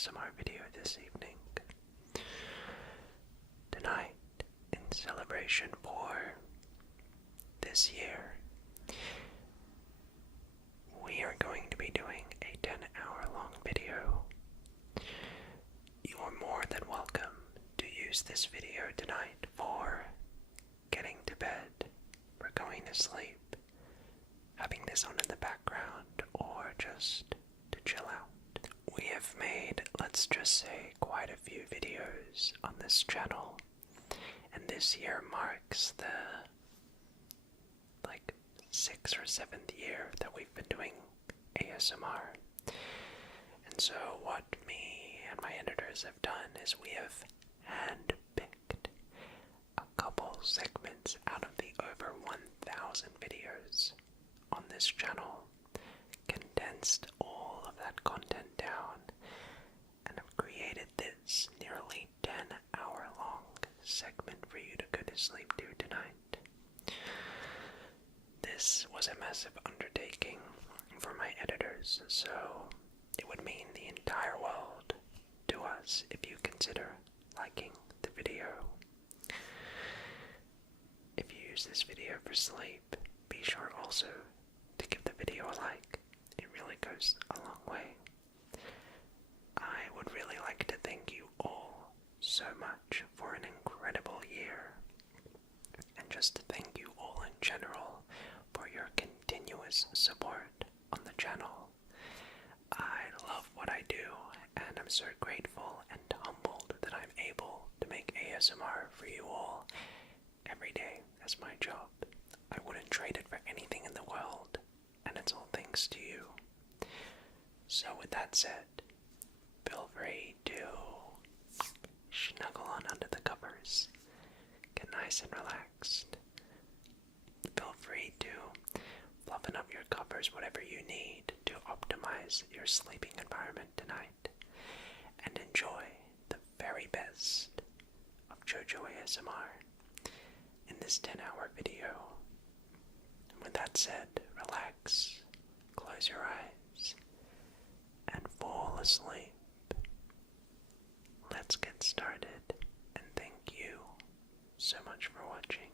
ASMR video this evening. Tonight, in celebration for this year, we are going to be doing a 10-hour-long video. You are more than welcome to use this video tonight for getting to bed, for going to sleep, having this on in the background, or just to chill out. We have made, let's just say, quite a few videos on this channel, and this year marks the 6th or 7th year that we've been doing ASMR. And so what me and my editors have done is we have handpicked a couple segments out of the over 1,000 videos on this channel, condensed all of that content down, and have created this nearly 10-hour-long segment for you to go to sleep to tonight. This was a massive undertaking for my editors, so it would mean the entire world to us if you consider liking the video. If you use this video for sleep, be sure also to give the video a like. It really goes a long way. I would really like to thank you all so much for an incredible year, and just to thank you all in general for your continuous support on the channel. I love what I do, and I'm so grateful and humbled that I'm able to make ASMR for you all every day as my job. I wouldn't trade it for anything in the world, and it's all thanks to you. So with that said, feel free to snuggle on under the covers, get nice and relaxed. Feel free to fluffen up your covers, whatever you need to optimize your sleeping environment tonight, and enjoy the very best of JoJo ASMR in this 10-hour video. And with that said, relax, close your eyes, and fall asleep. Let's get started, and thank you so much for watching.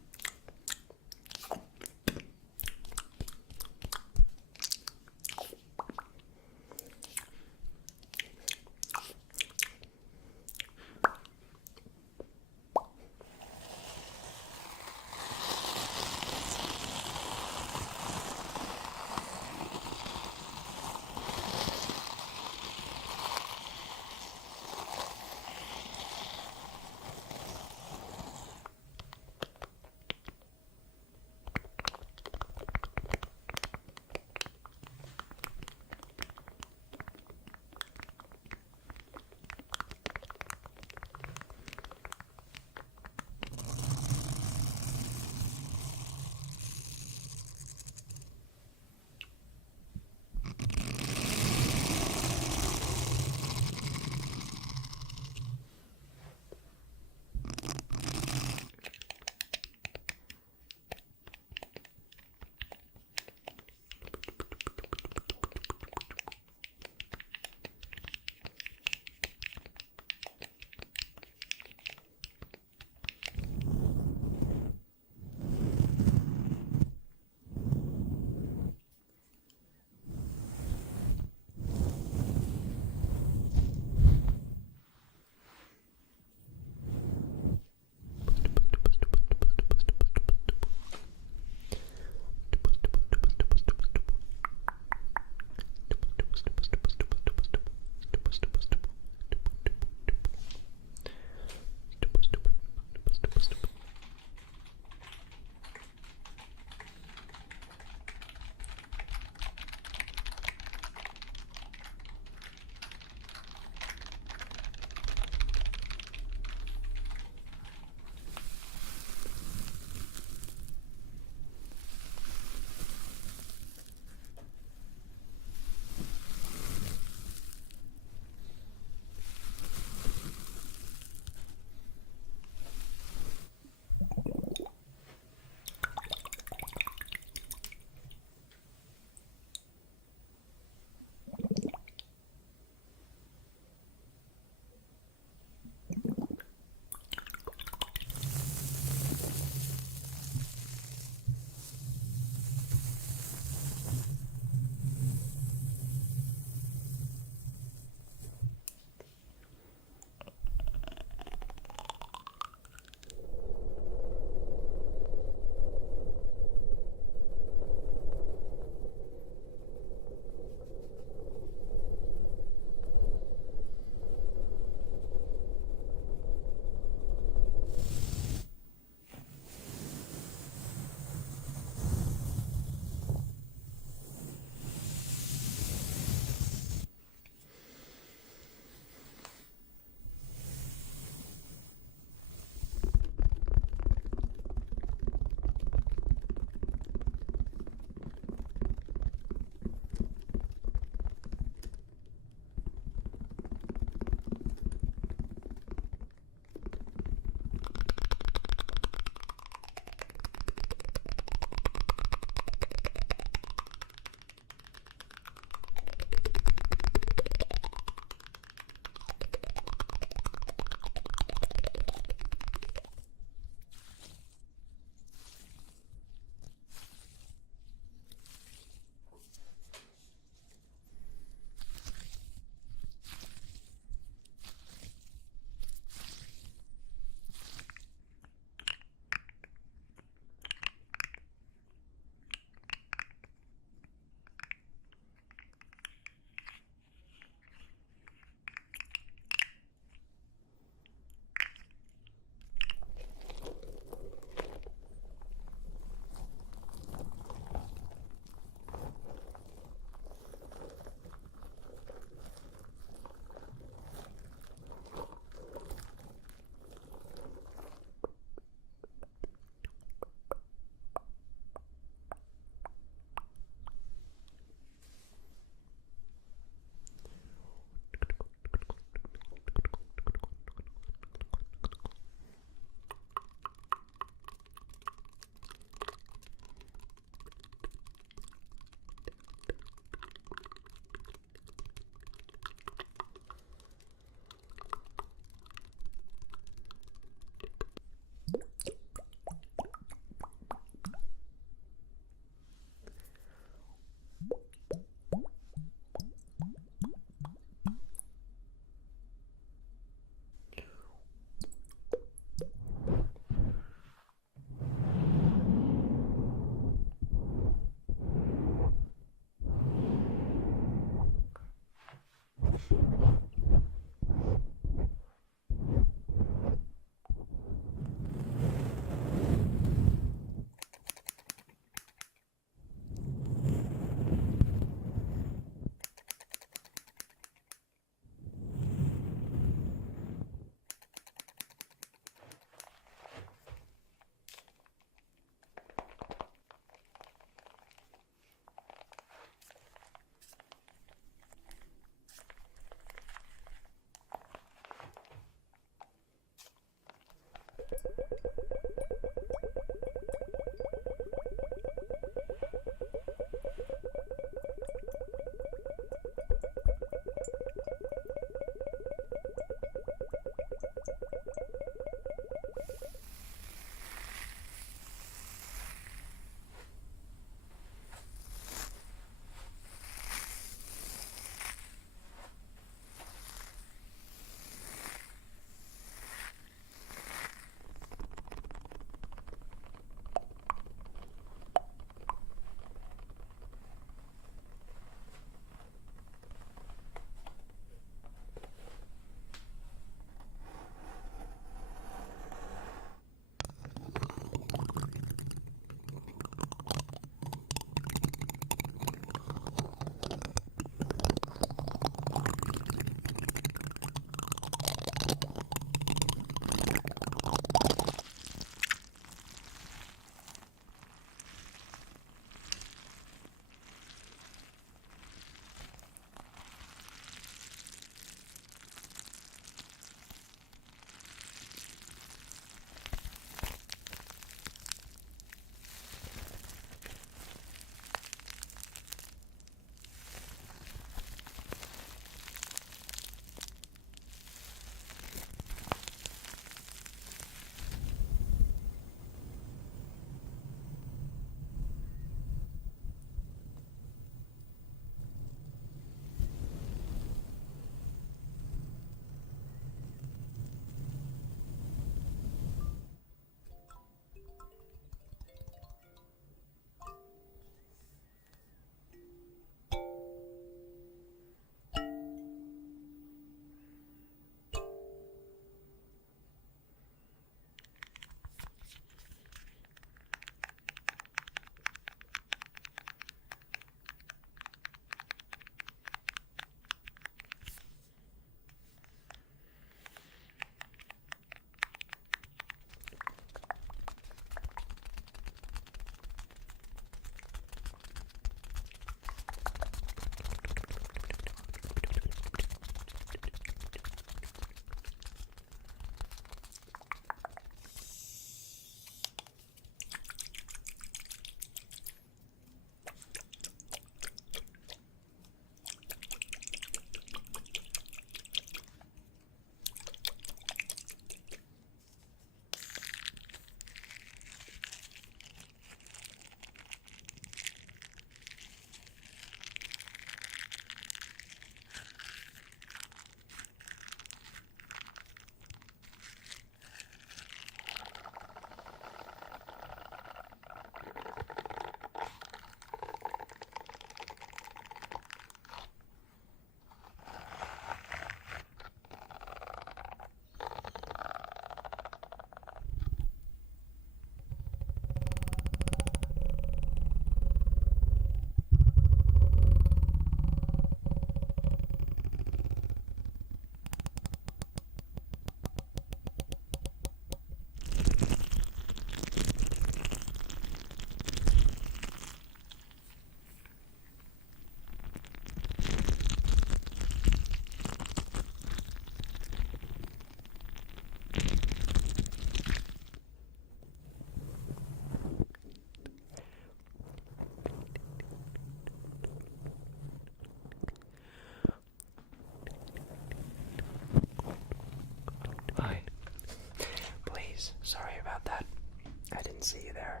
see you there.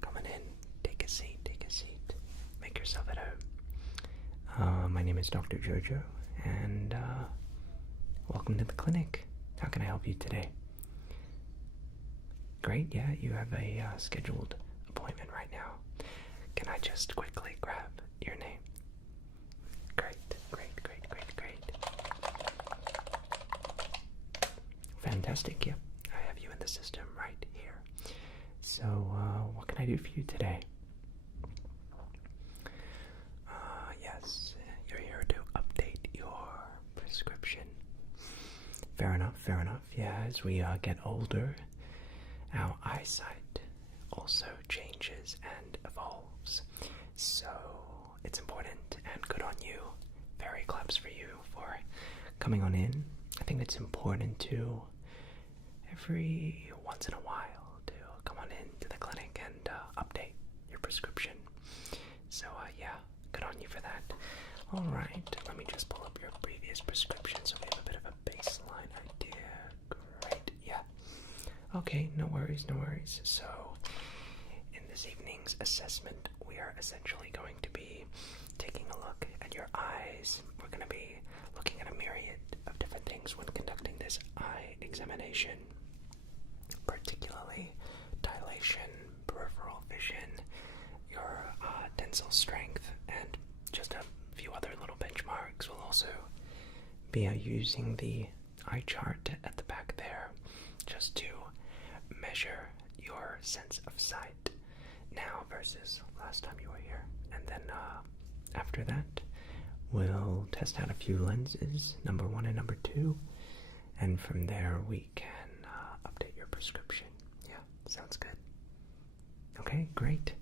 Come on in, take a seat, make yourself at home. My name is Dr. Jojo, and welcome to the clinic. How can I help you today? Great, yeah, you have a scheduled appointment right now. Can I just quickly grab your name? Great. Fantastic, yep. I have you in the system right here. So, what can I do for you today? Yes, you're here to update your prescription. Fair enough. Yeah, as we get older, our eyesight also changes and evolves. So, it's important and good on you. Very claps for you for coming on in. I think it's important to every once in a while to come on in to the clinic and update your prescription. So yeah, good on you for that. Alright, let me just pull up your previous prescription so we have a bit of a baseline idea. Great, yeah. Okay, no worries. So, in this evening's assessment, we are essentially going to be taking a look at your eyes. We're going to be looking at a myriad of different things when conducting this eye examination, particularly dilation, peripheral vision, your tensile strength, and just a few other little benchmarks. We'll also be using the eye chart at the back there just to measure your sense of sight now versus last time you were here. And then after that, we'll test out a few lenses, number 1 and number 2, and from there we can update your prescription. Yeah, sounds good. Okay, great.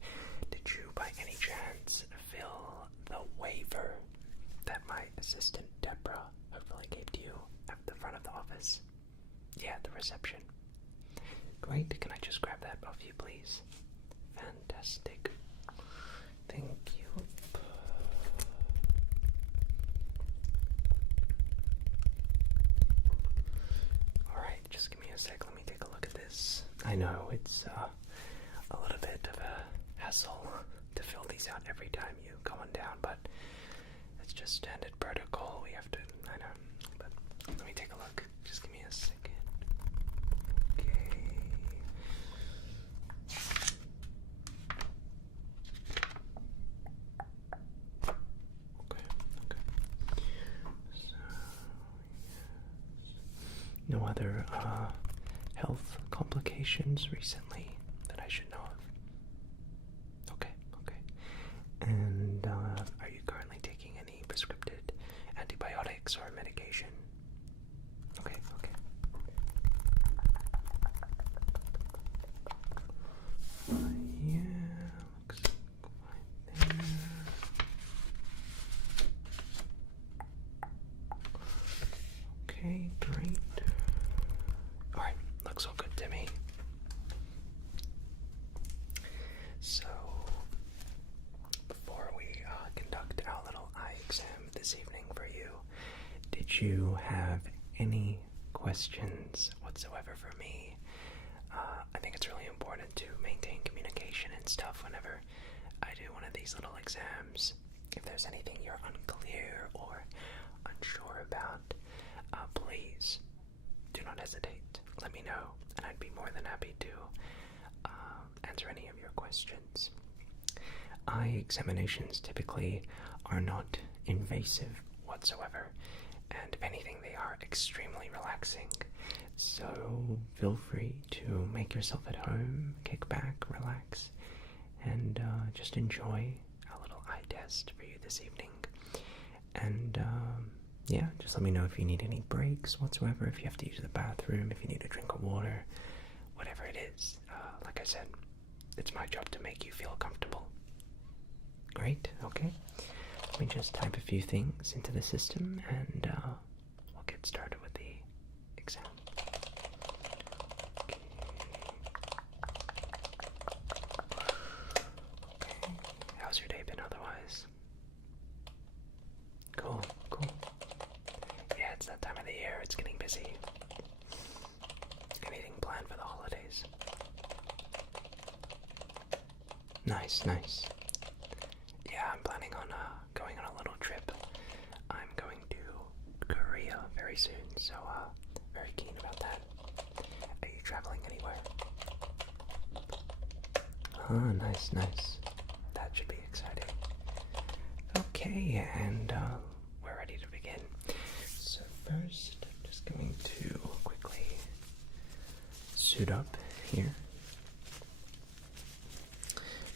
Did you by any chance fill the waiver that my assistant Deborah hopefully gave to you at the front of the office? Yeah, the reception. Great, can I just grab that off you, please? Fantastic. Thank you. Alright, just give me a sec, let me take a look at this. I know it's a little bit of a hassle to fill these out every time you come on down, but it's just standard protocol. We have to, I know, but let me take a look. Just give me a second. Okay. So, no other health complications recently that I should know of? Okay. And are you currently taking any prescripted antibiotics or medication? Okay. Yeah, looks fine there. Okay, great. Alright, looks all good to me. So, before we conduct our little eye exam this evening for you, did you have any questions whatsoever for me? I think it's really important to maintain communication and stuff whenever I do one of these little exams. If there's anything you're unclear or unsure about, please do not hesitate. Let me know, and I'd be more than happy to answer any of your questions. Eye examinations typically are not invasive whatsoever, and if anything, they are extremely relaxing. So feel free to make yourself at home, kick back, relax, and just enjoy a little eye test for you this evening. And yeah, just let me know if you need any breaks whatsoever, if you have to use the bathroom, if you need a drink of water, whatever it is. Like I said, it's my job to make you feel comfortable. Great, okay. Let me just type a few things into the system and we'll get started with the exam. Okay. How's your day been otherwise? Cool. Yeah, it's that time of the year, it's getting busy. Anything planned for the holidays? Nice, nice. Yeah, I'm planning on going on a little trip. I'm going to Korea very soon, so very keen about that. Are you traveling anywhere? Ah, nice, nice. That should be exciting. Okay, and we're ready to begin. So first, I'm just going to quickly suit up here.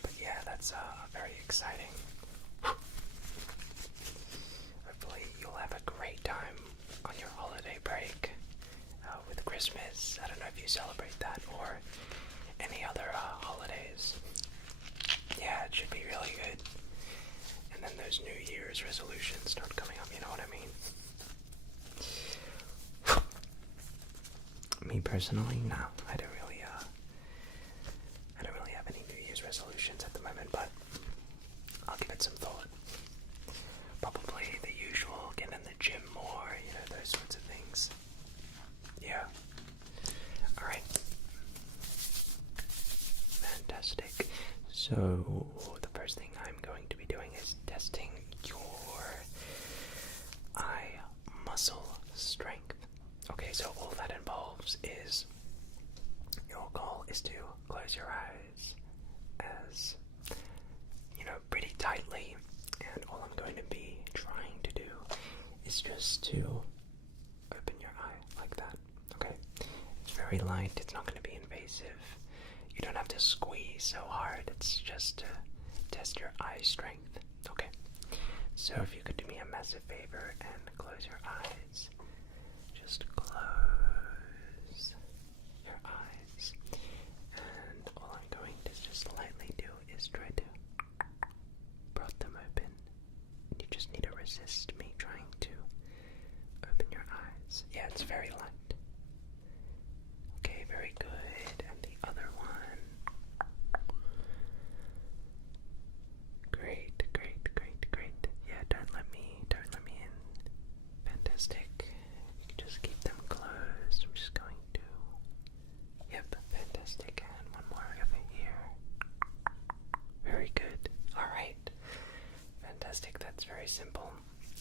But yeah, that's very exciting. Hopefully you'll have a great time on your holiday break with Christmas. I don't know if you celebrate that or any other holidays. Yeah, it should be really good. And then those New Year's resolutions start coming up, you know what I mean? Me personally, no, I don't really have any New Year's resolutions at the moment, but I'll give it some thought. Probably the usual, get in the gym more, you know, those sorts of things. Yeah. Alright. Fantastic. So, the first thing I'm going to be doing is testing your eye muscle strength. Okay, so all that involves is your goal is to close your eyes as, you know, pretty tightly, and all I'm going to be trying to do is just to open your eye like that. Okay, it's very light, it's not going to be invasive, you don't have to squeeze so hard, it's just to test your eye strength. Okay, so if you could do me a massive favor and close your eyes. Just close your eyes, and all I'm going to just lightly do is try to prod them open. You just need to resist me trying to open your eyes. Yeah, it's very light. Okay, very good. And the other one. Great, great, great, great. Yeah, don't let me in. Fantastic. You can just keep them closed. I'm just going to. Yep, fantastic. And one more over here. Very good. Alright. Fantastic. That's very simple.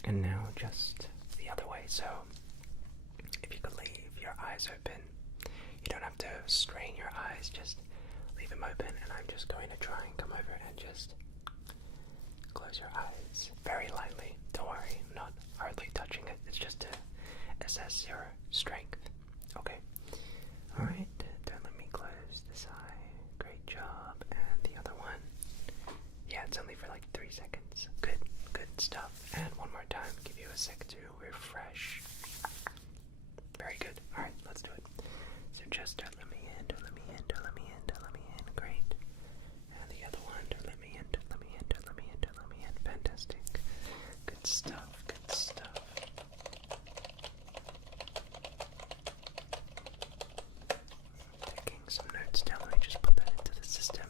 And now just the other way. So, if you could leave your eyes open, you don't have to strain your eyes, just leave them open. And I'm just going to try and come over and just close your eyes very lightly. Don't worry, I'm not hardly touching it. It's just to assess your strength. Okay. Alright, don't let me close this eye. Great job. And the other one. Yeah, it's only for like 3 seconds. Good, good stuff. And one more time, give you a sec to refresh. Very good. Alright, let's do it. So just don't let me in, don't let me in, don't let me in, don't let me in. Great. And the other one, don't let me in, don't let me in, don't let me in, don't let me in. Fantastic. Good stuff, good stuff. Taking some notes down, let me just put that into the system.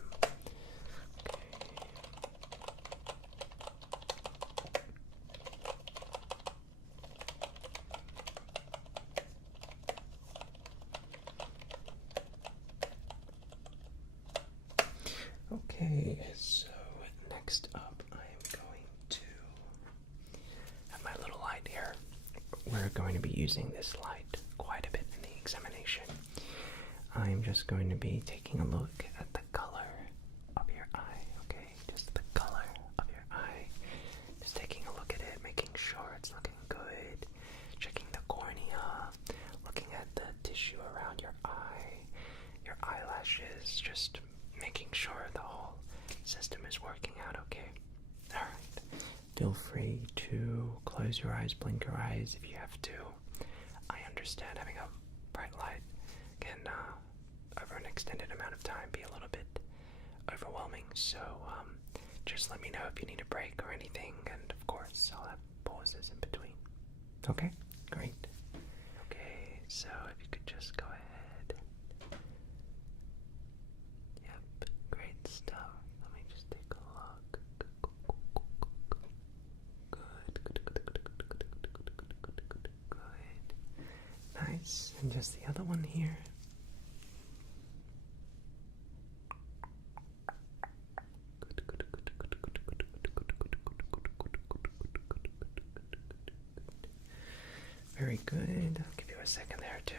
Okay, so next up I am going to have my little light here. We're going to be using this light quite a bit in the examination. I'm just going to be taking a look at the color of your eye, okay? Just the color of your eye. Just taking a look at it, making sure it's looking good. Checking the cornea, looking at the tissue around your eye, your eyelashes, just making sure the whole system is working out okay. Alright. Feel free to close your eyes, blink your eyes if you have to. I understand having a bright light can, over an extended amount of time, be a little bit overwhelming, so just let me know if you need a break or anything, and of course I'll have pauses in between. Okay? Great. Okay, so if you could just go ahead. Yep, great stuff. Let me just take a look. Good. Nice. And just the other one here. Very good. I'll give you a second there too.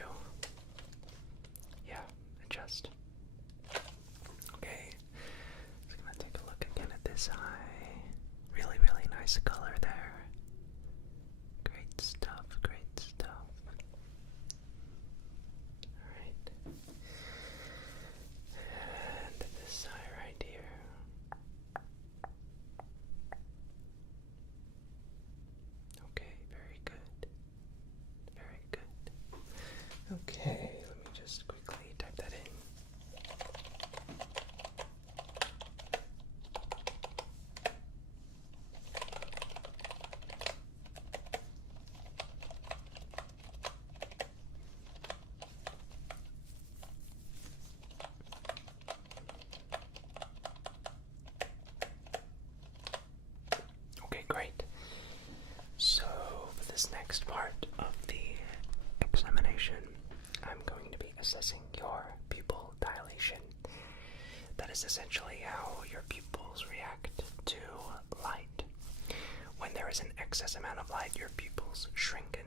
Yeah, adjust. Okay, just gonna take a look again at this eye. Really, really nice color there. Great stuff, great stuff. Alright. And this eye right here. Okay, very good. Very good. Okay, let me just quickly type that in. Okay, great. So, for this next part of the examination, I'm going to be assessing your pupil dilation. That is essentially how your pupils react to light. When there is an excess amount of light, your pupils shrinken,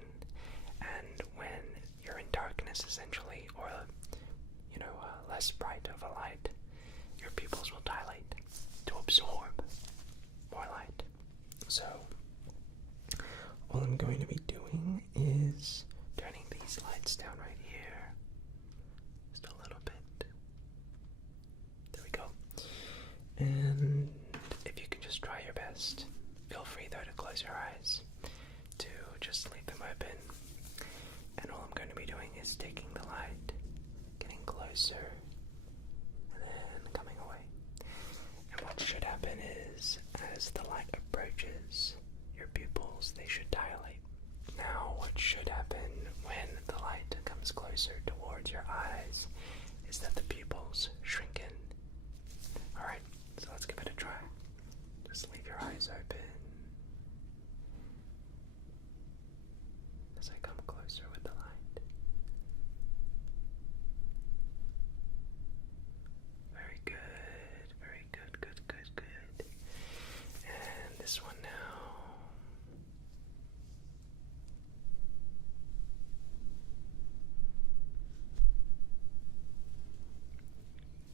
and when you're in darkness, essentially, or less bright of a light, your pupils will dilate to absorb more light. So, all I'm going to be doing is turning these lights down right here, just a little bit. There we go. And if you can just try your best, feel free though to close your eyes, to just leave them open. And all I'm going to be doing is taking the light, getting closer, and then coming away. And what should happen is, as the light approaches your pupils, they should dilate. Now, what should happen when the light comes closer towards your eyes is that the pupils shrinken. Alright, so let's give it a try. Just leave your eyes open as I come closer with the light. Very good, very good, good, good, good. And this one now.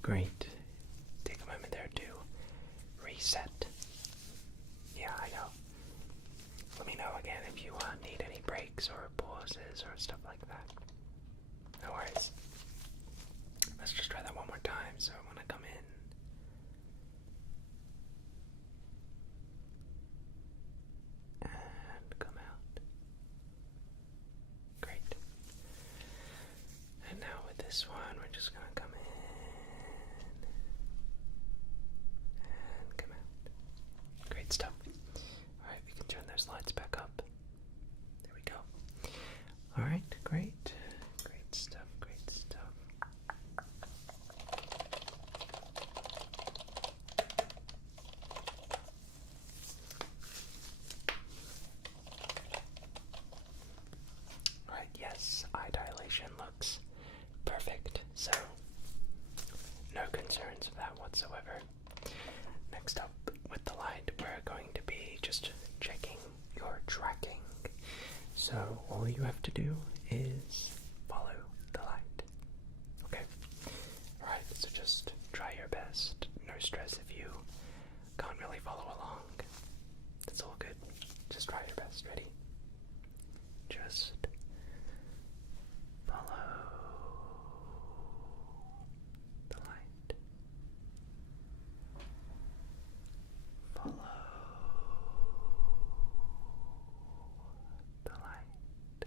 Great. Take a moment there to reset. Yeah, I know. Let me know again if you need any breaks or pauses or stuff like that. No worries. Let's just try that one more time. So when I come in, and come out. Great. And now with this one, we're just going to come in and come out. Great stuff. Alright, we can turn those lights back up. There we go. Alright, great. Great stuff, great stuff. Alright, yes, eye dilation looks perfect, so no concerns with that whatsoever. Next up, with the light, we're going to be just checking your tracking. So all you have to do is follow the light. Okay? Alright, so just try your best. No stress if you can't really follow along. That's all good. Just try your best. Ready? Just follow the light. Follow the light.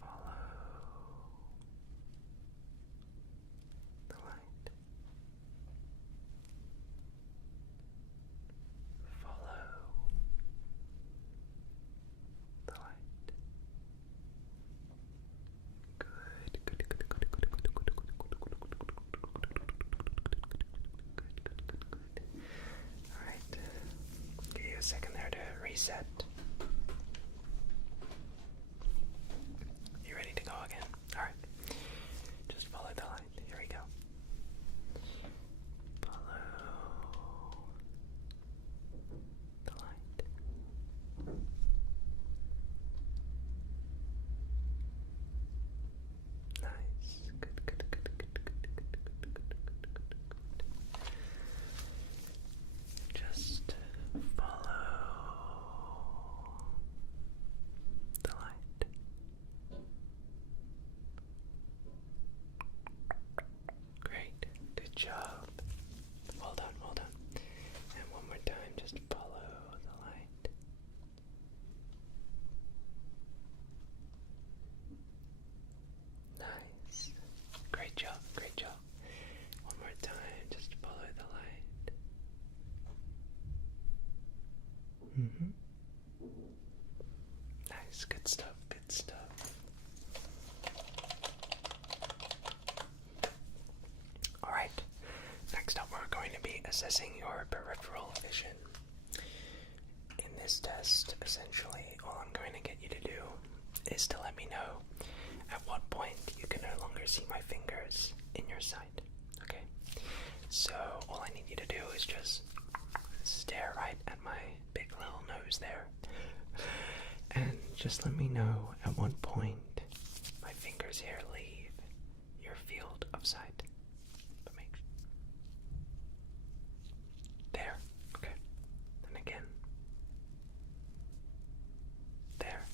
Follow the light. Follow the light. Good, good, good, good, good, good, good, good, good. Alright. Give you a second there to reset. You ready to go again? Alright. Just follow the light. Here we go. Follow the light. Good job. One more time, just follow the light. Nice, good stuff, good stuff. Alright, next up we're going to be assessing your peripheral vision. In this test, essentially, all I'm going to get you to do is to let me know at what point you can no longer see my fingers in your sight. Okay? So, all I need you to do is just stare right at my big little nose there. And just let me know at what point my fingers here leave your field of sight. But make there. Okay. And again. There.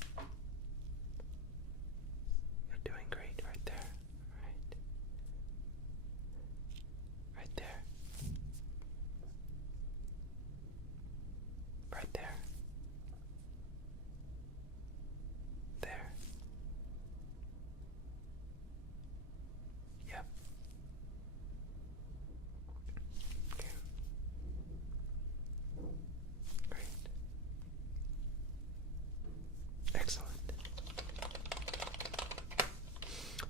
You're doing great right there. Right. Right there. Right there. There. Yep. Okay. Great. Excellent.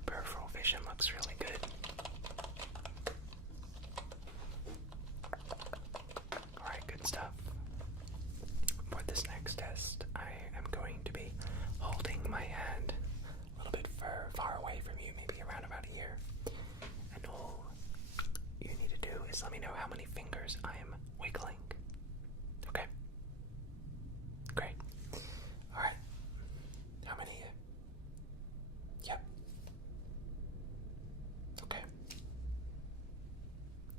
Peripheral vision looks really good. Alright, good stuff. For this next test, I am going to be holding my hand a little bit far away from you, maybe around about here. And all you need to do is let me know how many fingers I am wiggling. Okay? Great. Alright. How many? Yep. Okay.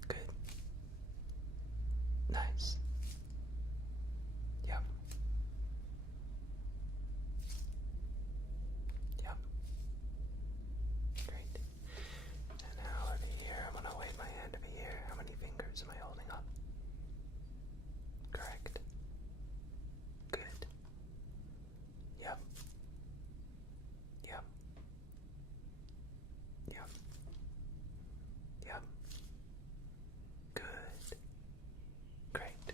Good. Nice. Yep. Yep. Great. And now over here, I'm gonna wave my hand over here. How many fingers am I holding up? Correct. Good. Yep. Yep. Yep. Yep. Good. Great.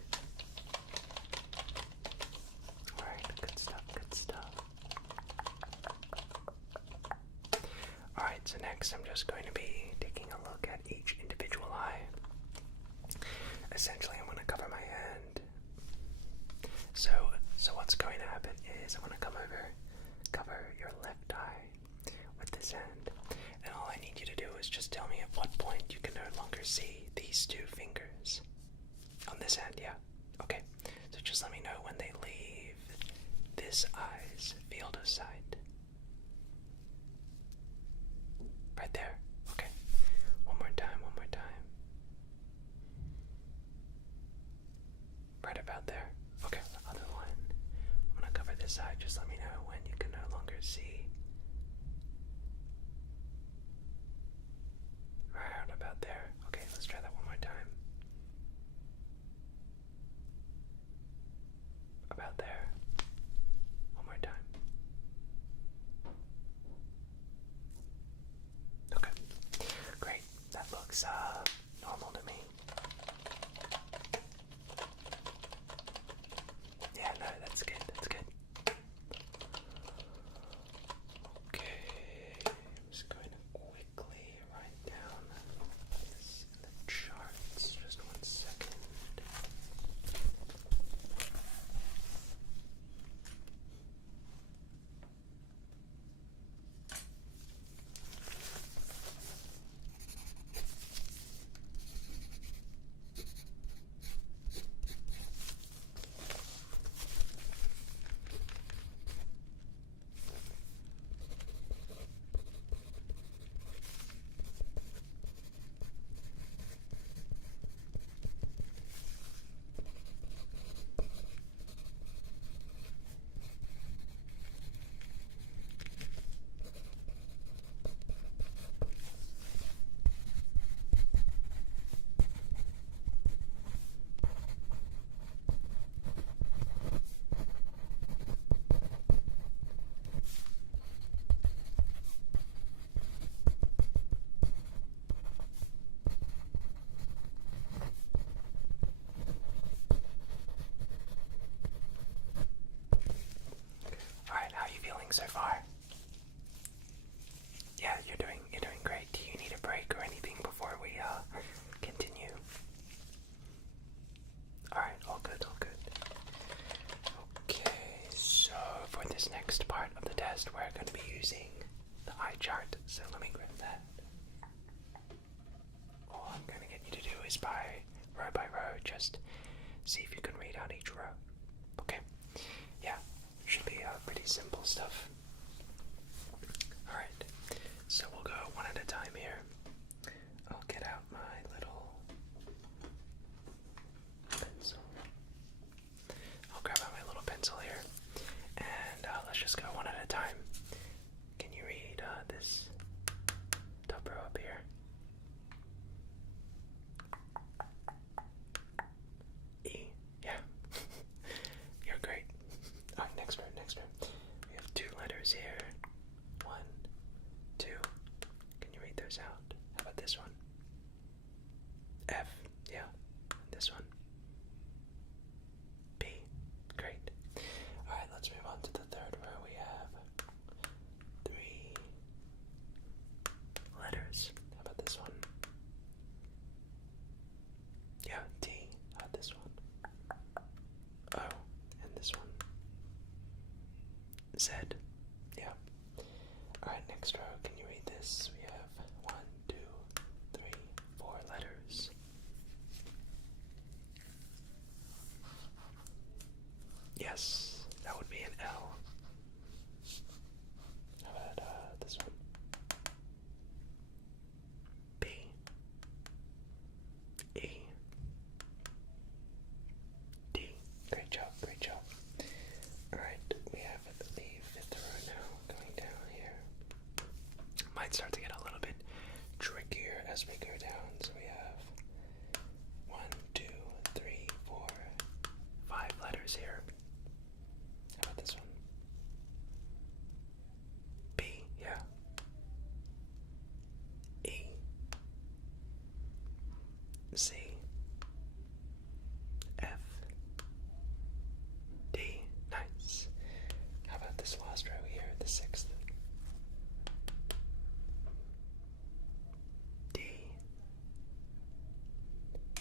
Alright, good stuff, good stuff. Alright, so next I'm just going to be taking a look at each individual eye. Essentially, I'm going to cover my hand. So what's going to happen is I'm going to cover your left eye with this hand. And all I need you to do is just tell me at what point you can no longer see these two fingers. On this hand, yeah. Okay. So just let me know when they leave this eye's field of sight. Right there. Okay. One more time, one more time. Right about there. Okay, the other one. I'm gonna cover this eye. Just let me know when you can no longer see. Right about there. Okay, let's try that one more time. About there. One more time. Okay. Great. That looks normal to me. Yeah, no, that's good. That's good. Okay. I'm just going to quickly write down this in the charts. Just 1 second. this next part of the test, we're going to be using the eye chart. So let me grab that. All I'm going to get you to do is by row, just see if you can read out each row. Okay? Yeah, should be pretty simple stuff. Alright, so we'll go one at a time here. I'll get out my little pencil. I'll grab out my little pencil here, and let's just go one at a time. Can you read this top row up here? E, yeah. You're great. Alright, next row. We have two letters here. 1, 2. Can you read those out? How about this one? F, yeah. This one. B, great. Alright, let's move on to the third row. We have 3 letters. How about this one? Yeah, T. How about this one? O, and this one. Z. Yeah. Alright, next row. Can you read this? We have 1, 2, 3, 4 letters. Yes, that would be an L. How about this one? B. E. D. Great job. Alright, we have the 5th row now, going down here. Might start to get a little bit trickier as we go down. So we have 1, 2, 3, 4, 5 letters here. How about this one? B, yeah. E. C. F. D. Nice. How about this last row here, the 6th? D.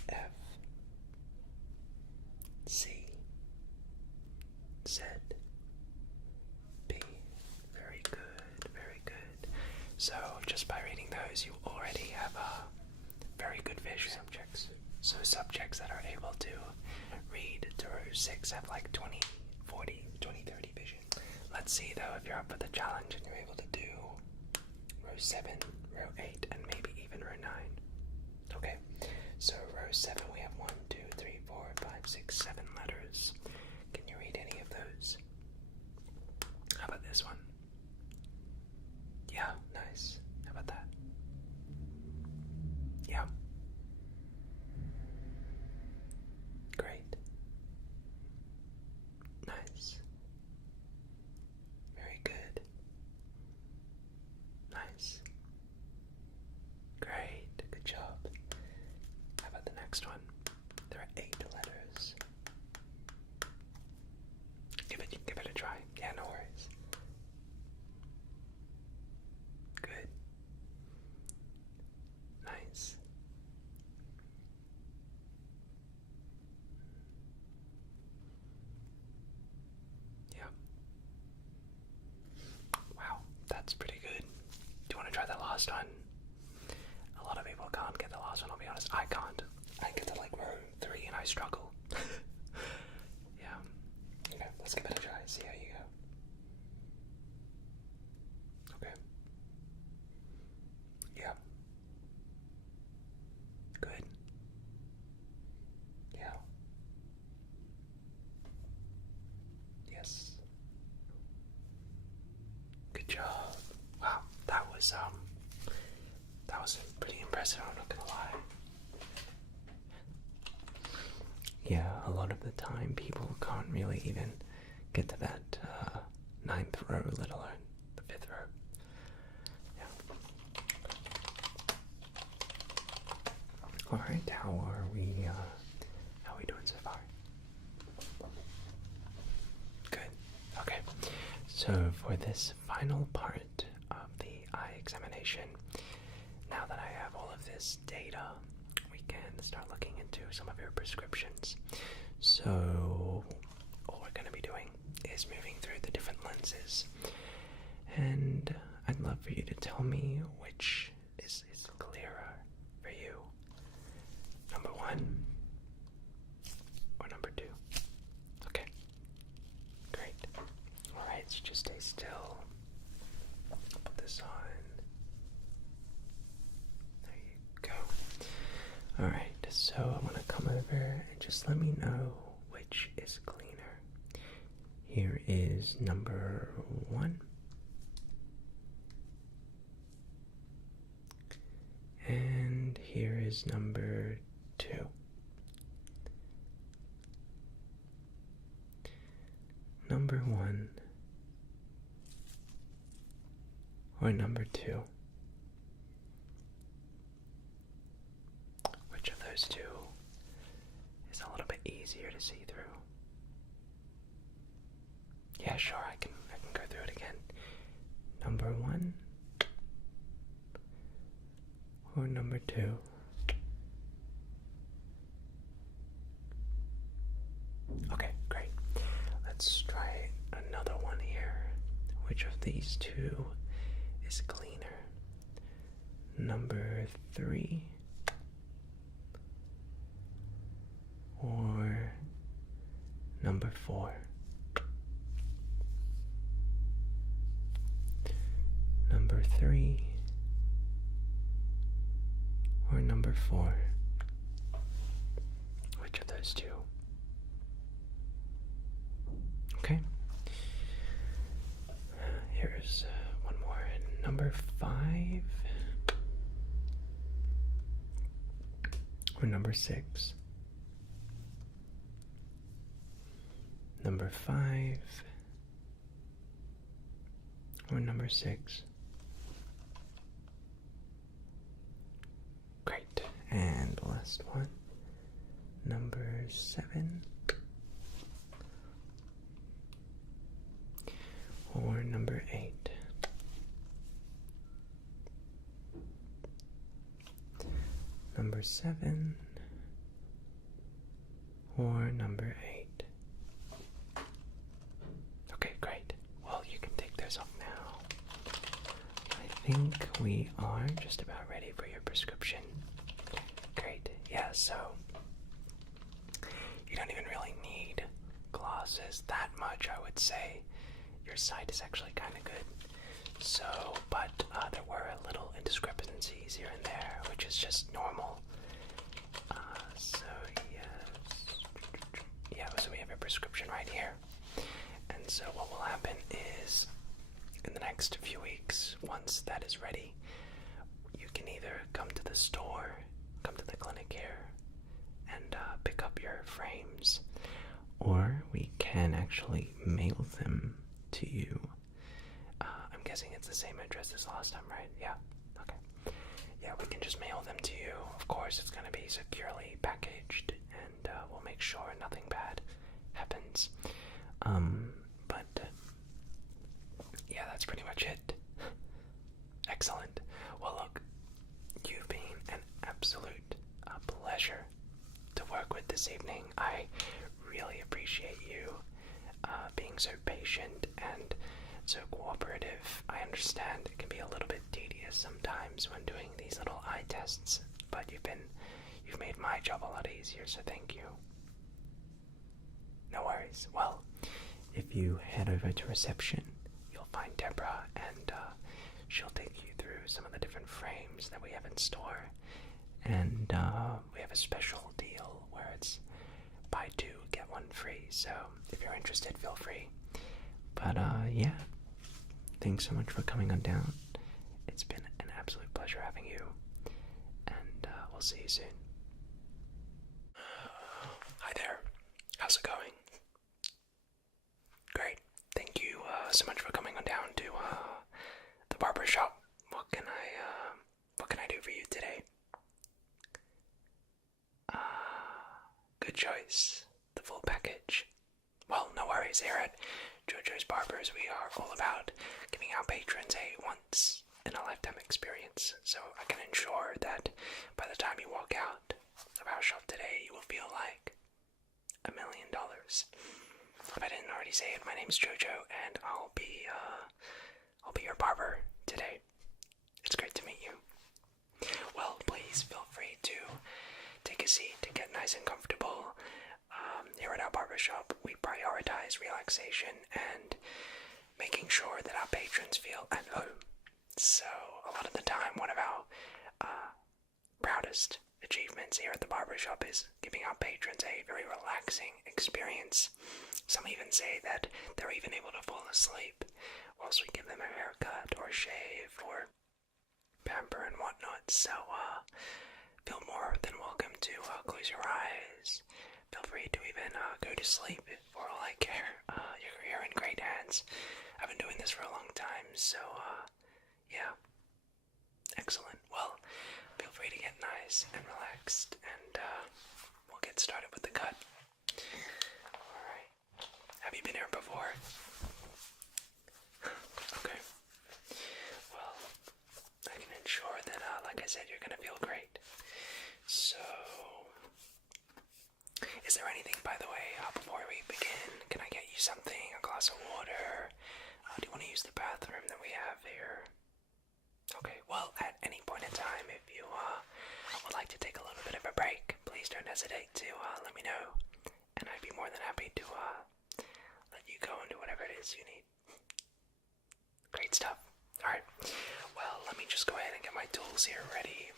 F. C. Z. B. Very good. So, just by reading those, you already have a very good vision. Subjects that are able to read to row 6 have like 20, 40, 20, 30 vision. Let's see though if you're up for the challenge and you're able to do row 7, row 8, and maybe even row 9. Okay, so row 7 we have 1, 2, 3, 4, 5, 6, 7 letters. Can you read any of those? How about this one? Yeah, nice. How about that? Yeah. Great. Nice. Very good. Nice. Great. Good job. How about the next one? There are 8 letters. Give it a try. Yeah, no worries. Good. Nice. Yeah. Wow, that's pretty good. Do you want to try the last one? A lot of people can't get the last one, I'll be honest. I can't. I get to like row 3 and I struggle. Yeah. Okay, let's give it a try, see how you go. Okay. Yeah. Good. Yeah. Yes. Good job. Wow, that was pretty impressive, I'm not gonna lie. Yeah, a lot of the time people can't really even get to that 9th row, let alone the 5th row. Yeah. Alright, how are we doing so far? Good. Okay. So for this final part of the eye examination, now that I have all of this data, we can start looking into some of your prescriptions. So all we're going to be doing is moving through the different lenses. And I'd love for you to tell me which is clearer for you. Number 1 or number 2? Okay, great. Alright, so just stay still. I'll put this on. There you go. Alright, so I want to come over and just let me know which is cleaner. Here is number 1. And here is number 2. Number 1 or number 2? Which of those two is a little bit easier to see through? Yeah, sure, I can go through it again. Number 1 or number 2? Okay, great. Let's try another one here. Which of these two is cleaner? Number 3 or number 4? Number 3 or number 4? Which of those two? Okay. Here's one more. Number 5 or number 6? Number 5 or number 6? Great. And the last one. Number 7 or number 8? Number 7 or number 8? Okay, great. Well, you can take those off now. I think we are just about ready for your prescription. Great. Yeah, so you don't even really need glasses that much, I would say. Your sight is actually kind of good. So, but there were little indiscrepancies here and there, which is just normal. So yes. Yeah, so we have a prescription right here. And so what will happen is, in the next few weeks, once that is ready, you can either come to the store, come to the clinic here, and pick up your frames, or we can actually mail them to you. I'm guessing it's the same address as last time, right? Yeah, okay. Yeah, we can just mail them to you. Of course, it's going to be securely packaged, and we'll make sure nothing bad happens. But yeah, that's pretty much it. Excellent. Well, look, you've been an absolute pleasure to work with this evening. I really appreciate you being so patient and so cooperative. I understand it can be a little bit tedious sometimes when doing these little eye tests, but you've made my job a lot easier, so thank you. No worries. Well, if you head over to reception, you'll find Deborah, and she'll take you through some of the different frames that we have in store. And we have a special deal where it's buy 2, get 1 free. So if you're interested, feel free. But yeah, thanks so much for coming on down. It's been an absolute pleasure having you, and we'll see you soon. Hi there. How's it going? Great. Thank you so much for coming on down to the barber shop. What can I do for you today? Good choice. The full package. Well, no worries. Here at JoJo's Barbers, we are all about giving our patrons a once-in-a-lifetime experience. So I can ensure that by the time you walk out of our shop today, you will feel like $1 million. If I didn't already already say it. My name's Jojo, and I'll be your barber today. It's great to meet you. Well, please feel free to take a seat to get nice and comfortable. Here at our barbershop, we prioritize relaxation and making sure that our patrons feel at home. So, a lot of the time, one of our proudest achievements here at the barbershop is giving our patrons a very relaxing experience. Some even say that they're even able to fall asleep whilst we give them a haircut or shave or pamper and whatnot. So, feel more than welcome to close your eyes. Feel free to even go to sleep for all I care. You're in great hands. I've been doing this for a long time, so yeah. Excellent. Well, feel free to get nice and relaxed, and we'll get started with the cut. Alright. Have you been here before? Okay. Well, I can ensure that, like I said, you're gonna feel great. So, is there anything, by the way, before we begin? Can I get you something? A glass of water? Do you want to use the bathroom that we have here? Okay, well, at any point in time, if you would like to take a little bit of a break, please don't hesitate to let me know, and I'd be more than happy to let you go and do whatever it is you need. Great stuff. Alright, well, let me just go ahead and get my tools here ready.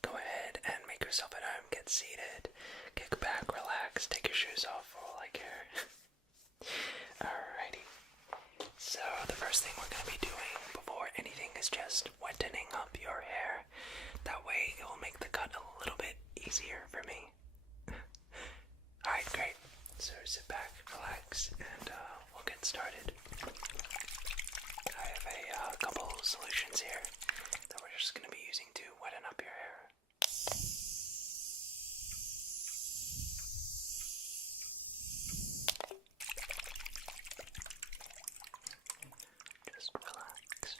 Go ahead and make yourself at home, get seated, kick back, relax, take your shoes off for all I care. Alrighty. So the first thing we're going to be doing before anything is just wettening up your hair. That way it will make the cut a little bit easier for me. Alright, great. So sit back, relax, and we'll get started. I have a couple solutions here that we're just going to be using to wetten up your hair. Just relax.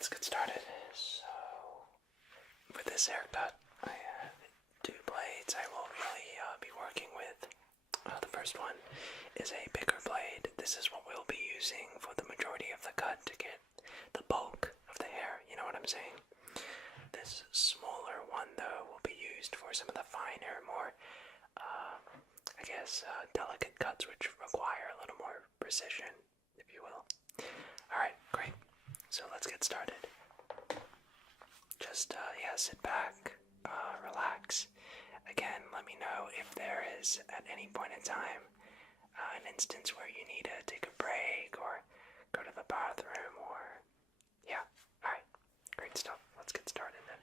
let's get started. So, with this haircut, I have two blades I will really be working with. The first one is a bigger blade. This is what we'll be using for the majority of the cut to get the bulk of the hair, you know what I'm saying? This smaller one, though, will be used for some of the finer, more, delicate cuts which require a little more precision, if you will. Alright, great. So let's get started. Just, sit back, relax. Again, let me know if there is, at any point in time, an instance where you need to take a break or go to the bathroom or... Yeah, alright. Great stuff. Let's get started then.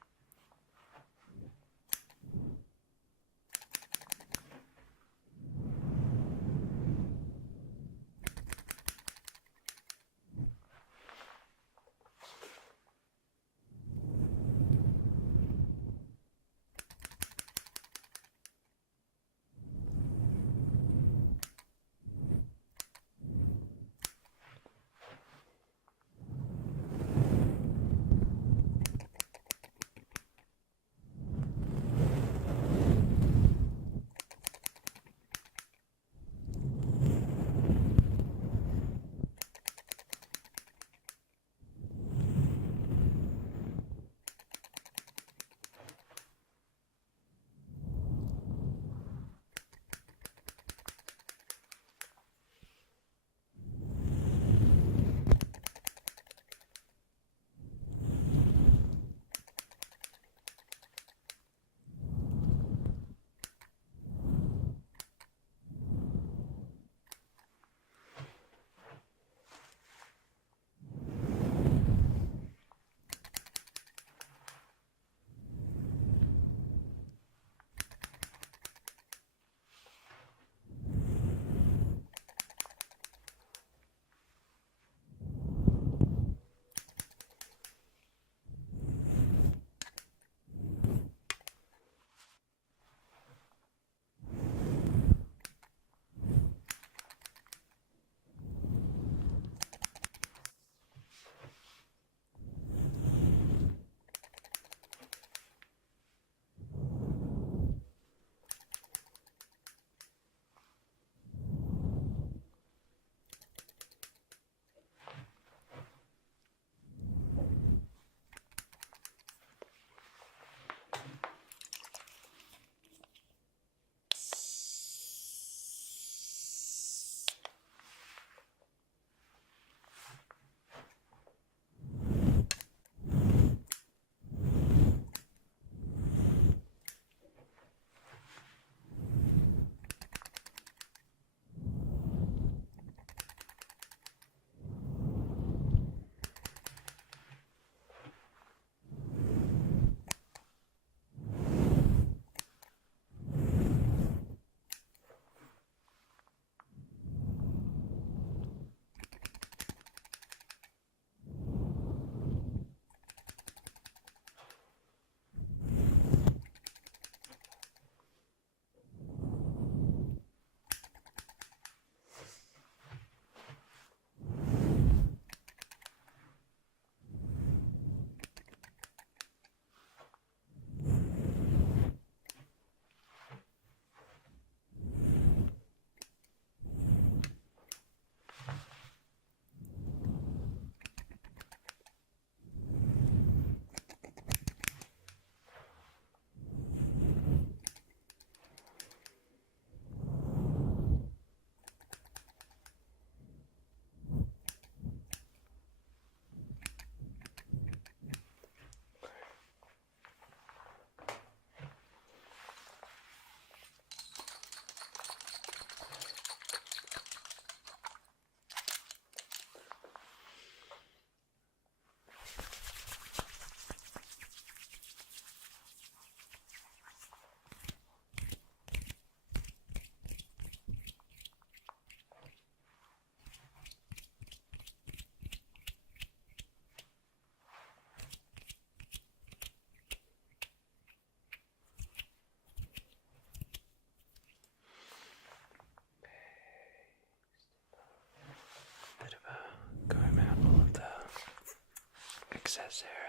chest hair.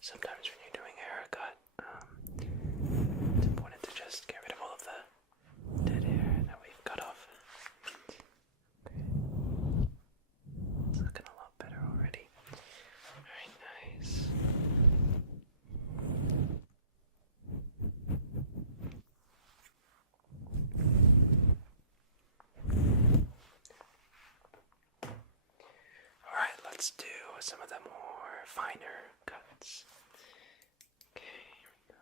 Sometimes when you're doing a haircut, it's important to just get rid of all of the dead hair that we've cut off. Okay. It's looking a lot better already. Alright, nice. Alright, let's do some of the more finer cuts. Okay, here we go.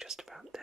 Just about there.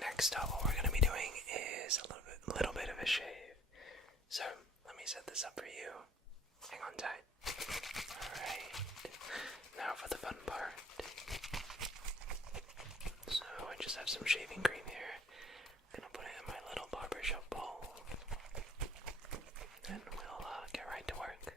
Next up, what we're going to be doing is a little bit of a shave. So, let me set this up for you. Hang on tight. Alright, now for the fun part. So, I just have some shaving cream here. I'm going to put it in my little barbershop bowl. And we'll get right to work.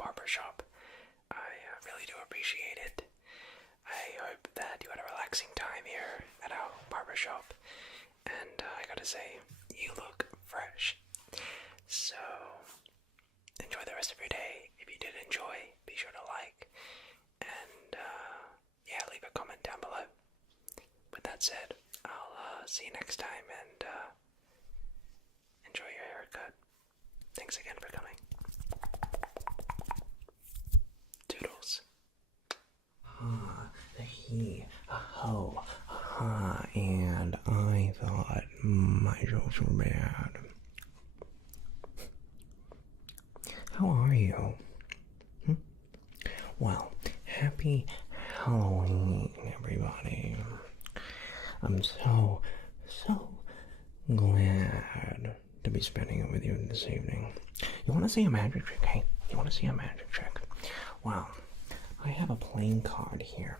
barbershop. I really do appreciate it. I hope that you had a relaxing time here at our barbershop. And I gotta say, you look fresh. So, enjoy the rest of your day. If you did enjoy, be sure to like. And, yeah, leave a comment down below. With that said, I'll see you next time and enjoy your haircut. Thanks again for coming. Toodles. He, a ho, and I thought my jokes were bad. How are you? Well, happy Halloween, everybody. I'm so glad to be spending it with you this evening. You want to see a magic trick, hey? You want to see a magic trick? Well, I have a playing card here.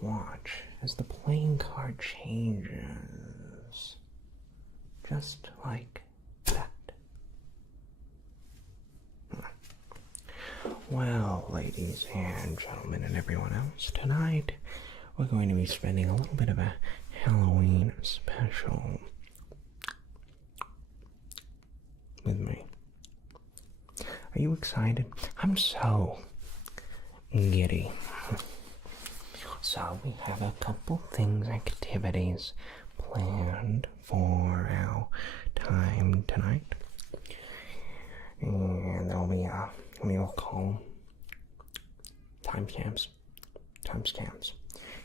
Watch as the playing card changes. Just like that. Well, ladies and gentlemen and everyone else, tonight we're going to be spending a little bit of a Halloween special with me. Are you excited? I'm so giddy. So we have a couple activities planned for our time tonight. And there'll be we'll call timestamps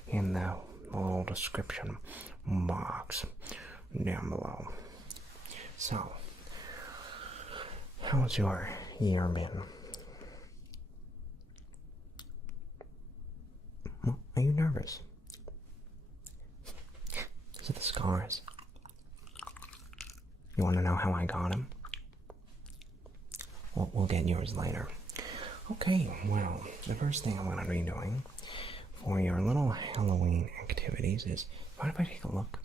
in the little description box down below. So, how's your year been? Are you nervous? Is it the scars? You want to know how I got them? We'll get yours later. Okay, well, the first thing I'm going to be doing for your little Halloween activities is, mind if I take a look?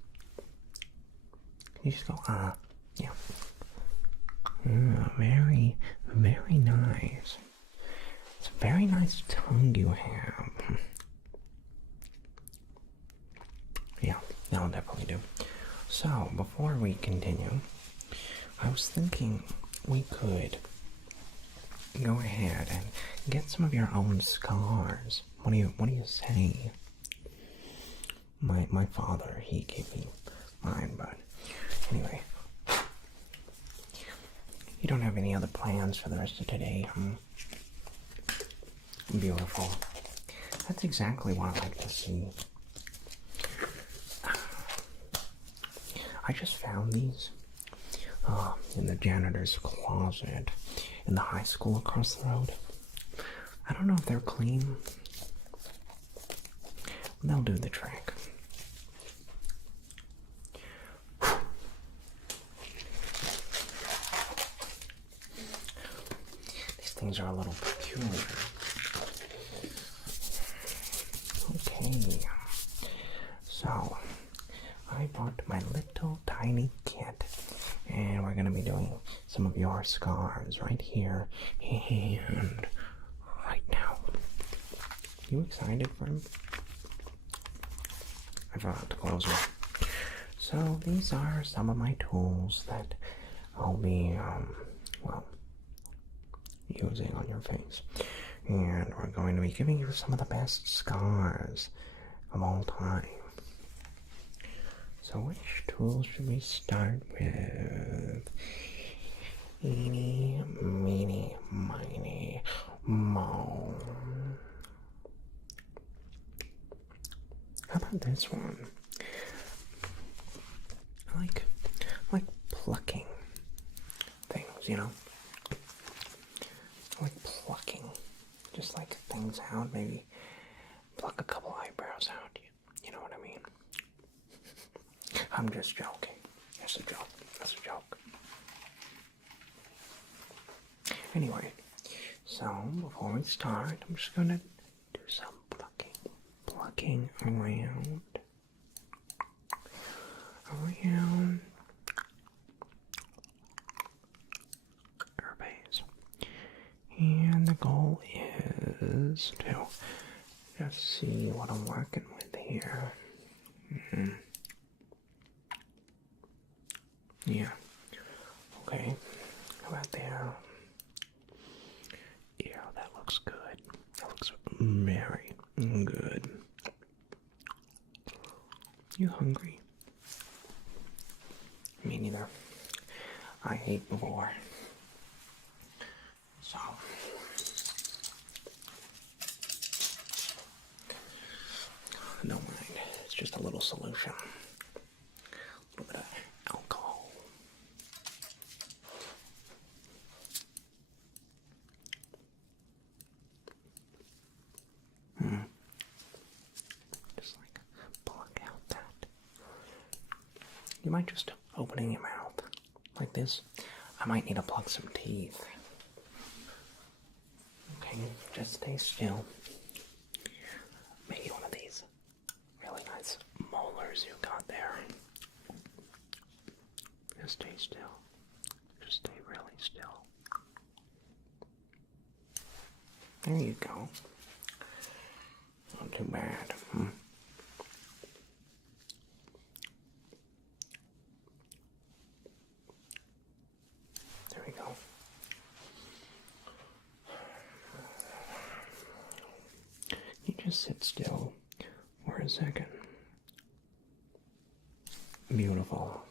Can you just go, yeah. Very, very nice. It's a very nice tongue you have. Yeah, that'll definitely do. So, before we continue, I was thinking we could go ahead and get some of your own scars. What do you say? My father, he gave me mine, but anyway. You don't have any other plans for the rest of today, Beautiful. That's exactly what I like to see. I just found these in the janitor's closet in the high school across the road. I don't know if they're clean. They'll do the trick. These things are a little peculiar. Okay. So, I bought my little tiny kit, and we're going to be doing some of your scars right here and right now. You excited for him? I forgot to close it. So these are some of my tools that I'll be, using on your face. And we're going to be giving you some of the best scars of all time. So which tools should we start with? Eeny, meeny, miny, moe. How about this one? I like plucking things, you know? I like plucking. Just like things out, maybe pluck a couple eyebrows out. You know what I mean? I'm just joking. It's a joke. That's a joke. Anyway, so before we start, I'm just gonna do some plucking. Plucking around. Your face. And the goal is to just see what I'm working with here. Yeah. Okay. How about there? Yeah, that looks good. That looks very good. You hungry? Me neither. I ate before. So. Don't mind. It's just a little solution. A little bit of alcohol. Just like pluck out that. You might just opening your mouth like this. I might need to pluck some teeth. Okay, just stay still. Maybe one of these really nice molars you got there. Just stay still. Just stay really still. There you go. Not too bad. There we go. You just sit still for a second. Beautiful.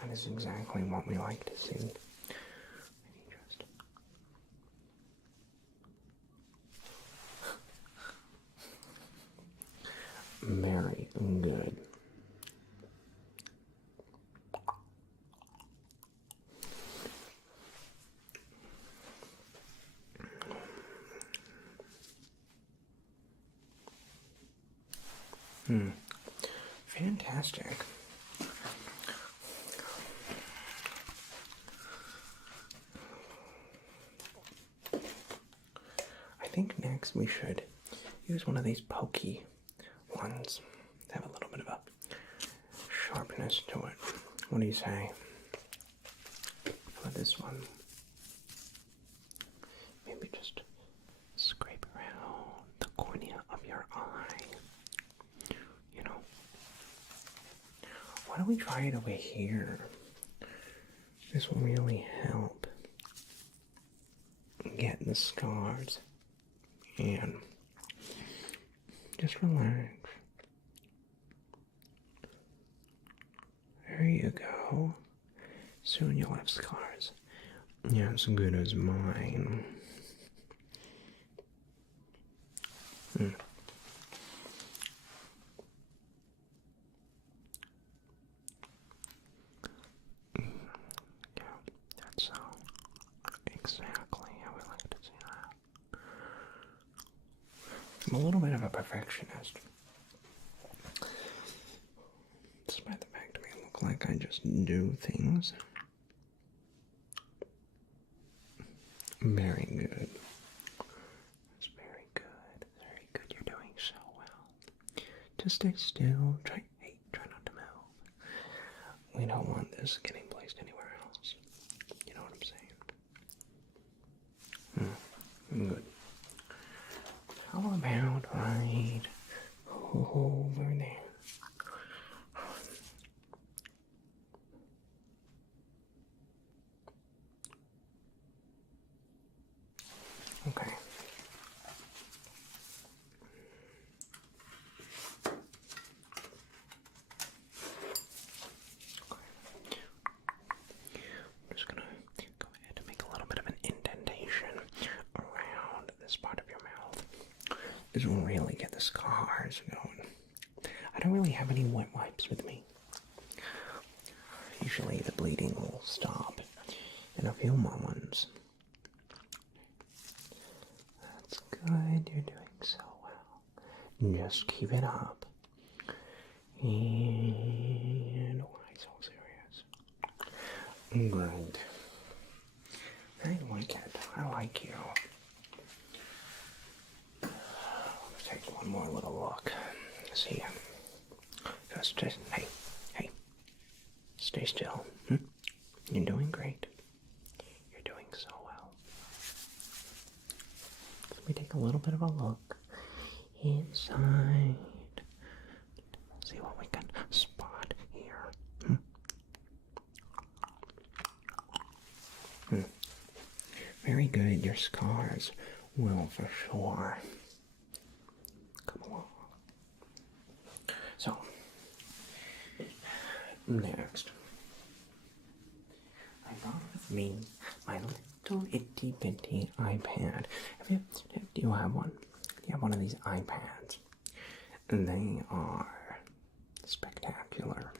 That is exactly what we like to see. Just very good. Fantastic. I think next we should use one of these pokey ones to have a little bit of a sharpness to it. What do you say? For this one, maybe just scrape around the cornea of your eye. You know, why don't we try it over here? This will really help get the scars. And just relax. There you go. Soon you'll have scars. Yeah, as good as mine. Yeah, that's exactly how we like to see that. I'm a little bit of a perfectionist. Despite the fact it may look like I just do things. Very good. That's very good. Very good. You're doing so well. Just stay still. Try not to move. We don't want this getting placed anywhere else. You know what I'm saying? Good. How about right over there? Okay. I'm just gonna go ahead and make a little bit of an indentation around this part of your mouth. This will really get the scars going. I don't really have any wet wipes with me. Usually the bleeding will stop in a few moments. That's good. You're doing so well. Just keep it up. And why so serious? Good. I like it. I like you. Let's take one more little look. See. Just hey. Stay still. You're doing great. You're doing so well. a little bit of a look inside. See what we can spot here. Very good. Your scars will for sure come along. So, next, I brought with me my little itty bitty iPad. Do you have one? Do you have one of these iPads? They are spectacular.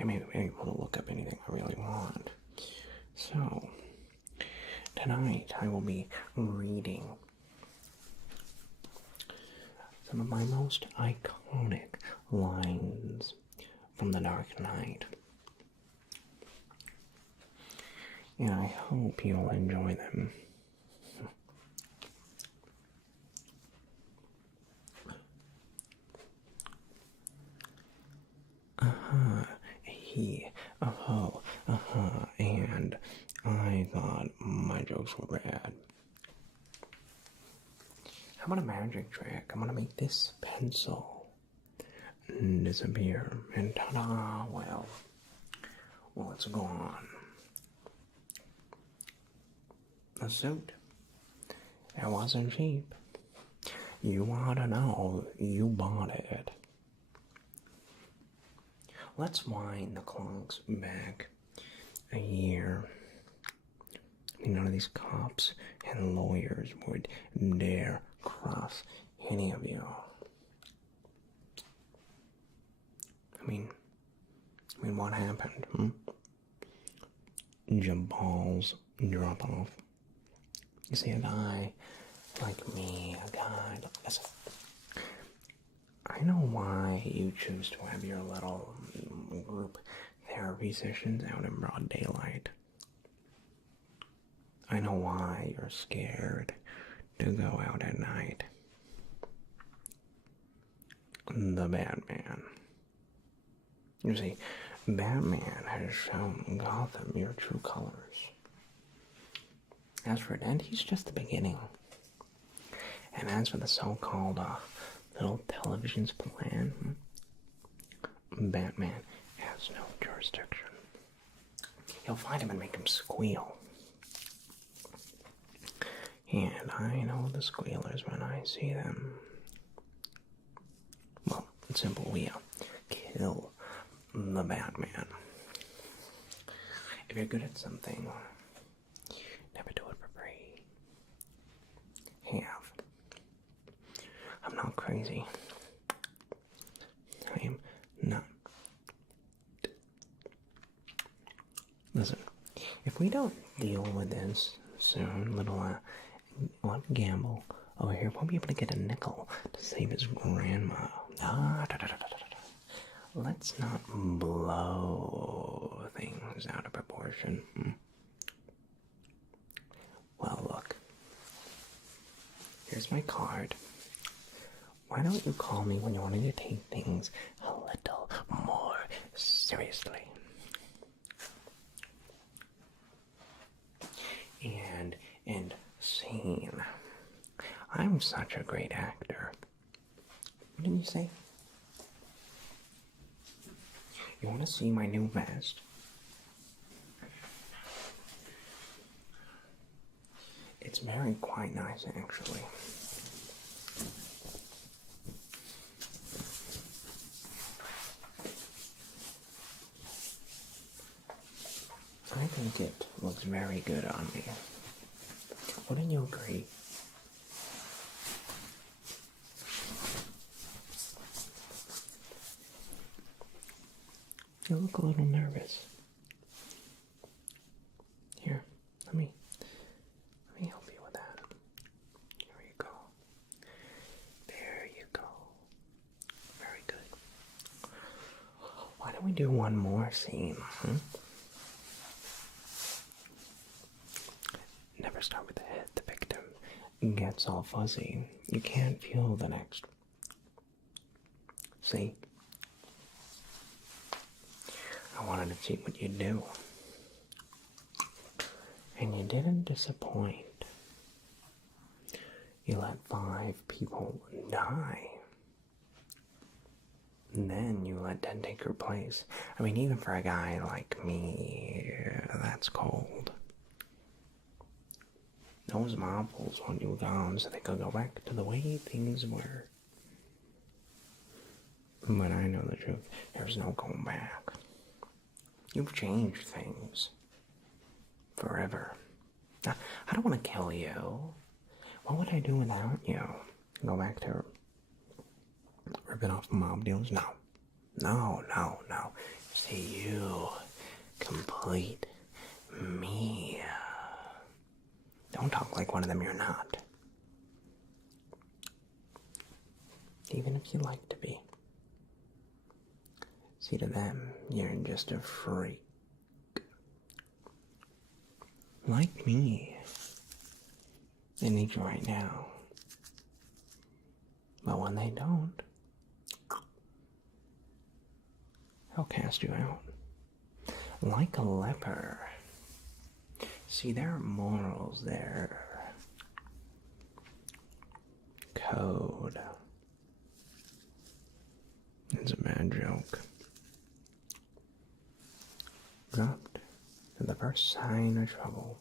I may be able to look up anything I really want. So, tonight I will be reading some of my most iconic lines from The Dark Knight. And I hope you'll enjoy them. He, and I thought my jokes were bad. How about a magic trick? I'm gonna make this pencil disappear, and ta-da, well, it's gone. The suit, it wasn't cheap. You ought to know you bought it. Let's wind the clocks back a year. None of these cops and lawyers would dare cross any of you. I mean, what happened? Jabal's drop off. You see, a guy like me, listen, I know why you choose to have your little group therapy sessions out in broad daylight. I know why you're scared to go out at night. The Batman. You see, Batman has shown Gotham your true colors. As for Dent, he's just the beginning. And as for the so-called little television's plan, Batman has no jurisdiction. You'll find him and make him squeal. And I know the squealers when I see them. Well, it's simple. We kill the Batman. If you're good at something, never do it for free. I'm not crazy. I am not. Listen, if we don't deal with this soon, little Gamble over here won't be able to get a nickel to save his grandma. Let's not blow things out of proportion. Well, look. Here's my card. Why don't you call me when you want to take things a little more seriously? And scene. I'm such a great actor. What did you say? You want to see my new vest? It's very quite nice, actually. I think it looks very good on me. Wouldn't you agree? You look a little nervous. Here, let me help you with that. Here you go. There you go. Very good. Why don't we do one more scene, Never start with the head. The victim gets all fuzzy. You can't feel the next. See? I wanted to see what you'd do. And you didn't disappoint. You let 5 people die. And then you let 10 take your place. I mean, even for a guy like me, that's cold. Those marbles want you gone so they could go back to the way things were. But I know the truth. There's no going back. You've changed things. Forever. Now, I don't want to kill you. What would I do without you? Go back to ripping off mob deals? No. No, no, no. See, you complete me. Don't talk like one of them you're not. Even if you like to be. See, to them, you're just a freak. Like me. They need you right now. But when they don't, they'll cast you out. Like a leper. See, their morals, their code. It's a bad joke. Dropped to the first sign of trouble.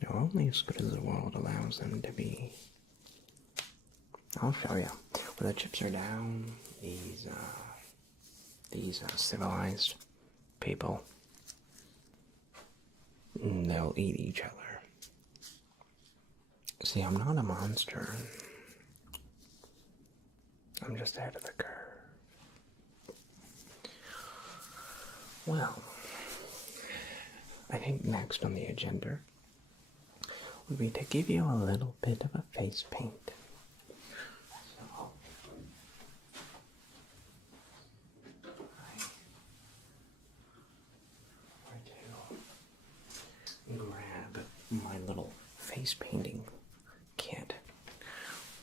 They're only as good as the world allows them to be. I'll show you. When the chips are down, these civilized people, they'll eat each other. See, I'm not a monster. I'm just ahead of the curve. Well, I think next on the agenda would be to give you a little bit of a face paint. So, I grab my little face painting kit.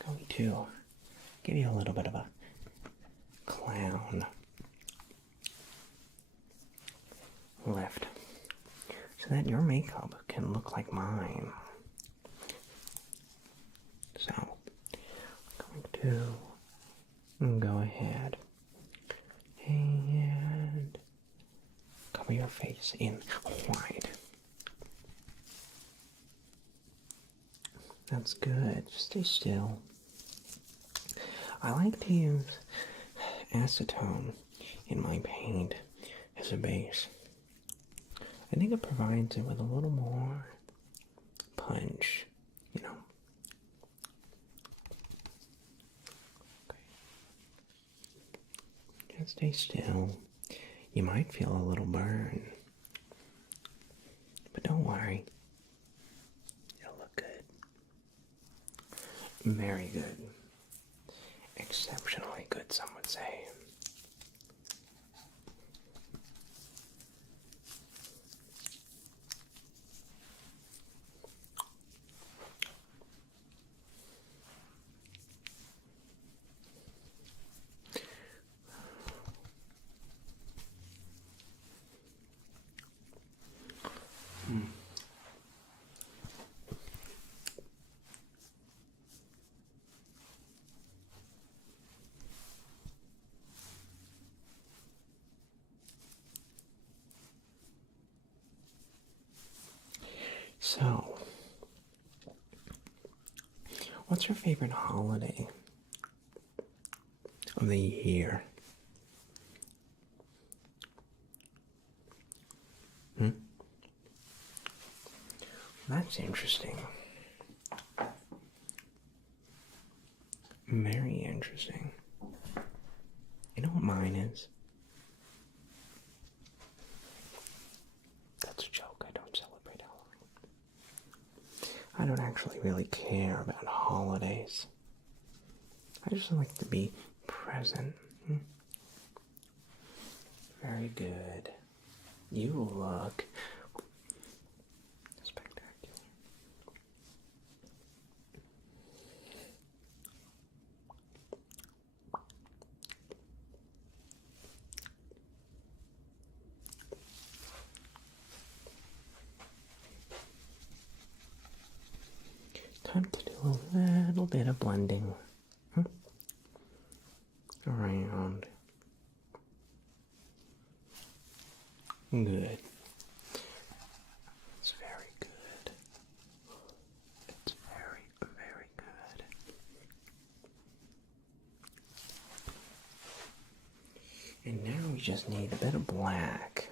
I'm going to give you a little bit of a clown lift so that your makeup can look like mine. So, I'm going to go ahead and cover your face in white. That's good. Just stay still. I like to use acetone in my paint as a base. I think it provides it with a little more punch, you know. Okay. Just stay still. You might feel a little burn, but don't worry. It'll look good. Very good. Exceptionally good, some would say. So, what's your favorite holiday of the year? That's interesting. Very interesting. You know what mine is? That's a joke. I don't celebrate Halloween. I don't actually really care about holidays. I just like to be present. Very good. You look spectacular. time to do a little bit of blending. Around. Good. It's very good. It's very, very good. And now we just need a bit of black.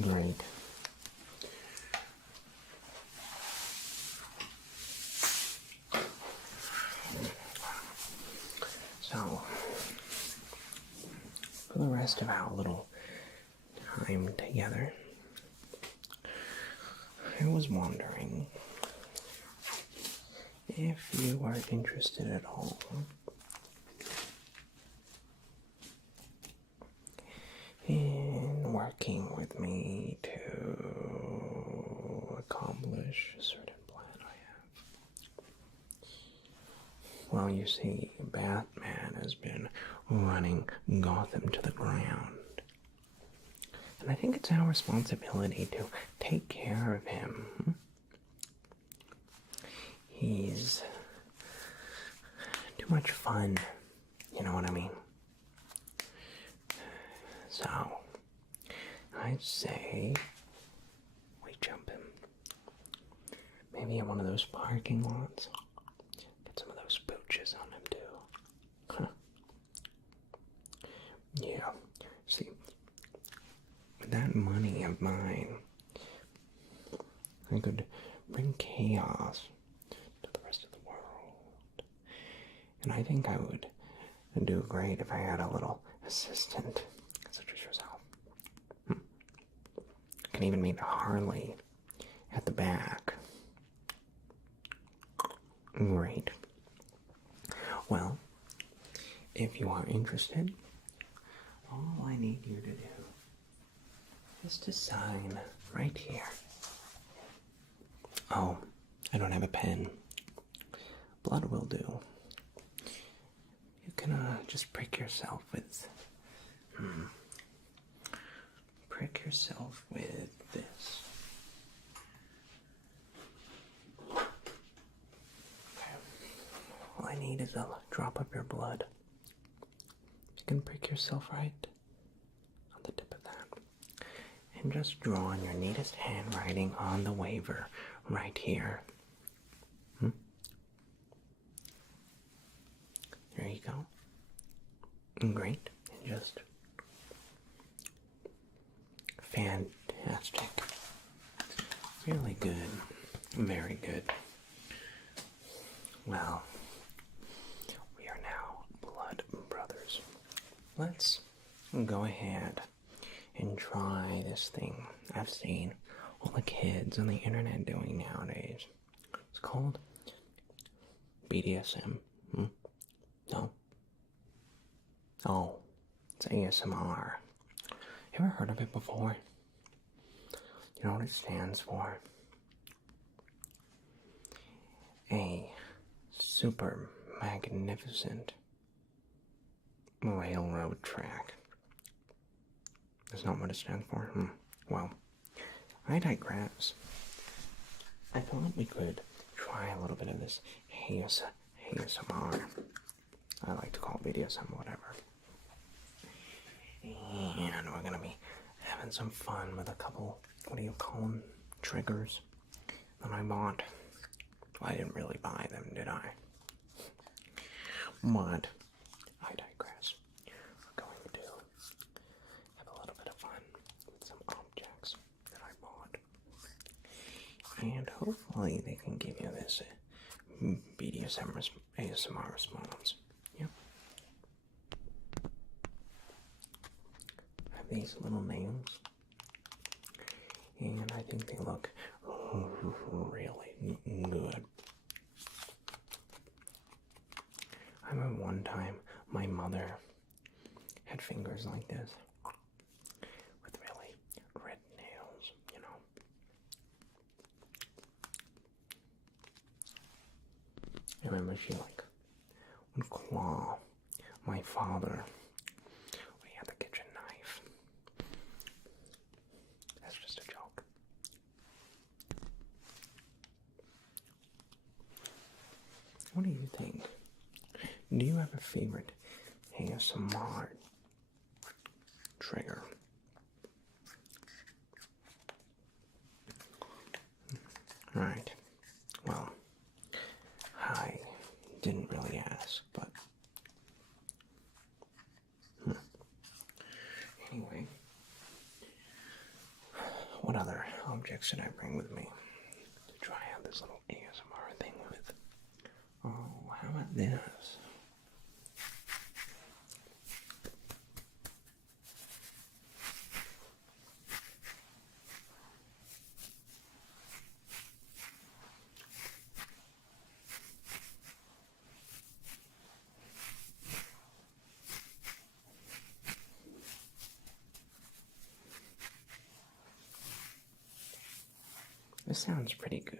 Great. So, for the rest of our little time together, I was wondering if you are interested at all in working with me to accomplish a certain plan I have. Well, you see, Batman has been running Gotham to the ground. And I think it's our responsibility to take care of him. He's too much fun, you know what I mean? So, I'd say we jump him. Maybe in one of those parking lots. Get some of those pooches on him too. Huh. Yeah, see, with that money of mine, I could bring chaos to the rest of the world. And I think I would do great if I had a little assistant such as yourself. I can even meet Harley at the back. Great. Well, if you are interested, all I need you to do is to sign right here. Oh, I don't have a pen. Blood will do. You can just prick yourself with this. All I need is a drop of your blood. You can prick yourself right on the tip of that. And just draw in your neatest handwriting on the waiver right here. There you go. Great. And just fantastic. Really good. Very good. Well, we are now blood brothers. Let's go ahead and try this thing I've seen all the kids on the internet doing nowadays. It's called BDSM. No? Oh, it's ASMR. You ever heard of it before? You know what it stands for? A super magnificent railroad track. That's not what it stands for? Well, I digress. I thought we could try a little bit of this ASMR. I like to call it BDSM, whatever. And we're gonna be having some fun with a couple, what do you call them, triggers that I bought. Well, I didn't really buy them, did I? But I digress. We're going to have a little bit of fun with some objects that I bought. And hopefully they can give you this BDSM ASMR response. Yep. I have these little nails. And I think they look really good. I remember one time my mother had fingers like this with really red nails, you know. I remember she would claw my father when he had the kitchen knife. That's just a joke. What do you think? Do you have a favorite ASMR trigger? Right. Well, I didn't really ask, but anyway, what other objects should I bring with me to try out this little ASMR thing with? Oh, how about this? This sounds pretty good.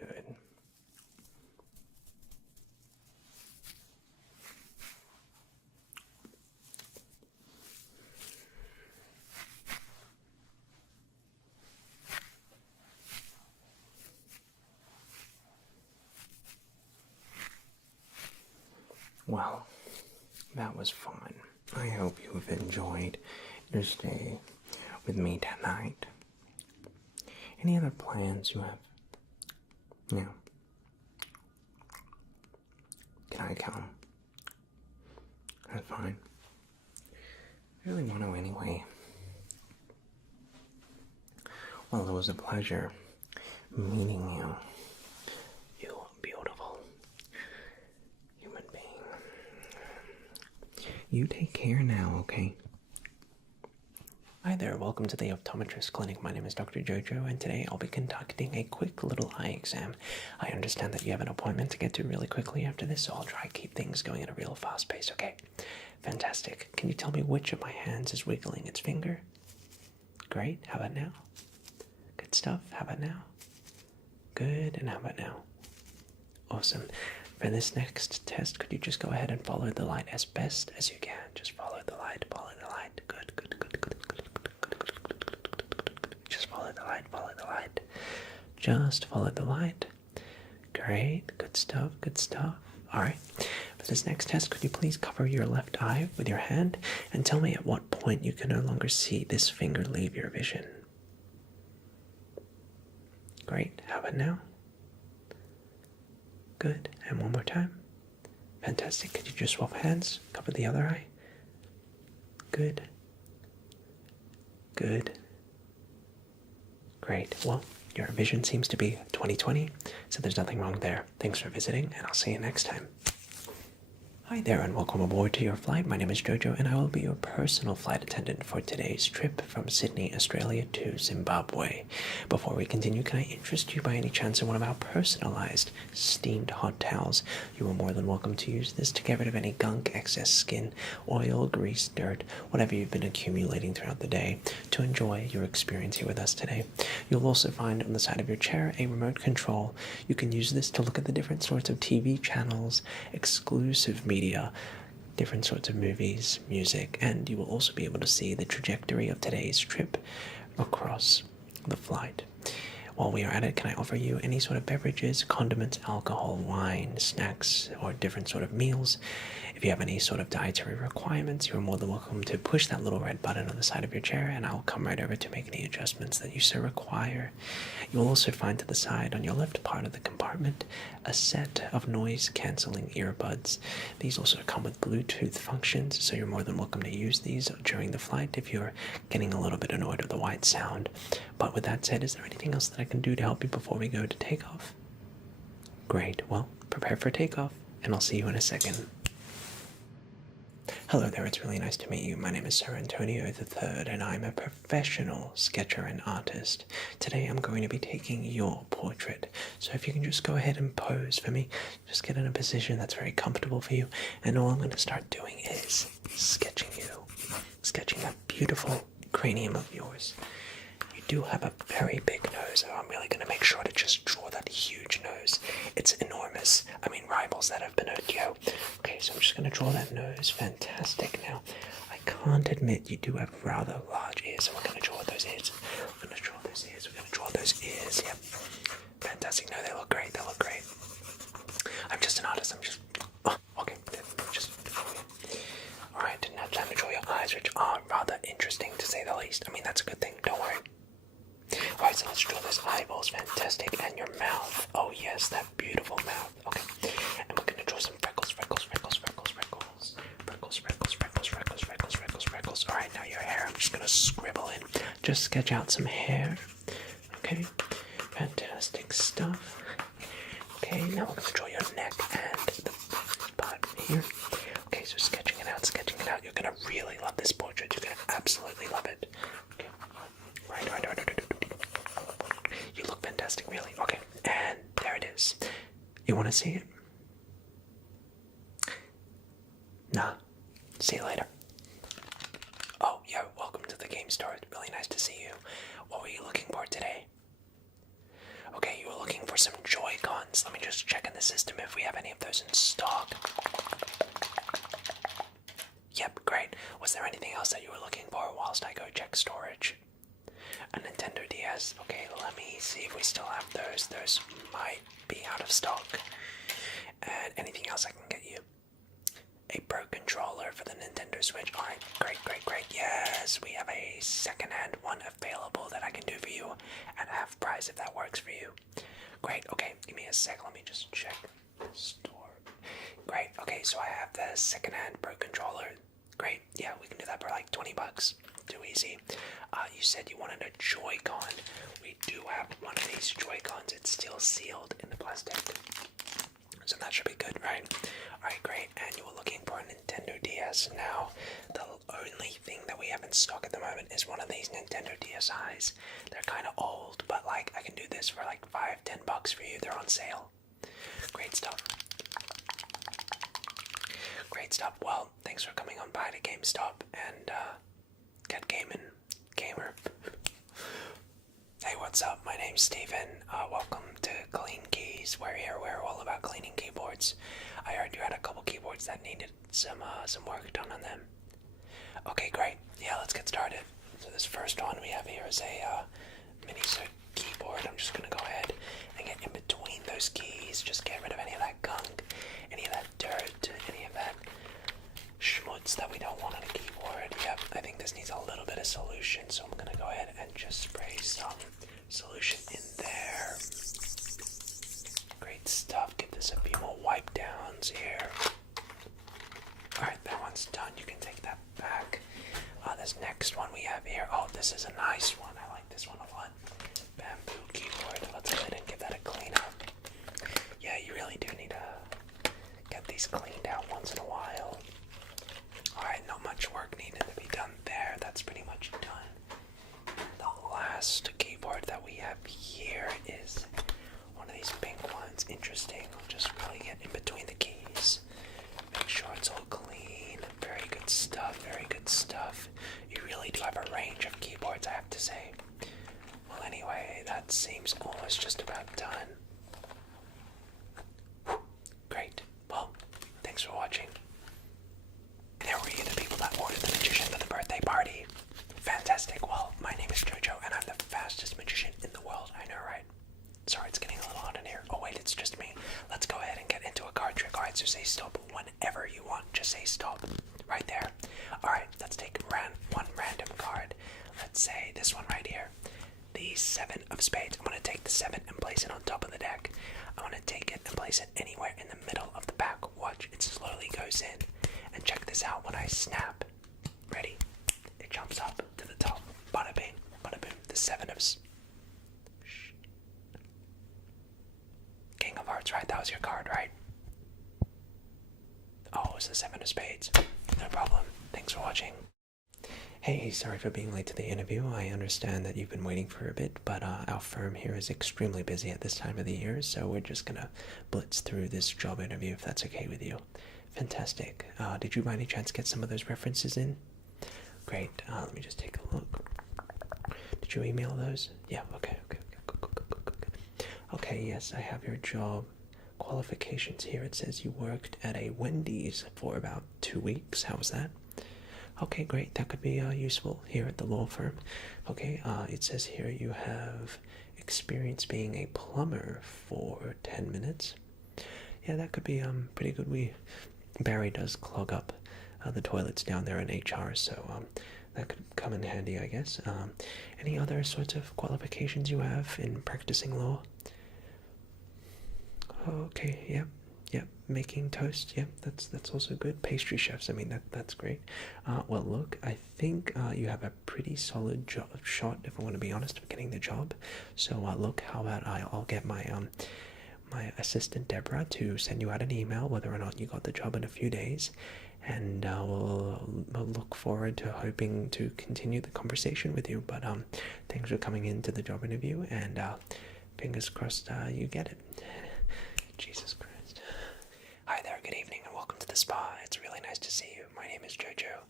Well, that was fun. I hope you have enjoyed your stay with me tonight. Any other plans you have? Yeah. Can I come? That's fine. I really want to anyway. Well, it was a pleasure meeting you. You beautiful human being. You take care now, okay? Hi there, welcome to the Optometrist Clinic. My name is Dr. Jojo, and today I'll be conducting a quick little eye exam. I understand that you have an appointment to get to really quickly after this, so I'll try to keep things going at a real fast pace, okay? Fantastic. Can you tell me which of my hands is wiggling its finger? Great. How about now? Good stuff. How about now? Good. And how about now? Awesome. For this next test, could you just go ahead and follow the light as best as you can? Just follow the light, follow the light. Good, good, good, good, good, good, good, good. Just follow the light, follow the light. Just follow the light. Great. Good stuff, good stuff. Alright. For this next test, could you please cover your left eye with your hand and tell me at what point you can no longer see this finger leave your vision? Great. How about now? Good. And one more time. Fantastic. Could you just swap hands? Cover the other eye. Good. Good. Great. Well, your vision seems to be 20/20, so there's nothing wrong there. Thanks for visiting, and I'll see you next time. Hi there, and welcome aboard to your flight. My name is Jojo, and I will be your personal flight attendant for today's trip from Sydney, Australia to Zimbabwe. Before we continue, can I interest you by any chance in one of our personalized steamed hot towels? You are more than welcome to use this to get rid of any gunk, excess skin, oil, grease, dirt, whatever you've been accumulating throughout the day, to enjoy your experience here with us today. You'll also find on the side of your chair a remote control. You can use this to look at the different sorts of TV channels, exclusive media, different sorts of movies, music, and you will also be able to see the trajectory of today's trip across the flight. While we are at it, can I offer you any sort of beverages, condiments, alcohol, wine, snacks, or different sort of meals? If you have any sort of dietary requirements, you are more than welcome to push that little red button on the side of your chair, and I'll come right over to make any adjustments that you so require. You will also find to the side on your left part of the compartment a set of noise-canceling earbuds. These also come with Bluetooth functions, so you're more than welcome to use these during the flight if you're getting a little bit annoyed with the white sound. But with that said, is there anything else that I can do to help you before we go to takeoff? Great. Well, prepare for takeoff, and I'll see you in a second. Hello there, it's really nice to meet you. My name is Sir Antonio III, and I'm a professional sketcher and artist. Today I'm going to be taking your portrait, so if you can just go ahead and pose for me, just get in a position that's very comfortable for you, and all I'm going to start doing is sketching that beautiful cranium of yours. You do have a very big nose, so I'm really going to make sure to just draw that huge nose. It's enormous. I mean, rivals that have Pinocchio. Okay, so I'm just going to draw that nose. Fantastic. Now, I can't admit you do have rather large ears, so we're going to draw those ears. We're going to draw those ears. We're going to draw those ears. Yep. Fantastic. No, they look great. They look great. I'm just an artist. I'm just... Oh, okay. Just... Alright, now time to draw your eyes, which are rather interesting to say the least. I mean, that's a good thing. Don't worry. Alright, so let's draw those eyeballs. Fantastic. And your mouth. Oh, yes, that beautiful mouth. Okay. And we're going to draw some freckles, freckles, freckles, freckles, freckles. Freckles, freckles, freckles, freckles, freckles, freckles, freckles. Alright, now your hair. I'm just going to scribble in. Just sketch out some hair. Okay. Fantastic stuff. Okay, now we're going to draw your neck and the part here. Okay, so sketching it out, sketching it out. You're going to really love this portrait. You're going to absolutely love it. Okay. Right. You look fantastic, really. Okay, and there it is. You want to see it? Nah. See you later. Oh, yeah, welcome to the game store. It's really nice to see you. What were you looking for today? Okay, you were looking for some Joy-Cons. Let me just check in the system if we have any of those in stock. Yep, great. Was there anything else that you were looking for whilst I go check storage? A Nintendo DS. Okay, let me see if we still have those. Those might be out of stock. And anything else I can get you? A Pro Controller for the Nintendo Switch. Alright, great. Yes, we have a second-hand one available that I can do for you at half price if that works for you. Great, okay, give me a sec. Let me just check the store. Great, okay, so I have the second-hand Pro Controller. Great, yeah, we can do that for like $20. Too easy. You said you wanted a Joy-Con. We do have one of these Joy-Cons. It's still sealed in the plastic. So that should be good, right? Alright, great. And you were looking for a Nintendo DS. Now, the only thing that we have in stock at the moment is one of these Nintendo DSi's. They're kind of old, but like I can do this for like $5-10 for you. They're on sale. Great stuff. Great stuff. Well, thanks for coming on by to GameStop and get gaming, gamer. Hey, what's up? My name's Steven. Welcome to Clean Keys. We're all about cleaning keyboards. I heard you had a couple keyboards that needed some work done on them. Okay, great. Yeah, let's get started. So this first one we have here is a mini keyboard. I'm just gonna go ahead and get in between those keys. Just get rid of any of that gunk, any of that dirt, any of that schmutz that we don't want on a keyboard. Yep, I think this needs a little bit of solution, so I'm gonna go ahead and just spray some solution in there. Great stuff. Give this a few more wipe downs here. Alright, that one's done. You can take that back. This next one we have here. Oh, this is a nice one. I like this one a lot. Bamboo keyboard. Let's go ahead and give that a clean up. Yeah, you really do need to get these cleaned out once in a while. Alright, not much work needed to be done there. That's pretty much done. The last keyboard that we have here is one of these pink ones. Interesting. I'll just really get in between the keys. Make sure it's all clean. Very good stuff. Very good stuff. You really do have a range of keyboards, I have to say. Well, anyway, that seems almost just about done. Whew. Great. Well, thanks for watching. There were you, the people that ordered the magician for the birthday party. Fantastic. Well, my name is Jojo, and I'm the fastest magician in the world. I know, right? Sorry, it's getting a little hot in here. Oh, wait, it's just me. Let's go ahead and get into a card trick. Alright, so say stop whenever you want. Just say stop. Right there. Alright, let's take one random card. Let's say this one right here. The 7 of spades. I'm going to take the 7 and place it on top of the deck. I'm going to take it and place it anywhere in the middle of the pack. Watch, it slowly goes in. And check this out. When I snap, ready? It jumps up to the top. Bada bing, bada boom. The 7 of King of Hearts, right? That was your card, right? Oh, it was the 7 of spades. No problem. Thanks for watching. Hey, sorry for being late to the interview. I understand that you've been waiting for a bit, but our firm here is extremely busy at this time of the year, so we're just gonna blitz through this job interview if that's okay with you. Fantastic. Did you by any chance get some of those references in? Great. Let me just take a look. Did Did you email those? Yeah, okay, okay, okay, good. Okay, yes, I have your job qualifications here. It says you worked at a Wendy's for about 2 weeks. How was that? Okay, great. That could be useful here at the law firm. Okay, it says here you have experience being a plumber for 10 minutes. Yeah, that could be pretty good. Barry does clog up the toilets down there in HR, so that could come in handy, I guess. Any other sorts of qualifications you have in practicing law? Okay, yep, making toast, yep, that's also good. Pastry chefs, I mean, that's great. Well, look, I think you have a pretty solid shot, if I want to be honest, of getting the job. So, look, how about I'll get my assistant Deborah to send you out an email whether or not you got the job in a few days, and we'll look forward to hoping to continue the conversation with you. But thanks for coming into the job interview, and fingers crossed you get it. Jesus Christ. Hi there, good evening, and welcome to the spa. It's really nice to see you. My name is Jojo,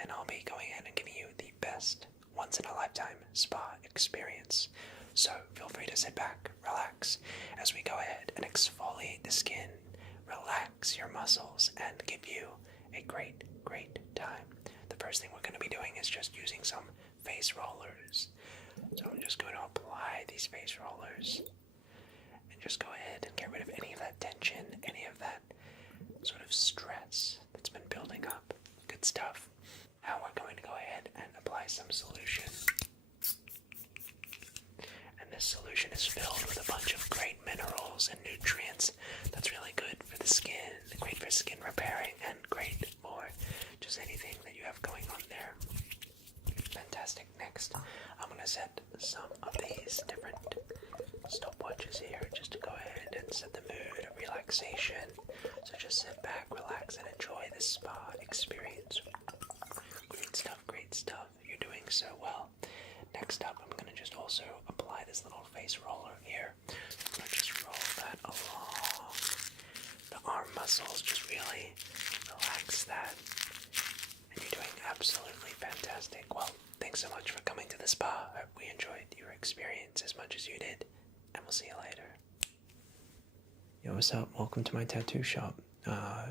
and I'll be going ahead and giving you the best once-in-a-lifetime spa experience. So feel free to sit back, relax, as we go ahead and exfoliate the skin, relax your muscles, and give you a great, great time. The first thing we're going to be doing is just using some face rollers. So I'm just going to apply these face rollers and just go ahead and get rid of any of that tension, any of that sort of stress that's been building up. Good stuff. Now we're going to go ahead and apply some solution. And this solution is filled with a bunch of great minerals and nutrients that's really good for the skin, great for skin repairing, and great for just anything that you have going on there. Fantastic. Next, I'm going to set some of these different stopwatches here just to go ahead and set the mood of relaxation. So just sit back, relax, and enjoy this spa experience. Great stuff, great stuff. You're doing so well. Next up, I'm going to just also apply this little face roller here. I'm going to just roll that along the arm muscles, just really relax that. And you're doing absolutely fantastic. Well, thanks so much for coming to the spa. I hope we enjoyed your experience as much as you did, and we'll see you later. Yo, what's up? Welcome to my tattoo shop.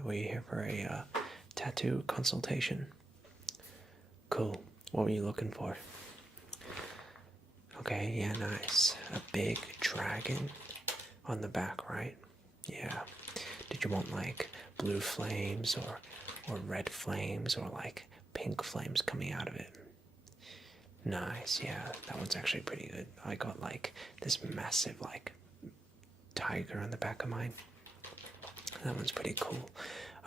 Were you here for a tattoo consultation? Cool. What were you looking for? Okay, yeah, nice. A big dragon on the back, right? Yeah. Did you want like blue flames or red flames or like pink flames coming out of it? Nice, yeah, that one's actually pretty good. I got like this massive like tiger on the back of mine. That one's pretty cool.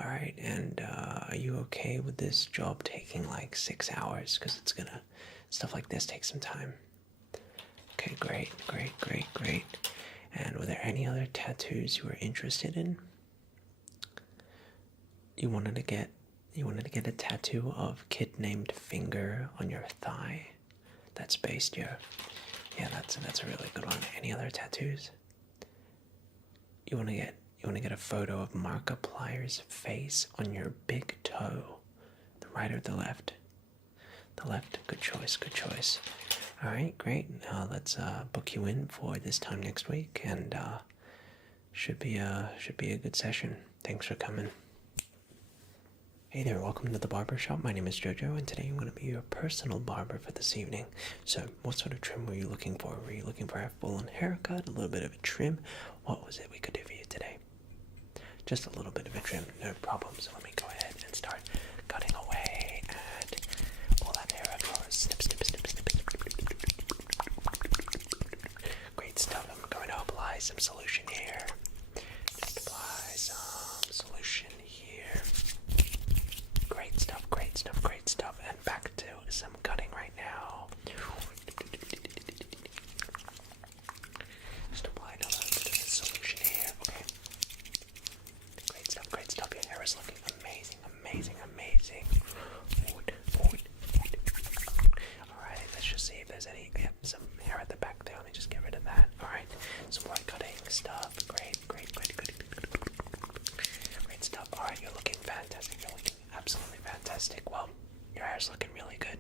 Alright, and are you okay with this job taking like 6 hours? Because stuff like this takes some time. Okay, great. And were there any other tattoos you were interested in? You wanted to get a tattoo of Kid Named Finger on your thigh. That's based, yeah. Yeah, that's a really good one. Any other tattoos? You wanna get a photo of Markiplier's face on your big toe. The right or the left? The left. Good choice. Alright, great. Now let's book you in for this time next week, and should be a good session. Thanks for coming. Hey there, welcome to the barber shop. My name is Jojo, and today I'm going to be your personal barber for this evening. So, what sort of trim were you looking for? Were you looking for a full-on haircut, a little bit of a trim? What was it we could do for you today? Just a little bit of a trim, no problem. So let me go ahead and start cutting away and all that hair of yours. Snip. Great stuff. I'm going to apply some solution here. Just apply some solution here. Great stuff, and back to some cutting right now. Just apply another bit of solution here, okay. Great stuff, your hair is looking amazing. Alright, let's just see if there's some hair at the back there. Let me just get rid of that. Alright, some more cutting stuff. Great stuff. Alright, you're looking fantastic. You're looking absolutely fantastic. Well, your hair's looking really good.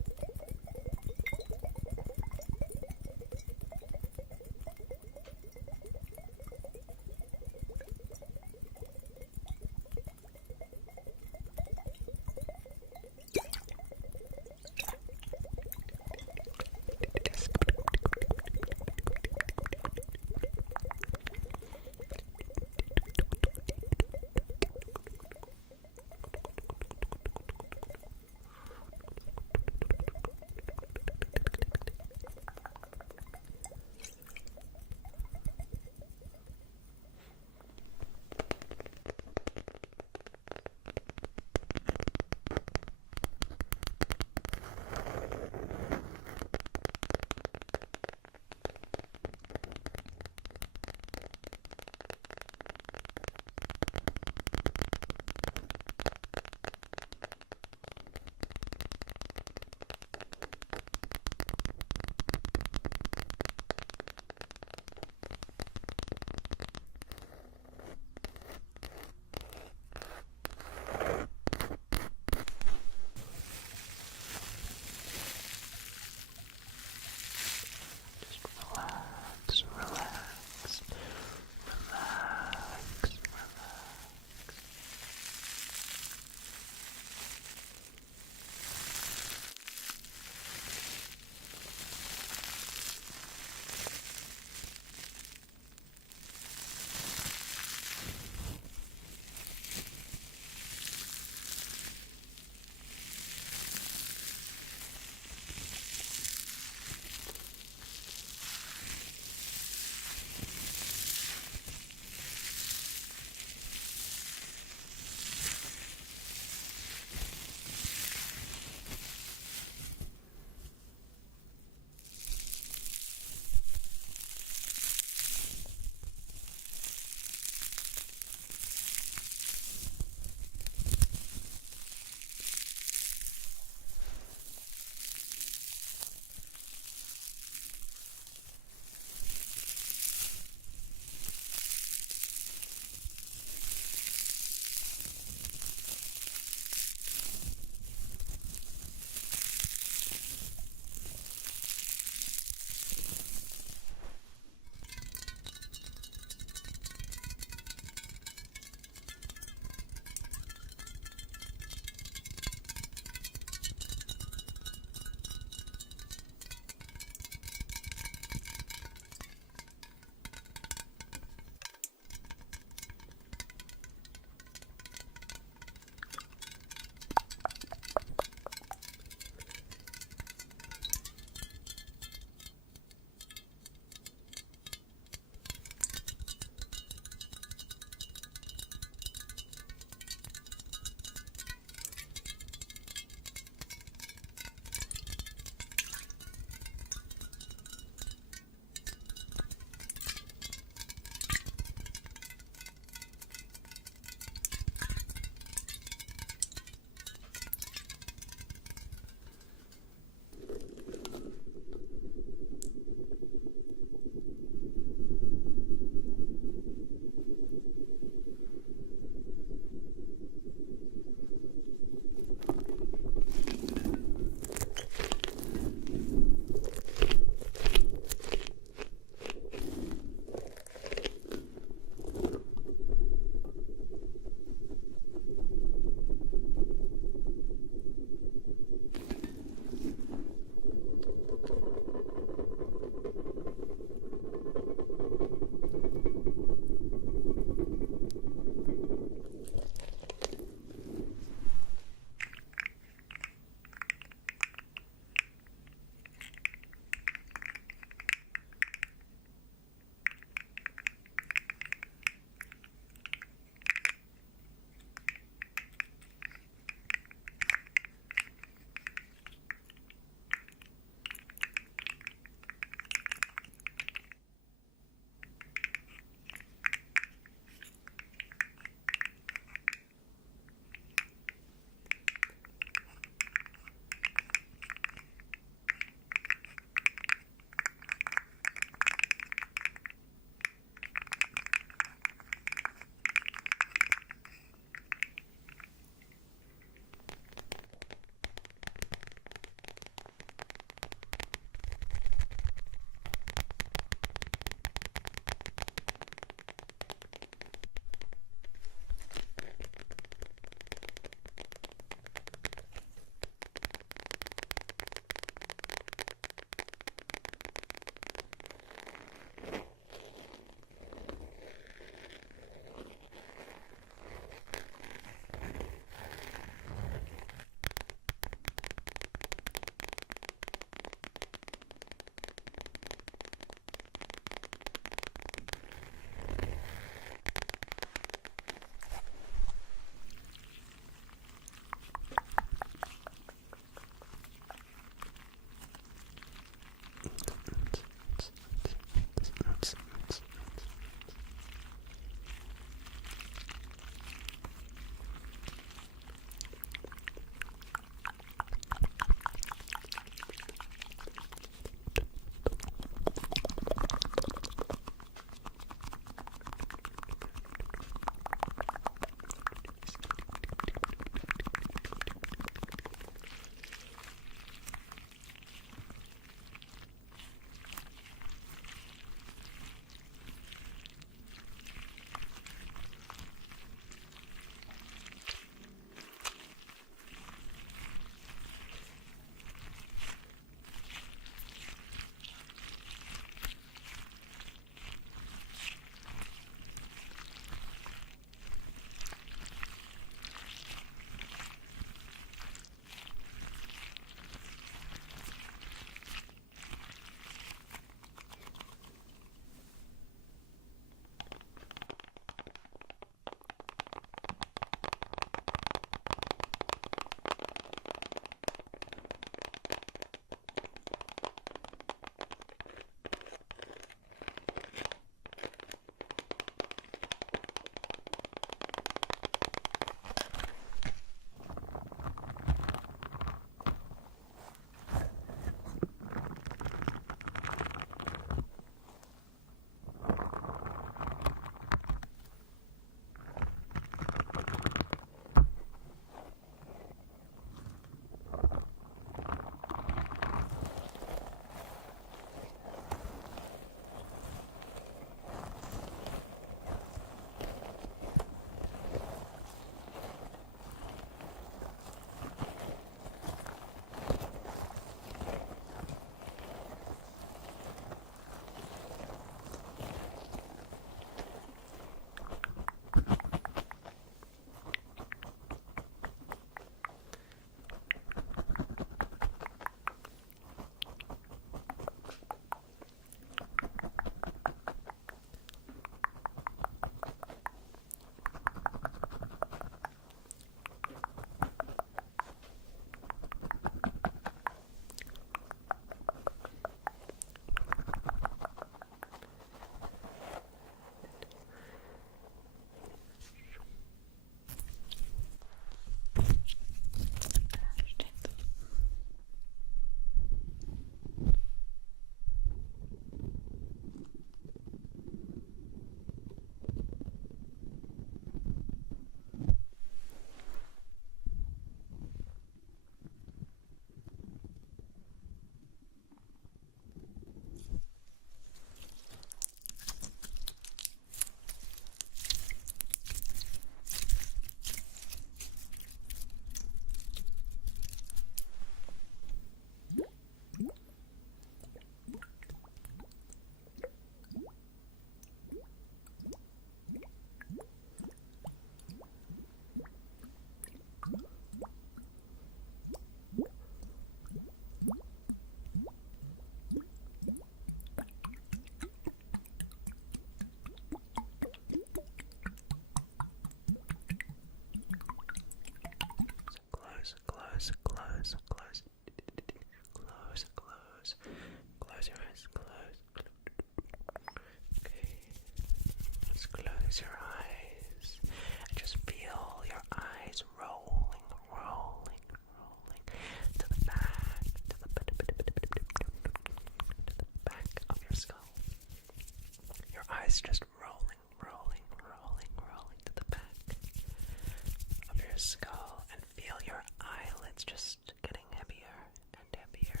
your skull and feel your eyelids just getting heavier and heavier.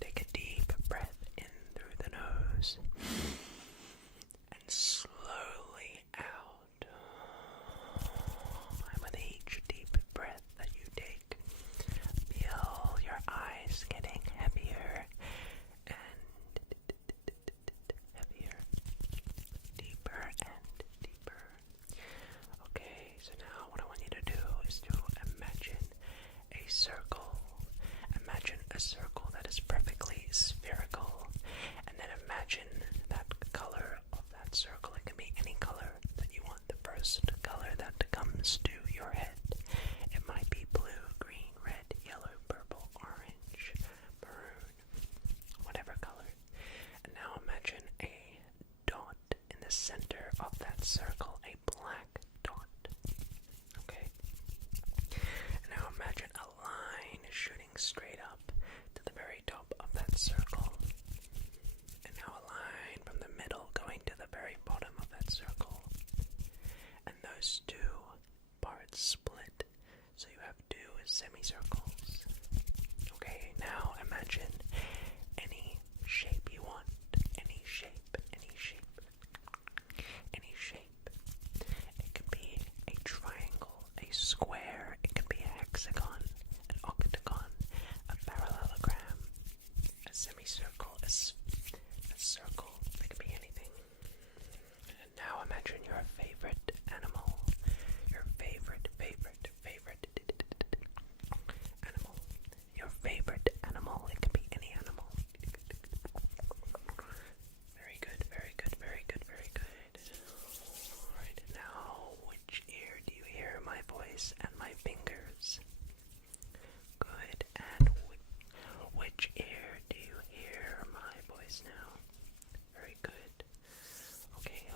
Take a deep breath in through the nose and slowly out. And with each deep breath that you take, feel your eyes getting heavier and heavier, deeper and deeper. Okay, so now what I want you to do is to imagine a circle. Imagine a circle that is perfectly spherical, and then imagine that color of that circle. It can be any color that you want. The first color that comes to your head. It might be blue, green, red, yellow, purple, orange, maroon, whatever color. And now imagine a dot in the center of that circle, a black dot. Okay? And now imagine a line shooting straight up to the very top of that circle. And now a line from the middle going to the very bottom of that circle. And those two parts split, so you have two semicircles. Okay, now imagine any shape you want. Any shape, any shape, any shape. It could be a triangle, a square, it could be a hexagon, an octagon, a parallelogram, a semicircle, a circle. It could be anything. And now imagine your favorite animal. Your favorite animal. Your favorite animal. It can be any animal. Very good, very good, very good, very good. Alright, now which ear do you hear my voice and my fingers? Good, and which ear do you hear my voice now? Very good.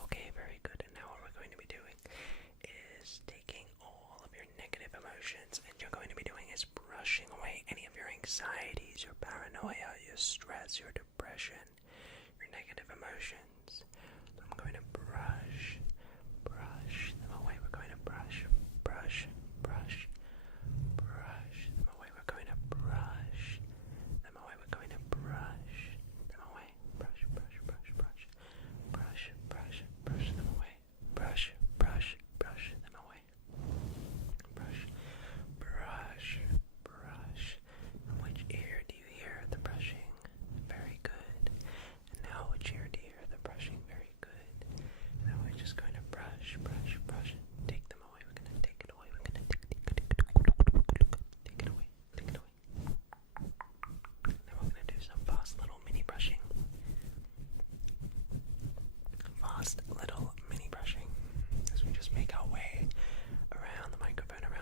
Okay, very good. And now what we're going to be doing is taking all of your negative emotions, and you're going to be doing is brushing away any of your anxieties, your paranoia, your stress, your depression, your negative emotions. I'm going to brush them away. We're going to brush them away. We're going to brush them away. We're going to brush them away. Brush them away. Brush them away. Brush. And which ear do you hear the brushing? Very good. And now which ear do you hear the brushing? Very good. And now we're just going to brush. Take them away. We're going to take it away. We're going to take it away. Now we're going to do some fast little mini brushing. As we just make our way around the microphone, and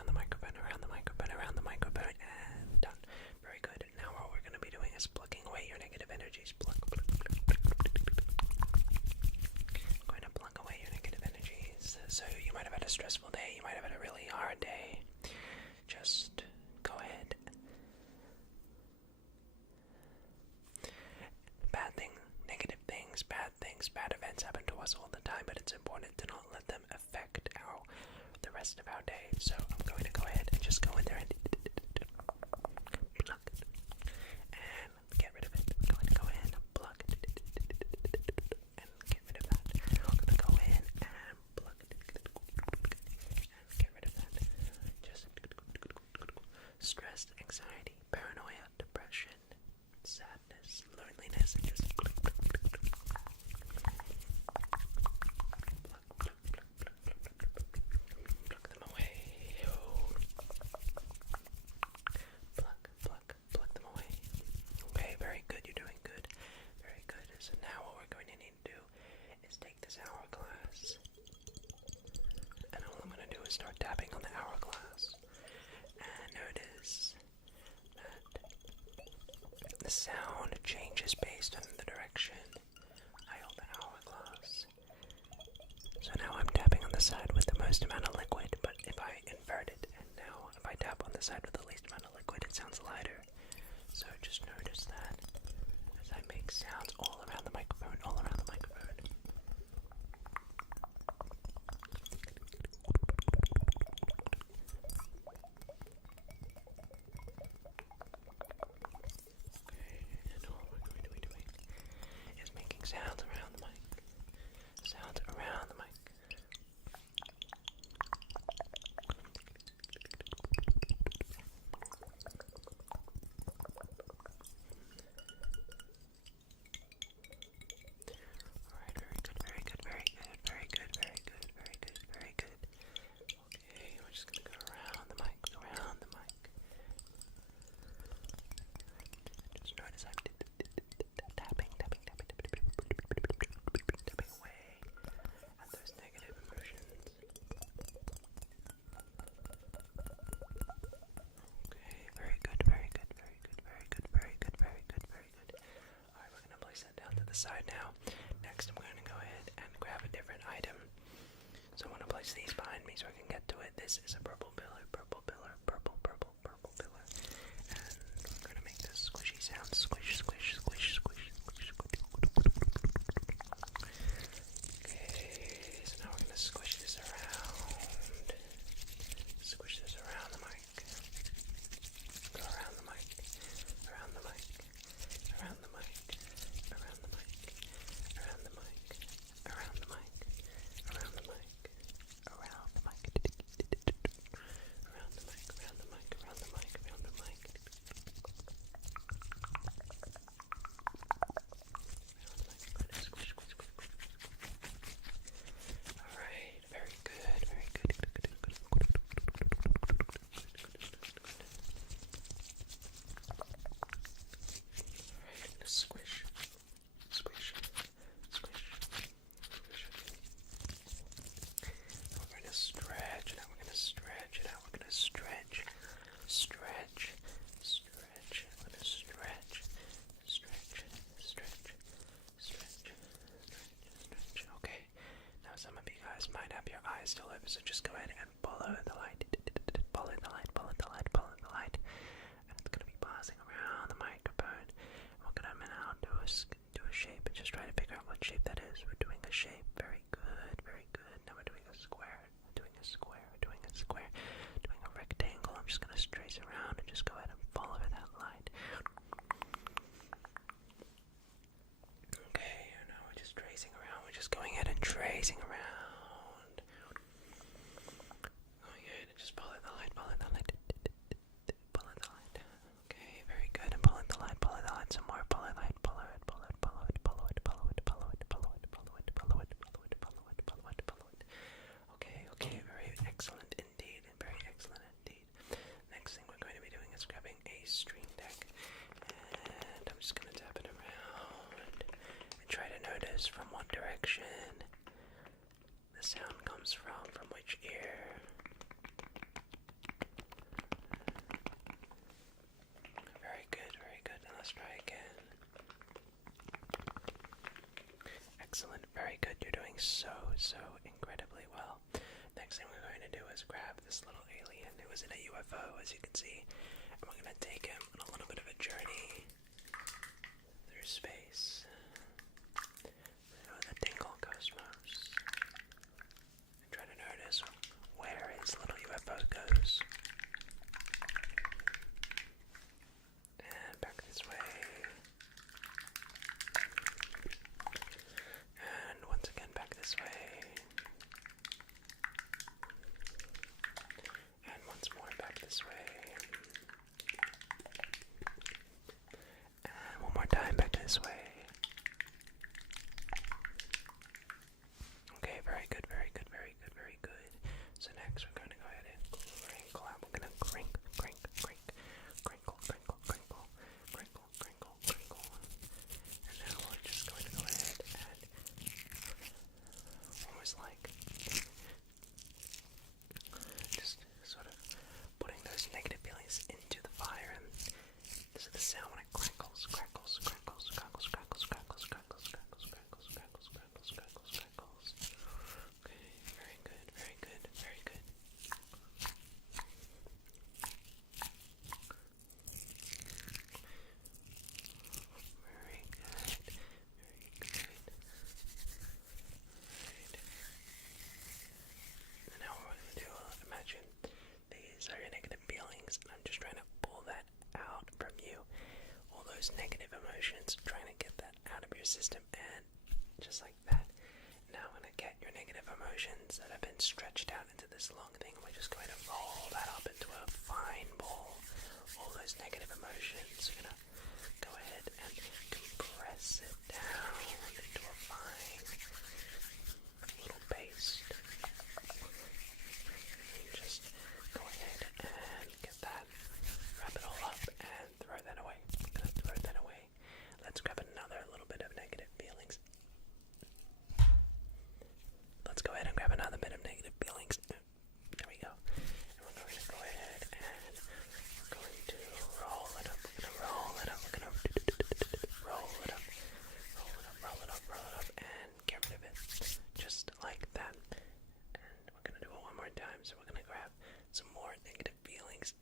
done. Very good. Now what we're going to be doing is plucking away your negative energies. Pluck. I'm going to pluck away your negative energies. So you might have had a stressful day, you might have had a really hard day. Just go ahead. Bad events happen to us all the time, but it's important to not let them affect the rest of our day. So I'm going to go ahead and just go in there and pluck and get rid of it. I'm going to go in, pluck and get rid of that. I'm going to go in and pluck and get rid of that. Just stress, anxiety, paranoia, depression, sadness, loneliness, and just pluck them away. Pluck them away. Okay, very good. You're doing good. Very good. So now what we're going to need to do is take this hourglass, and all I'm going to do is start tapping on the hourglass. And notice that the sound changes based on the direction I hold the hourglass. So now I'm tapping on the side with the most amount of liquid, but if I invert it, and now if I tap on the side with the least amount of liquid, it sounds lighter. So just notice that as I make sounds all around the microphone. Sounds around the mic. Sounds around the mic. Alright, very good, very good, very good, very good, very good, very good, very good. Okay, we're just gonna go around the mic, around the mic. Just notice I'm tapping, tapping, tapping, tapping, tapping away at those negative emotions. Okay, very good, very good, very good, very good, very good, very good, very good. Alright, we're gonna place that down to the side now. Next, I'm going to go ahead and grab a different item. So I want to place these behind me so I can get to it. This is a purple pillar, purple pillar, purple, purple, purple pillar. And we're going to make this squishy sound. Squish, squish, squish, squish, squish, squish. Okay, so now we're going to squish this around. Squish this around the mic. Go around the mic. Around the mic. Around the mic. Around the mic. Around the mic. Around the mic. Around the mic. Around the mic. Around the mic. Around the mic. Around the mic. Around the mic. Squish, squish, squish. Alright, very good, very good. Alright, squish, squish, squish, squish. Now we're gonna stretch, now we're gonna stretch, now we're gonna stretch, stretch, stretch, we're gonna stretch, stretch, stretch, stretch, stretch. Okay, now some of you guys might have your eyes still open, so just go ahead and follow the light, follow the light, follow the light, follow the light, and it's gonna be passing around the microphone. We're gonna now do a shape and just try to figure out what shape that is. We're doing a shape. Very good, very good. Now we're doing a square. We're doing a square. We're doing a square. Doing a rectangle. I'm just gonna trace around and just go ahead and follow that light. Okay, now we're just tracing around. We're just going ahead and tracing around. Going ahead and just follow the light. Follow the light. Follow the light. Okay, very good. And follow the light. Follow the light some more. Follow the light. Follow it. Follow it. Follow it. Follow it. Follow it. Follow it. Follow it. Follow it. Follow it. Follow it. Follow it. Follow it. Follow it. Okay. Okay. Very excellent indeed. And very excellent indeed. Next thing we're going to be doing is grabbing a stream deck, and I'm just going to tap it around and try to notice from what direction the sound comes from which ear. Very good, very good. Now let's try again. Excellent, very good. You're doing so incredibly well. Next thing we're going to do is grab this little alien who is in a UFO, as you can see, and we're going to take him on a little bit of a journey through space, through the Dingle Cosmos, and try to notice where his little UFO goes. And back this way. And once again back this way. And once more back this way. And one more time back this way. Okay, very good, very good, very good, very good. So next we're going to go ahead and crinkle out. We're going to crinkle, crinkle, crinkle, crinkle, crinkle, crinkle, crinkle, crinkle. And now we're just going to go ahead and almost like just sort of putting those negative feelings into the fire, and this is the sound when it crackles, crackles, crackles, crackles, crackles, crackles, crackles, crackles, crackles, crackles, crackles, crackles, crackles. Okay, very good, very good, very good. Very good, very good. Right. And now what we're going to do, imagine these are your negative feelings, and I'm just trying to pull that out from you. All those negative emotions, trying to get that out of your system, and just like that. Now I'm going to get your negative emotions that have been stretched out into this long thing. We're just going to roll that up into a fine ball. All those negative emotions, we're going to go ahead and compress it down into a fine little paste. And just go ahead and get that, wrap it all up, and throw that away. Gonna throw that away. Let's grab another little bit of negative feelings. Let's go ahead and grab another bit of negative feelings. There we go. And we're going to go ahead and we're going to roll it up. We're going to roll it up. We're going to roll it up. Roll it up, roll it up, roll it up, and get rid of it. Just like that. And we're going to do it one more time. So we're going to grab some more negative feelings.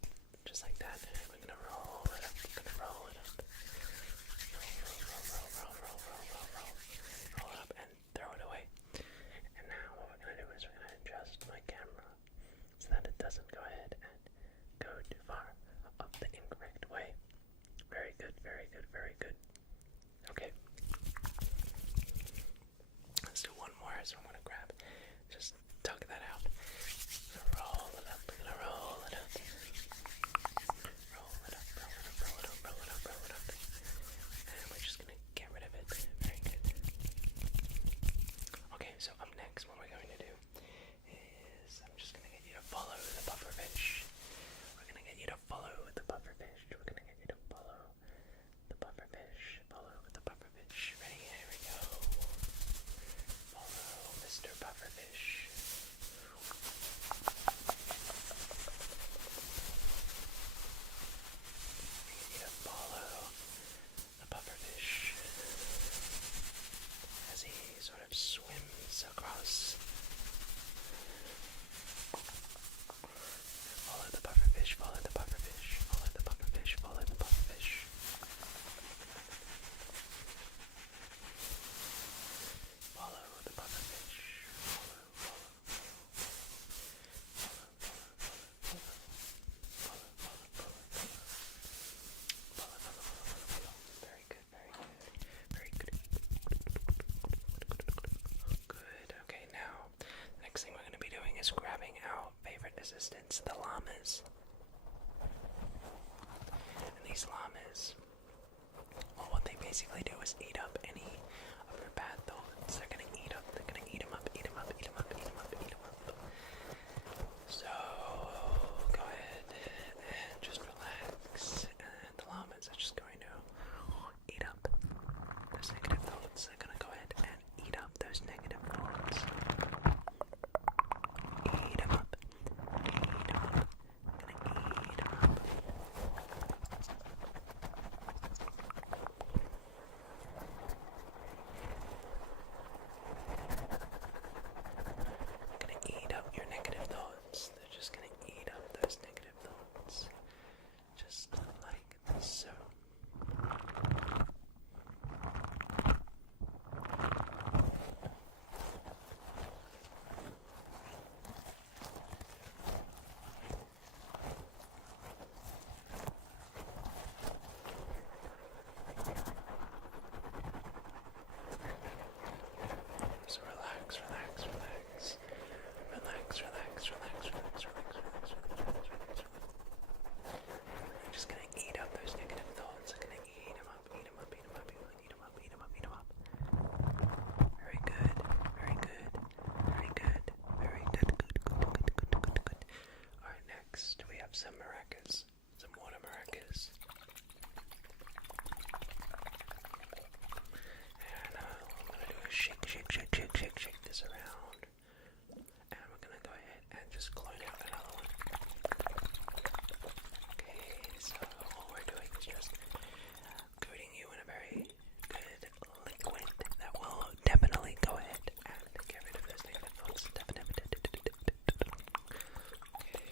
Just like that. And we're going to roll it up. We're going to roll it up. Roll it up and throw it away. And now what we're going to do is we're going to adjust my camera so that it doesn't go ahead and go too far up the incorrect way. Very good, very good, very good. Okay. Let's do one more. So I'm going to grab, just tug that out. Roll it up, we're going to roll it up. Roll it up, roll it up, roll it up, roll it up, roll it up. And we're just going to get rid of it. Very good. Okay, so up next, what we're going to do is I'm just going to get you to follow the pufferfish. We're going to get you to follow the pufferfish. We're going to get you to follow the pufferfish. Follow the pufferfish. Ready? Here we go. Follow Mr. Pufferfish. Get you to follow the pufferfish as he sort of swims across. Follow the pufferfish, follow the pufferfish, follow the pufferfish, follow the pufferfish. Follow the pufferfish. Very good, very good, very good. Good, okay, now the next thing we're going to be doing is grabbing our favorite assistants, the llamas. And these llamas, well, what they basically do is eat up any of your bad thoughts. They're going to eat up, they're going to eat them up, eat them up, eat them up, eat them up, eat them up. So, go ahead and just relax. And the llamas are just going to eat up those negative thoughts. They're going to go ahead and eat up those negative thoughts. Eat them up. Eat them up. I'm gonna eat them up. Gonna eat up your negative thoughts. They're just gonna eat up those negative thoughts. Just like so. So relax, relax, relax. Relax, relax, relax, relax, relax, relax, relax, relax. I'm just gonna eat up those negative thoughts. I'm gonna eat them up, eat them up, eat them up, eat them up, eat them up, eat them up. Very good, very good, very good, very good, good, good, good, good, good, good. Alright, next we have some maracas, some water maracas. And I'm gonna do a shake, shake, shake, shake, shake, shake this around. And we're gonna go ahead and just clone out another one. Okay, so all we're doing is just coating you in a very good liquid that will definitely go ahead and get rid of those negative thoughts. Definitely. Okay.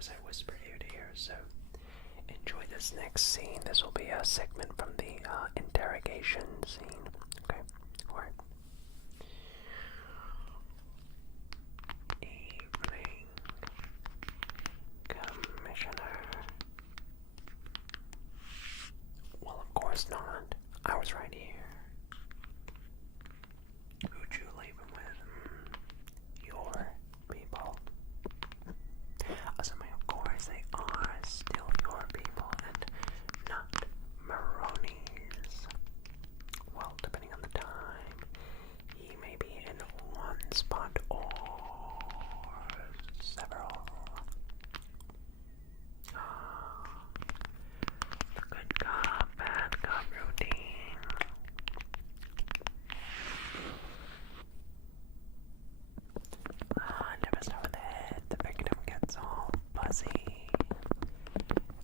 as I whisper ear to ear, so enjoy this next scene. This will be a segment from the interrogation scene. Okay? Alright. Evening, Commissioner. Well, of course not. I was right here. Who'd you leave him with? Your people. Of course, they are still your people and not Maroni's. Well, depending on the time, he may be in one spot or several. The good cop, bad cop routine. Never start with it. The victim gets all fuzzy.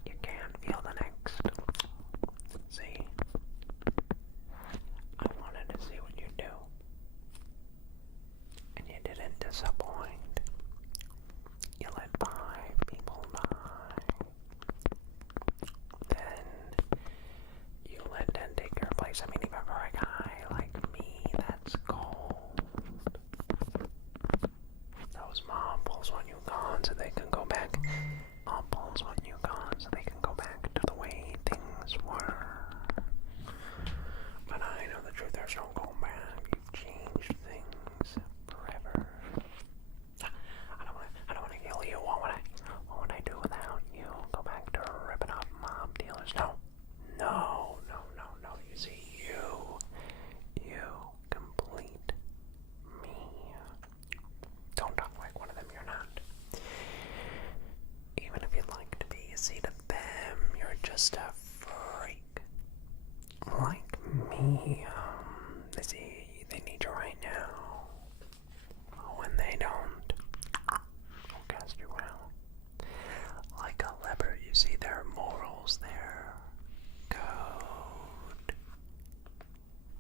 You can't feel the next. See? I wanted to see what you do. And you didn't disappoint. You let 5 people die. Then you let 10 take your place. I mean, even for a guy like me, that's gold. Those mob pulls want you gone so they can go back. Mob pulls want you gone so they can go back to the way things were. But I know the truth, there's no going back. You've changed things forever. I don't wanna kill you. What would I do without you? Go back to ripping off mob dealers? No. You see, you complete me. Don't talk like one of them, you're not. Even if you'd like to be, you see, to them, you're just a freak. Like me. They see they need you right now. When they don't, I'll cast you out. Like a leper, you see their morals, their code.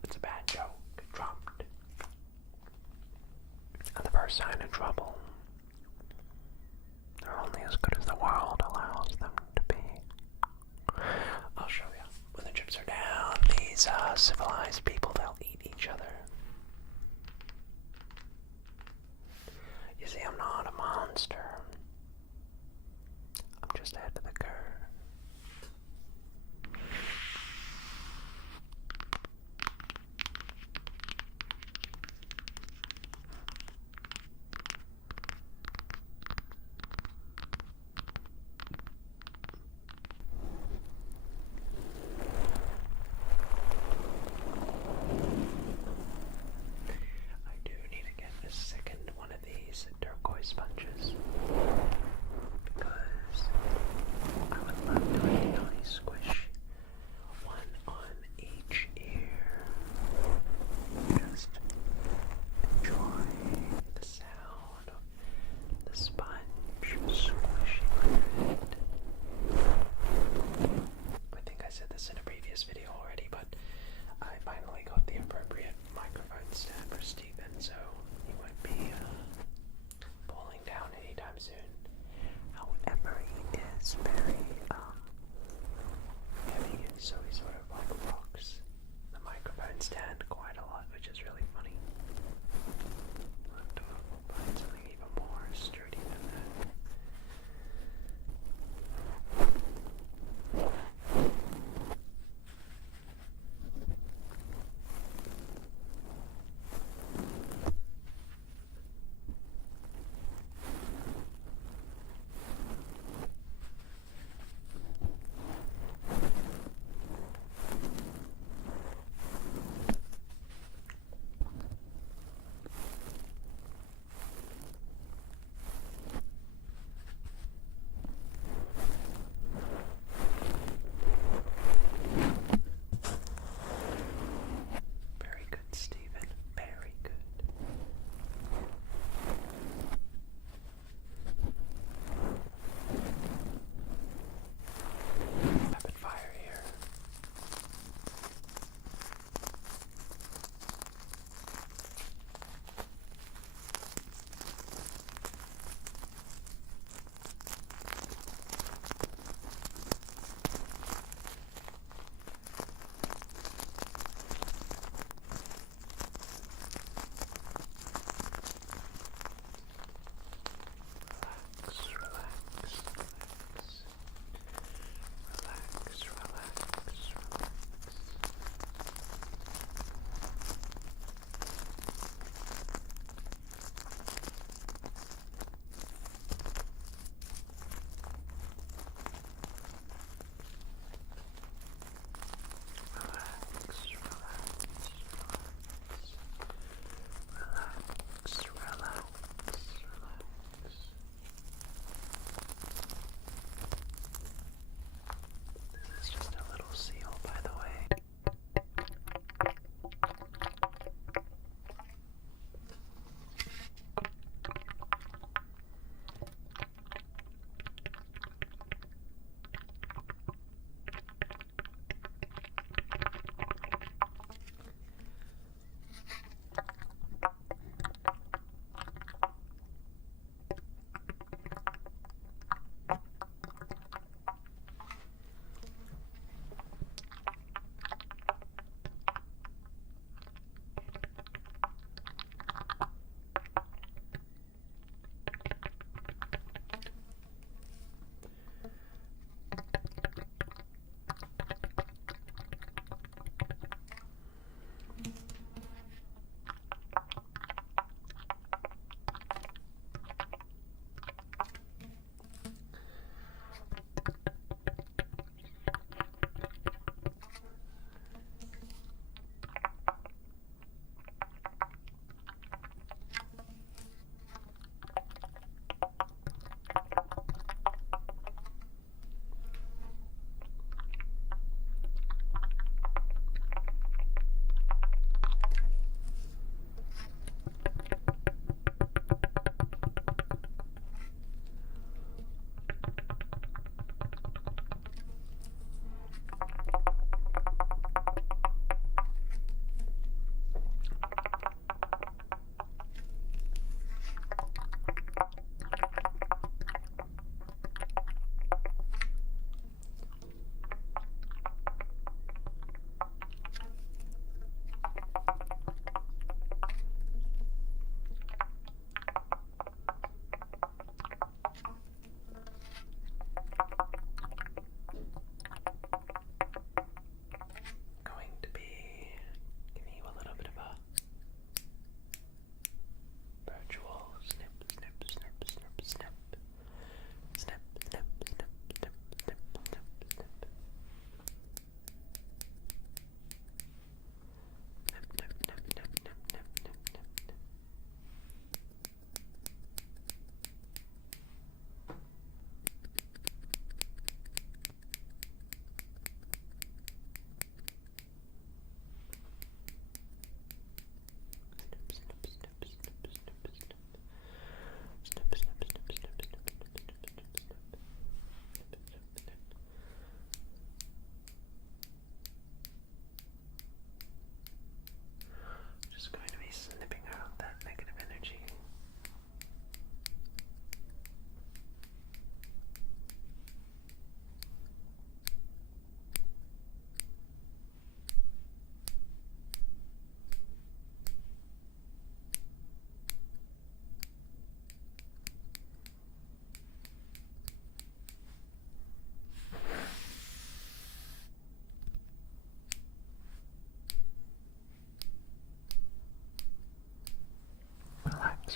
It's a bad joke. Dropped. And the first sign of trouble, they're only as good as the world allows them to be. I'll show you. When the chips are down, these civilized people, they'll eat each other. You see, I'm not a monster. I'm just ahead of the curve. I do need to get a second one of these turquoise sponges because I would love to really squish one on each ear. Just enjoy the sound of the sponge squishing it. I think I said this in a previous video already, but I finally got the appropriate microphone stand for Steven, so he won't be falling down anytime soon. However, he is very heavy, so he sort of like rocks the microphone stand quite a lot, which is really funny. I'll have to find something even more sturdy than that.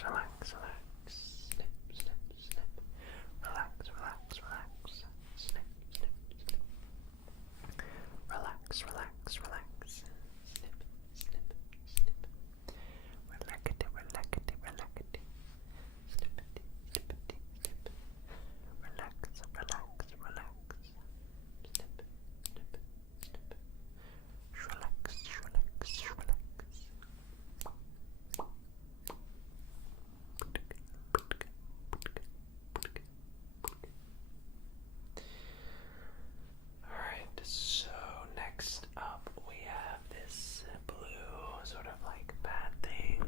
relax, relax, relax. Snip, snip, snip. Relax, relax, relax. Snip, snip, snip. Relax, relax, relax. Snip, snip, snip. Relaxity, relaxity, relaxity. Snippity, snippity, snip. Relax, relax, relax. Snip, snip, snip. Relax, relax, relax. Alright, so next up we have this blue sort of like bat thing.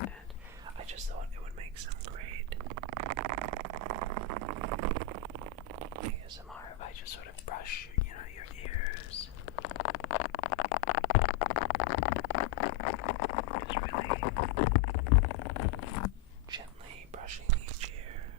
And I just thought it would make some great ASMR if I just sort of brush, your ears. Just really gently brushing each ear.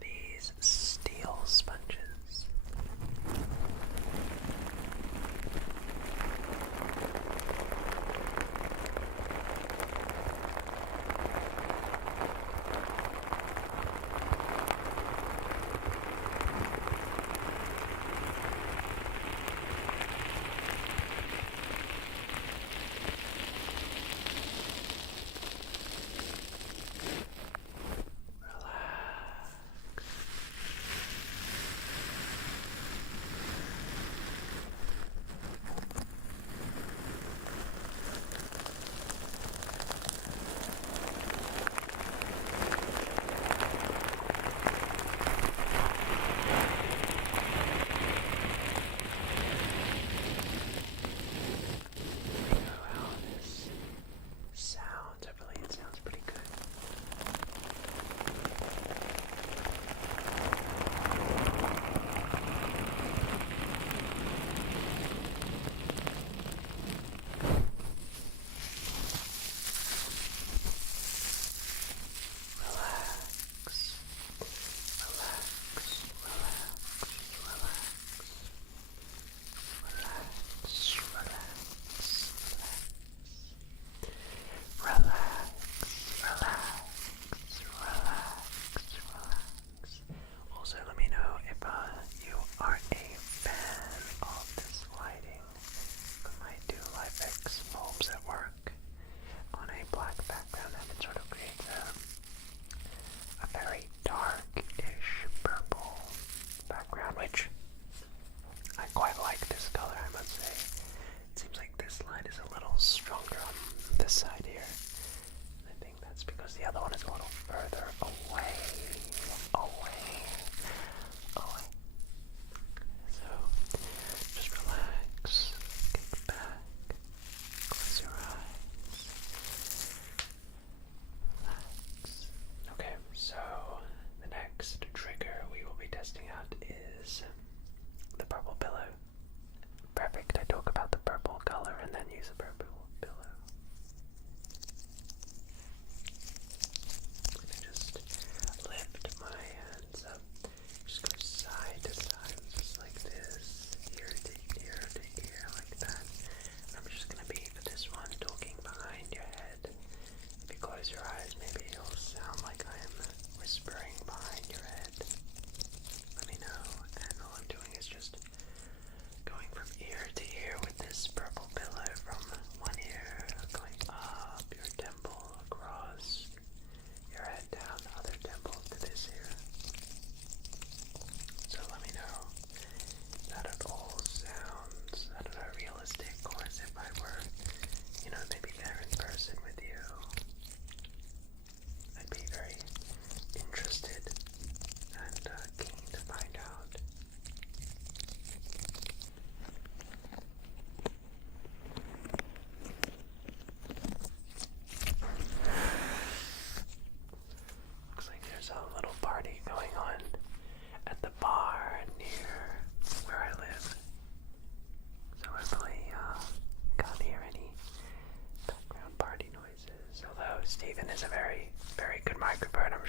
These steel sponges. How this sounds. I believe it sounds pretty good. Relax, relax, relax, relax. Relax, relax, relax. Relax, relax, relax. Also, let me know if you are a fan of this lighting. I might do LifeX bulbs at work on a black background and it sort of creates a very dark-ish purple background, which I quite like this color, I must say. It seems like this light is a little stronger on this side here. I think that's because the other one is a little further away. Away. So, just relax, kick back, close your eyes. Relax. Okay, so the next trigger we will be testing out is the purple pillow. Perfect, I talk about the purple color and then use a purple pillow.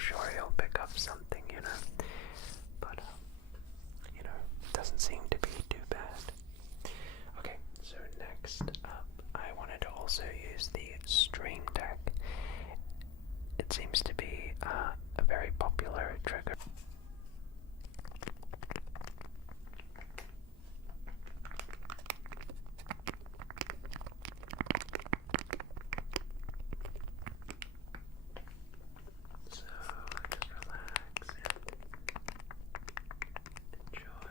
sure he'll pick up something, you know. But, you know, it doesn't seem to be too bad. Okay, so next up, I wanted to also use the Stream Deck. It seems to be a very popular trigger. So just relax and enjoy.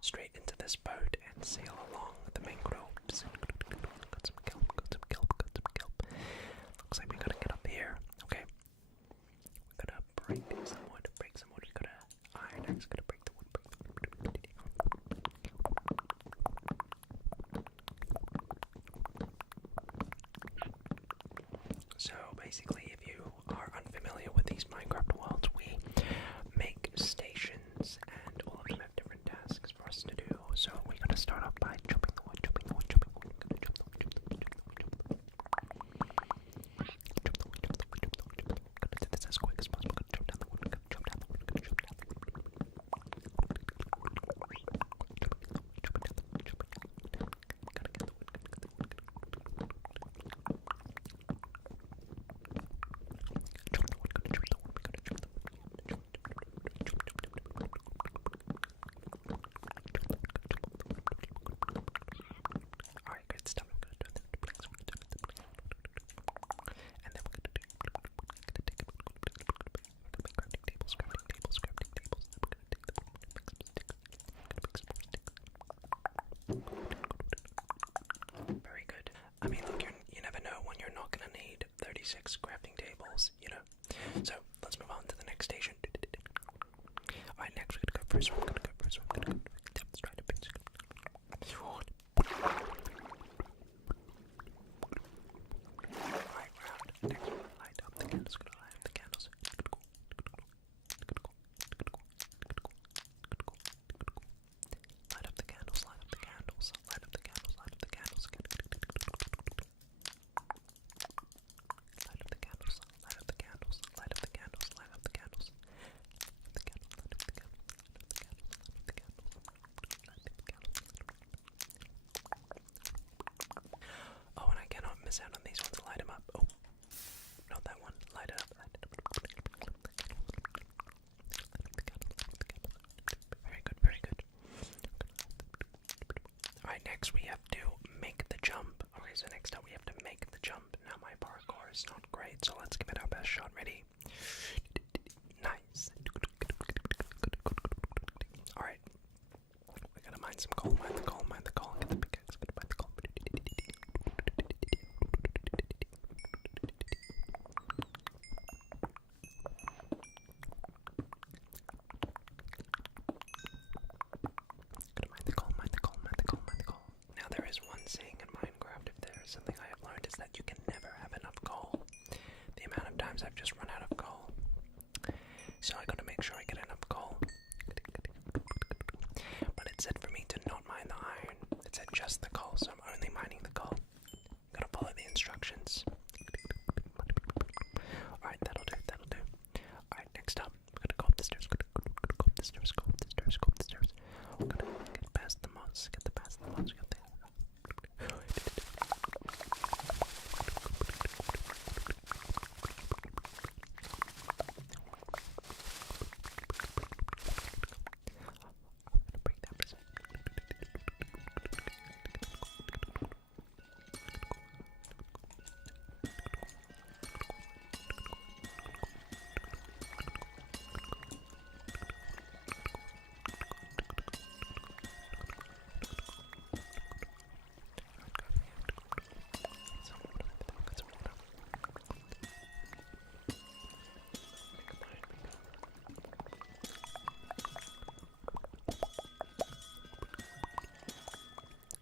Straight into this boat and sail along the mangroves. Got some kelp, got some kelp, got some kelp. Looks like we gotta get up here. Okay. We gotta break some wood, break some wood. We gotta iron axe, gotta break the wood, break the wood. So basically, if you are unfamiliar with these Minecraft worlds, we make stations and all of them have different tasks for us to do. So we're gonna start off by chopping the wood, chopping the wood, chopping the wood. We're gonna chop the wood, chop the wood, chop the wood, chop the wood. Chop the wood, chop the wood, chop the wood, chop the wood. We're gonna do this as quick as possible. We're gonna chop down the wood, we're gonna chop down the wood, we're gonna chop down the wood. Chopping down the wood, chopping down the wood, chopping down the wood. Gotta get the wood, gotta get the wood, gotta get the wood. 36 crafting tables, you know. So let's move on to the next station. Alright, next we're gonna go first. We're gonna go first. We're gonna go demonstrate a bit. Alright, round. Next we're gonna light up the candles. Gonna light up the candles. Light up the candles, light up the candles, light up the candles, light up the candles. Light up the candles, light up the candles, light up the candles, light up the candles. The candles, light up the candles, light up the candles, light up the candles, Oh, and I cannot miss out on these ones. Light them up. Oh, not that one. Light it up. Light it up. Very good, very good. Alright, next we have to make the jump. Okay, so next up we have to make the jump. Now my parkour is not great, so let's give it our best shot. Ready? Nice. Alright. We gotta mine some coal, mine the coal, mine the coal, get the pickaxe, gotta mine the coal. Gotta mine the coal, mine the coal, mine the coal, mine the coal. Now there is one saying in Minecraft, if there is something I have learned, is that you can never have enough coal. The amount of times I've just run out of coal. So I gotta make sure I get enough coal. But it said for me to not mine the iron. It said just the coal, so I'm only mining the coal. Gotta follow the instructions. Alright, that'll do, that'll do. Alright, next up, we're gonna go up the stairs, go up the stairs, go up the stairs, go up the stairs. We're gonna get past the moss, get past the moss, get there. Break that prison.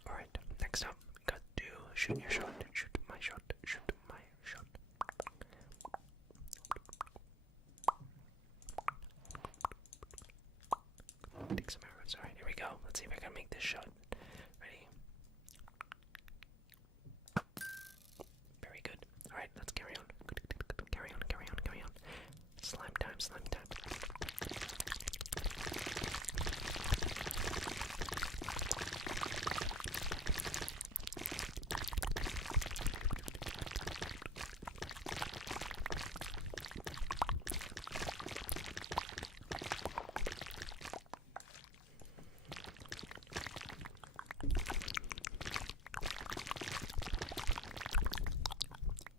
Alright, next up, we got to shoot your shot, shoot my shot, shoot my shot. Take some arrows. Alright, here we go. Let's see if I can make this shot. Ready? Very good. Alright, let's carry on. Carry on, carry on, carry on. Slime time, slime time.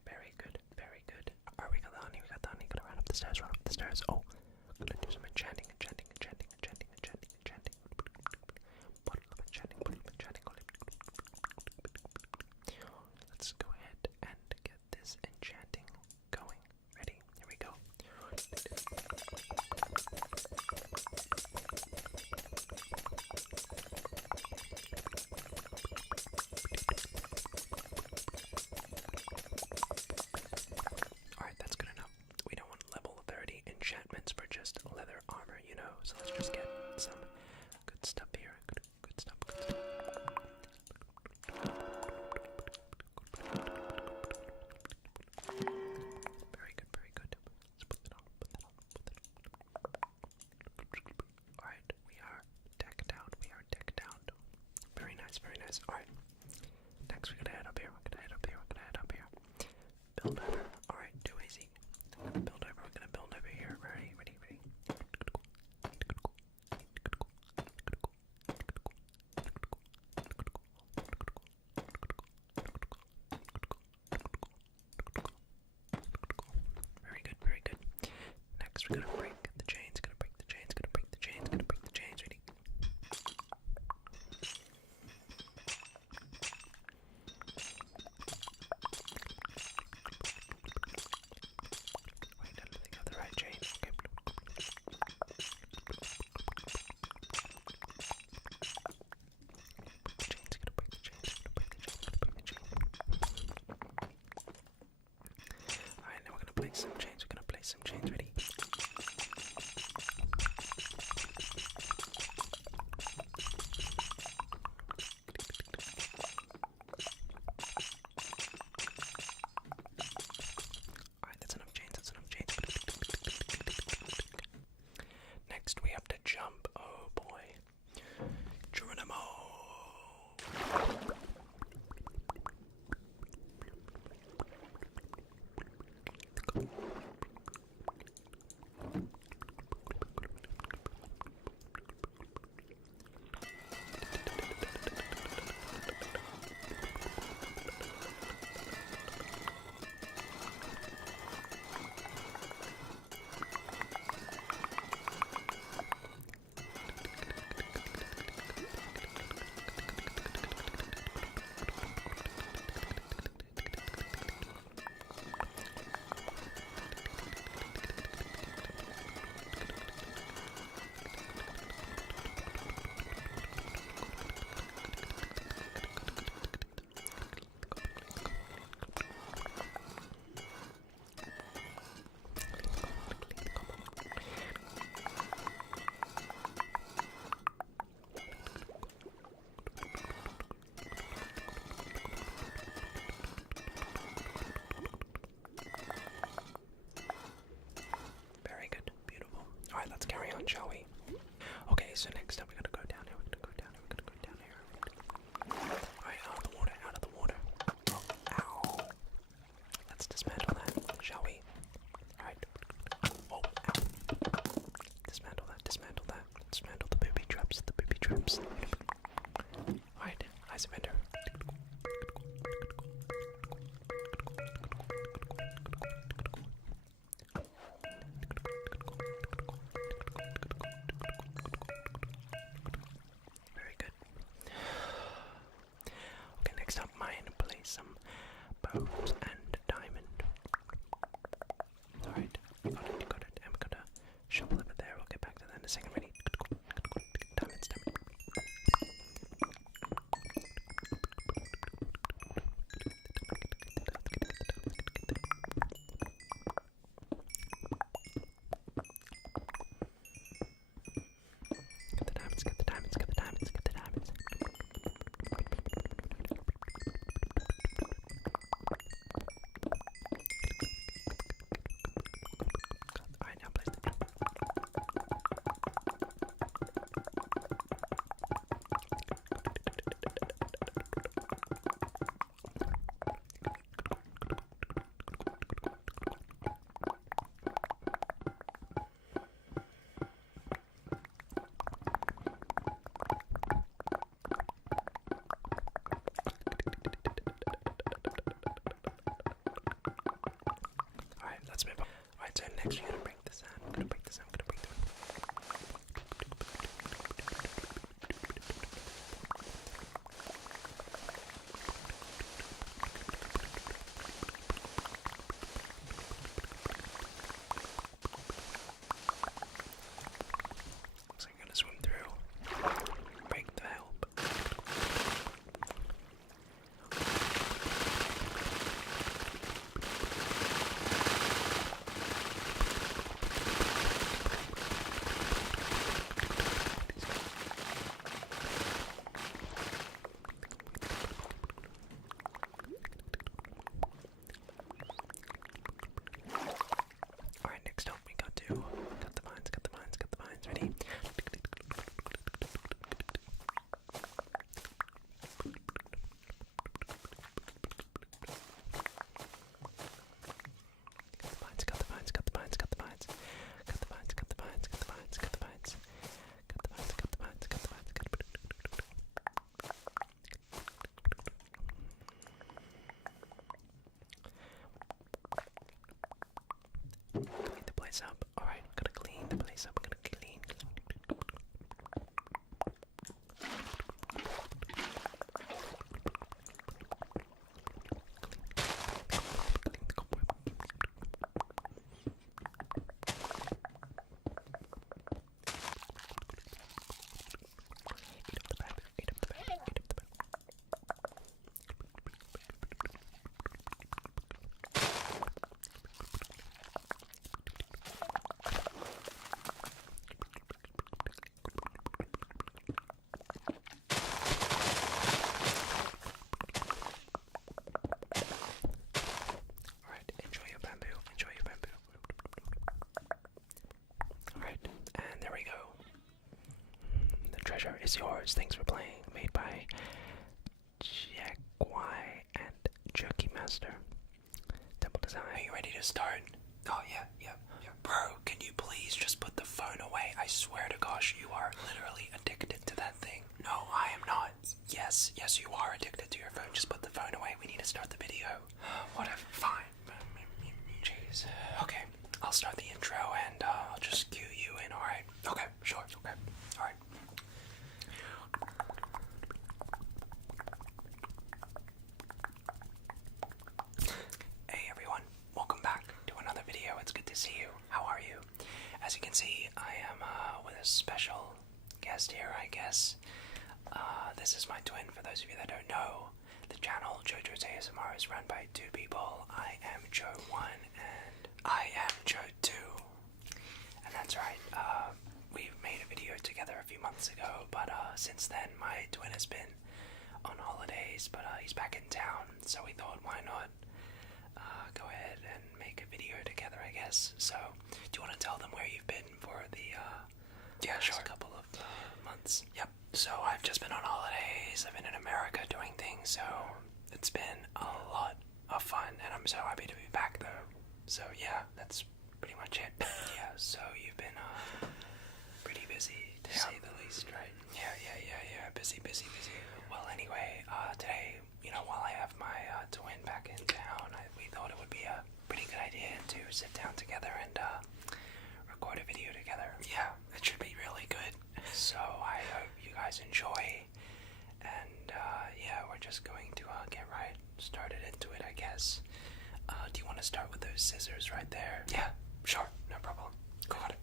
Very good, very good. Alright, we got the honey, gotta run up the stairs, run up the stairs. Oh, gonna do some enchanting, enchanting, enchanting, enchanting, enchanting, enchanting. Bottle of enchanting, bottle of enchanting. Let's go ahead and get this enchanting going. Ready? Here we go. Alright, that's good enough. We don't want level 30 enchantments for just leather armor, you know, so let's just get some good stuff here. Good stuff, good stuff. Very good, very good. Let's put that on, put that on, put that on. Alright, we are decked out, we are decked out. Very nice, very nice. Alright, next we gotta head up here, we're gonna head up here, we're gonna head up here. Build over. Alright, too easy. We're gonna build over, we're gonna build over here. Ready, ready, ready. Very good, very good. Next we're gonna break the chains, gonna break the chains, gonna break the chains, gonna break the chains. Ready? Very good. Beautiful. Alright, let's carry on, shall we? Okay, so next up we're gonna go down here, we're gonna go down here, we're gonna go down here. Alright, out of the water, out of the water. Oh, ow. Let's dismantle that, shall we? Alright. Oh, ow. Dismantle that, dismantle that. Dismantle the booby traps, the booby traps. Alright, eyes offender. Very good. Okay, next up, mine. Place some bones and diamond. Alright, got it. And we're gonna shovel over there. We'll get back to that in a second. Ready? Diamonds, diamonds. Get the diamonds, get the diamonds, get the diamonds, get the diamonds. Alright, now place the Alright, let's move on. Alright, so next we're gonna break this down. I'm gonna break this down. I'm gonna break this down. Looks like I'm gonna swim through. Break the help. Alright, next up we got to cut the vines, cut the vines, cut the vines. Ready? Cut the vines, cut the vines, cut the vines, cut the vines, cut the vines, cut the vines, cut the vines, cut the vines, cut the vines, cut the vines, cut the vines. Clean the place up. Alright, we're gonna clean the place up. We're gonna clean. Clean the cobweb. Eat up the bag, eat up the bag, eat up the bag. Alright, enjoy your bamboo, enjoy your bamboo. Alright, and there we go. The treasure is yours. Thanks for playing. Made by Jack Y and Jerky Master. Temple design. Are you ready to start? Oh, yeah. Bro, can you please just put the phone away? I swear to gosh, you are literally addicted to that thing. No, I am not. Yes, you are addicted to your phone. Just put the phone away. We need to start the video. Whatever, fine. Jeez. Okay, I'll start the intro and I'll just cue you in, alright? Okay, sure. Okay, alright. Hey everyone, welcome back to another video. It's good to see you. How are you? As you can see, I am with a special guest here, I guess. This is my twin, for those of you that don't know. The channel JoJo's ASMR is run by two people. I am Joe1 and I am Joe2. And that's right, we made a video together a few months ago, but since then my twin has been on holidays, but he's back in town, so we thought, why not go ahead and make a video together, I guess. So, do you want to tell them where you've been for the last couple of months? Yep. So I've just been on holidays. I've been in America doing things, so it's been a lot of fun, and I'm so happy to be back though. So yeah, that's pretty much it. Yeah. So you've been pretty busy to say the least, right? Yeah. Busy. Well, anyway, today, while I have my twin back in town, we thought it would be a pretty good idea to sit down together and record a video together. Yeah, it should be really good. So I hope you guys enjoy. And we're just going to get right started into it, I guess. Do you want to start with those scissors right there? Yeah, sure, no problem. Got it.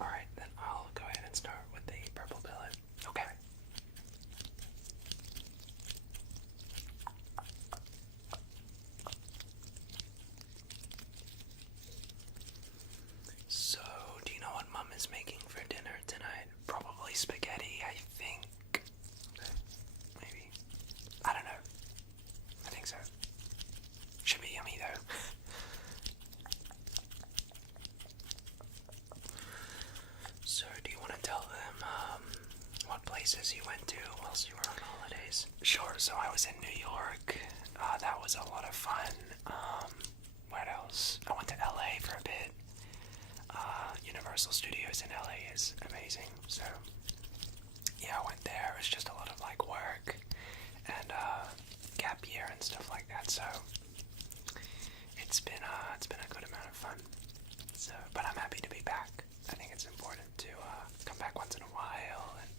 Alright, then I'll go ahead and start with the purple billet. Okay. So, do you know what Mom is making for dinner tonight? Probably spaghetti, I think. Okay. Maybe. I don't know. I think so. Should be yummy though. So, do you want to tell them what places you went to whilst you were on holidays? Sure. So I was in New York. That was a lot of fun. What else? I went to LA for a bit. Universal Studios in LA is amazing. So yeah, I went there. It was just a lot of like work and gap year and stuff like that. So it's been a good amount of fun. So, but I'm happy to be back. I think it's important to come back once in a while and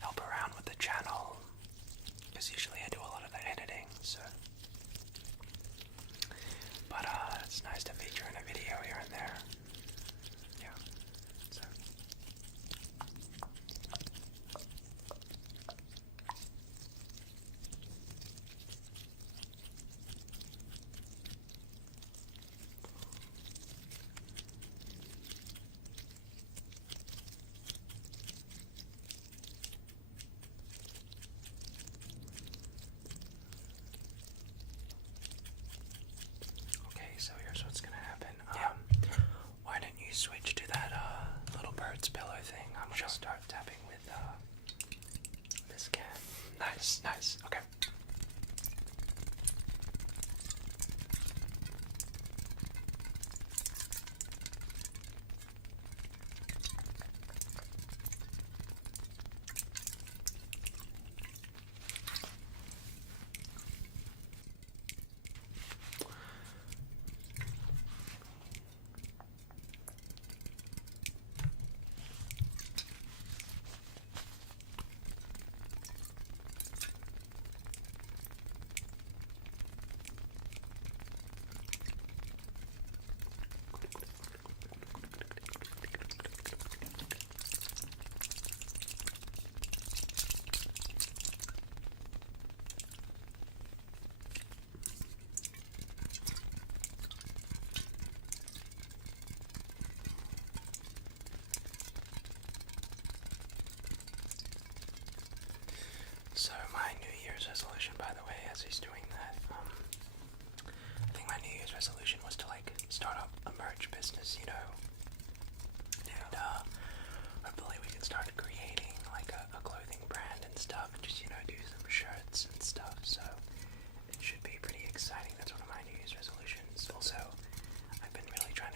help around with the channel, because usually I do a lot of the editing. So, but it's nice to feature in a video here and there. Yeah. So. Okay, so here's what's gonna happen. Why don't you switch to that little bird's pillow thing? I'm gonna start tapping with this can. Nice. Okay. So my New Year's resolution, by the way, as he's doing that, I think my New Year's resolution was to like start up a merch business, and hopefully we can start creating like a clothing brand and stuff, and just do some shirts and stuff. So it should be pretty exciting. That's one of my New Year's resolutions. Also, I've been really trying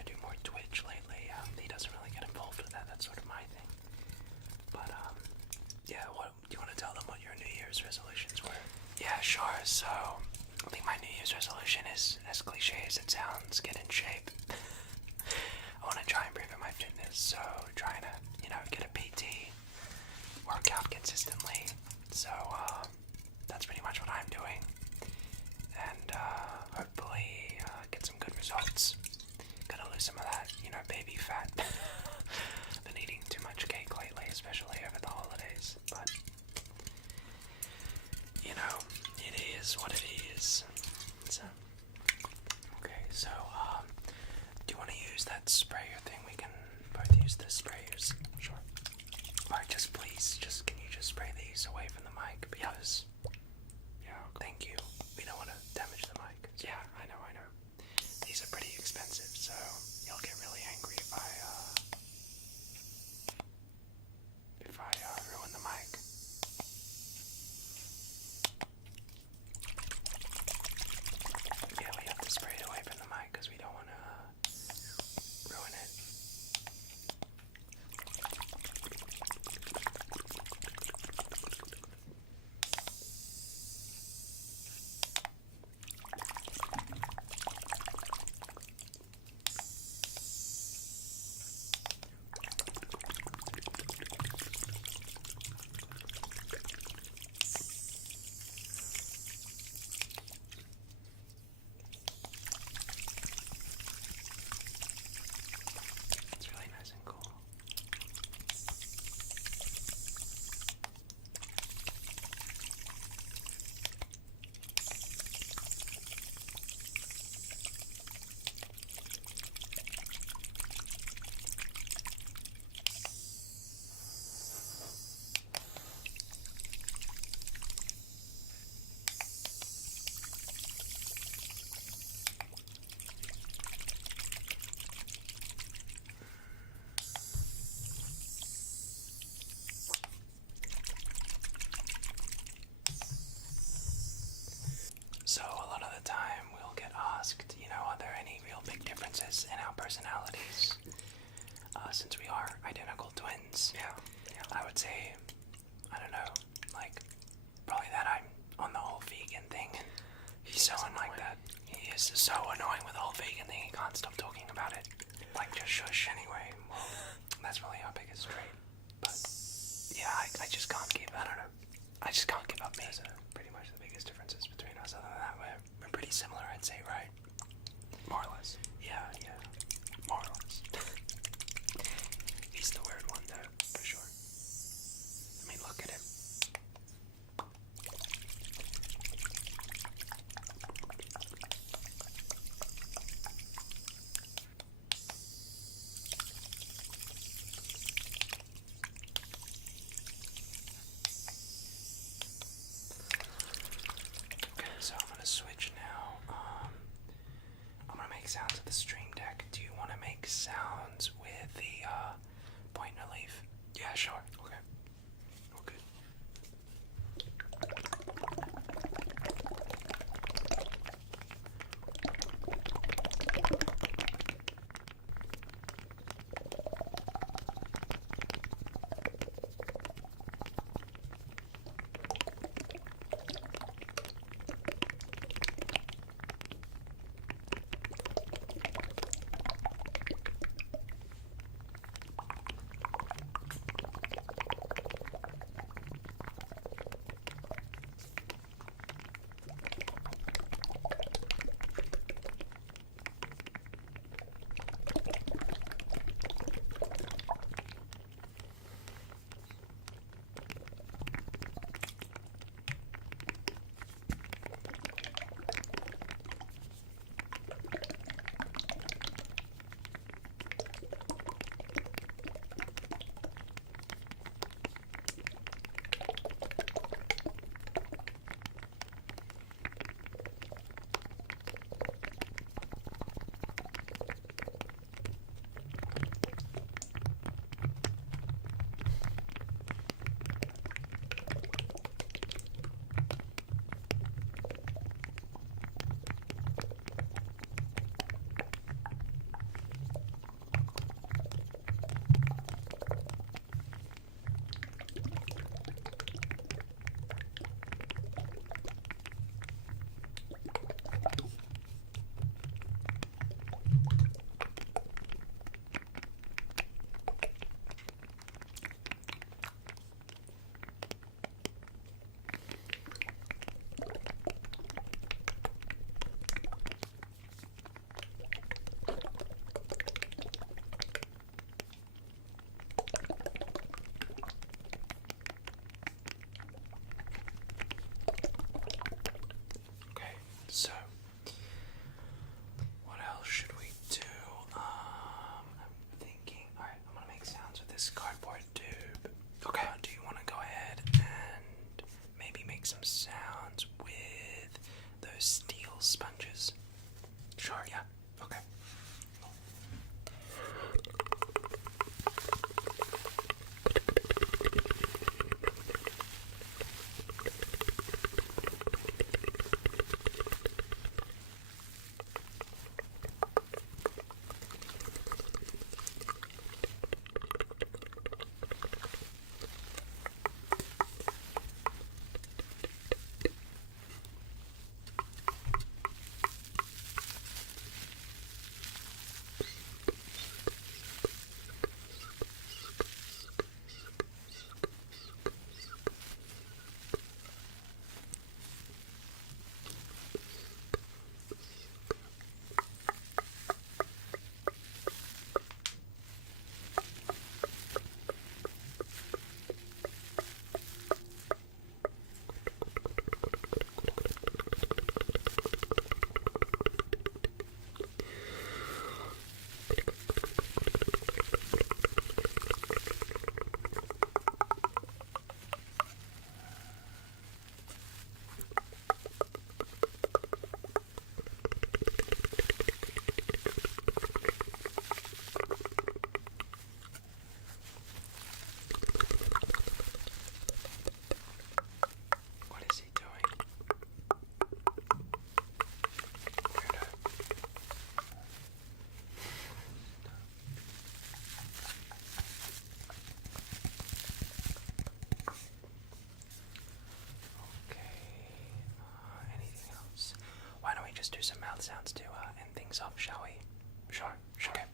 results. Gotta lose some of that, baby fat. Been eating too much cake lately, especially over the holidays, but it is what it is. So, okay, so, do you want to use that sprayer thing? We can both use the sprayers. Sure. Alright, just please, can you just spray these away from the mic? Because, yeah, thank you. We don't want to damage the mic. So. Yeah, I know. These are pretty expensive, so you'll get really angry if I ruin the mic. Yeah, we have to spray it away from the mic because we don't want to ruin it. It's really nice and cool. So a lot of the time we'll get asked, are there any real big differences in our personalities? Since we are identical twins. Yeah. I would say, I don't know, probably that I'm on the whole vegan thing, and he's so unlike that. He is so annoying with the whole vegan thing, he can't stop talking about it. Just shush anyway. Well, that's really our biggest trait. But, yeah, I just can't give, I don't know. I just can't give up me. Those are pretty much the biggest differences between us. Other than that, we're pretty similar, I'd say, right? More or less. Yeah. More or less. He's the weird one, though, for sure. I mean, look at him. Okay, so I'm gonna switch now. I'm gonna make sounds with the Stream Deck. Do you want to make sounds with the point and relief? Yeah, sure. Okay. Okay. Sure, yeah. Okay. What is he doing? Weirdo. Okay. Anything else? Why don't we just do some mouth sounds to end things off, shall we? Sure. Sure. Okay.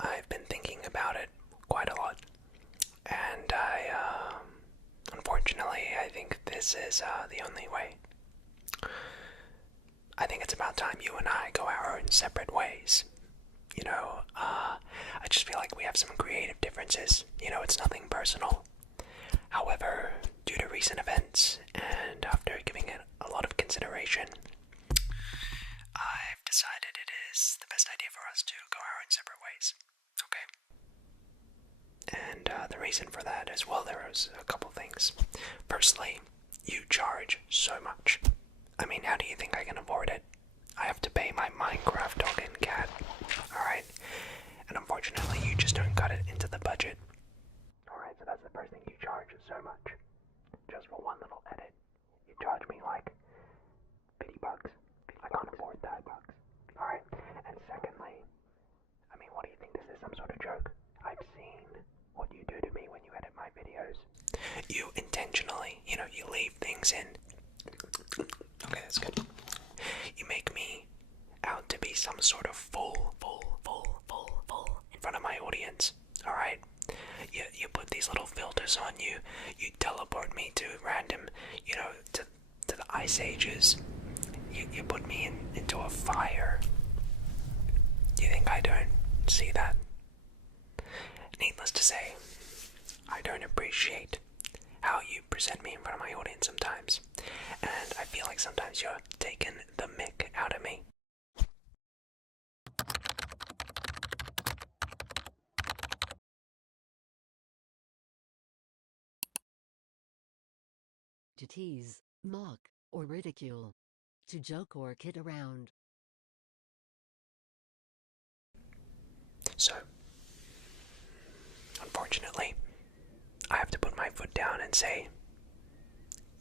I've been thinking about it quite a lot, and unfortunately, I think this is the only way. I think it's about time you and I go our own separate ways. You know, I just feel like we have some creative differences. You know, it's nothing personal. However, due to recent events, and after giving it a lot of consideration, I've decided it is the best idea for us to go our own separate ways. Okay? And the reason for that is, well, there was a couple things. Firstly, you charge so much. I mean, how do you think I can afford it? I have to pay my Minecraft dog and cat, alright? And unfortunately, you just don't cut it into the budget. Alright, so that's the first thing. You charge so much. Just for one little edit. You charge me like 50 bucks. I can't afford that bucks. Alright? And secondly, I mean, what do you think? This is some sort of joke? I've seen what you do to me when you edit my videos. You intentionally, you know, you leave things in. Okay, that's good. You make me out to be some sort of fool in front of my audience. Alright? You put these little filters on you. You teleport me to random, you know, to the ice ages. You put me into a fire. You think I don't see that? Needless to say, I don't appreciate how you present me in front of my audience sometimes. And I feel like sometimes you're taking the mick out of me. To tease, mock, or ridicule, to joke or kid around. So, unfortunately, I have to put my foot down and say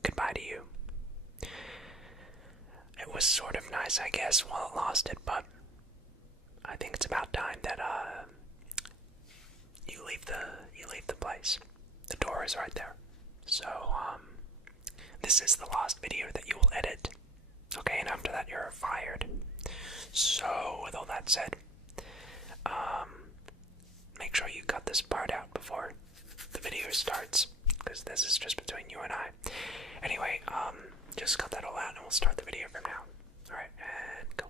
goodbye to you. It was sort of nice, I guess, while it lasted, but I think it's about time that you leave the place. The door is right there. So this is the last video that you will edit. Okay, and after that you're fired. So with all that said, make sure you cut this part out before the video starts, because this is just between you and I. Anyway, just cut that all out and we'll start the video from now. Alright, and go.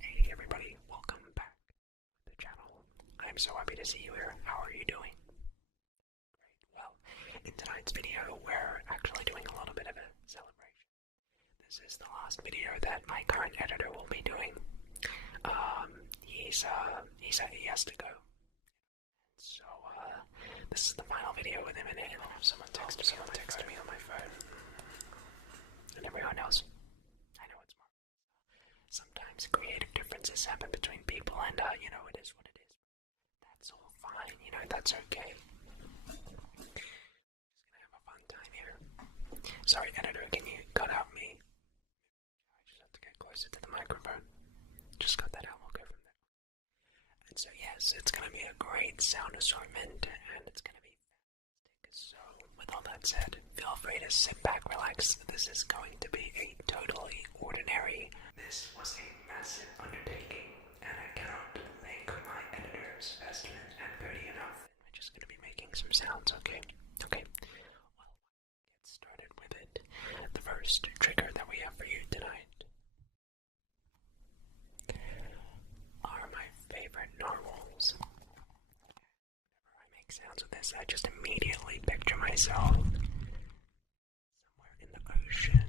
Hey everybody, welcome back to the channel. I'm so happy to see you here. How are you doing? Great. Well, in tonight's video, we're actually doing a little bit of a celebration. This is the last video that my current editor will be doing. He has to go. So, this is the final video with him in it. Someone texted me on my phone. And everyone else. I know it's more. Sometimes creative differences happen between people, and, it is what it is. That's all fine, that's okay. Just gonna have a fun time here. Sorry, editor, can you cut out me? I just have to get closer to the microphone. Just cut that out, we'll go from there. And so yes, it's gonna be a great sound assortment, and it's gonna be fantastic. So, with all that said, feel free to sit back, relax. This is going to be a totally ordinary. This was a massive undertaking, and I cannot thank my editors estimate and Cody enough. We're just gonna be making some sounds, okay? Okay. Well, get started with it. The first trigger that we have for you tonight are my favorite narwhals. Whenever I make sounds with this, I just immediately picture myself somewhere in the ocean.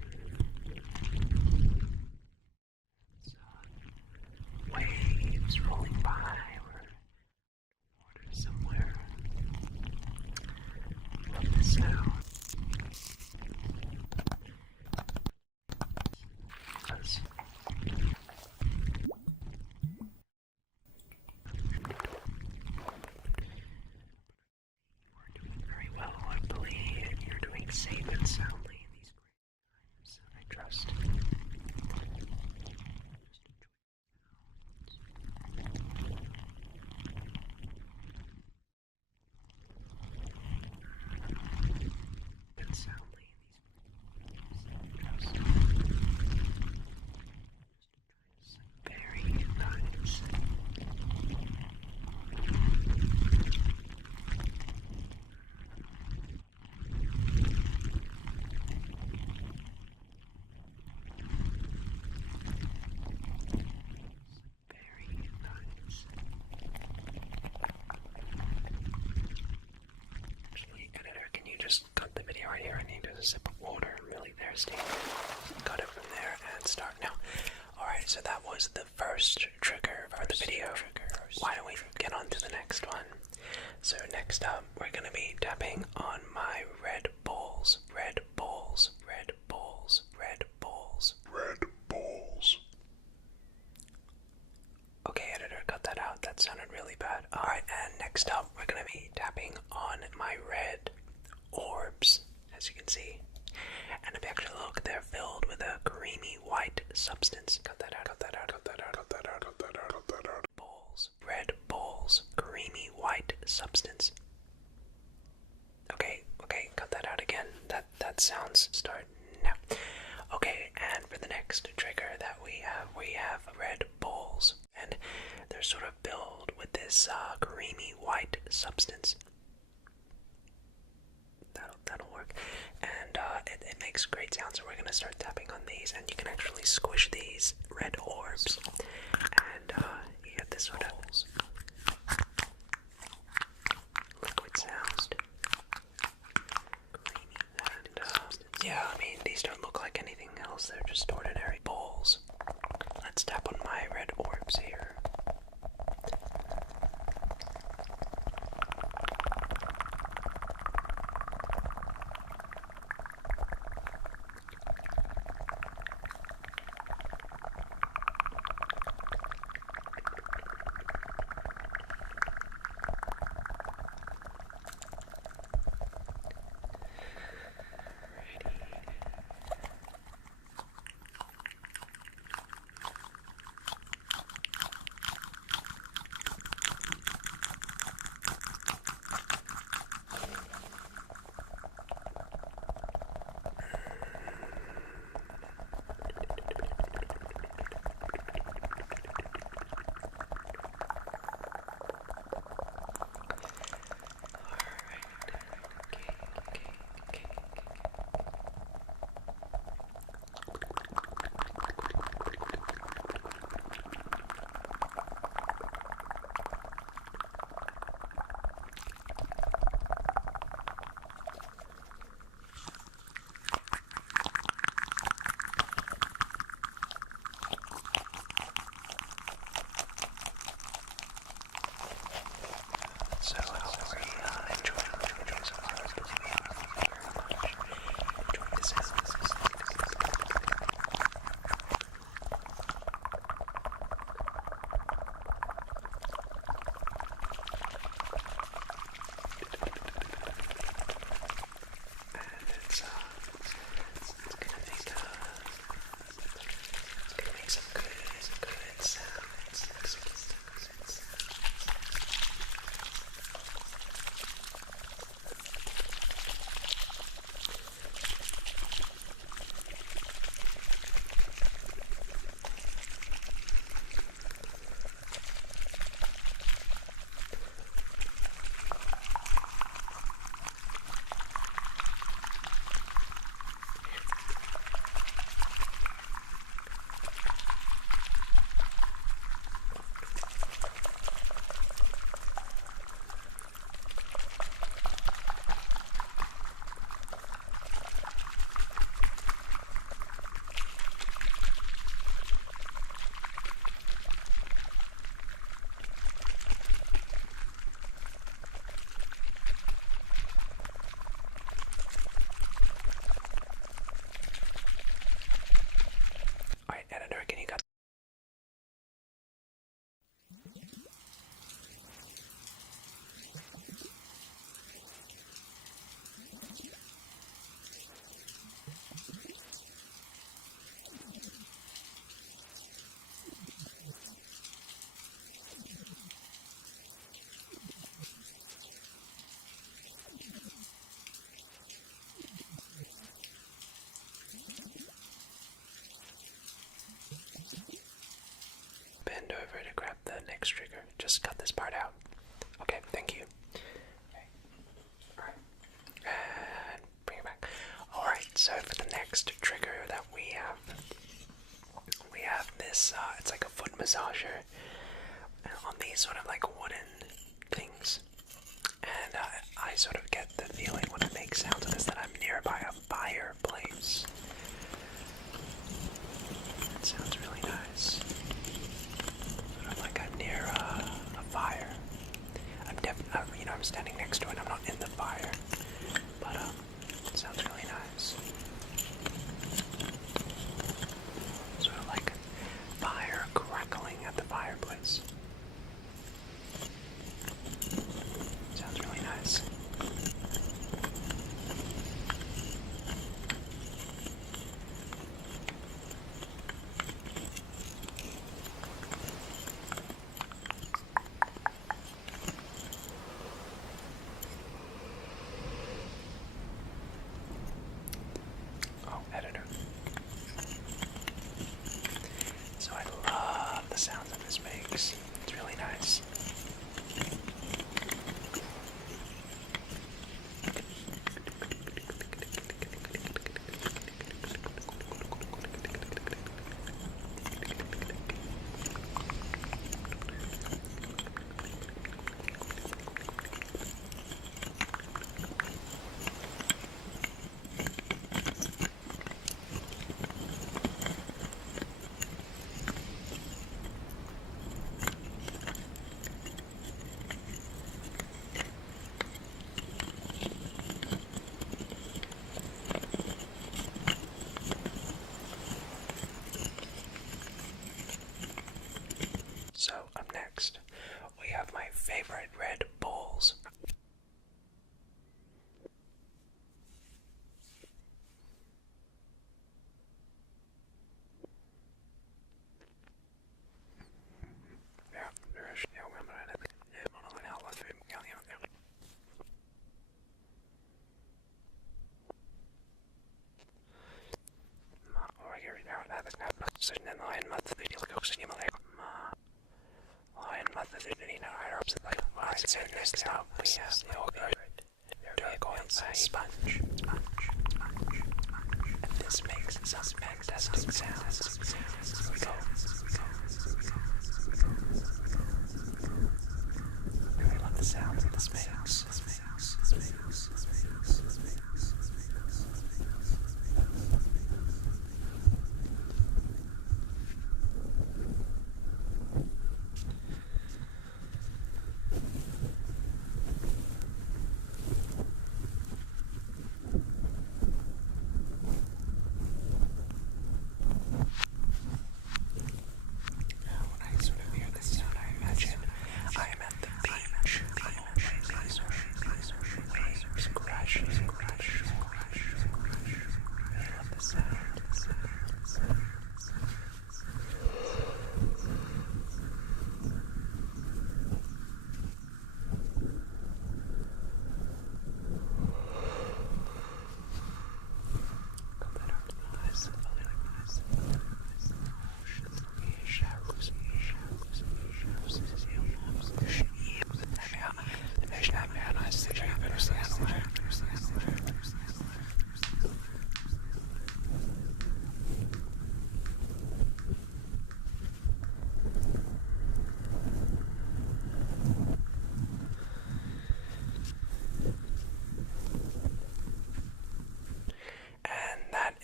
Waves rolling by, or water somewhere. Love the sound. Because we're doing very well, I believe. You're doing safe and soundly in these great times, I trust. And soundly in these great times. Very nice. Very nice. Actually, editor, can you just cut the video right here? I need a sip of water. I'm really thirsty. Cut it from there and start now. Alright, so that was the first trigger for the video. Why don't we get on to the next one? So next up, we're going to be tapping on my red balls. Red balls. Red balls. Red balls. Red balls. Okay, editor, cut that out. That sounded really bad. Alright, and next up, we're going to be tapping on my red orbs, as you can see. And if you actually look, they're filled with a creamy white substance. Cut that out, cut that out, cut that out, cut that out, cut that out, cut that out. Balls. Red balls. Creamy white substance. Okay, cut that out again. That sounds start now. Okay, and for the next trigger that we have red balls. And they're sort of filled with this creamy white substance. That'll work. And it makes great sounds, so we're gonna start tapping on these, and you can actually squish these red orbs. And you get this sort of liquid sound. And yeah, I mean, these don't look like anything else, they're just ordinary balls. Let's tap on my red orbs here. bend over to grab the next trigger. Just cut this part out. Okay, thank you. Okay. Alright. And bring it back. Alright, so for the next trigger that we have this, it's like a foot massager on these sort of like wooden things. And I sort of get the feeling when I make sounds of this that I'm nearby a fireplace. It sounds really nice. Sort of like I'm near a fire. I'm standing next to it. I'm not in the fire, but it sounds really nice. Sort of like fire crackling at the fireplace. Sounds really nice. Oh, editor. So I love the sound that this makes. It's really nice. So, up next, we have my favorite Red Bulls. Sponge. And this makes some fantastic sounds. Here we go. I really love the sounds that this makes.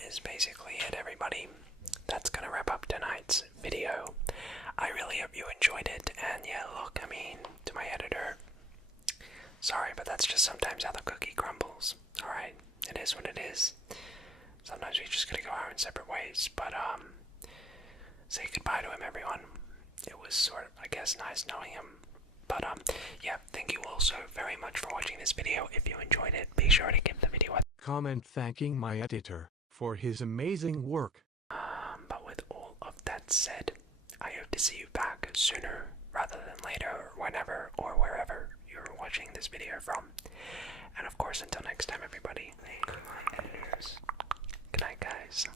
Is basically it, everybody. That's gonna wrap up tonight's video. I really hope you enjoyed it, and yeah, look, I mean, to my editor, sorry, but that's just sometimes how the cookie crumbles. Alright, it is what it is. Sometimes we just gotta go our own separate ways, but say goodbye to him, everyone. It was sort of, I guess, nice knowing him. But yeah, thank you all so very much for watching this video. If you enjoyed it, be sure to give the video a comment thanking my editor for his amazing work. But with all of that said, I hope to see you back sooner rather than later, or whenever or wherever you're watching this video from. And of course, until next time, everybody, thank you, my editors. Good night, guys.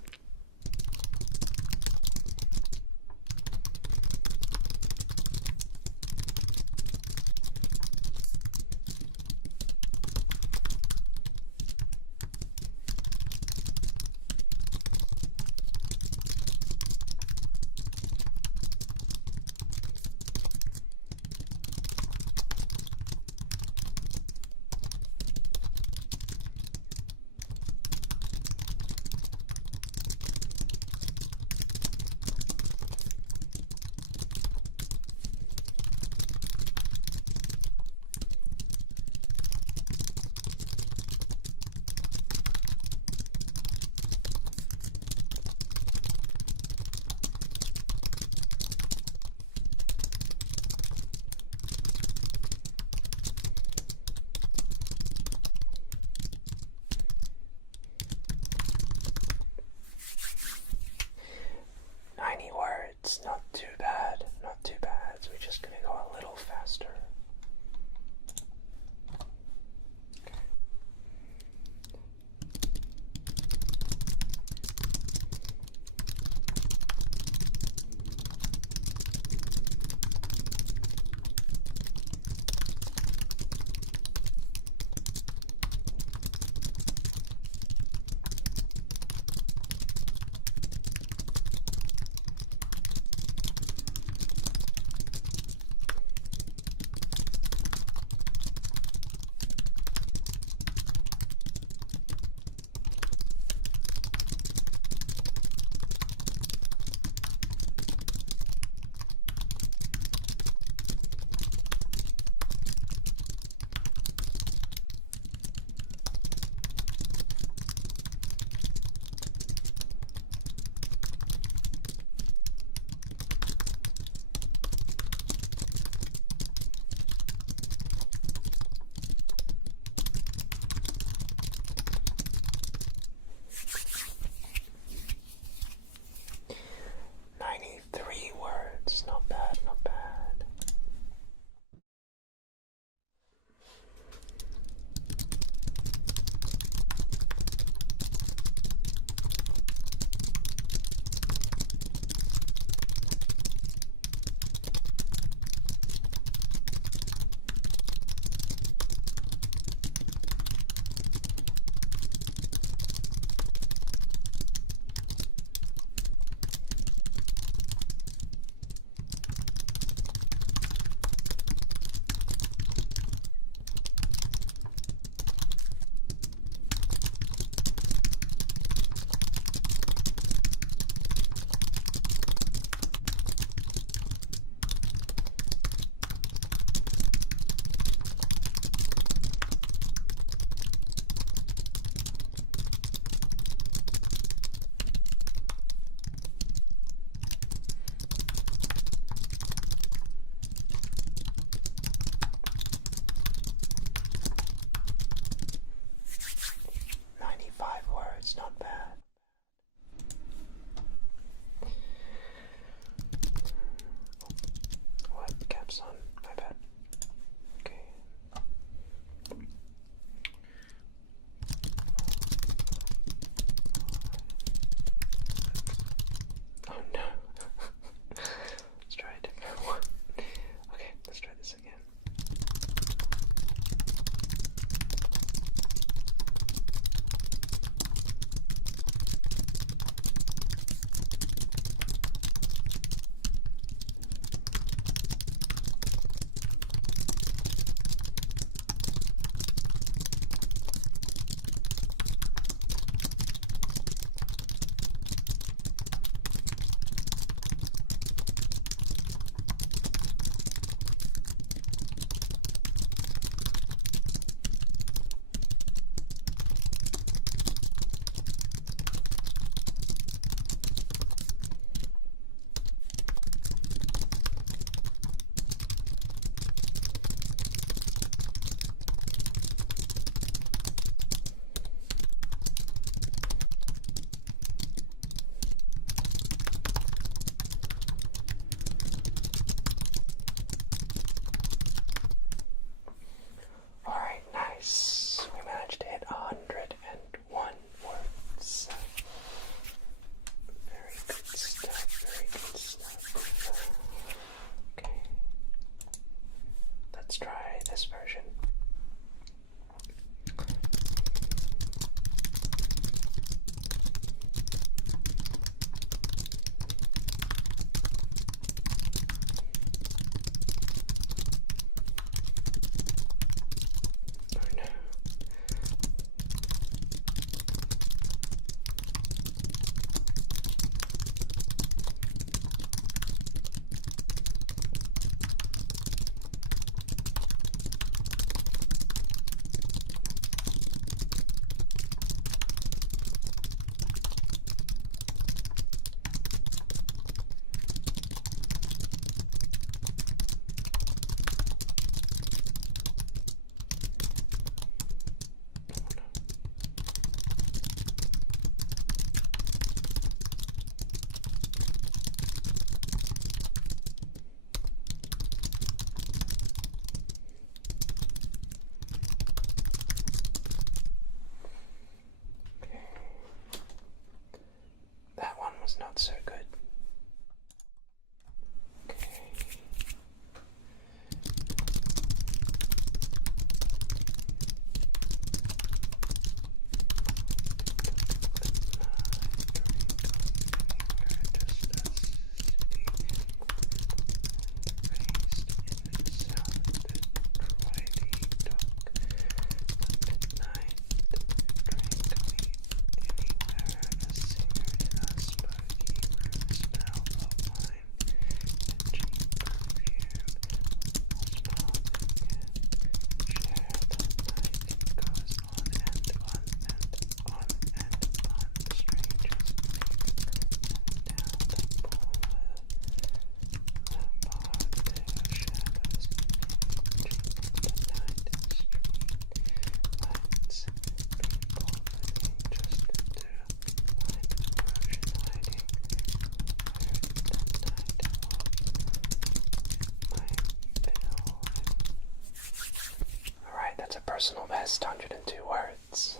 guessed 102 words.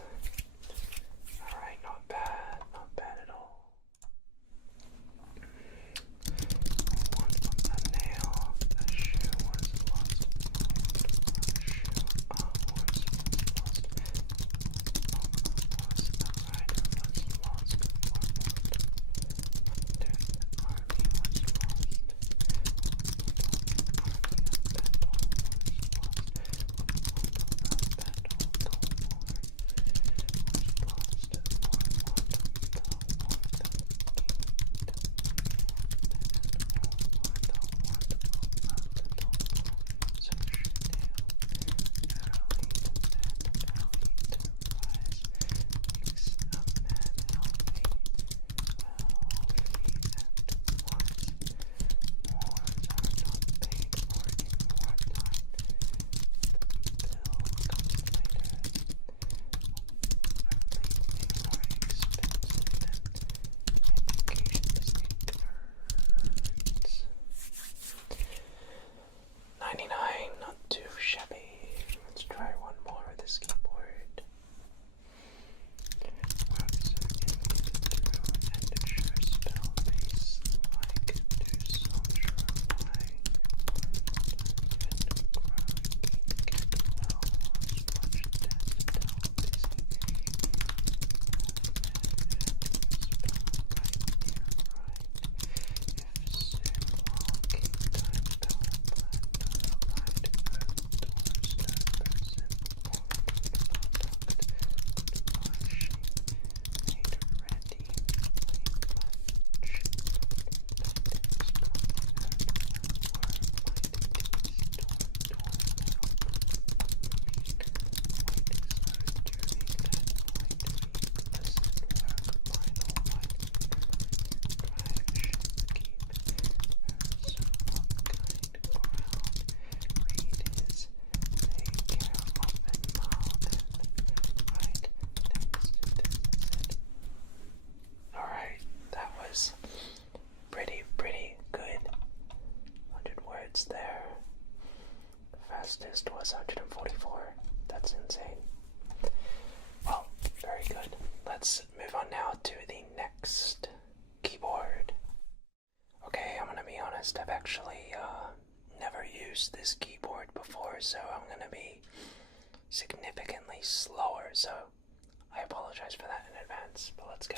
Alright, not bad at all. Once a nail, a shoe was lost. A shoe was lost. A rider was lost. Army was lost. Not too shabby. Let's try one more with this keyboard. Words are and it sure spell bass like do some sure why. Get well, watch death tell busy. If soon walking time spell pretty good. 100 words there. The fastest was 144. That's insane. Well, very good. Let's move on now to the next keyboard. Okay, I'm gonna be honest, I've actually never used this keyboard before, so I'm gonna be significantly slower, so I apologize for that in advance, but let's go.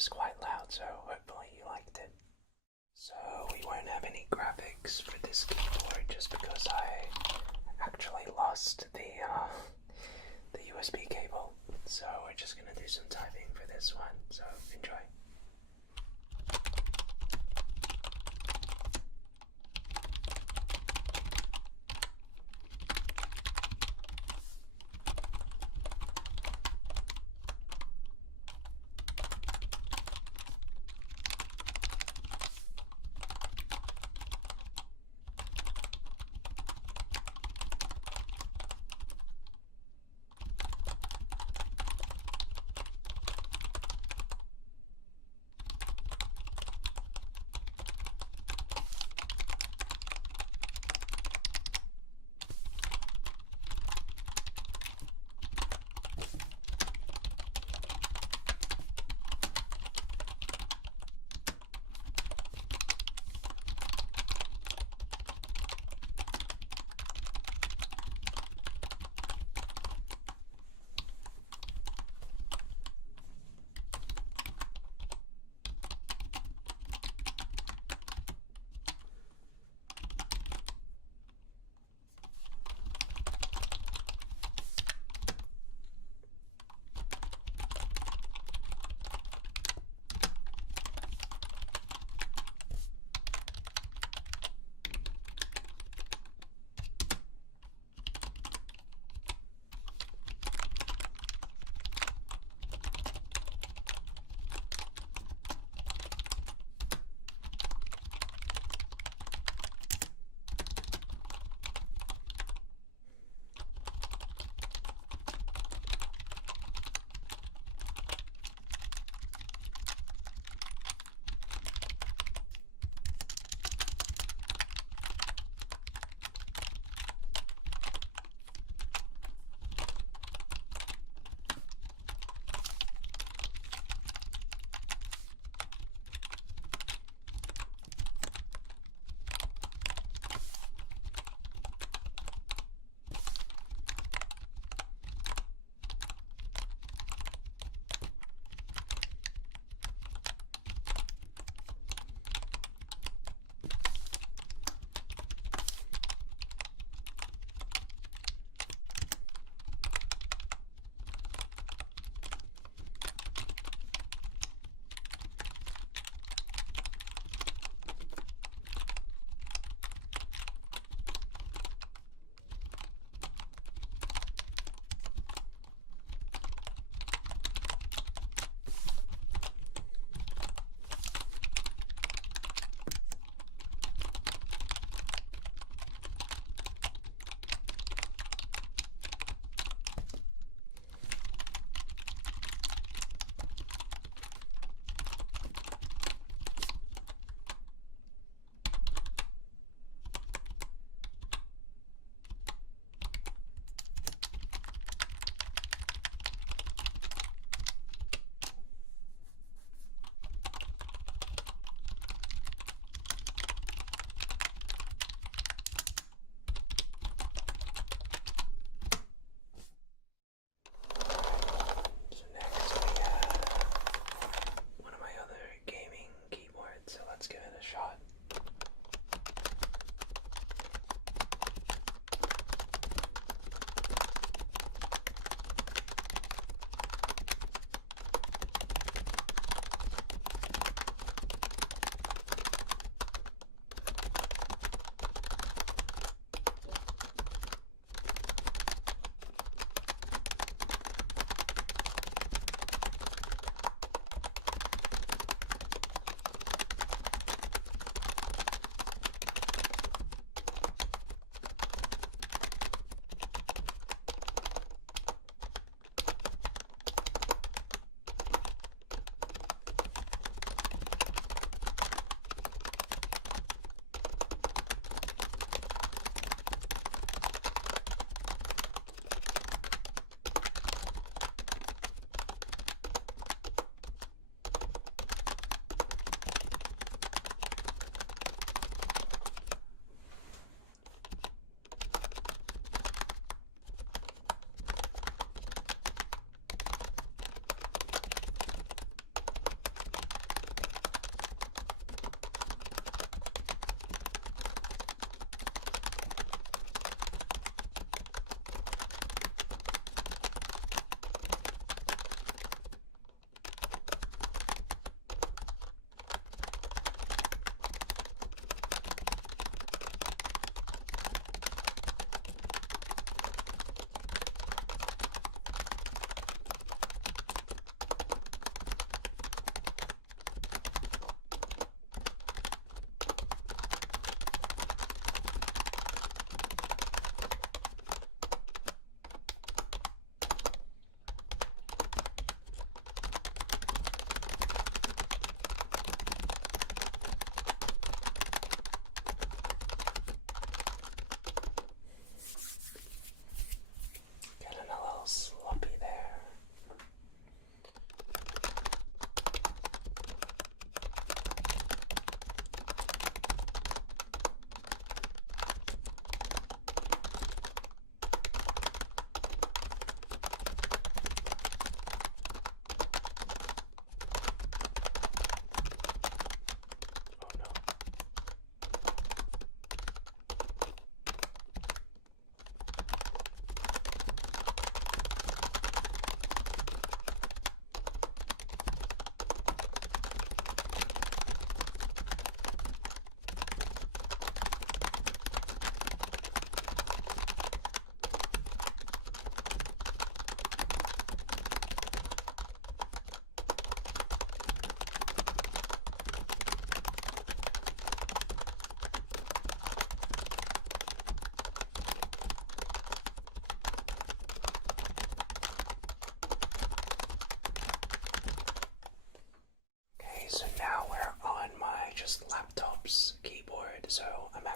was quite loud, so hopefully you liked it. So we won't have any graphics for this keyboard just because I actually lost the USB cable. So we're just gonna do some typing for this one. So enjoy.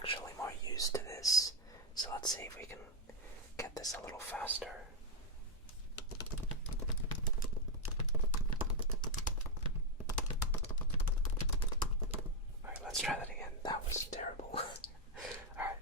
actually more used to this. So let's see if we can get this a little faster. Alright, let's try that again. That was terrible. Alright.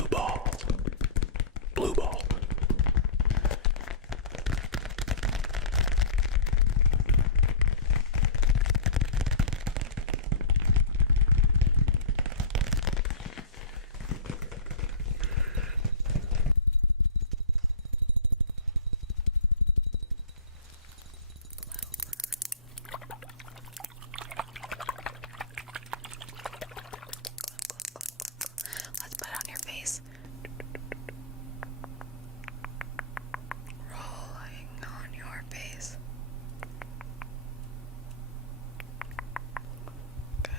Blue ball. Blue ball. Let's put it on your face. Rolling on your face. Good.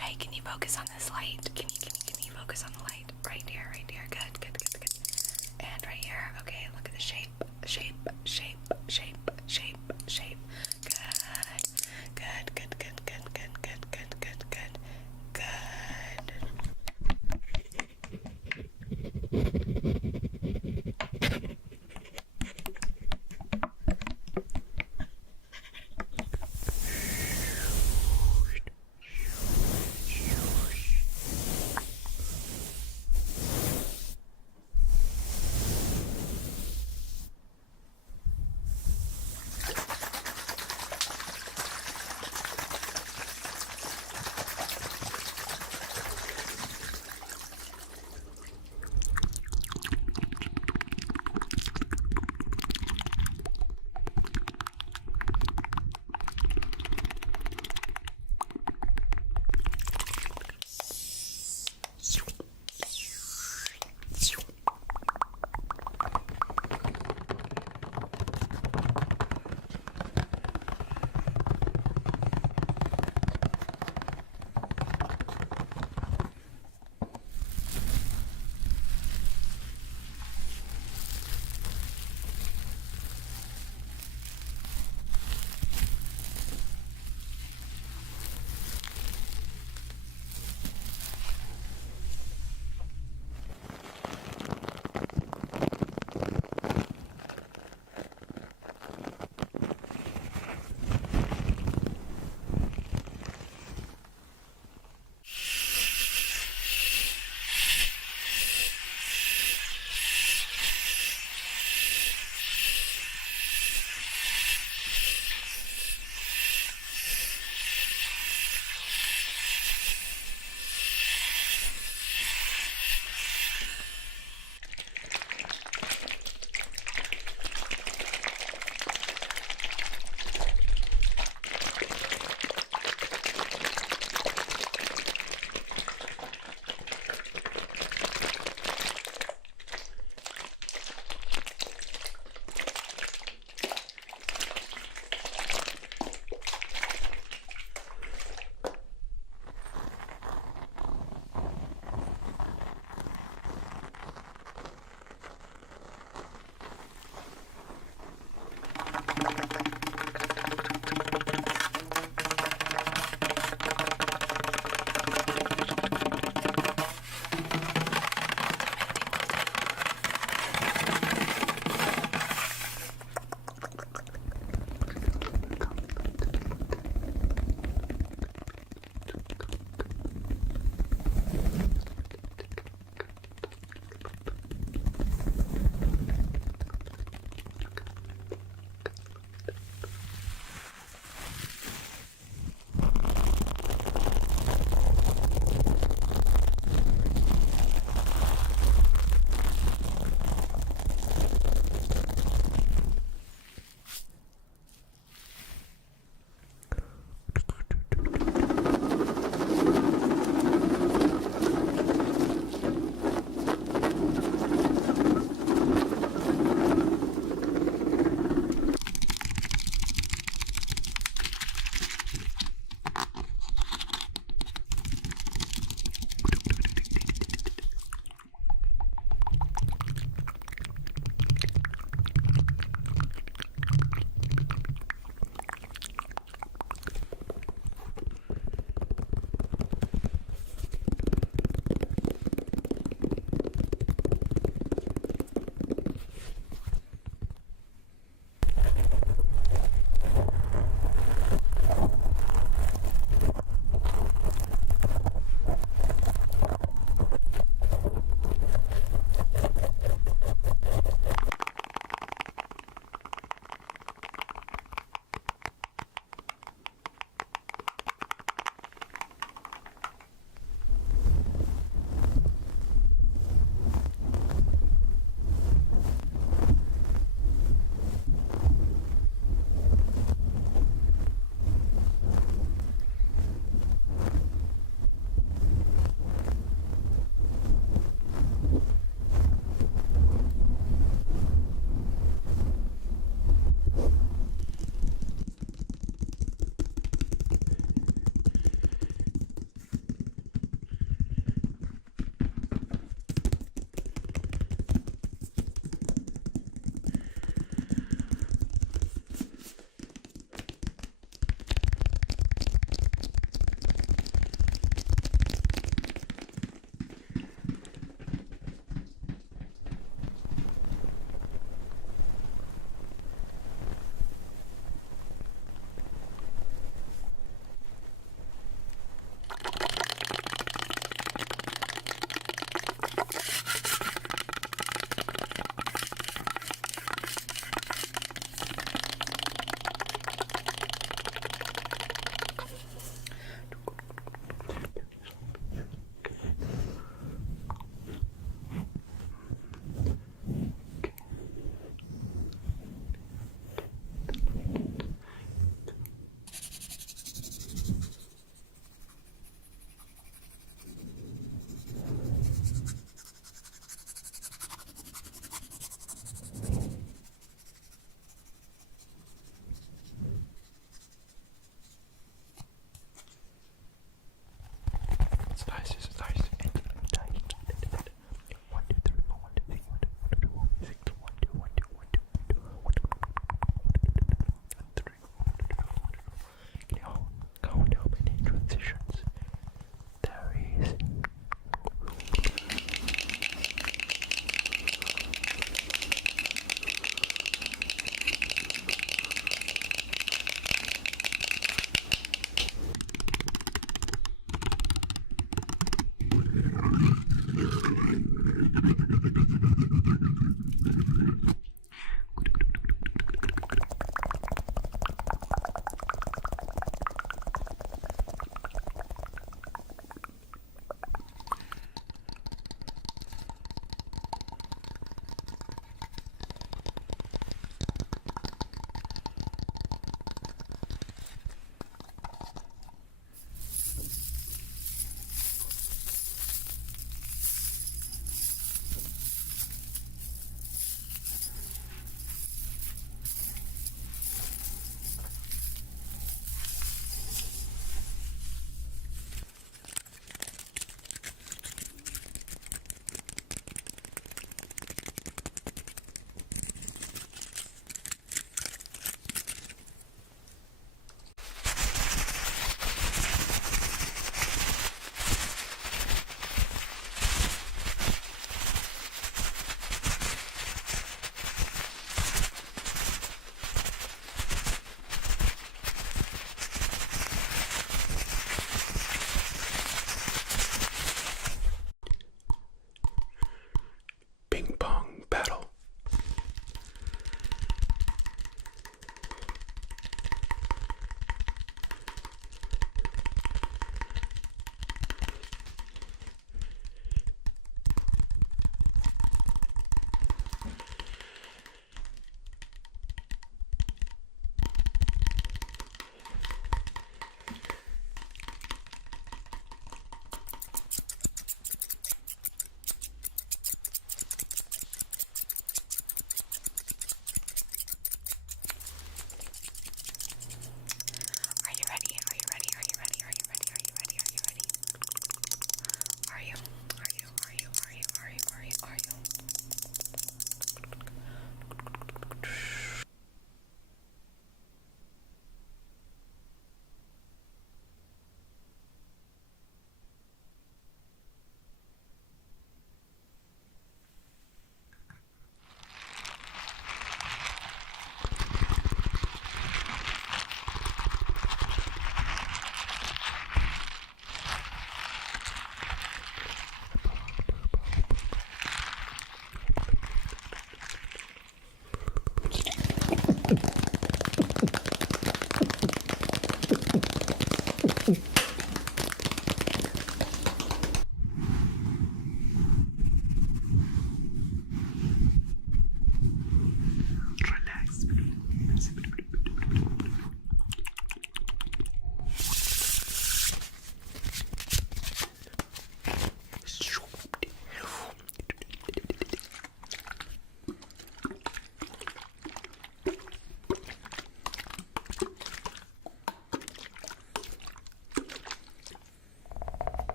Hey, can you focus on this light? Can you focus on the light? Right here, right here. Good, good, good, good. And right here. Okay, look at the shape. Shape, shape, shape, shape, shape. Good. Good, good, good, good, good, good, good, good, good.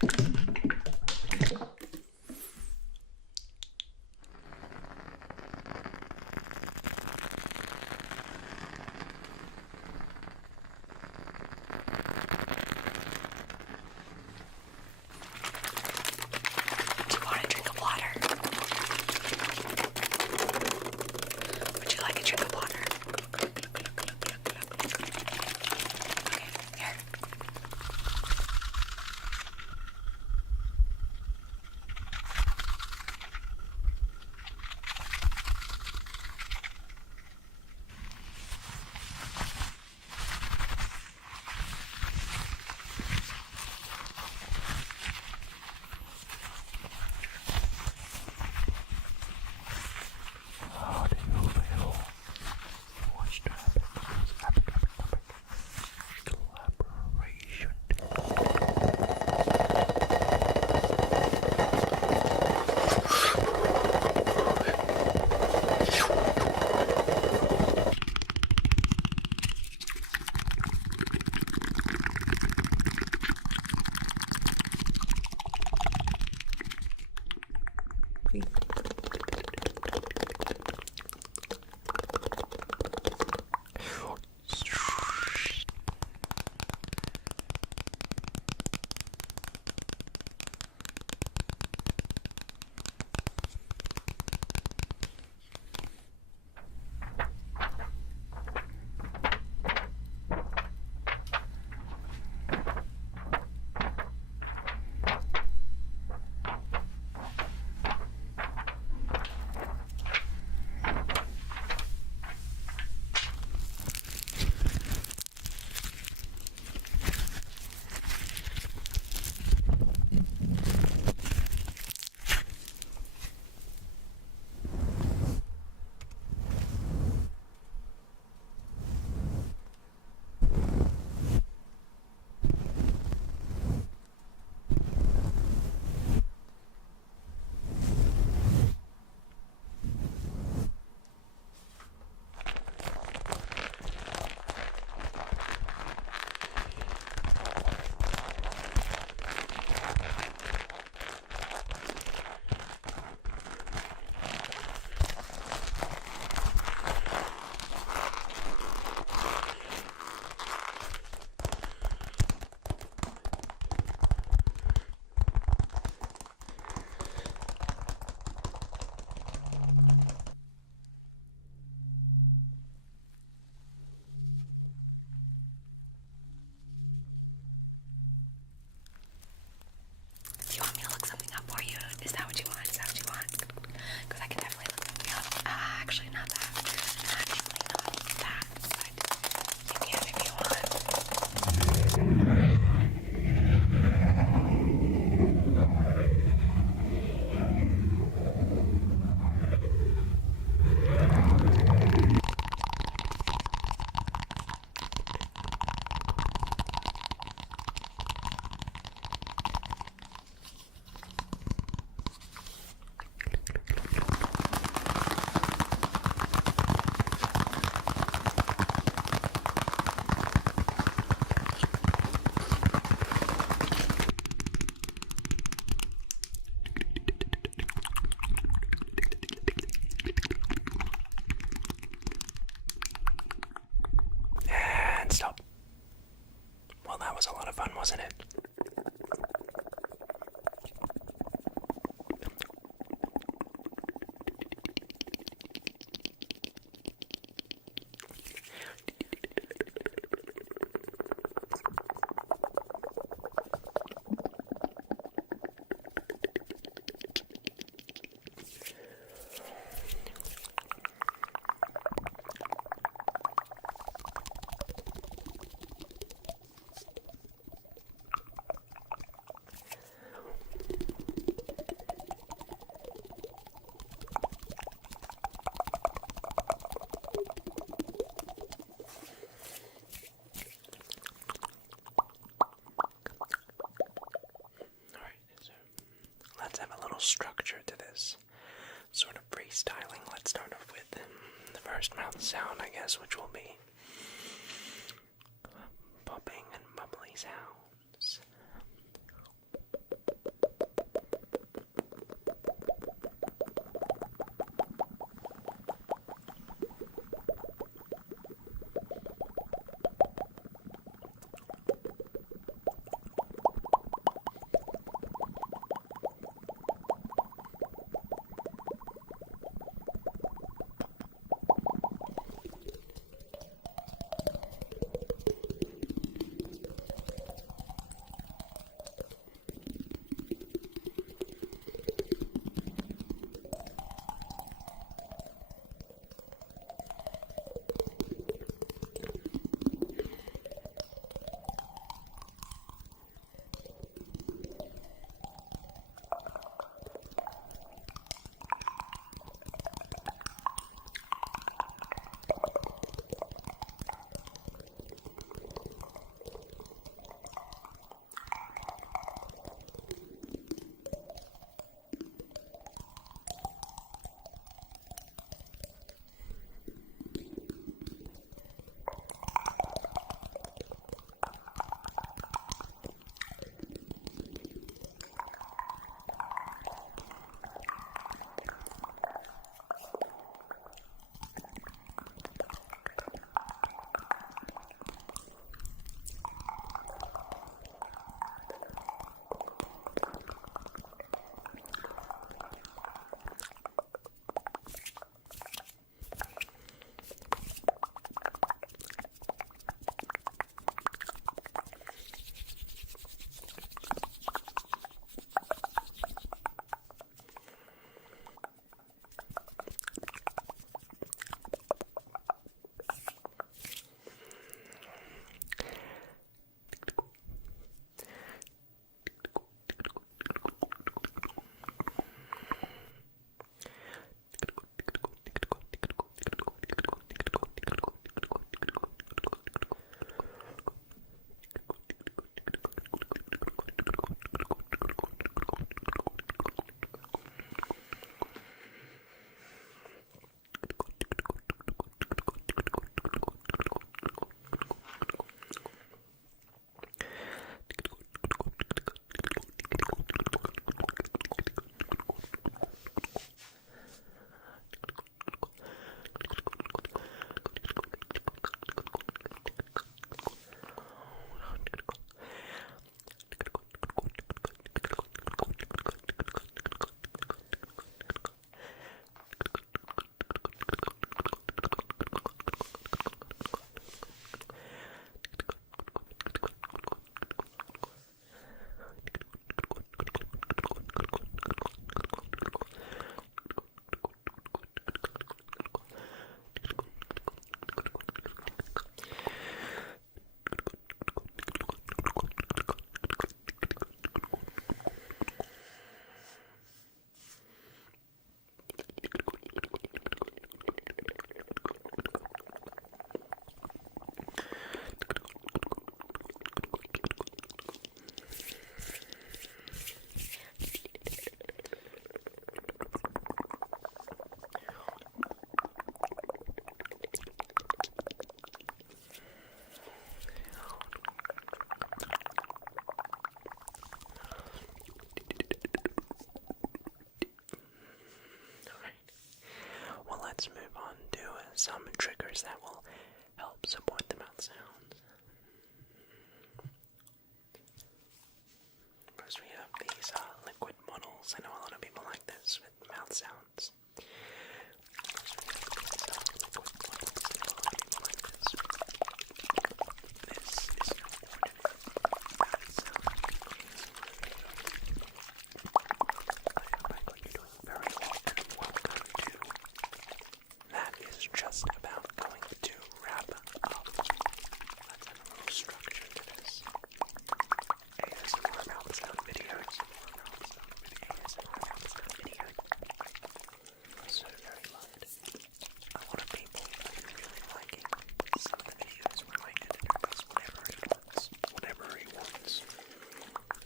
Do you want a drink of water? Would you like a drink of water? Okay, here. How do you feel? What's the epic collaboration? Do you want me to look something up for you? Is that what you want? Is that what you want? Because I can definitely look something up. Actually, not that. Actually, not that. But you can if you want. And stop. Well, that was a lot of fun, wasn't it? Let's have a little structure to this. Sort of freestyling. Let's start off with the first mouth sound, I guess, which will be popping and bubbly sounds. some triggers that will help support the mouth sounds. First we have these liquid bottles. I know a lot of people like this with mouth sounds. This is no ordinary mouth sound. I hope you're doing very well, and welcome to That Is Just About Going to Wrap Up. Let's have a little structure to this. ASMR mouth sound videos. ASMR mouth sound videos. So very loved. A lot of people have been really liking some of the videos where my editor does whatever he wants. Whatever he wants.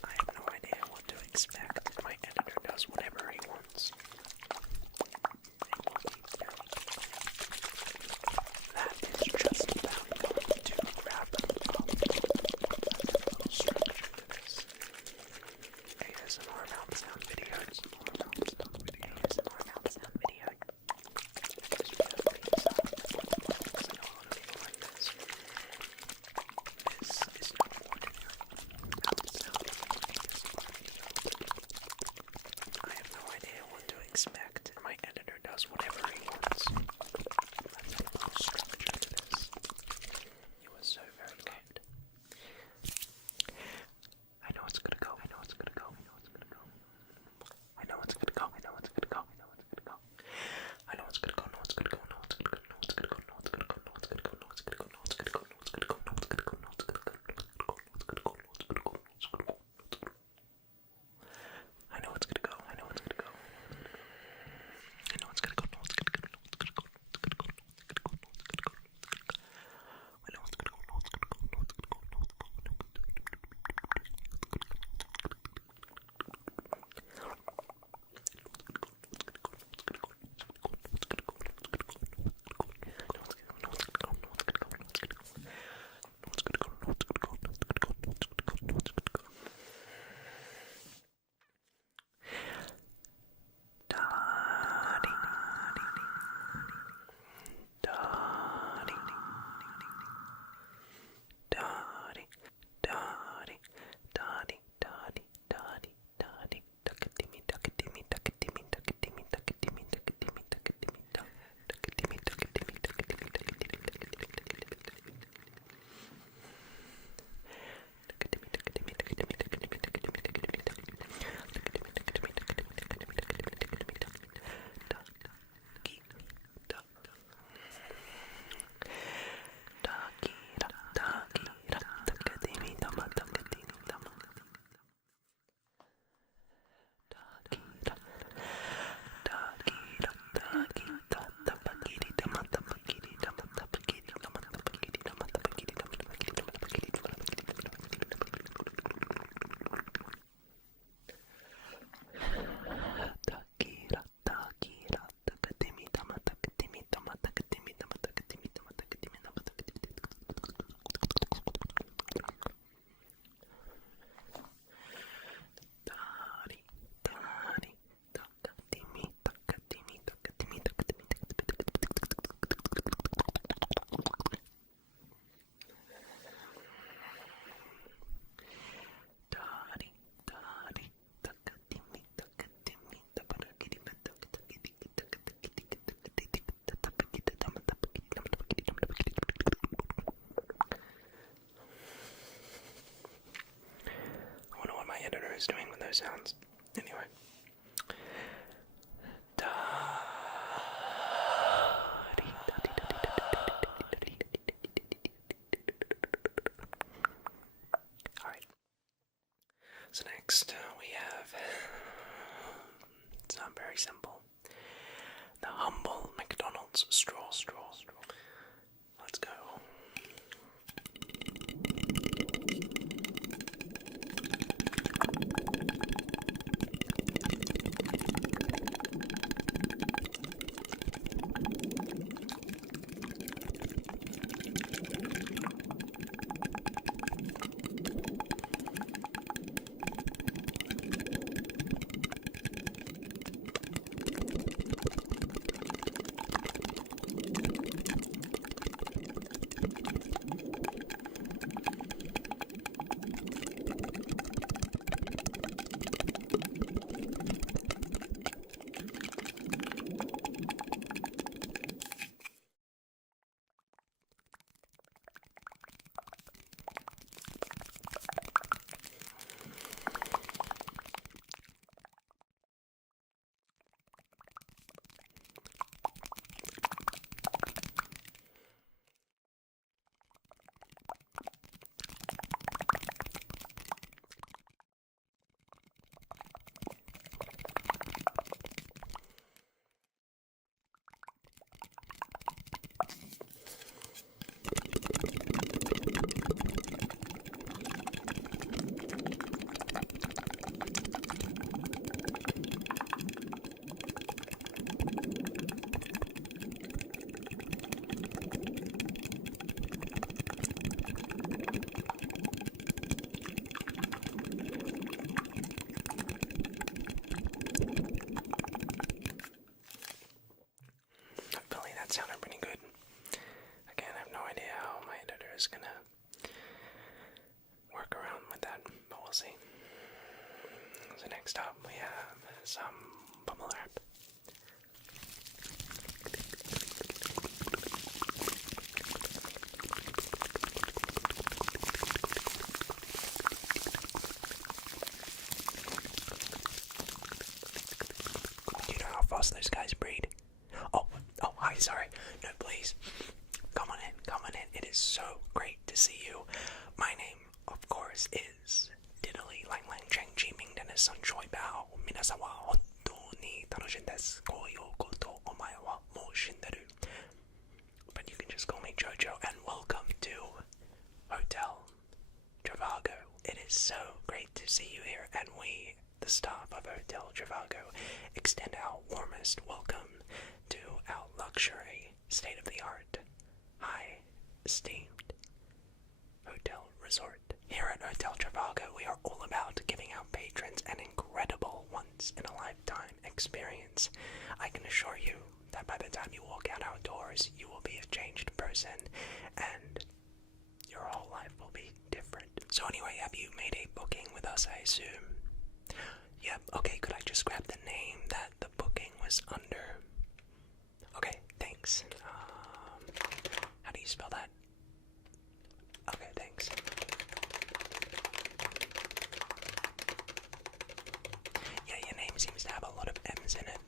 I have no idea what to expect. My editor does whatever he wants. That is just about going to wrap up. That's a little structure to this. ASMR mouth sound videos. ASMR mouth sound video. Because we have these I know a lot of people like this. This is no ordinary mouth sound ASMR video. I have no idea what to expect. My editor does whatever he wants. That's a little structure to this. You are so very kind. I know it's gonna go. I know it's gonna go. I know it's gonna go. I know it's gonna go. I know it's gonna go. I know it's gonna go. I know it's gonna go. No, it's gonna go. No, it's gonna go. No, it's gonna go. No, it's gonna go. No, it's gonna go. No, it's gonna go. No, it's gonna go. No, it's gonna go. No, it's gonna go. No, it's gonna go. No, it's gonna go. No, it's gonna go. No, it's gonna go. No, it's gonna go. I know it's gonna go. I know it's gonna go. I know it's gonna go. No, it's gonna go. No, it's gonna go. No, it's gonna go. No, it's gonna go. No, it's gonna go. I know it's gonna go. No, it's gonna go. No, it's gonna go. No, it's gonna go. Editor is doing with those sounds. Anyway. Alright. So next we have, it's not very simple, the humble McDonald's straw. Let's go. Next up, we have some bubble wrap. Do you know how fast those guys breed? Oh, hi, sorry. No, please. Come on in, come on in. It is so great to see you. My name, of course, is Diddly Lang Lang Cheng Chi Ming Dennis Sun Choi Bao. Minasan wa hontou ni tarushin desu. Koyoku to omae wa mou shinderu. But you can just call me Jojo, and welcome to Hotel Trivago. It is so great to see you here, and we, the staff of Hotel Trivago, extend our warmest welcome to our luxury, state-of-the-art, high-esteemed hotel resort. Here at Hotel Trivago, we are all about giving our patrons an incredible once-in-a-lifetime experience. I can assure you that by the time you walk out our doors, you will be a changed person, and your whole life will be different. So anyway, have you made a booking with us, I assume? Yep, okay, could I just grab the name that the booking was under? Okay, thanks. How do you spell that? Okay, thanks. Yeah, your name seems to have a lot of M's in it.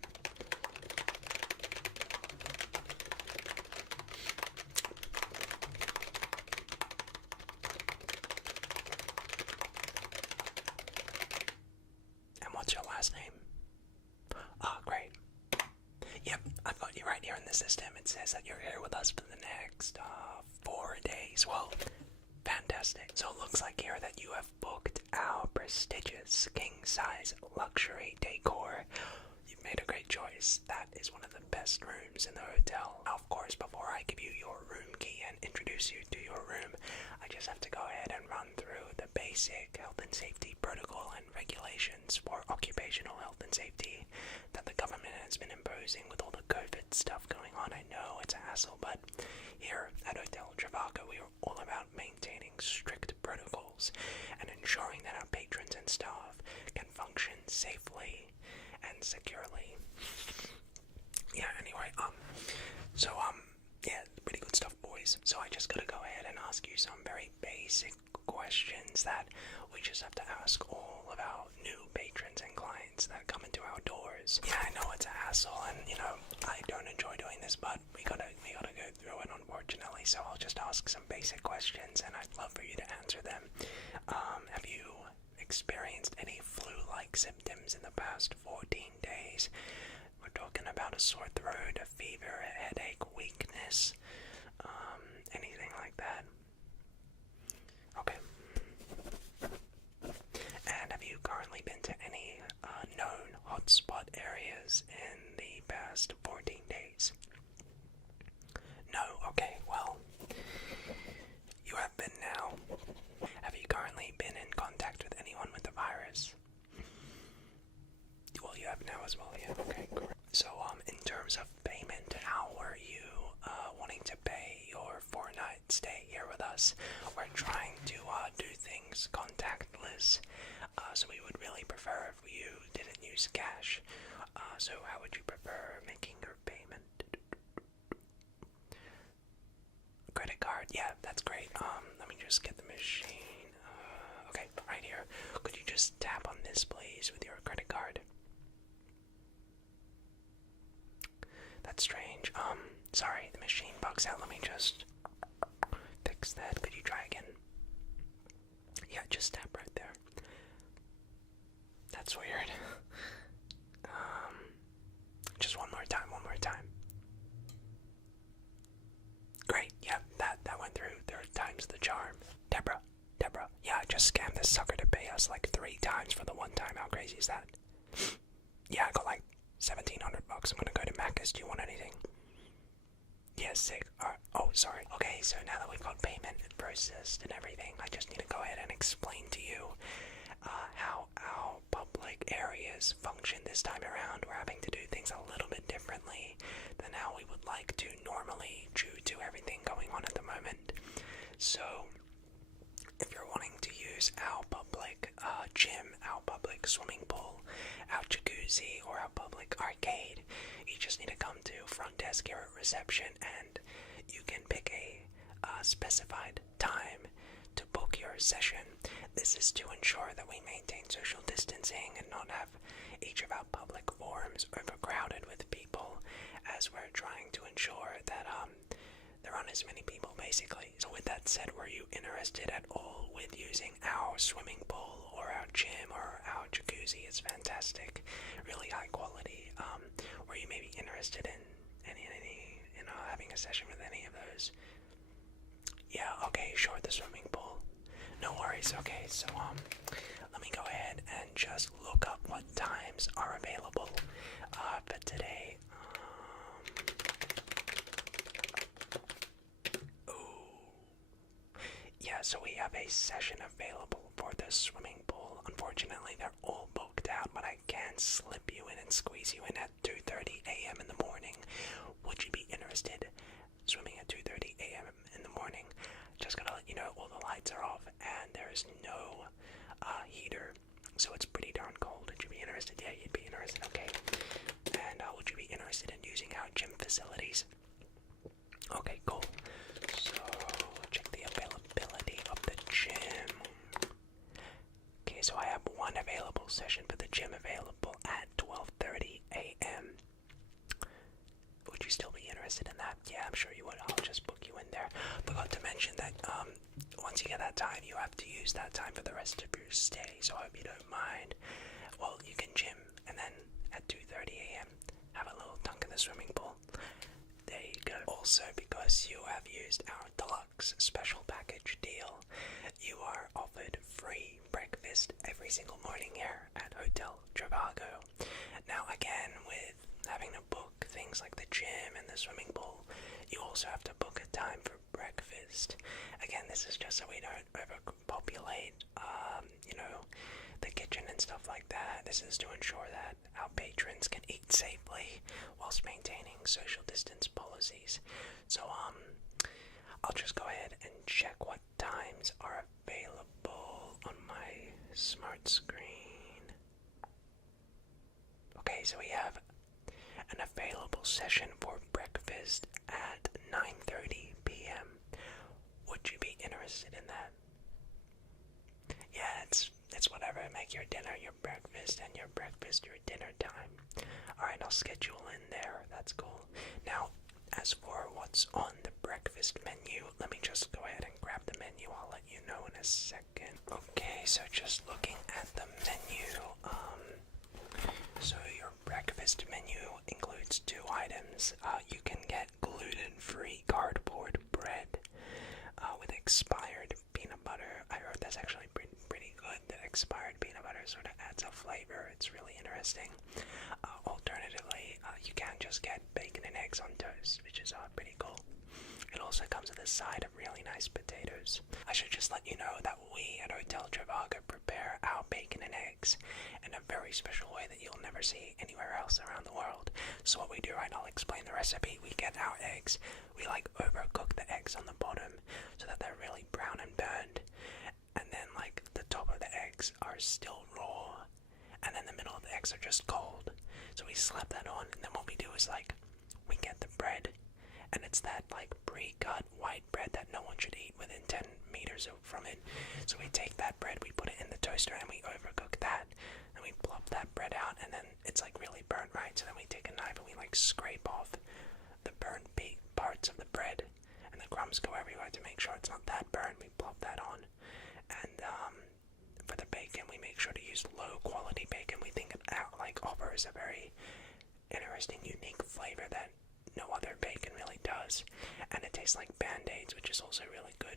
And what's your last name? Ah, great. Yep, I've got you right here in the system. It says that you're here with us for the next 4 days. Well, fantastic. So it looks like here that you have booked our prestigious king-size luxury decor. You've made a great choice. That is one of the best rooms in the hotel. Now, of course, before I give you your room key and introduce you to your room, I just have to go ahead and run through the basic health and safety protocol and regulations for occupational health and safety that the government has been imposing with all the COVID stuff going on. I know it's a hassle, but here at Hotel Trivago, we are all about maintaining strict protocols and ensuring that our patrons and staff can function safely and securely. Yeah, anyway, yeah, pretty good stuff, boys. So I just gotta go ahead and ask you some very basic questions that we just have to ask all of our new patrons and clients that come into our doors. Yeah, I know it's a hassle, and I don't enjoy doing this, but we gotta go through it, unfortunately. So I'll just ask some basic questions, and I'd love for you to answer them. Have you experienced any flu-like symptoms in the past 14 days? We're talking about a sore throat, a fever, a headache, weakness, anything like that. Okay. And have you currently been to any known hotspot areas in the past 14 days? No? Okay, well, you have been now. Have you currently been in contact with anyone with the virus? Well, you have now as well, yeah. Okay, great. So, in terms of payment, how were you wanting to pay your 4-night stay here with us? We're trying to do things contactless, so we would really prefer if you didn't use cash. So how would you prefer making your payment? Credit card? Yeah, that's great. Let me just get the machine. Okay, right here. Could you just tap on this, please, with your credit card? That's strange. Sorry, the machine bugs out. Let me just fix that. Could you try again? Yeah, just tap right there. That's weird. Just one more time. Great, yeah, that went through. 3rd time's the charm. Deborah, yeah, I just scammed this sucker to pay us like 3 times for the one time. How crazy is that? Yeah, I got like $1,700. I'm gonna go to Macca's. Do you want anything? Yeah, sick. Oh, sorry. Okay, so now that we've got payment processed and everything, I just need to go ahead and explain to you how our public areas function this time around. We're having to do things a little bit differently than how we would like to normally due to everything going on at the moment. So, if you're wanting to use our public gym, our public swimming pool, our jacuzzi, or our public arcade, you just need to come to front desk here at reception, and you can pick a specified time to book your session. This is to ensure that we maintain social distancing and not have each of our public forums overcrowded with people, as we're trying to ensure that there aren't as many people, basically. So with that said, were you interested at all with using our swimming pool or our gym or our jacuzzi? It's fantastic, really high quality. Were you maybe interested in any having a session with any of those? Yeah, okay, sure, the swimming pool. No worries. Okay, so let me go ahead and just look up what times are available for today. Yeah, so we have a session available for the swimming pool. Unfortunately, they're all booked out, but I can slip you in and squeeze you in at 2:30 a.m. in the morning. Would you be interested swimming at 2:30 a.m. in the morning? Just gotta let you know, all the lights are off and there is no heater, so it's pretty darn cold. Would you be interested? Yeah, you'd be interested. Okay. And would you be interested in using our gym facilities? Okay, cool. So check the availability of the gym. Okay, so I have one available session for the gym available at 12:30 a.m. Would you still be interested in that? Yeah, I'm sure you would. I'll just book you in there. Forgot to mention that once you get that time, you have to use that time for the rest of your stay. So I hope you don't mind. Well, you can gym and then at 2:30 a.m. have a little dunk in the swimming pool. There you go. Also, because you have used our deluxe special package deal, you are offered free breakfast every single morning here at Hotel Trivago. Now, again, with having to book things like the gym and the swimming pool, you also have to book a time for breakfast. Again, this is just so we don't overpopulate, the kitchen and stuff like that. This is to ensure that our patrons can eat safely whilst maintaining social distance policies. So, I'll just go ahead and check what times are available on my smart screen. Okay, so we have an available session for breakfast at 9:30 p.m. Would you be interested in that? Yeah, it's whatever. Make your dinner your breakfast and your breakfast your dinner time. Alright, I'll schedule in there. That's cool. Now, as for what's on the breakfast menu, let me just go ahead and grab the menu. I'll let you know in a second. Okay, so just looking at the menu, so your breakfast menu includes two items. You can get gluten-free cardboard bread with expired peanut butter. I heard that's actually pretty good. The expired peanut butter sort of adds a flavor. It's really interesting. Alternatively, you can just get bacon and eggs on toast, which is pretty cool. It also comes with a side of really nice potatoes. I should just let you know that we at Hotel Trivago prepare our bacon and eggs in a very special way that you'll never see anywhere else around the world. So what we do, right, I'll explain the recipe. We get our eggs, we overcook the eggs on the bottom so that they're really brown and burned, and then the top of the eggs are still raw, and then the middle of the eggs are just cold. So we slap that on, and then what we do is we get the bread, and it's that pre-cut white bread that no one should eat within 10 meters from it. So we take that bread, we put it in the toaster, and we overcook that, and we plop that bread out, and then it's really burnt, right? So then we take a knife and we scrape off the burnt parts of the bread, and the crumbs go everywhere to make sure it's not that burnt. We plop that on, and for the bacon, we make sure to use low quality bacon. We think it offers a very interesting, unique flavor that no other bacon really does, and it tastes like Band-Aids, which is also really good.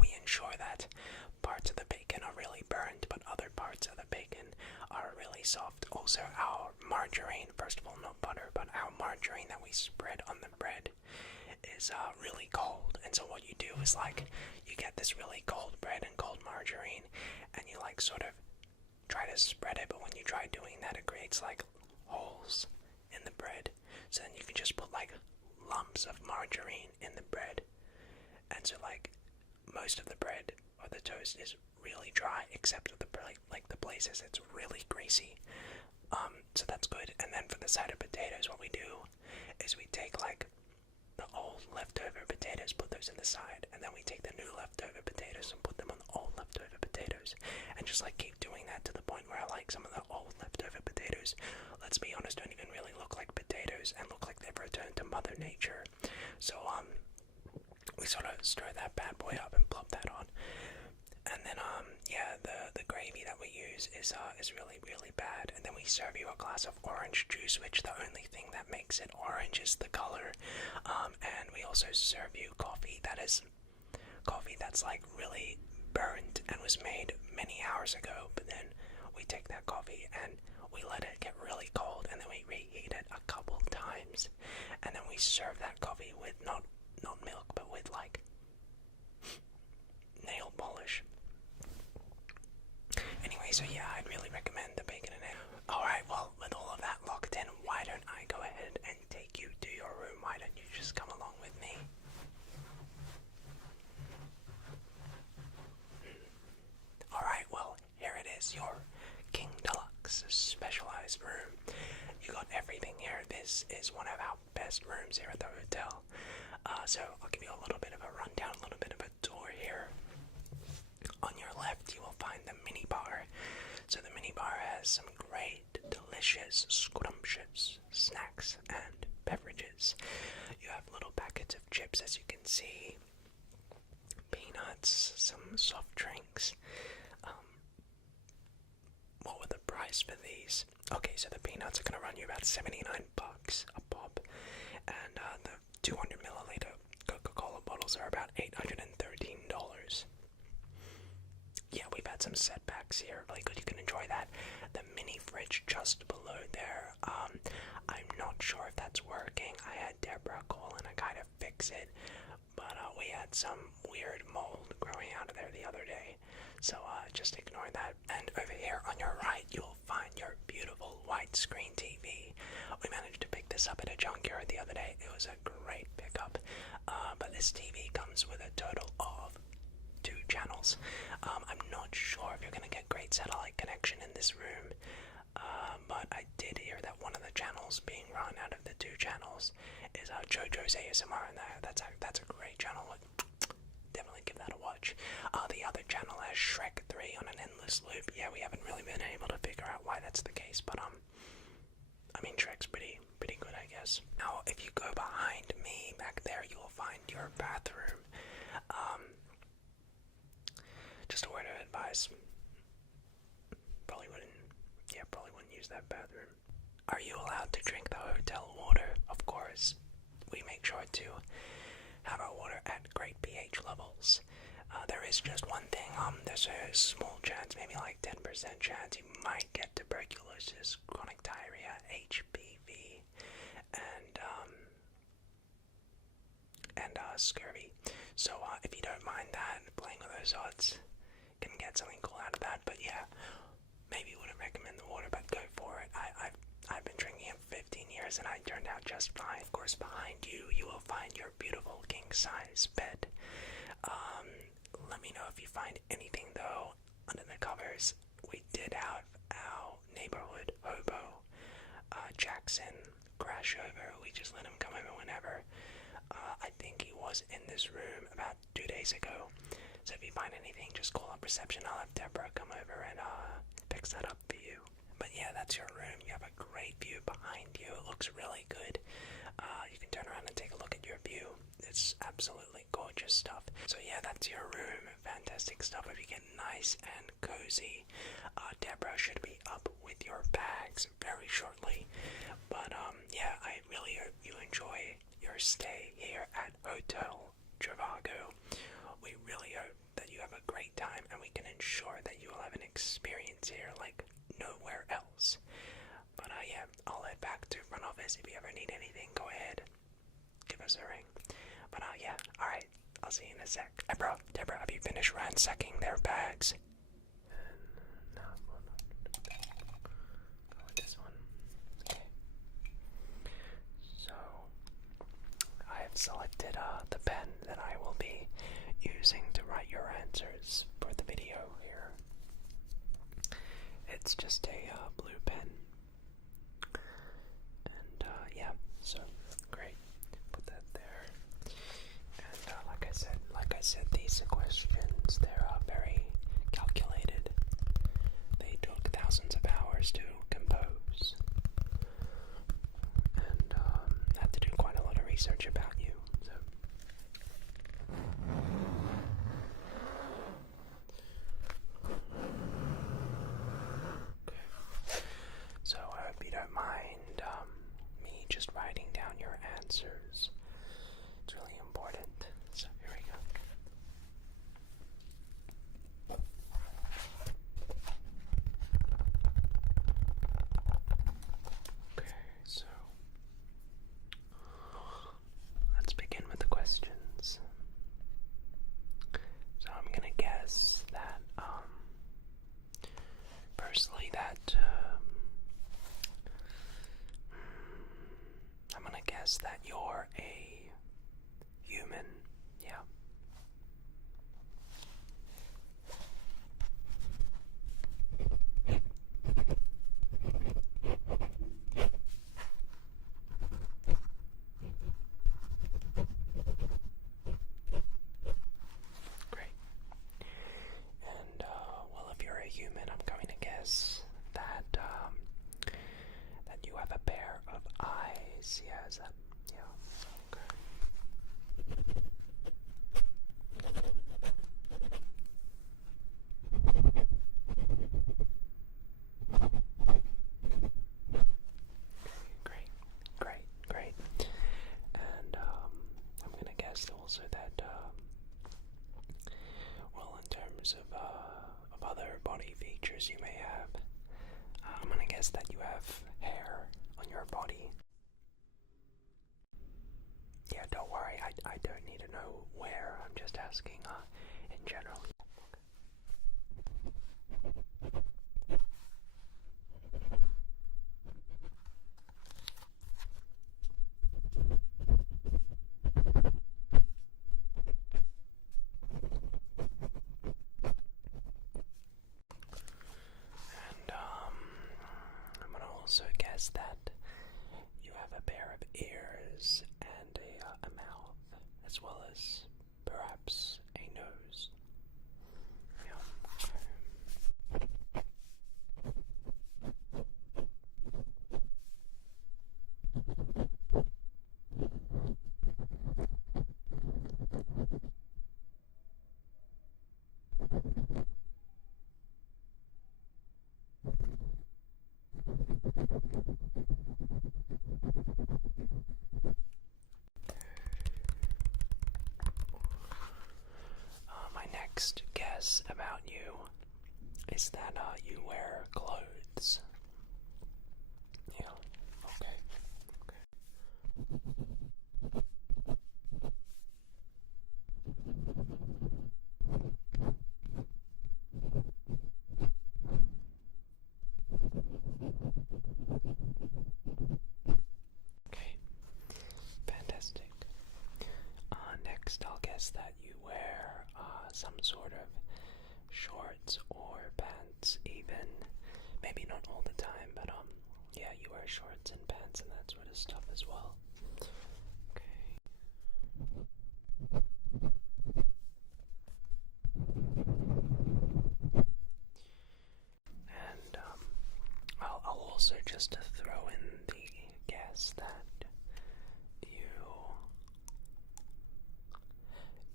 We ensure that parts of the bacon are really burnt, but other parts of the bacon are really soft. Also, our margarine, first of all, not butter, but our margarine that we spread on the bread is really cold. And so what you do is you get this really cold bread and cold margarine, and you sort of try to spread it, but when you try doing that, it creates holes in the bread. So then you can just put lumps of margarine in the bread, and so most of the bread or the toast is really dry, except for the places it's really greasy. So that's good. And then for the side of potatoes, what we do is we take like the old leftover potatoes, put those in the side, and then we take the new leftover potatoes and put them on the old leftover potatoes, and just like keep doing that to the point where like some of the old leftover potatoes, let's be honest, don't even really look like potatoes and look like they've returned to Mother Nature. So we sort of stir that bad boy up and plop that on. And then, yeah, the gravy that we use is really bad. And then we serve you a glass of orange juice, which the only thing that makes it orange is the color. And we also serve you coffee that's like really burnt and was made many hours ago. But then we take that coffee and we let it get really cold, and then we reheat it a couple times, and then we serve that coffee with not milk, but with like nail polish. Anyway, so yeah, I'd really recommend the bacon and egg. Alright, well, with all of that locked in, why don't I go ahead and take you to your room? Why don't you just come along with me? Alright, well, here it is, your King Deluxe specialized room. You got everything here. This is one of our best rooms here at the hotel. So I'll give you a little bit of a rundown, a little bit of a tour here. On your left, you will find the mini bar. So the mini bar has some great, delicious, scrumptious snacks and beverages. You have little packets of chips, as you can see, peanuts, some soft drinks. What would the price for these? Okay, so the peanuts are going to run you about 79 bucks a pop, and the 200 milliliter Coca-Cola bottles are about $813. Yeah, we've had some setbacks here. Really good, you can enjoy that. The mini fridge just below there, I'm not sure if that's working. I had Deborah call and I kind of fix it, but we had some weird mold growing out of there the other day, so just ignore that. And over here on your right, you'll find your beautiful widescreen TV. We managed to pick this up at a junkyard the other day. It was a great pickup, but this TV comes with a total of 2 channels. I'm not sure if you're going to get great satellite connection in this room, but I did hear that one of the channels being run out of the 2 channels is JoJo's ASMR, and that's a great channel. Definitely give that a watch. The other channel has Shrek 3 on an endless loop. Yeah, we haven't really been able to figure out why that's the case, but I mean, Shrek's pretty good, I guess. Now, if you go behind me back there, you will find your bathroom. Just a word of advice. Probably wouldn't use that bathroom. Are you allowed to drink the hotel water? Of course. We make sure to have our water at great pH levels. There is just one thing, there's a small chance, maybe like 10% chance you might get tuberculosis, chronic diarrhea, HPV, and scurvy. So if you don't mind that, playing with those odds, can get something cool out of that. But yeah, maybe wouldn't recommend the water, but go for it. I've been drinking it for 15 years and I turned out just fine. Of course, behind you, you will find your beautiful king-size bed. Let me know if you find anything though under the covers. We did have our neighborhood hobo, Jackson, crash over. We just let him come over whenever. I think he was in this room about 2 days ago. So if you find anything, just call up reception. I'll have Deborah come over and fix that up for you. But yeah, that's your room. You have a great view behind you. It looks really good. You can turn around and take a look at your view. It's absolutely gorgeous stuff. So yeah, that's your room. Fantastic stuff. If you get nice and cozy, Deborah should be up with your bags very shortly. But yeah, I really hope you enjoy your stay here at Hotel Trivago. We really hope that you have a great time and we can ensure that you will have an experience here like nowhere else. But yeah, I'll head back to front office. If you ever need anything, go ahead, give us a ring. But yeah, alright, I'll see you in a sec. Deborah, have you finished ransacking their bags? No, go with this one. Okay. So, I have selected the pen that I will be using to write your answers for the video here. it's just a blue pen. And yeah, so great. Put that there. And like I said, these questions, they're very calculated. They took thousands of hours to compose. And had to do quite a lot of research about you. So so I hope you don't mind me just writing down your answers. It's really important. So here we go. Okay, so let's begin with the questions. So I'm gonna guess that, firstly that, I'm gonna guess that you're a human, yeah. Great. And, well, if you're a human, I'm going to guess that, that you have a pair of eyes. Yeah, is that, yeah, okay. Great, great, great. And, I'm gonna guess also that, well, in terms of other body features you may have, I'm gonna guess that you have hair on your body. Yeah, don't worry, I don't need to know where, I'm just asking, in general. And, I'm gonna also guess that you have a pair of ears and a mouth, as well as perhaps a nose. Yeah. My next guess about you is that you wear clothes. Yeah, okay. Okay, fantastic. Next, I'll guess that you wear some sort of shorts or pants, even. Maybe not all the time, but yeah, you wear shorts and pants and that sort of stuff as well. Okay. And I'll also just throw in the guess that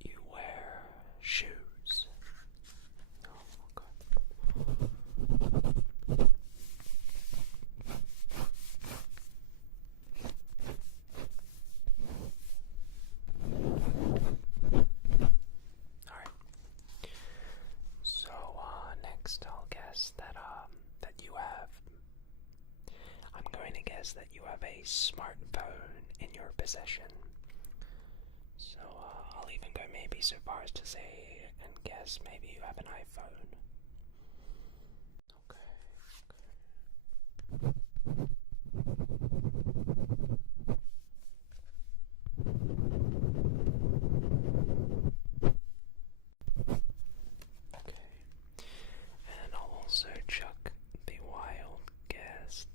you wear shoes. Oh, okay. Alright. So, next I'll guess that, that you have, I'm going to guess that you have a smartphone in your possession. So, I'll even go maybe so far as to say and guess maybe you have an iPhone. Okay. Okay. And I'll also chuck the guess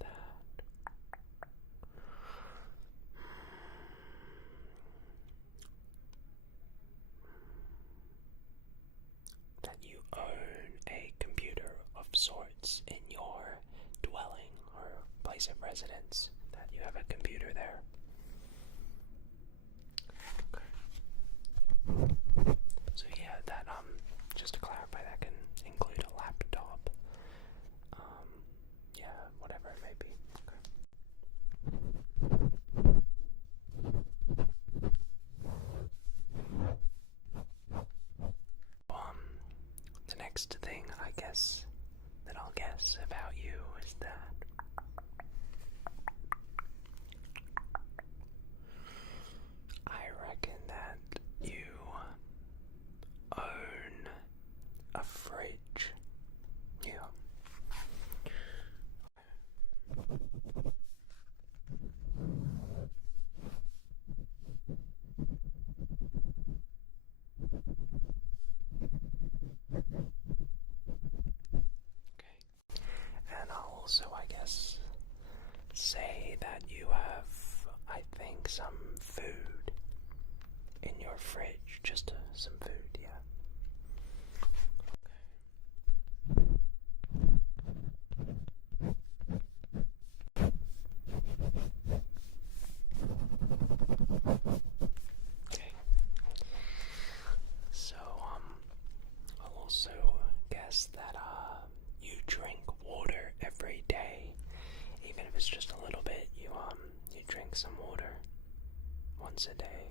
that you own a computer of sorts in your dwelling or place of residence, that you have a computer there. So yeah, that just to clarify, that can include a laptop. Yeah, whatever it may be. The next thing I guess that I'll guess about you is that I reckon that you own a fridge. Yeah. Okay. And I'll also, I guess, say that you have, I think, some food in your fridge. Just some food, yeah. Okay. So, I'll also guess that, you drink water every day. Even if it's just a little bit, you drink some water once a day.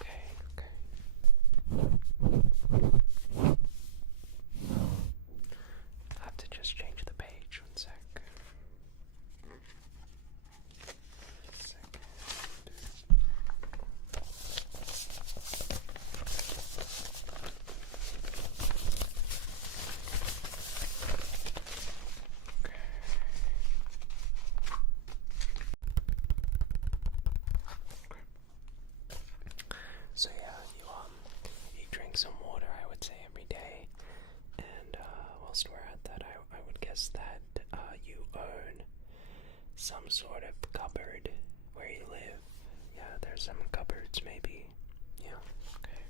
Okay, I have to just change the page, one sec. So yeah, you drink some water, I would say, every day. And whilst we're at that, I would guess that you own some sort of cupboard where you live. Yeah, there's some cupboards maybe. Yeah, okay.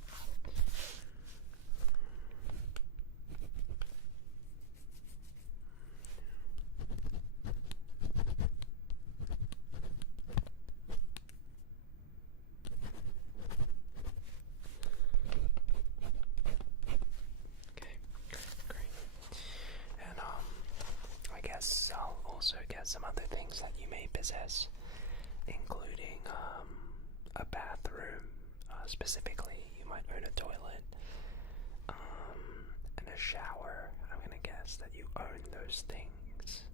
Okay, great. And I guess I'll also get some other things that you may possess, including a bathroom. Specifically, you might own a toilet, and a shower. I'm gonna guess that you own those things.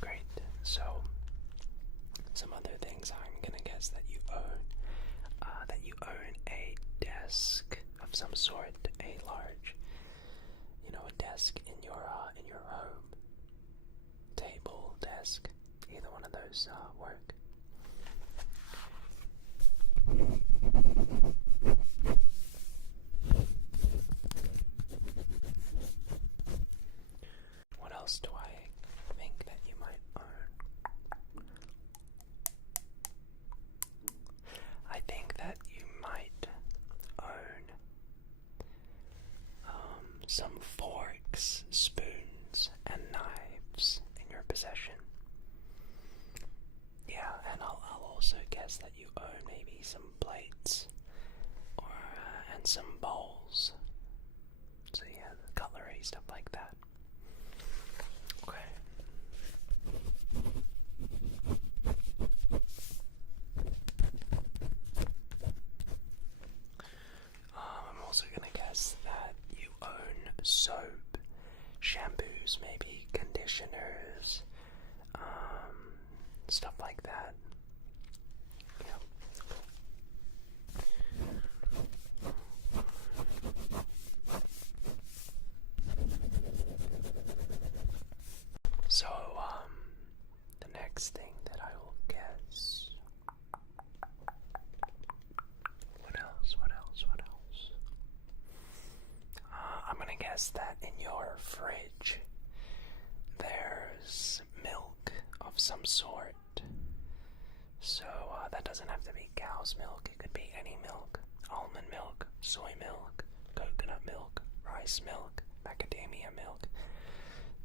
Great. So, some other things I'm gonna guess that you own. That you own a desk of some sort, a large, a desk in your home. Table, desk, either one of those work. What else do I think that you might own? I think that you might own some forks, spoons, and knives in your possession. Yeah, and I'll also guess that you own maybe some plates and some bowls. So yeah, cutlery, stuff like that. Okay. I'm also gonna guess that you own soap, shampoos, maybe conditioners, stuff like that. Yeah. next thing that I will guess. What else? What else? What else? I'm gonna guess that in your fridge there's milk of some sort. So that doesn't have to be cow's milk. It could be any milk. Almond milk, soy milk, coconut milk, rice milk, macadamia milk,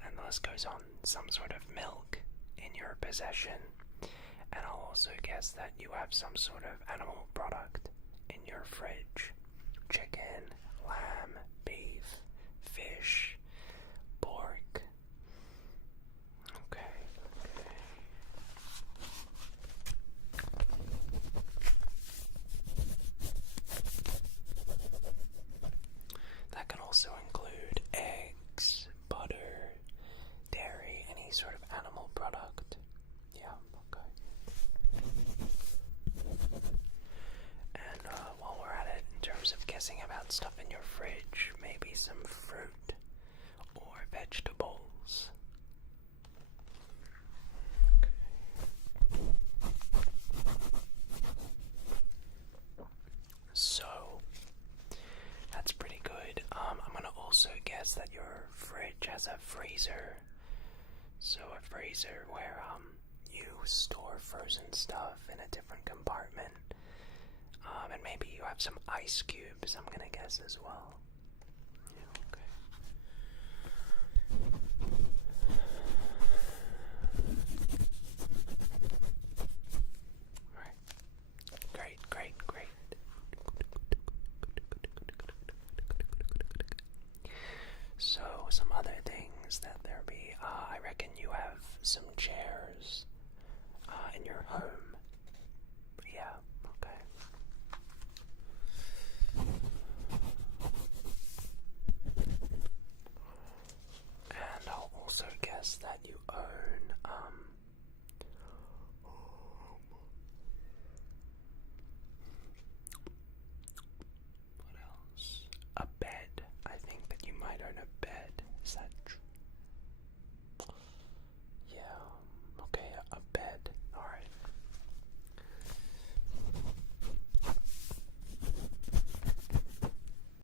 and the list goes on. Some sort of milk in your possession. And I'll also guess that you have some sort of animal product in your fridge. Chicken, lamb, beef, fish, pork. Okay. That can also include eggs, butter, dairy, any sort of animal product. Yeah, okay. And while we're at it, in terms of guessing about stuff in your fridge, maybe some fruit or vegetables. So, that's pretty good. I'm gonna also guess that your fridge has a freezer. So a freezer where you store frozen stuff in a different compartment. And maybe you have some ice cubes, I'm gonna guess as well. Yeah, okay. Alright. Great, great, great. So, some other things that there be, I reckon you have some chairs in your home. Yeah, okay. And I'll also guess that you own, what else? A bed. I think that you might own a bed. Is that true? Yeah, okay, a bed. Alright.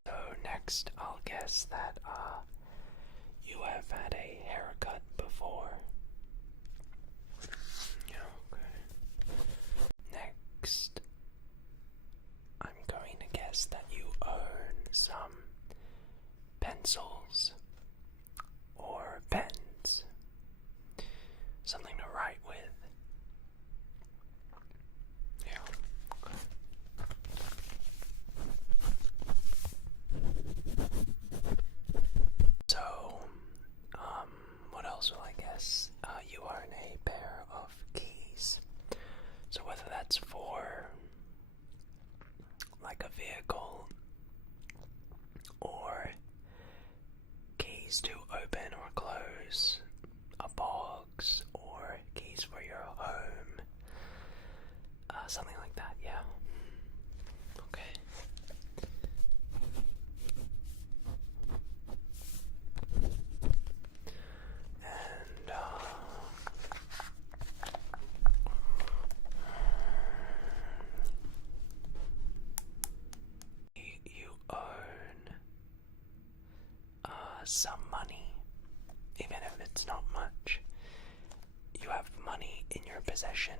So next I'll guess that you have had a haircut before. Yeah, okay. Next I'm going to guess that you own some pencils or pens. Something to write with. Yeah. Okay. So, what else will I guess? You own a pair of keys. So whether that's for like a vehicle or keys to open or close a box or keys for your home, something like that, yeah. Okay. And you own some money, even if it's not much. You have money in your possession.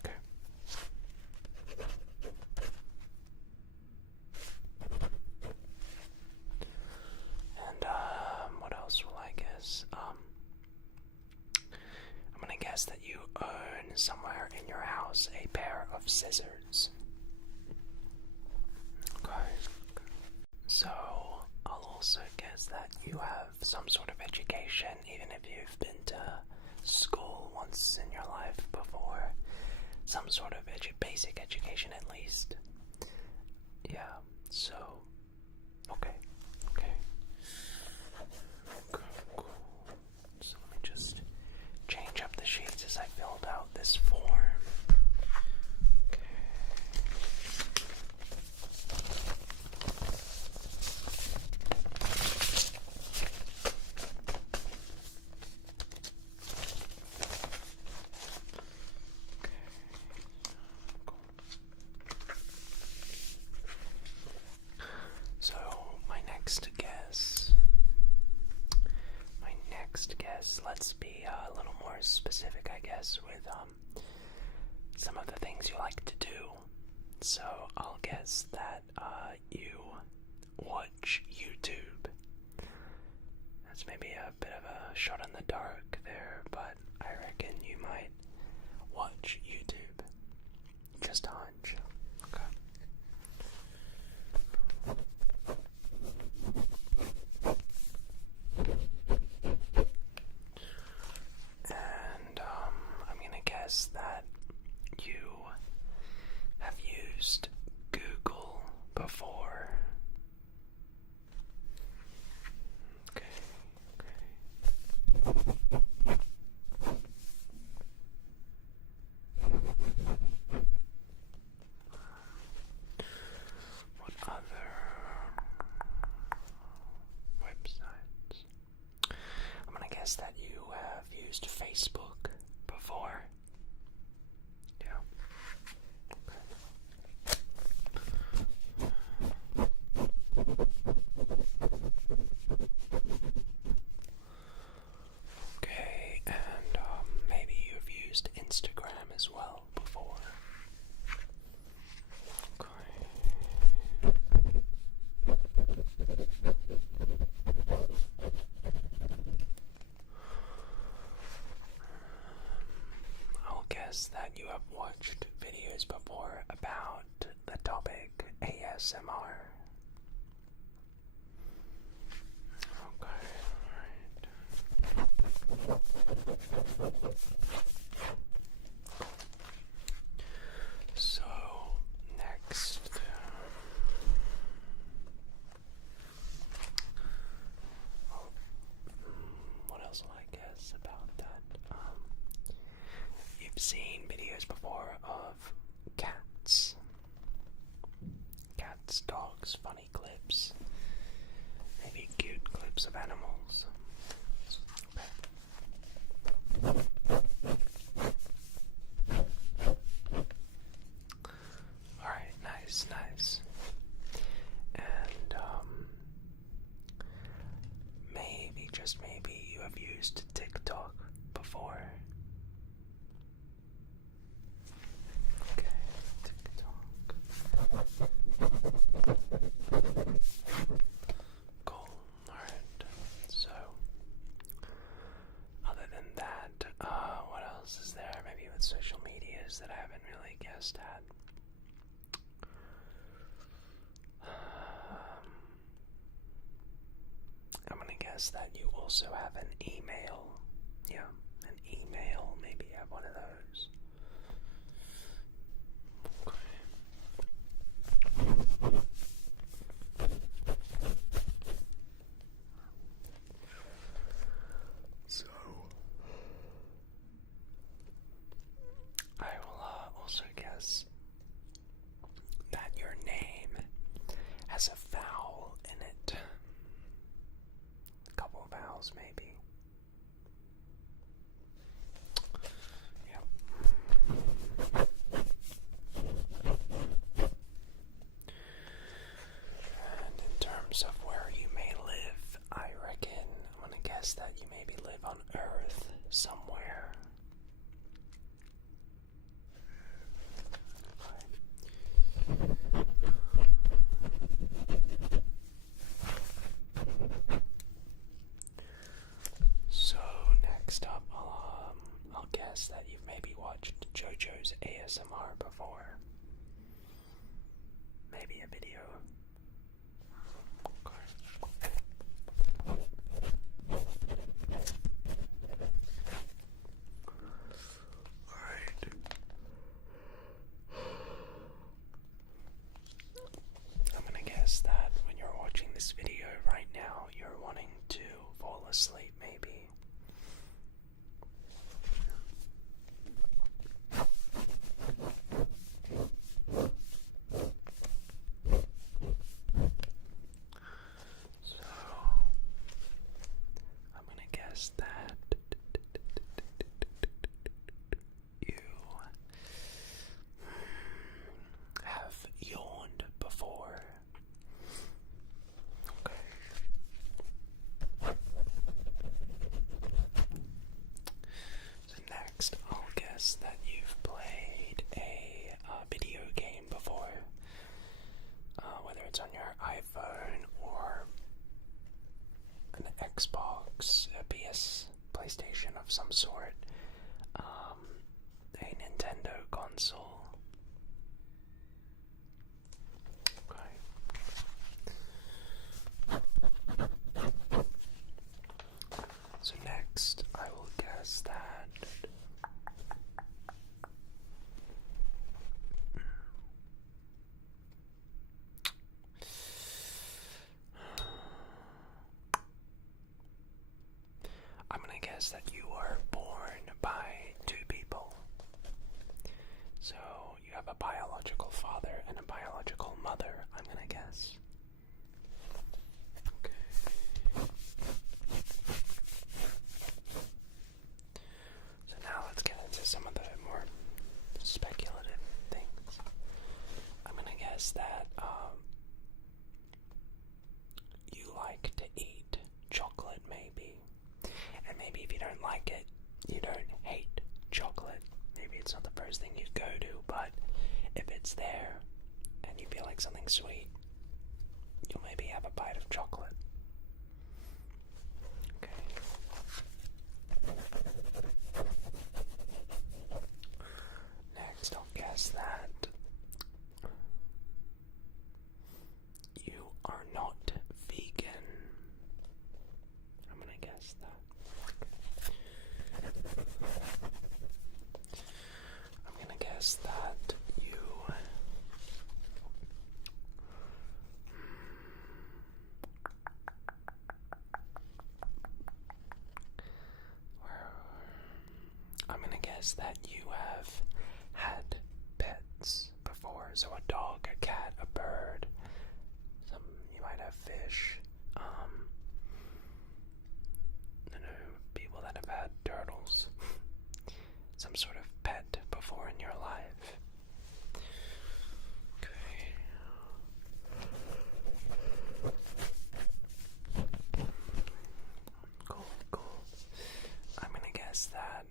Okay. And what else will I guess? I'm gonna guess that you own somewhere in your house a pair of scissors. Okay. So I'll also guess that you have some sort of education, even if you've been to school once in your life before. Some sort of basic education at least. Yeah, so, okay. Cool. So let me just change up the sheets as I filled out this form. next guess, let's be a little more specific, I guess, with some of the things you like to do. So I'll guess that you watch YouTube. That's maybe a bit of a shot in the dark there, but I reckon you might watch YouTube. Just a hunch. Okay. And I'm gonna guess that you have used Google before. Okay, what other websites? I'm gonna guess that you have used Facebook before. Yeah. Okay, and maybe you've used Instagram as well before. Okay. I'll guess that you have watched videos before about the topic ASMR. Okay, alright. So, next. What else will I guess about that? You've seen videos before of cats. Cats, dogs, funny clips. Maybe cute clips of animals. Alright, nice, nice. And, maybe, just maybe, you have used TikTok before. Okay, TikTok. Cool, alright. So, other than that, what else is there? Maybe with social medias that I haven't really guessed at. I'm gonna guess that you also have an email. Yeah, an email. Maybe you have one of those. Okay. So, I will also guess that your name has a vowel in it. A couple of vowels, maybe. Yep. And in terms of where you may live, I reckon I'm gonna guess that you maybe live on Earth somewhere. So next up, I'll guess that you've maybe watched JoJo's ASMR before. Maybe a video. Alright. I'm gonna guess that when you're watching this video right now, you're wanting to fall asleep, maybe. So, I'm gonna guess that you have yawned before. Okay. it's on your iPhone or an Xbox, a PlayStation of some sort, a Nintendo console. Okay. So next, I will guess that I'm gonna guess that you were born by two people. So you have a biological father and a biological mother, I'm gonna guess. Okay. So now let's get into some of the more speculative things. I'm gonna guess that you like to eat chocolate, maybe. And maybe if you don't like it, you don't hate chocolate. Maybe it's not the first thing you'd go to, but if it's there and you feel like something sweet, you'll maybe have a bite of chocolate. Okay. Next, I'll guess that you are not vegan. I'm gonna guess that. I'm gonna guess that you I'm gonna guess that you have had pets before. So a dog, a cat, a bird. You might have fish. I know people that have had turtles. Some sort of pet before in your life. Okay. Cool, cool. I'm gonna guess that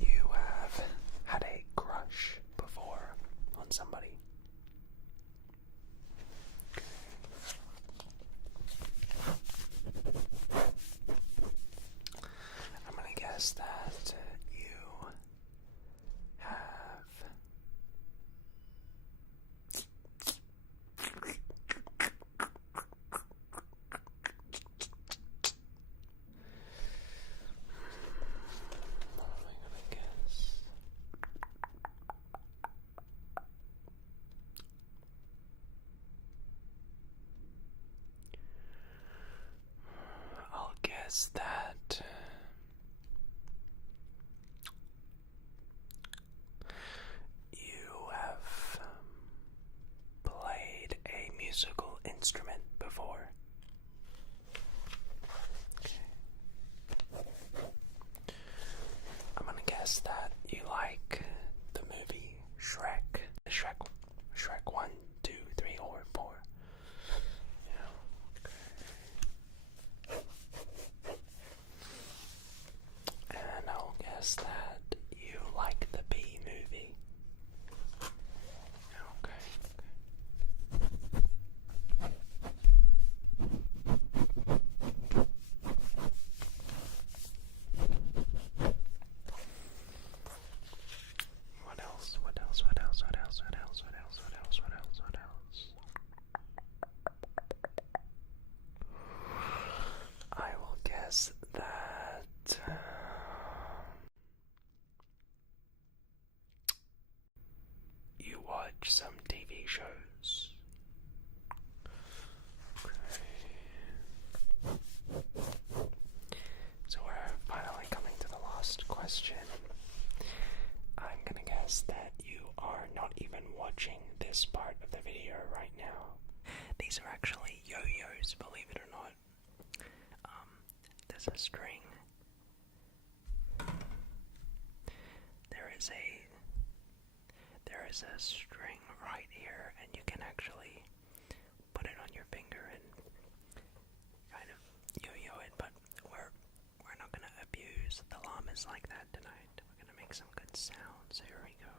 you have had a crush before on somebody. I'm gonna guess that you have what am I gonna guess? I'll guess that you have played a musical instrument before. Okay. I'm gonna guess that you like the movie Shrek. Shrek 1, 2, 3, or 4. Yeah. Okay. And I'll guess that you like the Bee movie. Okay. What else? What else? What else? What else? What else? What else? What else? What else? What else? I will guess that you watch some TV shows. Okay. So we're finally coming to the last question. I'm gonna guess that you are not even watching this part of the video right now. These are actually yo-yos, believe it or not. There's a string. There is a string right here, and you can actually put it on your finger and times that the llamas like that tonight. We're gonna make some good sounds. Here we go.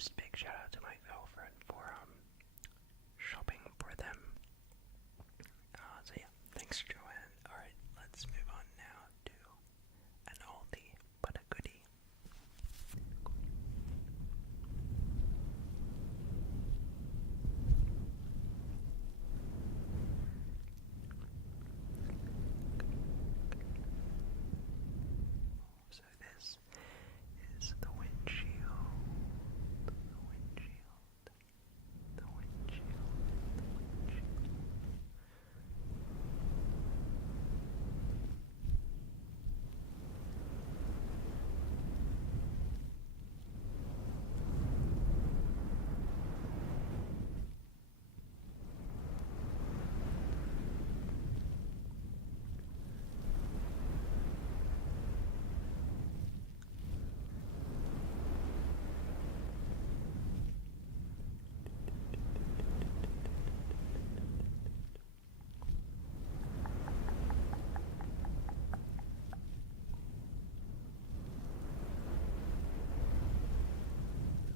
just big shout out to my girlfriend for shopping for them. So yeah, thanks Joanne. Alright, let's move on now to an oldie but a goodie. So this is the windshield, the windshield, the windshield, the windshield.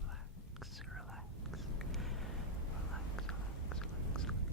Relax, relax, relax, relax, relax, relax.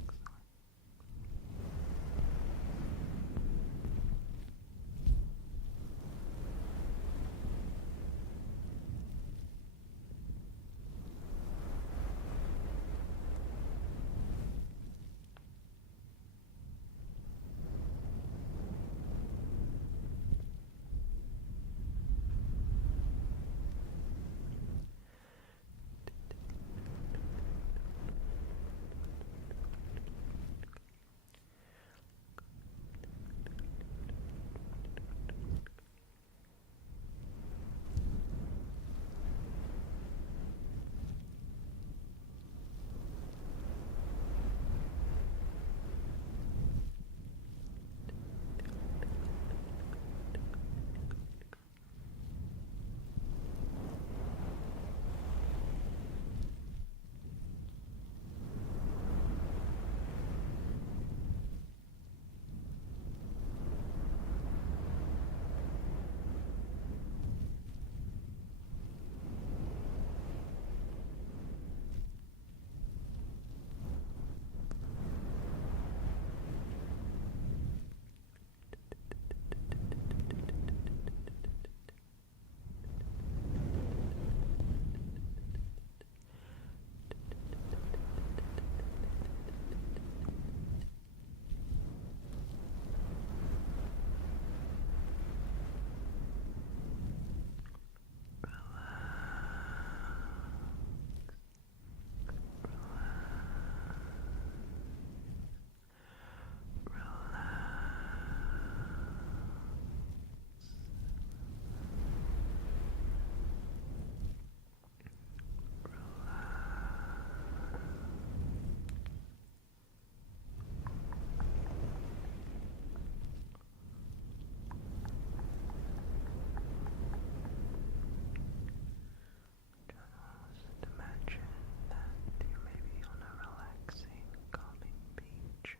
Just imagine that you may be on a relaxing, calming beach,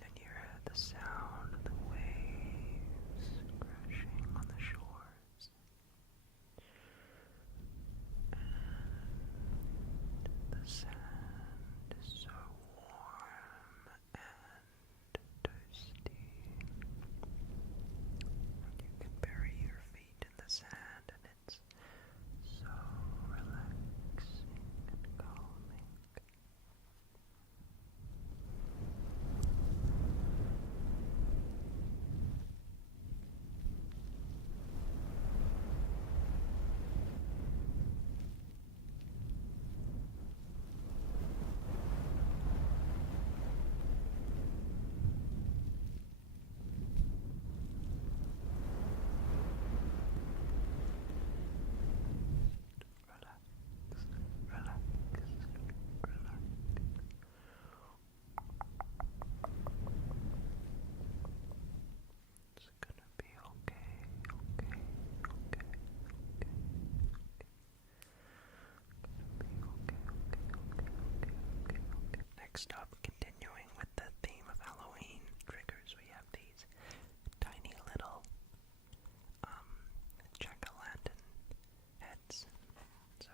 and you hear the sound of the waves crashing on the shores, and the sand is so warm and toasty, and you can bury your feet in the sand, and it's so relaxing and calming. Relax, relax. It's gonna be okay, okay, okay, okay. Next up, continuing with the theme of Halloween triggers, we have these tiny little jack-o'-lantern heads. So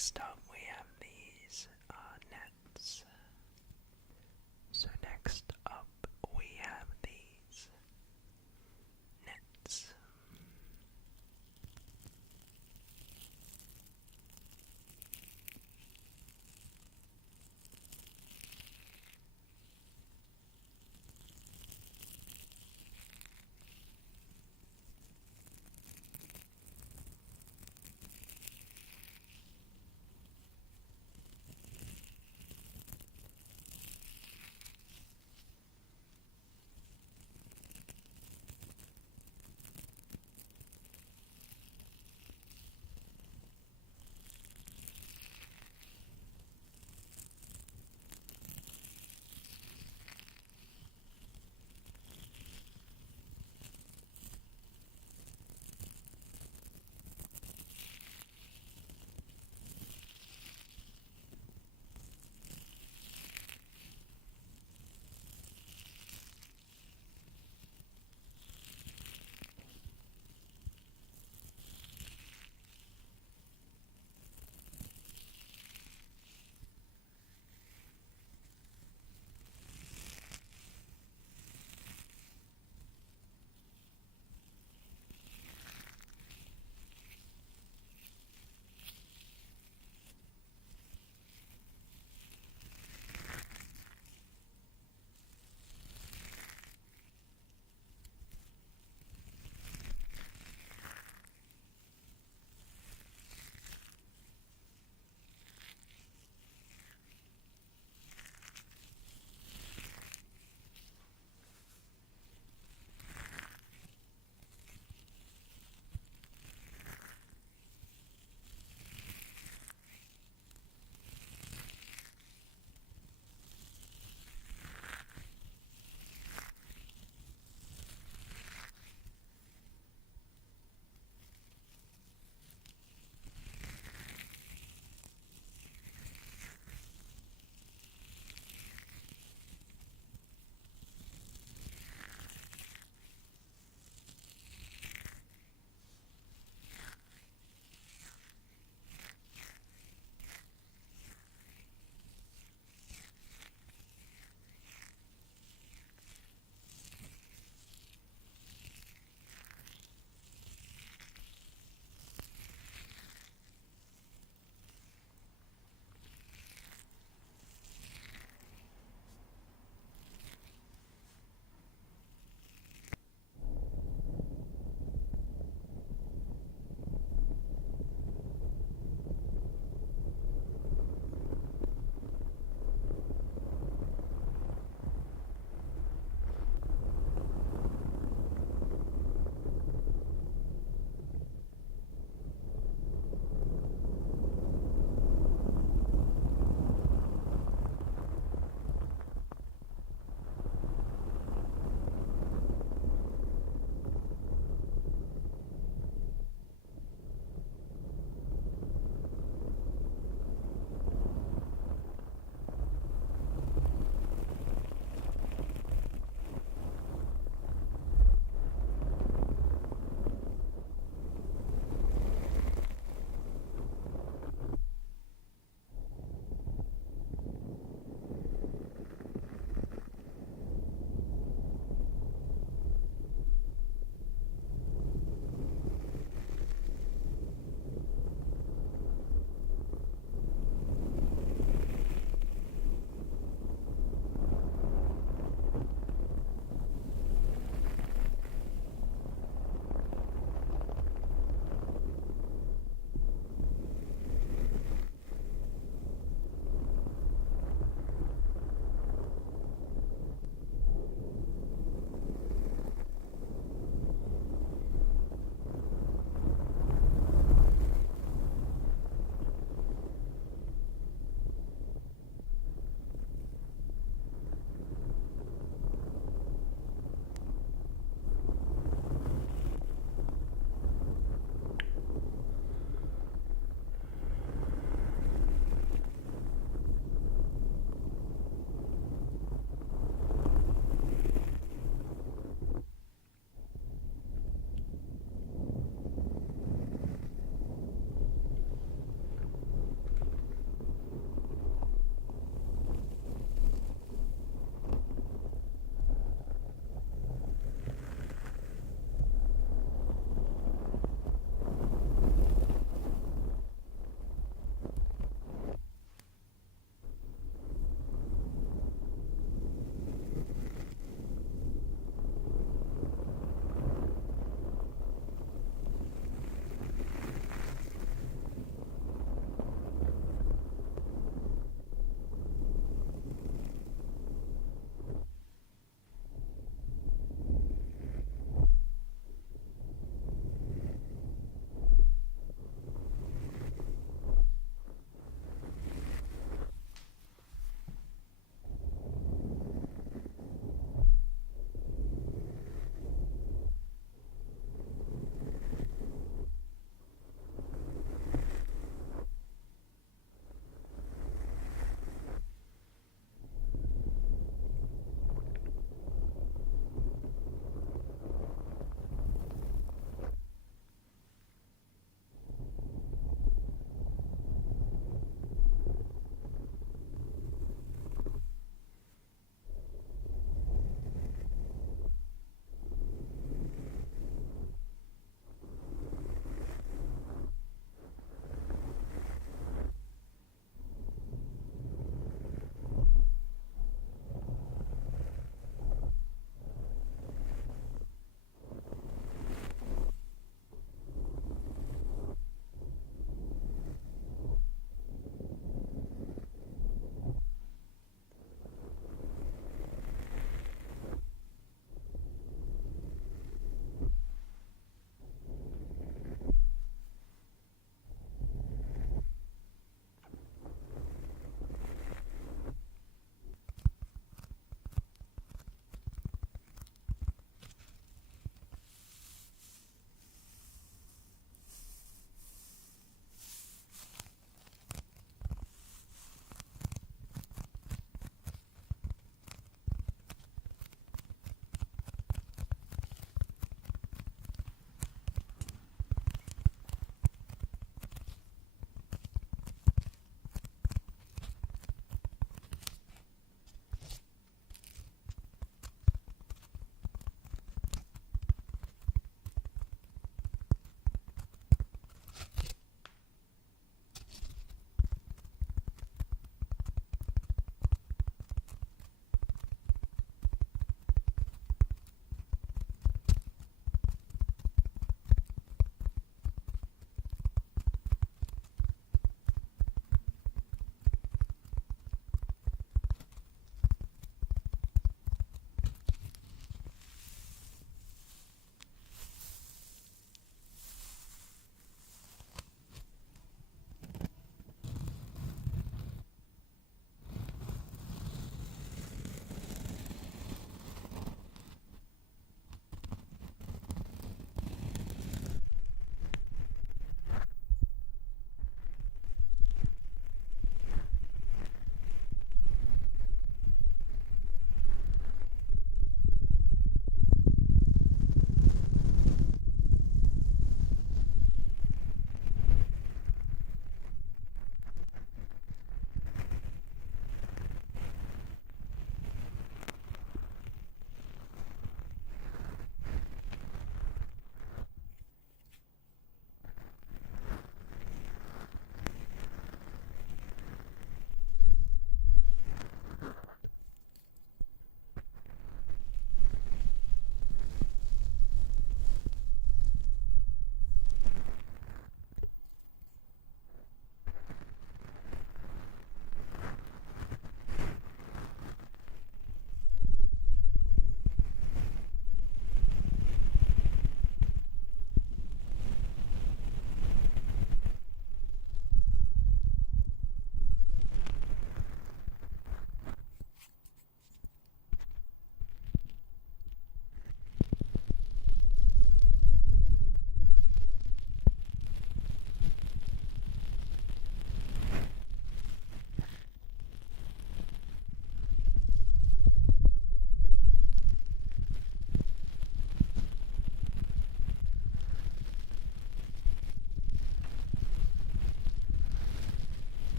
next up we have these nets. So next up we have these nets.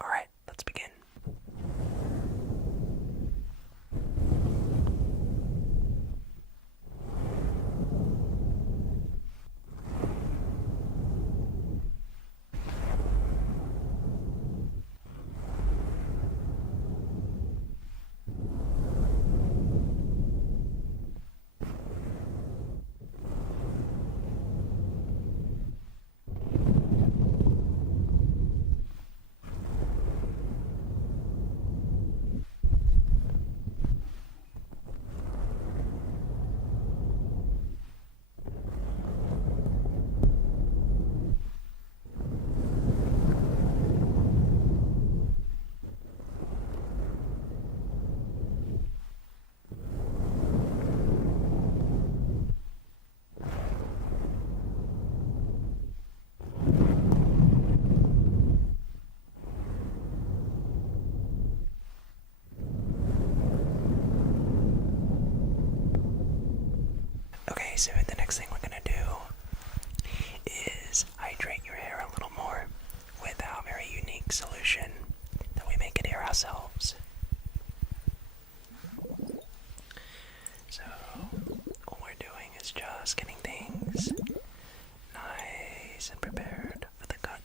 Alright, let's begin. Okay, so the next thing we're gonna do is hydrate your hair a little more with our very unique solution that we make it here ourselves. So, all we're doing is just getting things nice and prepared for the cut.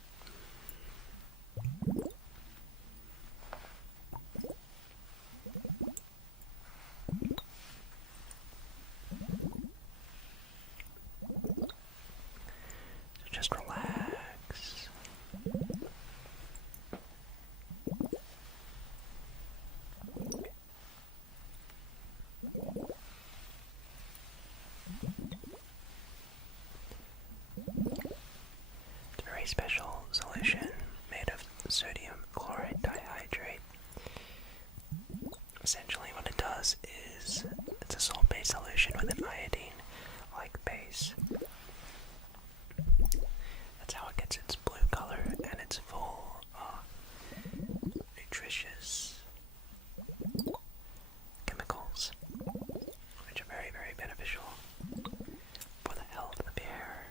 So just relax. It's a very special solution made of sodium chloride dihydrate. Essentially what it does is it's a salt-based solution with an iodine-like base. That's how it gets its blue color, and it's full of nutritious chemicals, which are very, very beneficial for the health of the hair.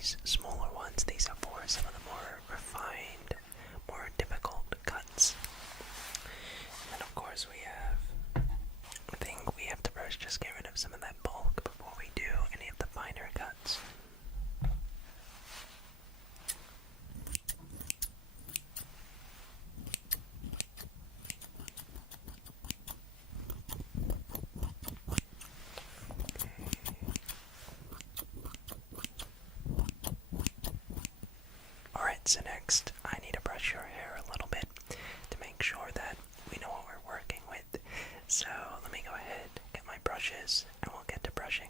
these smaller ones. These are for some of the more refined, more difficult cuts. And then of course we have, I think we have to first just get rid of some of that bulk before we do any of the finer cuts. Alright, so next I need to brush your hair a little bit to make sure that we know what we're working with. So let me go ahead, get my brushes, and we'll get to brushing.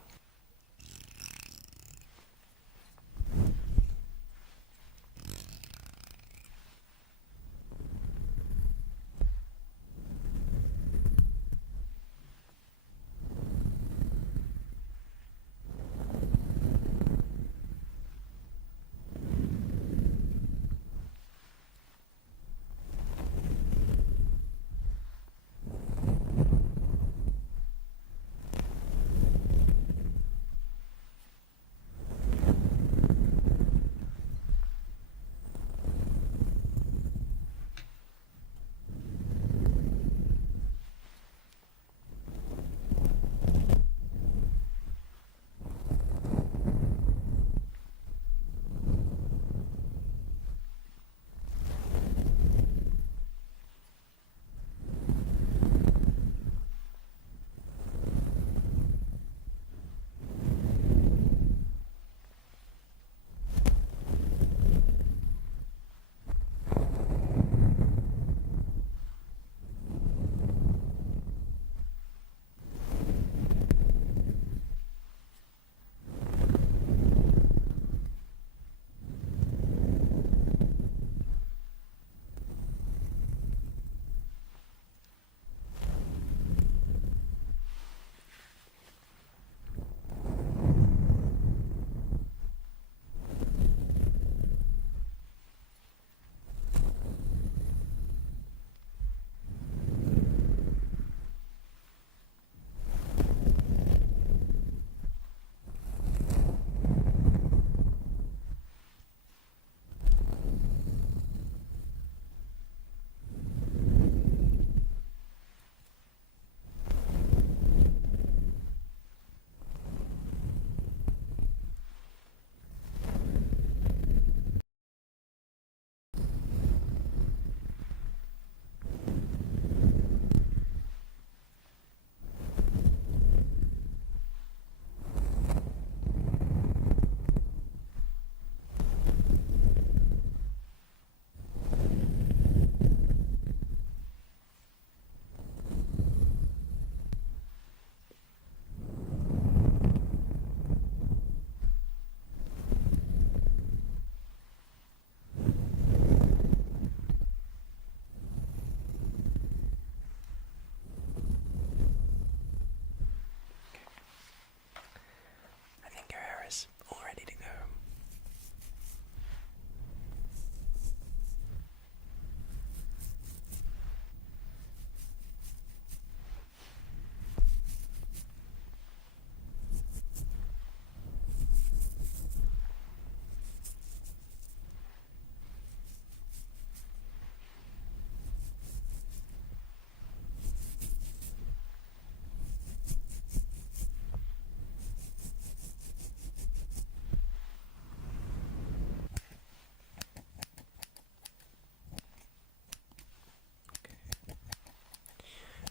All ready to go.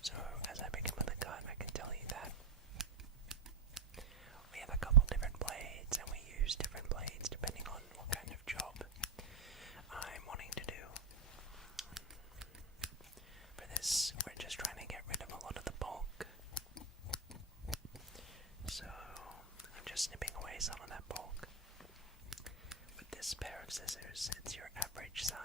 So, as I begin with the cut, I can tell you that we have a couple different blades, and we use different blades depending on what kind of job I'm wanting to do. For this, we're just trying to get rid of a lot of the bulk. So, I'm just snipping away some of that bulk. With this pair of scissors, it's your average size.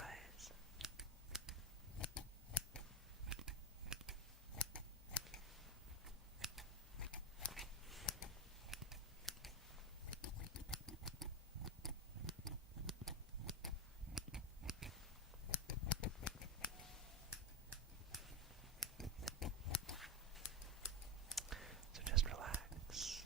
So just relax.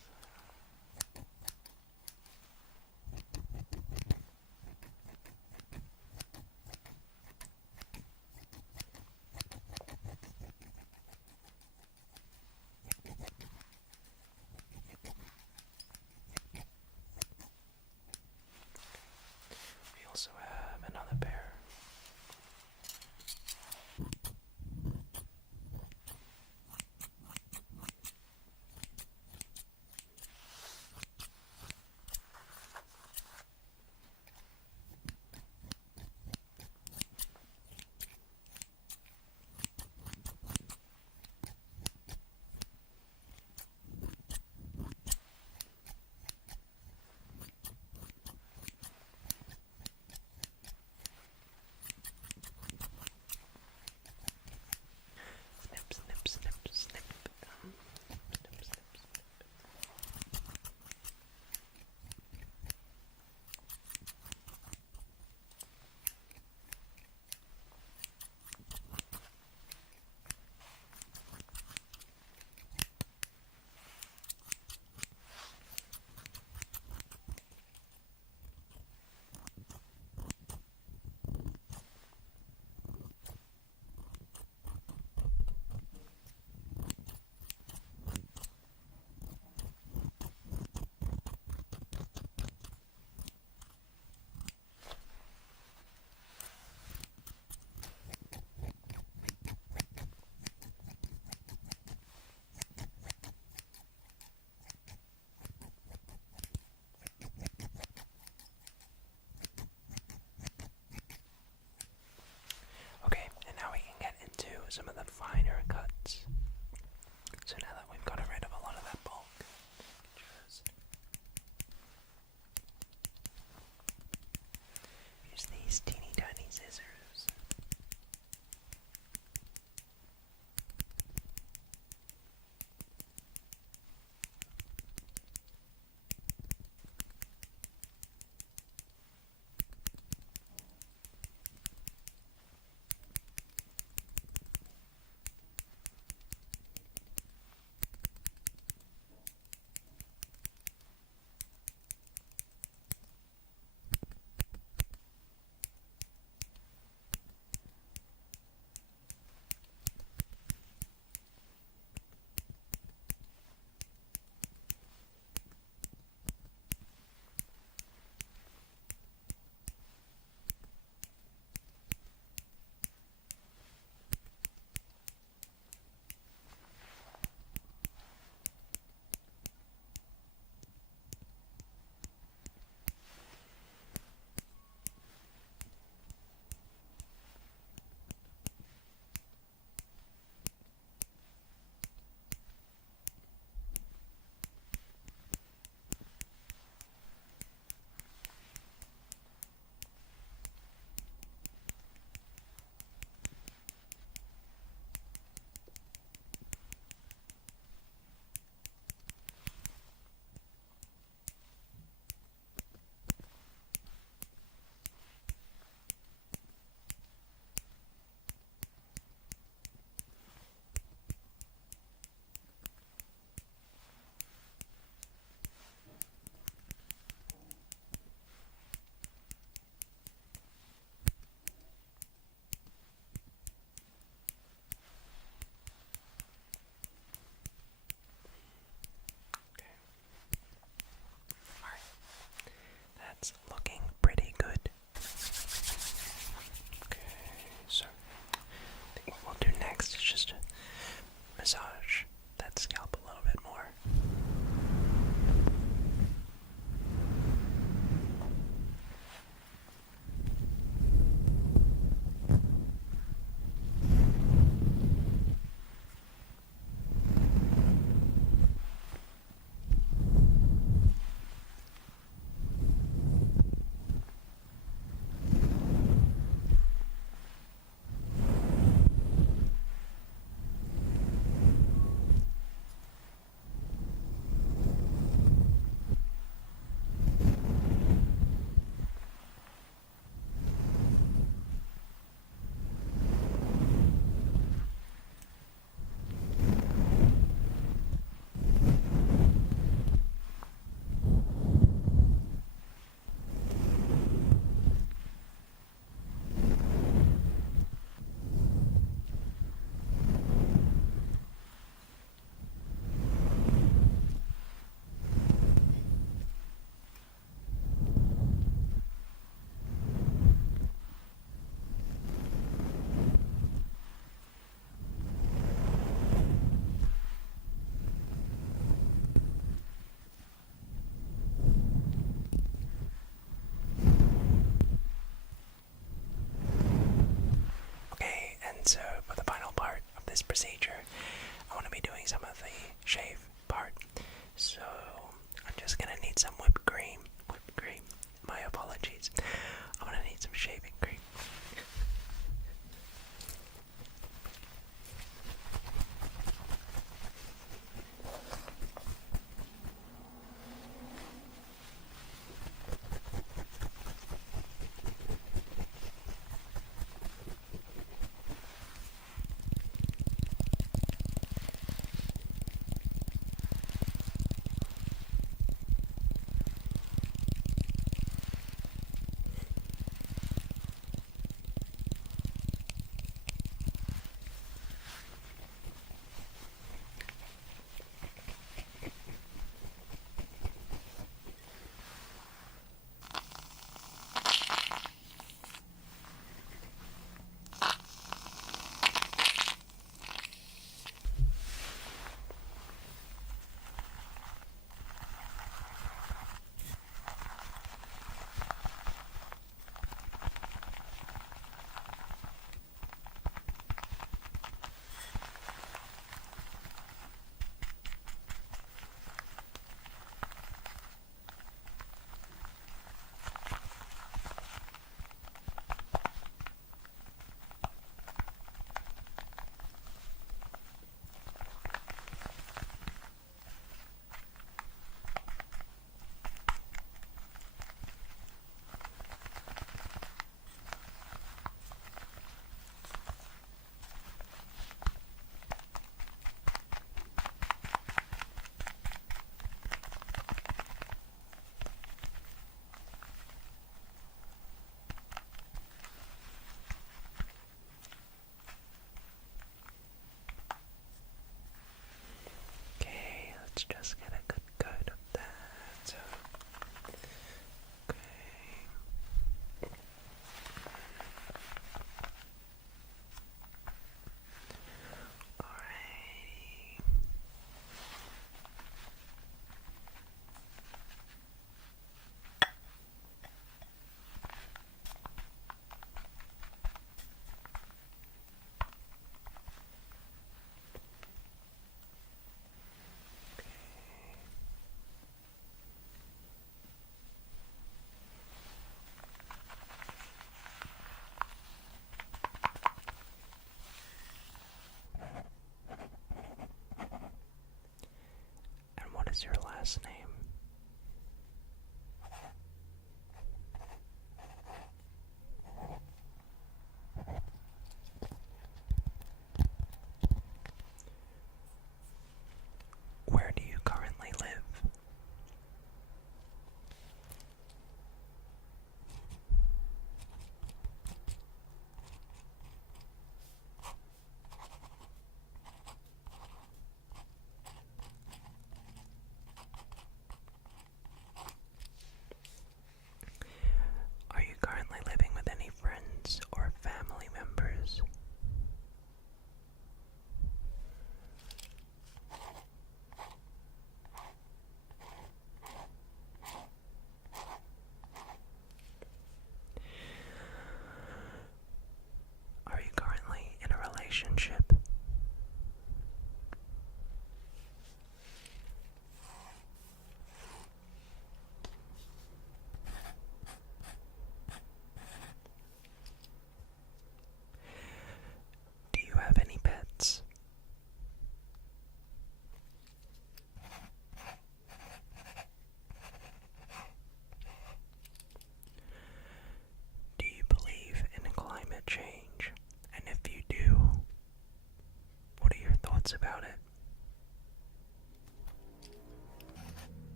need some whipped cream. Whipped cream. My apologies. I'm gonna need some shaving cream.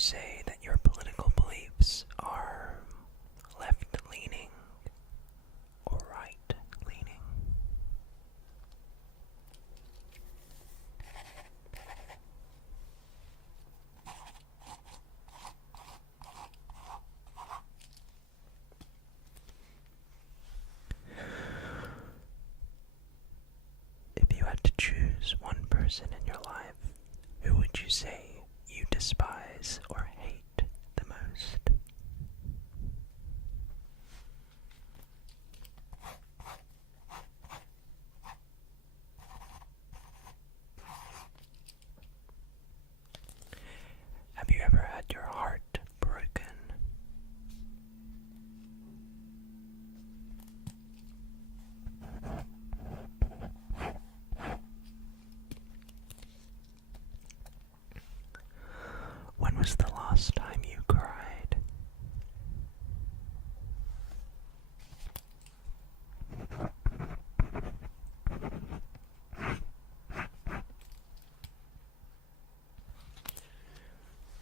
say that your political beliefs are left-leaning or right-leaning? If you had to choose one person in your life, who would you say you despise or hate the most? Have you ever had your heart broken? When was the last time you cried?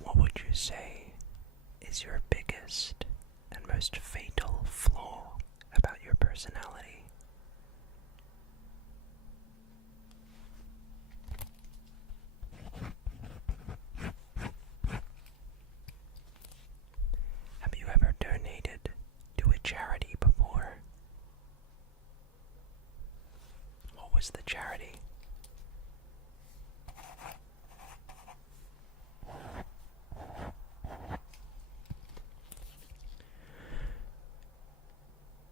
What would you say is your biggest and most fatal flaw about your personality? Have you ever donated to a charity before? What was the charity?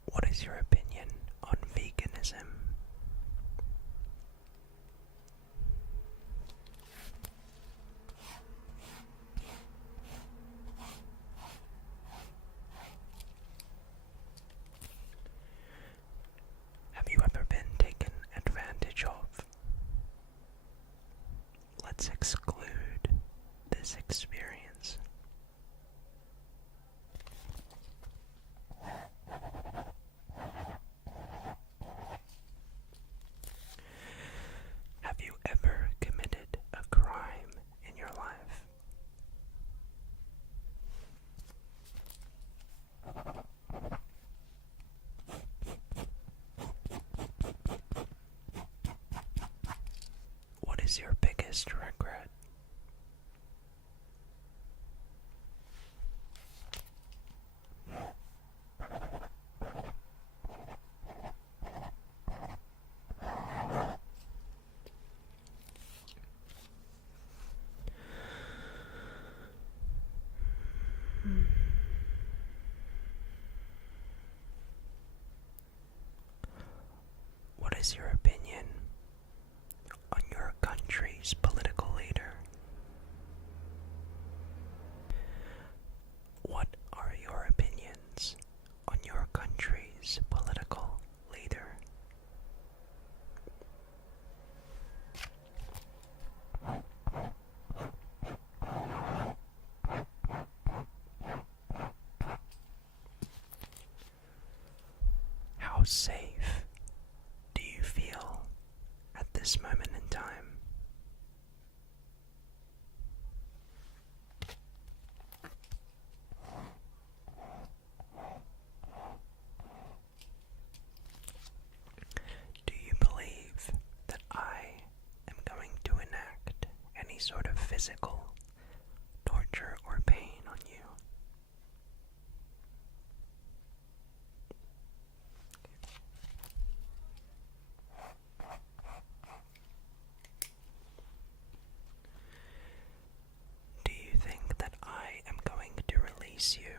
What is your opinion on veganism? Have you ever been taken advantage of? Let's exclude this experience. Have you ever committed a crime in your life? What is your biggest regret? What is your opinion on your country's political leader? What are your opinions on your country's political leader? How safe do you feel at this moment in time? Do you believe that I am going to enact any sort of physical torture or pain on you? Do you think that I am going to release you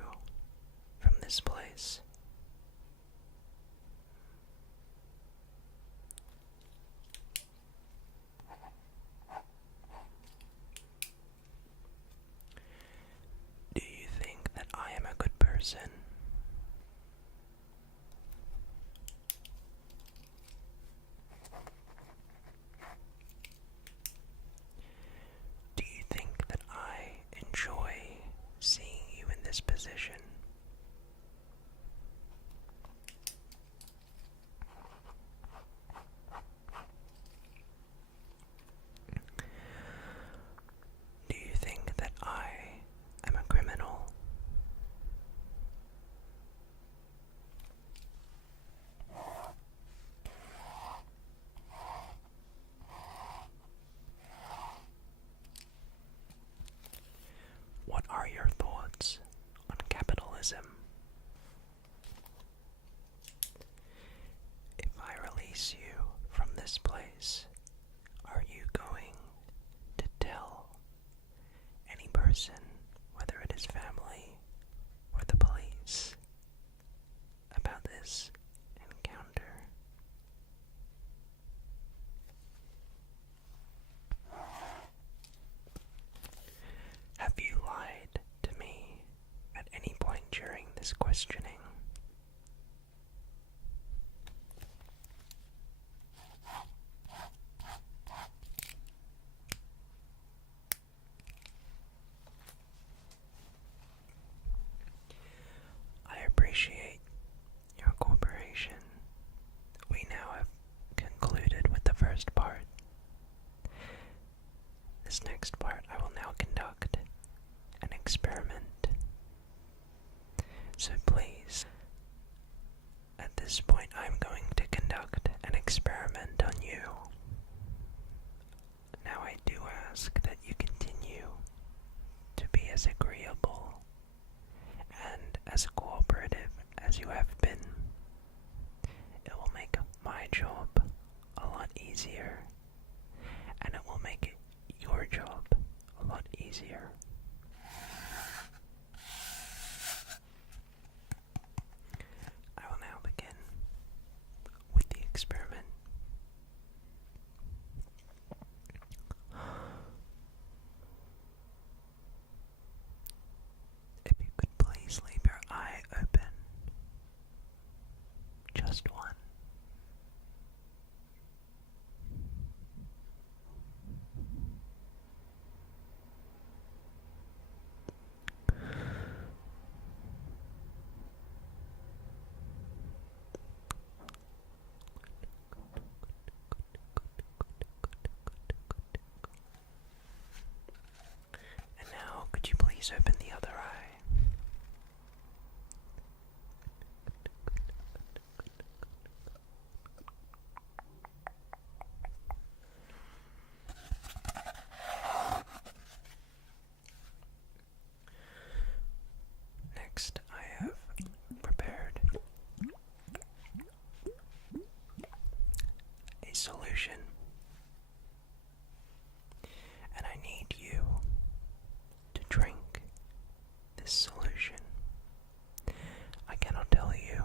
from this place? Do you think that I am a good person? Do you think that I enjoy seeing you in this position? Do you think that I as you have been. It will make my job a lot easier, and it will make your job a lot easier. I will now begin with the experiment. If you could please leave your eye open. Just one. And now, could you please open the other eye? Next, I have prepared a solution, and I need you to drink this solution. I cannot tell you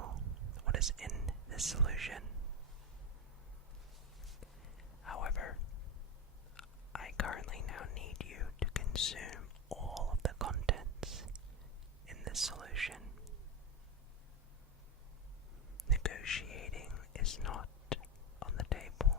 what is in this solution. However, I currently now need you to consume all of the contents in this solution. Negotiating is not on the table.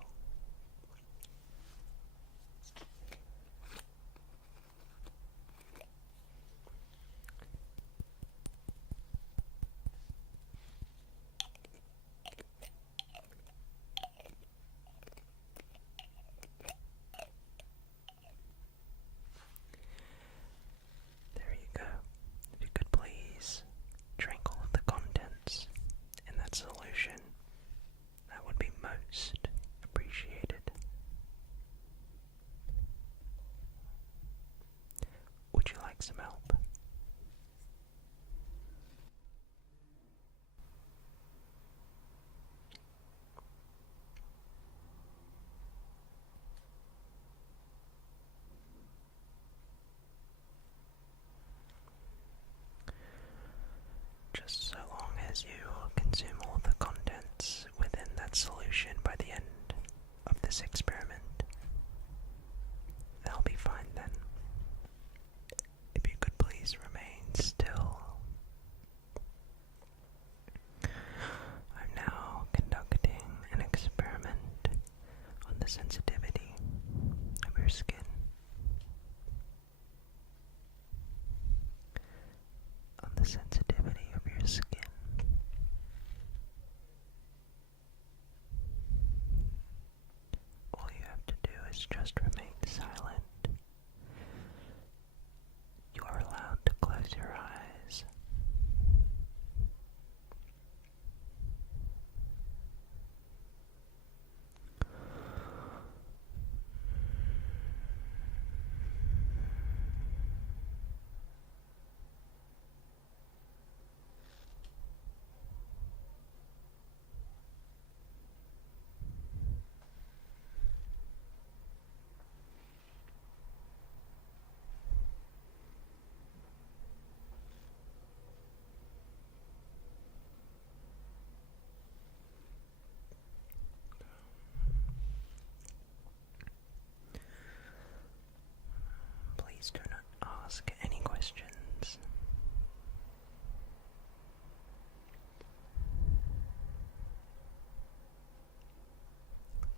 There you go. If you could please drink all of the contents in that solution, that would be most appreciated. Would you like some help? Just so long as you consume all of the contents within that solution by the end of this experiment, that'll be fine then. If you could please remain still. I'm now conducting an experiment on the sensitivity of your skin. On the sensitivity of your skin. All you have to do is just remain silent. You are allowed to close your eyes. Please do not ask any questions.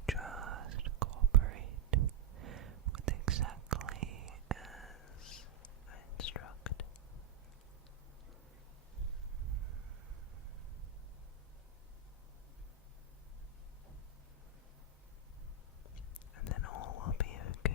Just cooperate with exactly as I instruct. And then all will be okay.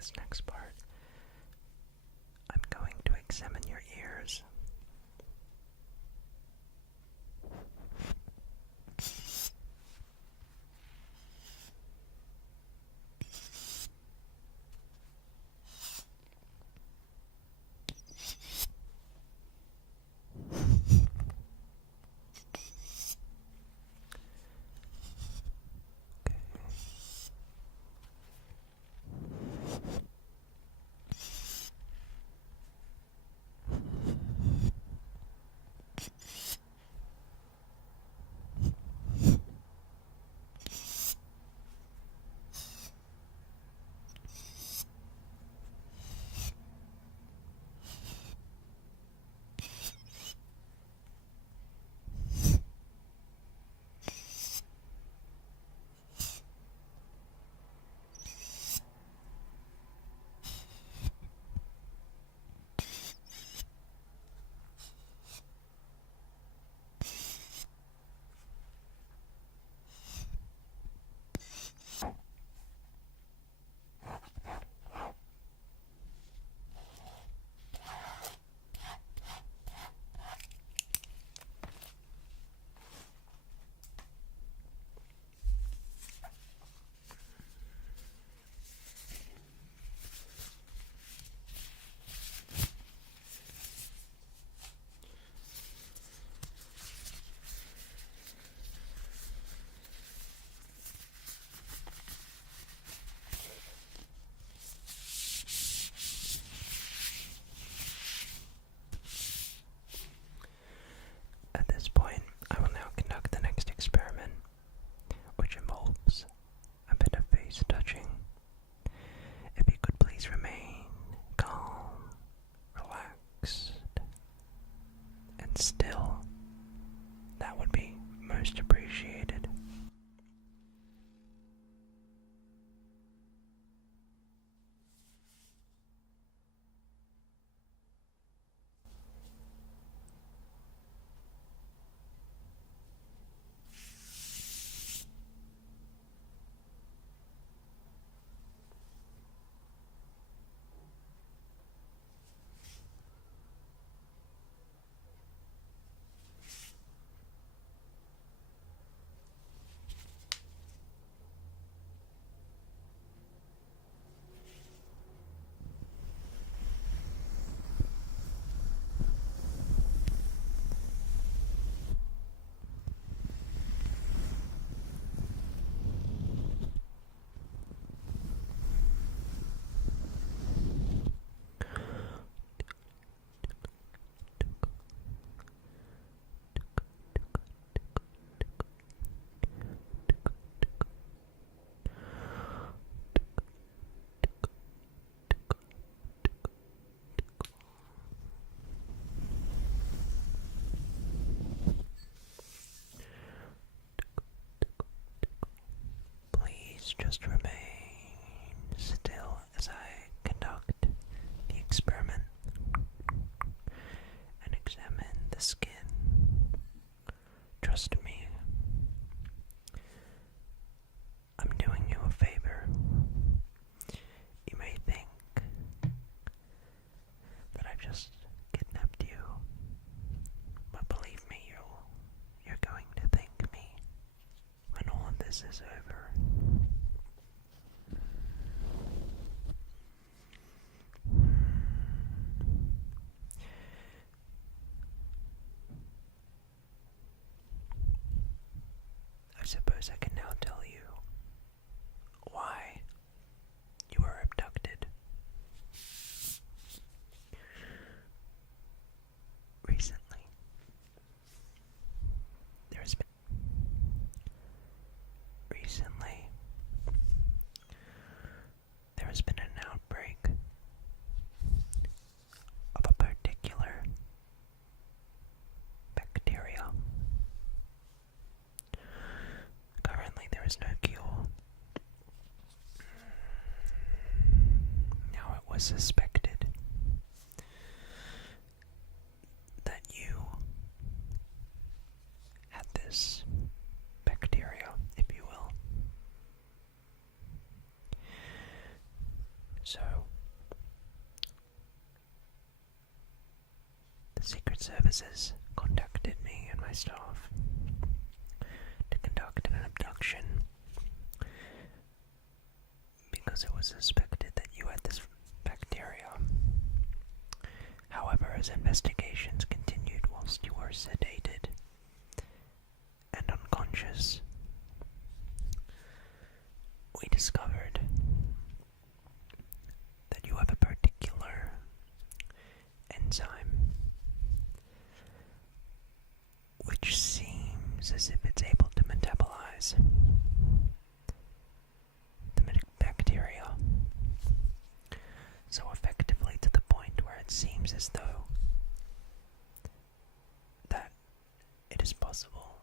this next part, I'm going to examine your ears. At this point, I will now conduct the next experiment, which involves a bit of face touching. If you could please remain calm, relaxed, and still, that would be most appreciated. Just remain still as I conduct the experiment and examine the skin. Trust me, I'm doing you a favor. You may think that I've just kidnapped you, but believe me, you're going to thank me when all of this is over. I suppose I can now tell you why you were abducted. Recently, there has been an outbreak of a particular bacteria. Currently, there is no cure. Now, it was suspected that you had this bacteria, if you will. So, Secret Services contacted me and my staff to conduct an abduction because it was suspected that you had this bacteria. However, as investigations continued whilst you were sedated and unconscious, we discovered that you have a particular enzyme which seems as if it's able to metabolize the bacteria so effectively to the point where it seems as though that it is possible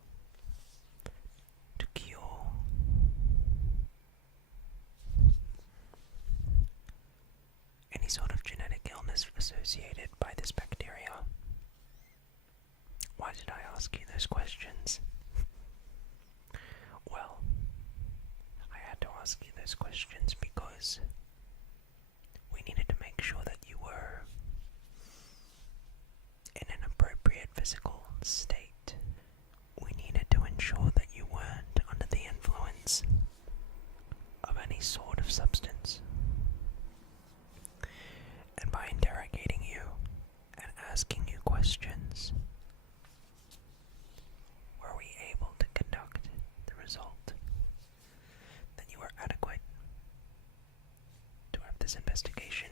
to cure any sort of genetic illness associated by this bacteria. Why did I ask you those questions? Well, I had to ask you those questions because we needed to make sure that you were in an appropriate physical state. We needed to ensure that you weren't under the influence of any sort of substance. And by interrogating you and asking you questions, were we able to conduct the result that you were adequate to have this investigation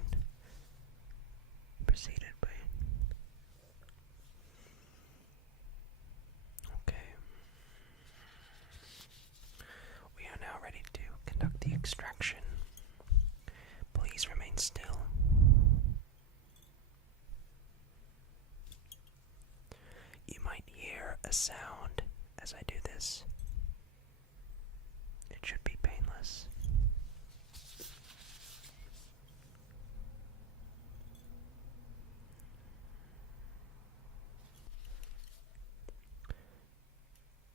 proceeded by? Okay. We are now ready to conduct the extraction. Please remain still. You might hear a sound as I do this. It should be painless.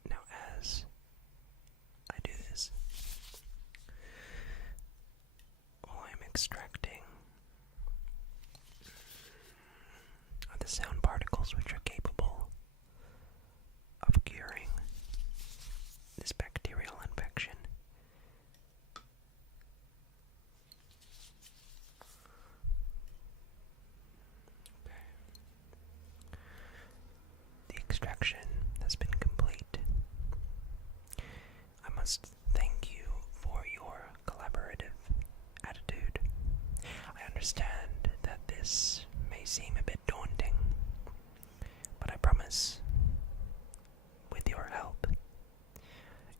Now, as I do this, all I'm extracting are the sound particles which are capable of curing this bacterial infection. The extraction has been complete. I must thank you for your collaborative attitude. I understand that this may seem a bit daunting, but I promise, with your help,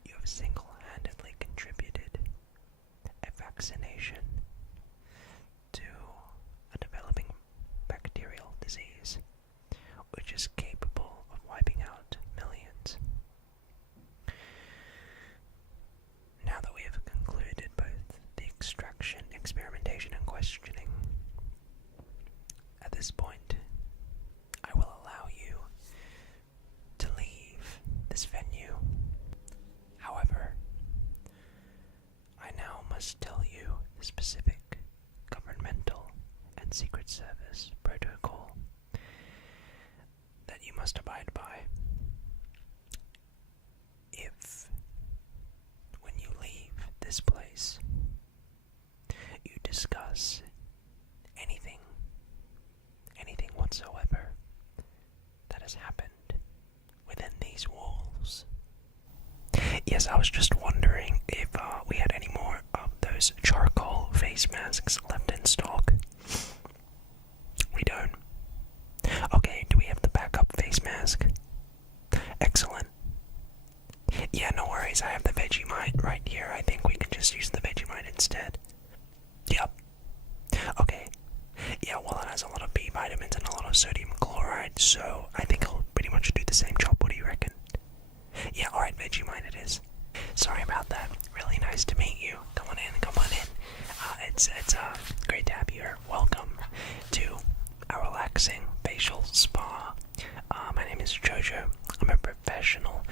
you have single-handedly contributed a vaccination to a developing bacterial disease which is capable of wiping out millions. Now that we have concluded both the extraction, experimentation, and questioning, at this point, I will allow you to leave this venue. However, I now must tell you the specific governmental and Secret Service protocol that you must abide by. If, when you leave this place, you discuss anything whatsoever that has happened within these walls. Yes, I was just wondering if we had any more of those charcoal face masks left in stock. We don't. Okay, do we have the backup face mask? Excellent. Yeah, no worries, I have the Vegemite right here. I think we can just use the Vegemite instead. Yep. Okay. Yeah, well, it has a lot of B vitamins and a lot of sodium chloride, so I think it'll pretty much do the same job. What do you reckon? Yeah, alright, Vegemite it is. Sorry about that. Really nice to meet you. Come on in, come on in. It's great to have you here. Welcome to a relaxing facial spa. My name is Jojo. I'm a professional,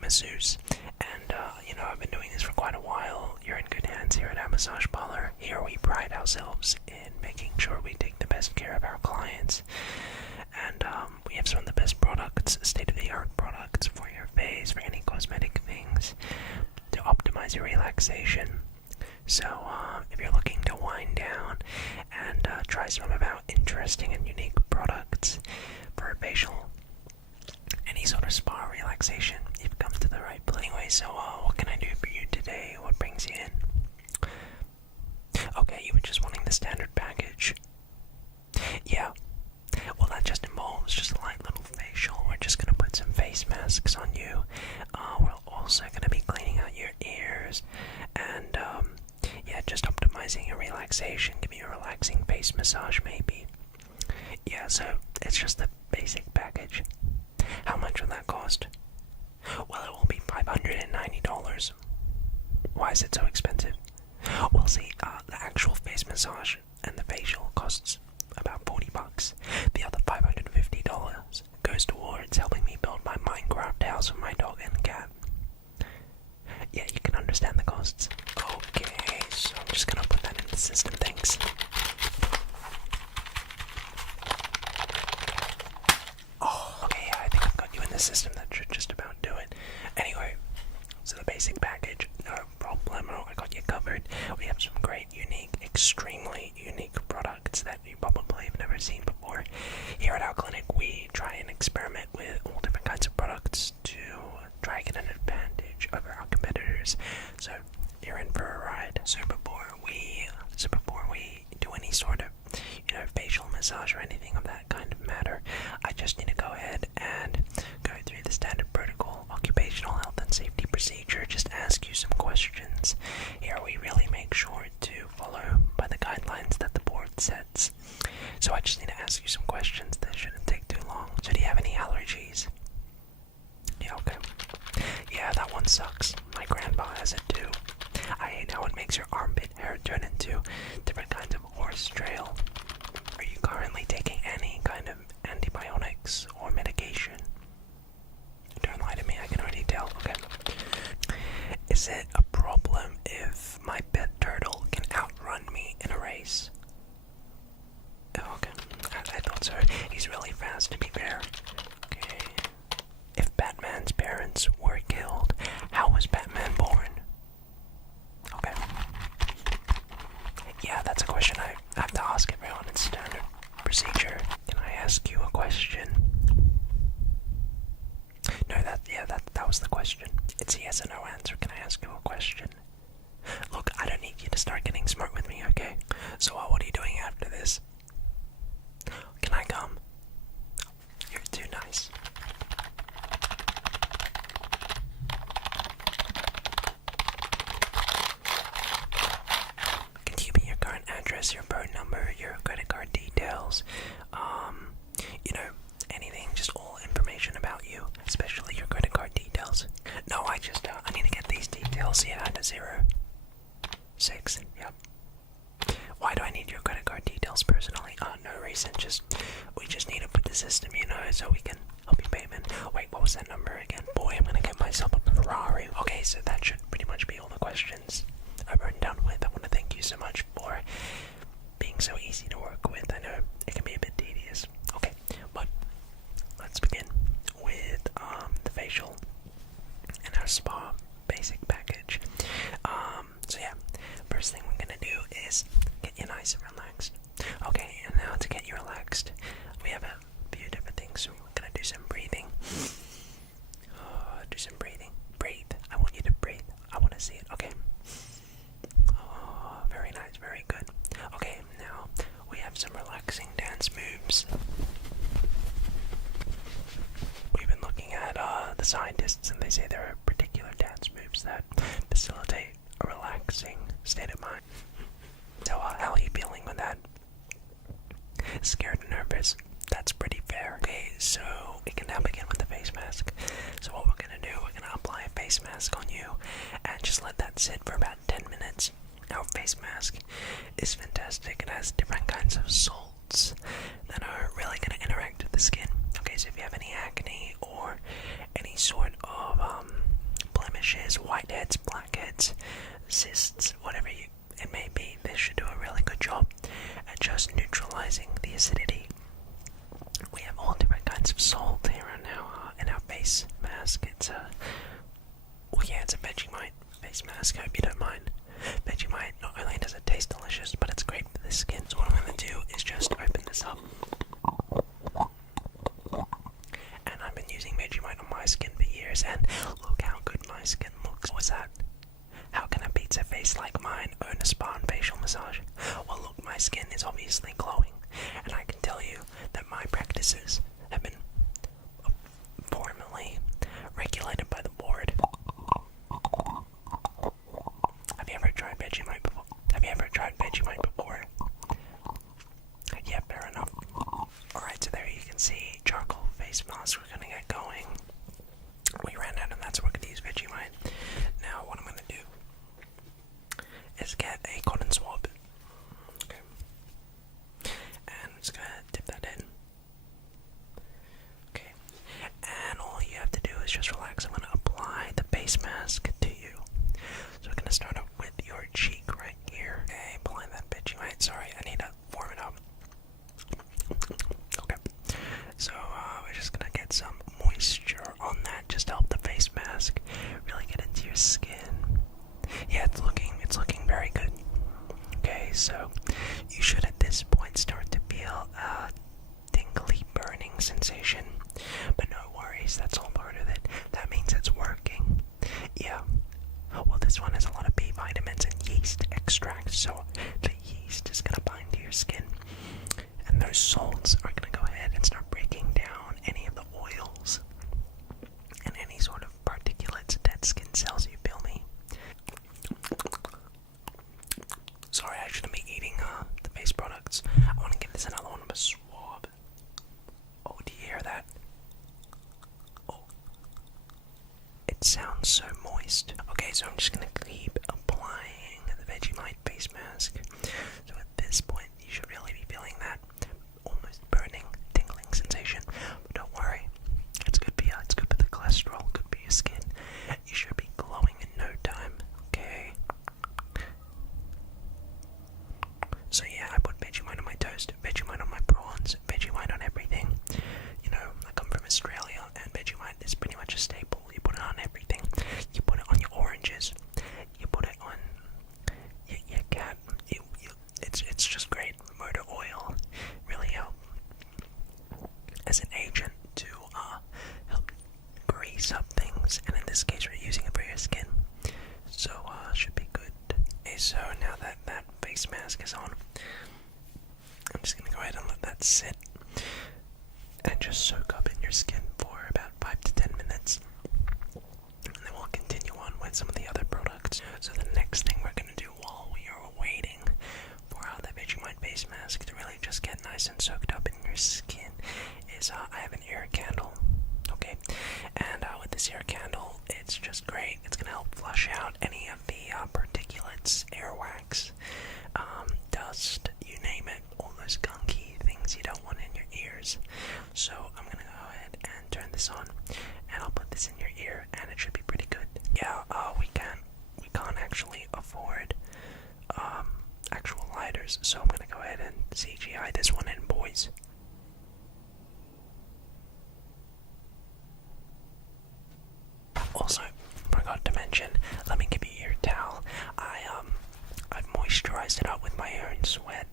masseuse, and I've been doing this for quite a while. You're in good hands here at our massage parlor. salon. Here we pride ourselves in making sure we take the best care of our clients. And we have some of the best products, state-of-the-art products for your face, for any cosmetic things, to optimize your relaxation. So if you're looking to wind down and try some of our interesting and unique products for a facial, any sort of spa relaxation, you've come to the right place. Anyway, so what can I do for you today? What brings you in? Okay, you were just wanting the standard package. Yeah. Well, that just involves just a light little facial. We're just gonna put some face masks on you. We're also gonna be cleaning out your ears and yeah, just optimizing your relaxation, giving you a relaxing face massage maybe. Yeah, so it's just the basic package. How much will that cost? Well, it will be $590. Why is it so expensive? Well, see, the actual face massage and the facial costs about $40. The other $550 goes towards helping me build my Minecraft house for my dog and cat. Yeah, you can understand the costs. Okay, so I'm just gonna put that in the system, thanks. Oh, okay, yeah, I think I've got you in the system. That should just about do it. Anyway, so the basic package, no problemo, I got you covered. We have some great, unique, extremely unique products that you probably have never seen before. Here at our clinic, we try and experiment with all different kinds of products to try and get an advantage over our competitors. So you're in for a ride. So before we do any sort of, facial massage or anything of that kind of matter, I just need to go ahead and go through the standard protocol, occupational health and safety procedure, just ask you some questions. Here we really make sure to follow by the guidelines that the board sets. So I just need to ask you some questions that shouldn't take too long. So do you have any allergies? Yeah, okay. Yeah, that one sucks. My grandpa has it too. I hate how it makes your armpit hair turn into different kinds of horse trail. Are you currently taking any kind of antibiotics or medication? Don't lie to me, I can already tell. Okay. Is it a problem if my pet turtle can outrun me in a race? Oh, okay. I thought so. He's really fast, to be fair. Okay. If Batman's parents were killed, how was Batman born? Okay. Yeah, that's a question I have to ask everyone. It's standard procedure. Can I ask you a question? No, that was the question. It's a yes or no answer. Can I ask you a question? Look, I don't need you to start getting smart with me, okay? So what are you doing after this? Can I come? You're too nice. Can you give me your current address, your phone number, your credit card details? Anything, just all information about you, especially your credit card details. No, I need to get these details. Yeah, to 06. Yep. Why do I need your credit card details personally? No reason. We just need to put the system, so we can help you payment. Wait, what was that number again? Boy, I'm gonna get myself a Ferrari. Okay, so that should pretty much be all the questions I've written down with. I want to thank you so much for being so easy to work with. I know it can be a bit tedious. Okay, but let's begin with the facial and our spa basic package. So yeah, first thing we're gonna do is get you nice and relaxed. Okay, and now to get you relaxed, we have a few different things. So we're gonna do some breathing. Do some breathing. Breathe. I want you to breathe. I want to see it. Okay. Oh, very nice. Very good. Okay, now we have some relaxing dance moves. We've been looking at the scientists, and they say there are particular dance moves that facilitate a relaxing state of mind. So, how are you feeling with that? Scared and nervous? That's pretty fair. Okay, so we can now begin with the face mask. So what we're gonna do, we're gonna apply a face mask on you and just let that sit for about 10 minutes. Our face mask is fantastic. It has different kinds of salts that are really gonna interact with the skin. Okay, so if you have any acne or any sort of blemishes, whiteheads, blackheads, cysts, whatever it may be this should do a really good job at just neutralizing the acidity. We have all different kinds of salt here in our face mask. It's a Vegemite face mask. I hope you don't mind. Vegemite, not only does it taste delicious, but it's great for the skin. So what I'm going to do is just open this up. And I've been using Vegemite on my skin for years, and look how good my skin looks. What was that? How can a pizza face like mine own a spa and facial massage? Well, look, my skin is obviously glowing, and I can tell you that my practices have been formally regulated by the board. Have you ever tried Vegemite before? Yeah, fair enough. Alright, so there you can see charcoal face mask. We're gonna get going. We ran out of that, so we're gonna use Vegemite. Now, what I'm gonna do is get a cotton swab. Okay. And I'm just gonna dip that in. Okay. And all you have to do is just relax. I'm gonna apply the face mask to you. So we're gonna start off with your cheek right here. Okay, apply that Vegemite. Sorry, I need to warm it up. Okay. So we're just gonna get some moisture on that, just to help the face mask really get into your skin. Yeah, it's looking very good. Okay, so you should at this point start to feel a tingly burning sensation, but no worries, that's all part of it. That means it's working. Yeah. Well, this one has a lot of B vitamins and yeast extract, so the yeast is gonna bind to your skin, and those salts are gonna go ahead and start breaking down any of the oils and any sort of particulates, dead skin cells, you feel me? Sorry, I shouldn't be eating the face products. I want to give this another one of a swab. Oh, do you hear that? Oh, it sounds so moist. Okay, so I'm just gonna keep applying the Vegemite face mask. So at this point, you should really be feeling that almost burning, tingling sensation. But don't worry, it's good for you. It's good for the cholesterol, good for your skin. You should be glowing in no time. Okay. So yeah, I put Vegemite on my toast, Vegemite on my prawns, Vegemite on everything. You know, I come from Australia, and Vegemite is pretty much a staple. You put it on everything. You put it on your oranges. You put it on your cat. It's just great. Motor oil really help as an agent to help grease up things, and in this case, we're using it for your skin. So should be good. Okay, so now that that face mask is on, I'm just gonna go ahead and let that sit and just soak up in your skin for about 5 to 10 minutes. And then we'll continue on with some of the other products. So the next thing we're gonna do while we are waiting for the Vegemite face mask to really just get nice and soaked up in your skin is I have an ear candle. Okay, and with this ear candle, it's just great. It's gonna help flush out any of the particulates, airwax, dust, you name it, all those gunky things you don't want in your ears. So I'm gonna go ahead and turn this on, and I'll put this in your ear, and it should be pretty good. Yeah, we can't actually afford actual lighters, so I'm gonna go ahead and CGI this one in, boys. Also, forgot to mention, let me give you your towel. I've moisturized it up with my own sweat,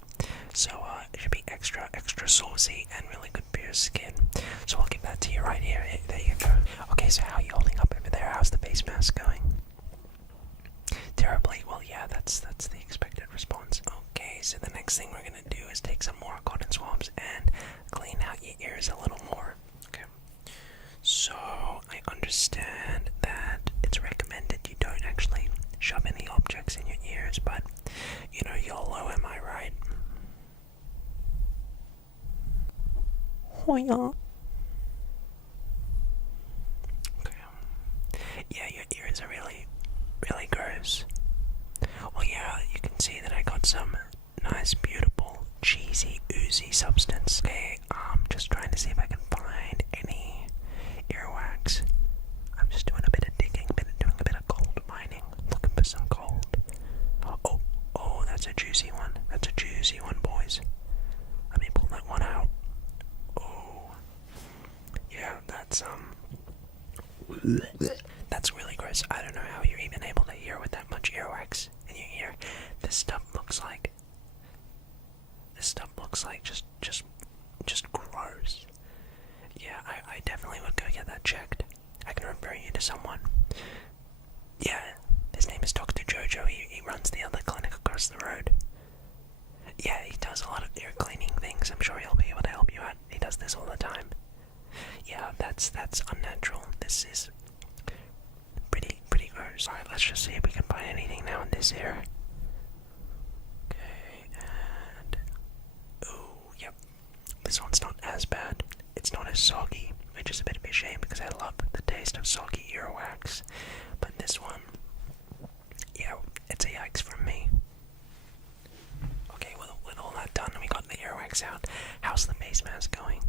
so it should be extra saucy and really good for your skin. So I'll give that to you right here. There you go. Okay, so how are you holding up over there? How's the face mask going? Terribly. Well, yeah, that's the expected response. Okay, so the next thing we're gonna do is take some more cotton swabs and clean out your ears a little more. Okay. So I understand that it's recommended you don't actually shove any objects in your ears, but you know, YOLO, am I right? Oh yeah. Okay. Yeah, your ears are really gross. Well, yeah, you can see that I got some nice, beautiful, cheesy, oozy substance. Okay, just trying to see if I can find any earwax. I'm just doing a bit of digging, doing a bit of gold mining, looking for some gold. Oh, juicy one, boys. Let me pull that one out. Oh, yeah, that's really gross. I don't know how you're even able to hear with that much earwax in your ear. This stuff looks like just gross. Yeah, I definitely would go get that checked. I can refer you to someone. Yeah, his name is Dr. Jojo. He runs the other clinic across the road. Yeah, he does a lot of ear cleaning things. I'm sure he'll be able to help you out. He does this all the time. Yeah, that's unnatural. This is pretty gross. Alright, let's just see if we can find anything now in this ear. Okay, and ooh, yep. This one's not as bad. It's not as soggy, which is a bit of a shame because I love the taste of soggy earwax. But this one, yeah, it's a yikes from me. Okay, with all that done, we got the earwax out. How's the face mask going?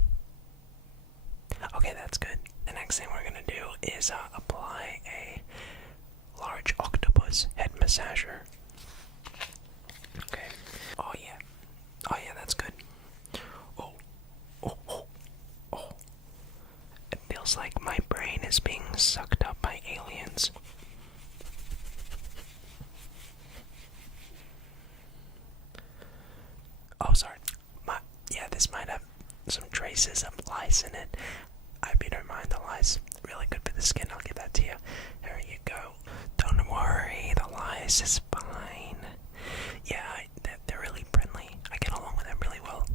Okay, that's good. The next thing we're gonna do is apply a large octopus head massager. Okay. Oh yeah, that's good. Oh. It feels like my brain is being sucked up by aliens. Oh, sorry. This might have some traces of lice in it. I hope you don't mind the lice. Really good for the skin, I'll give that to you. There you go. Don't worry, the lice is fine. Yeah, they're really friendly. I get along with them really well.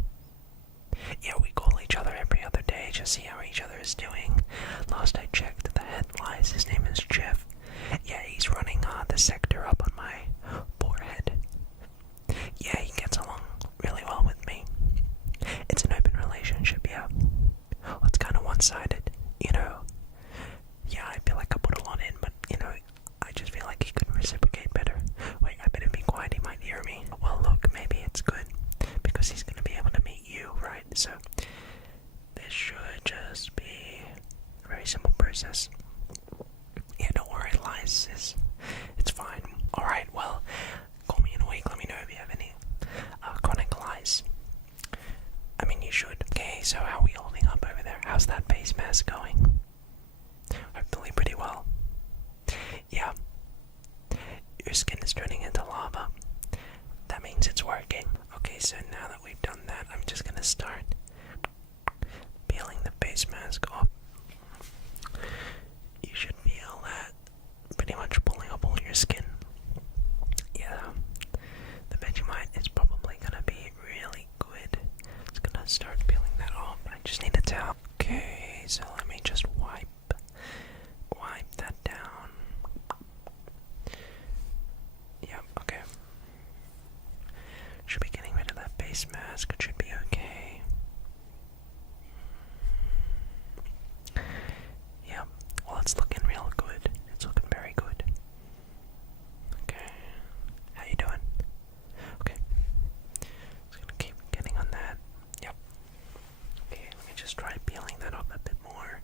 Yeah, we call each other every other day to see how each other is doing. Last I checked, the head lice, his name is Jeff. Yeah, he's running the sector up on my forehead. Yeah, he gets along really well with me. It's an open relationship, yeah. Well, it's kind of one-sided, you know. Yeah, I feel like I put a lot in, but, you know, I just feel like he could reciprocate better. Wait, I better be quiet, he might hear me. Well, look, maybe it's good, because he's going to be able to meet you, right? So, this should just be a very simple process. Yeah, don't worry, lice it's fine. Alright, well, call me in a week, let me know if you have any chronic lice. I mean, you should. Okay, so how are we holding up over there? How's that face mask going? Hopefully pretty well. Yeah. Your skin is turning into lava. That means it's working. Okay, so now that we've done that, I'm just gonna start peeling the face mask off. You should feel that pretty much pulling up all your skin. Yeah. The Vegemite is probably gonna be really good. It's gonna start peeling that off. I just need a towel. Okay, so let me just wipe that down. Yep, okay. Should be getting rid of that face mask. It should be okay. Yep. Well, it's looking real good. It's looking very good. Okay. How you doing? Okay. Just gonna keep getting on that. Yep. Okay, let me just try peeling that off a bit more.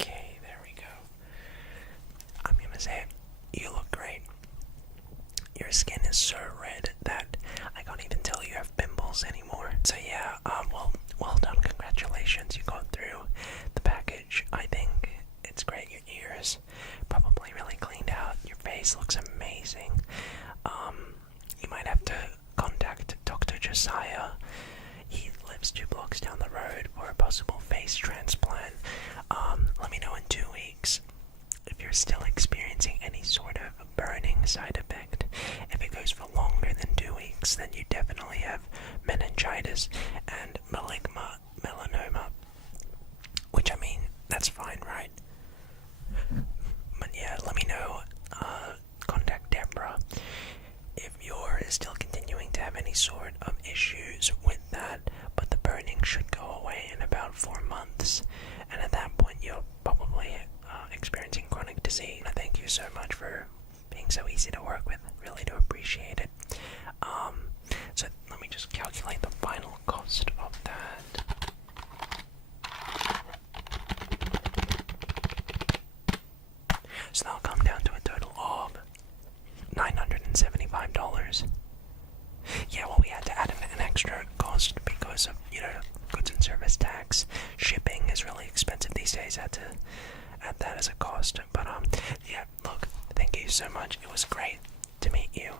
Okay, there we go. I'm gonna say it. You look great. Your skin is so red that I can't even tell you have pimples anymore. So yeah, well done, congratulations, you got through the package. I think it's great. Your ears probably really cleaned out. Your face looks amazing. You might have to contact Dr. Josiah. He lives 2 blocks down the road for a possible face transplant. Let me know in 2 weeks. If you're still experiencing any sort of burning side effect, if it goes for longer than 2 weeks, then you definitely have meningitis and melanoma. Which, I mean, that's fine, right? But yeah, let me know. Contact Deborah. If you're still continuing to have any sort of issues with that, but the burning should go away in about 4 months, and at that point you're probably experiencing chronic disease. Thank you so much for being so easy to work with. Really do appreciate it. So let me just calculate the final cost of that. always had to add that as a cost. But yeah, look, thank you so much. It was great to meet you.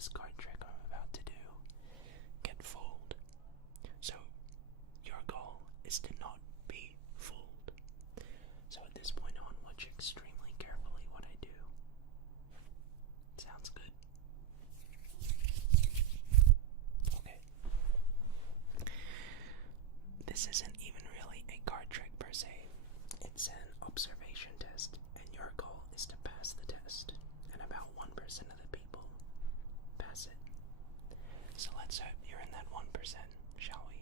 this card trick I'm about to do get fooled. So your goal is to not be fooled. So at this point on, watch extremely carefully what I do. Sounds good? Okay. This isn't even really a card trick per se. It's an observation test, and your goal is to pass the test. And about 1% of the people pass it. So let's hope you're in that 1%, shall we?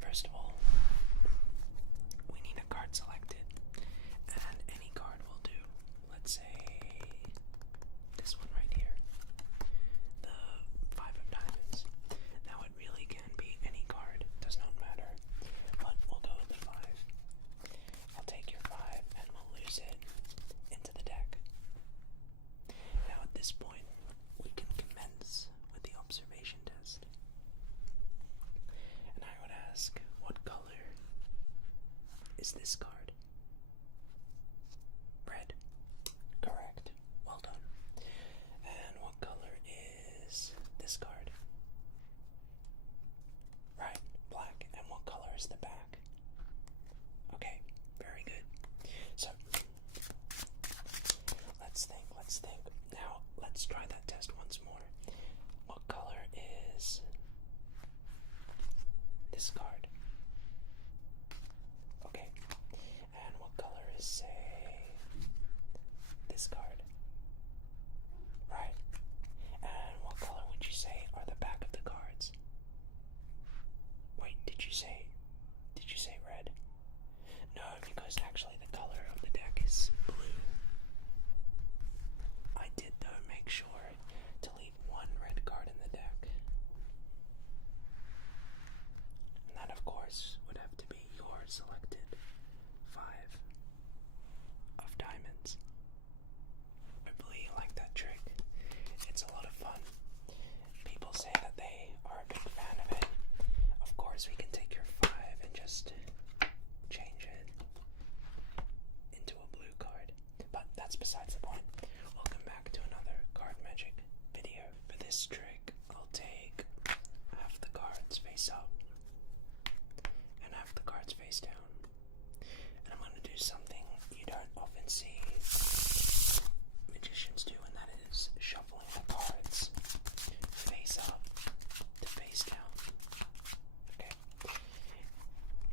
First of all, we need a card selected, and any card will do. Let's say this one right here, the 5 of diamonds. Now it really can be any card, does not matter, but we'll go with the 5. I'll take your 5 and we'll lose it into the deck. Now at this point, we can commence with the observation test. And I would ask, what color is this card? Red. Correct. Well done. And what color is this card? Right. Black. And what color is the back? Okay. Very good. So, let's think. Now, let's try that test once more. What color is this card? Okay. And what color is, say, this card? Right. And what color would you say are the back of the cards? Wait, did you say red? No, because actually the color of the deck is blue. I did, though, make sure to leave one red card in the deck. And that, of course, would have to be your selected 5 of diamonds. Hopefully you like that trick. It's a lot of fun. People say that they are a big fan of it. Of course, we can take your 5 and just change it into a blue card. But that's besides the point. Welcome back to another card magic video. For this trick, I'll take half the cards face up and half the cards face down. And I'm going to do something you don't often see magicians do, and that is shuffling the cards face up to face down. Okay.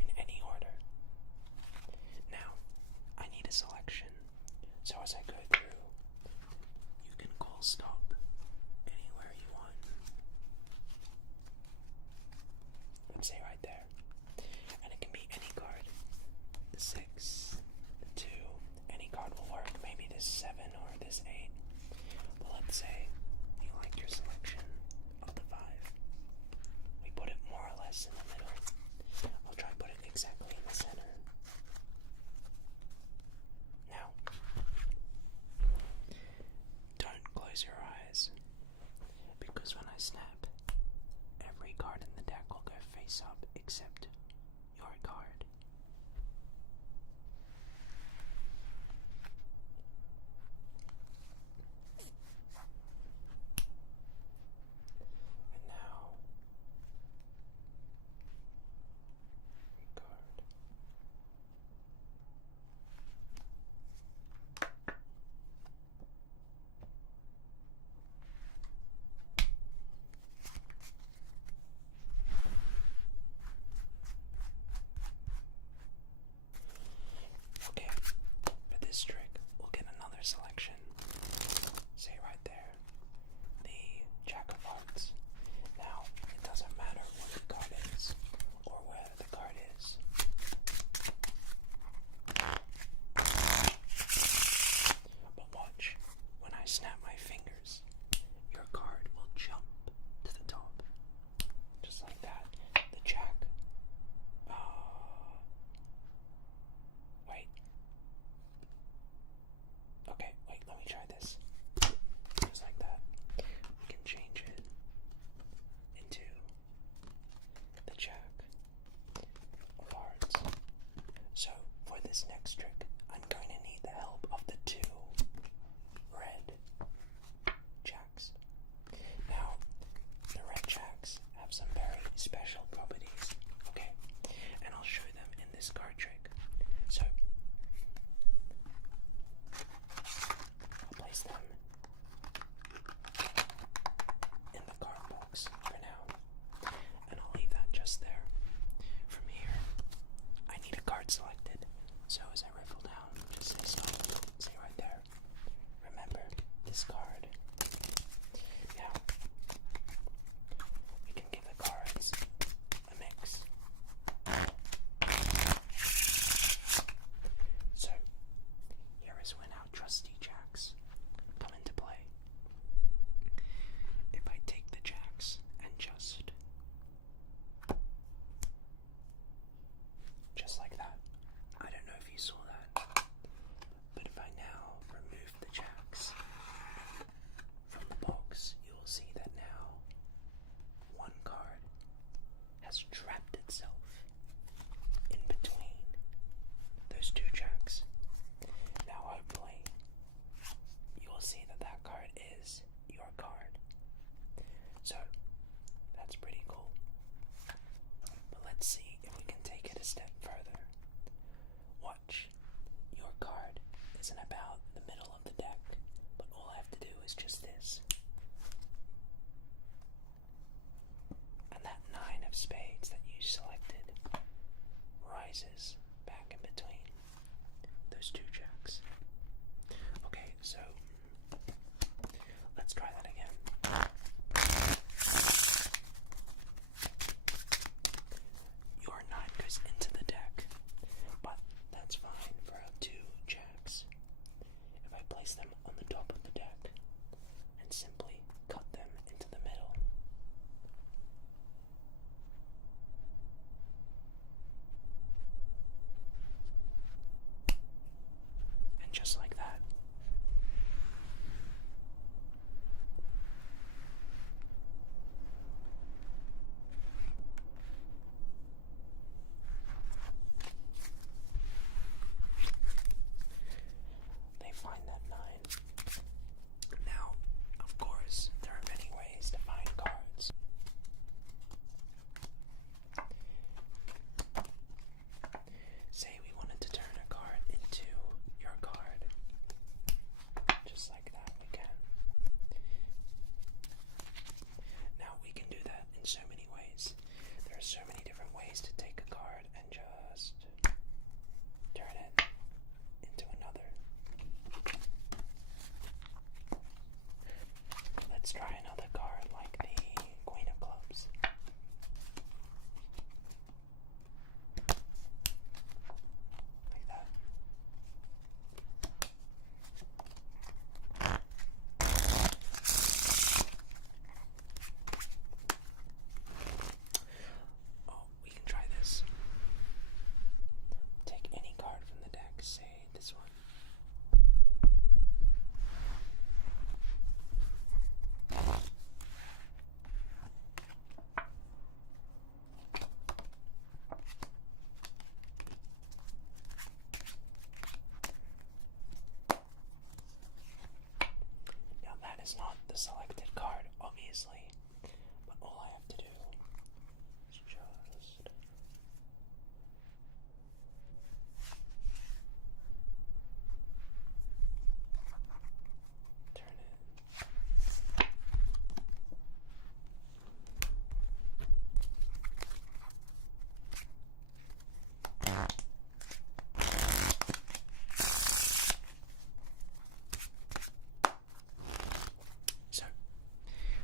In any order. Now, I need a selection. So as I go through, you can call stop anywhere you want. Let's say right there. And it can be any card. The 6, the 2, any card will work. Maybe this 7 or this 8. But let's say you like your selection of the 5. We put it more or less in the middle. I'll try to put it exactly in the center. Now, don't close your eyes, because when I snap, every card in the deck will go face up except your card. And now, card. Okay, for this trick, we'll get another selection. Say right there, the Jack of Hearts. Now, it doesn't matter what the card is, or where the card is. But watch, when I snap my fingers, your card will jump to the top. Just like that. The Jack. Wait. Okay, wait, let me try this. Just like that. We can change it into the Jack of Hearts. So, for this next trick, I'm going to need the help of the 2 red Jacks. So, that's pretty cool. But let's see if we can take it a step further. Watch. Your card isn't about the middle of the deck, but all I have to do is just this. And that 9 of spades that you selected rises back in between those 2 jacks. Okay, so let's try that again. Your 9 goes into the deck, but that's fine for our 2 jacks. If I place them on the top of the deck and simply cut them into the middle. And just like that. They find that 9. Now, of course, there are many ways to find cards. Say we wanted to turn a card into your card. Just like that, we can. Now, we can do that in so many ways. There are so many different ways to take a card and just turn it into another. Let's try another card like the Queen of Clubs. Like that. Oh, we can try this. Take any card from the deck, say this one. Now that is not the selected card, obviously, but all I have to do is just turn it. So,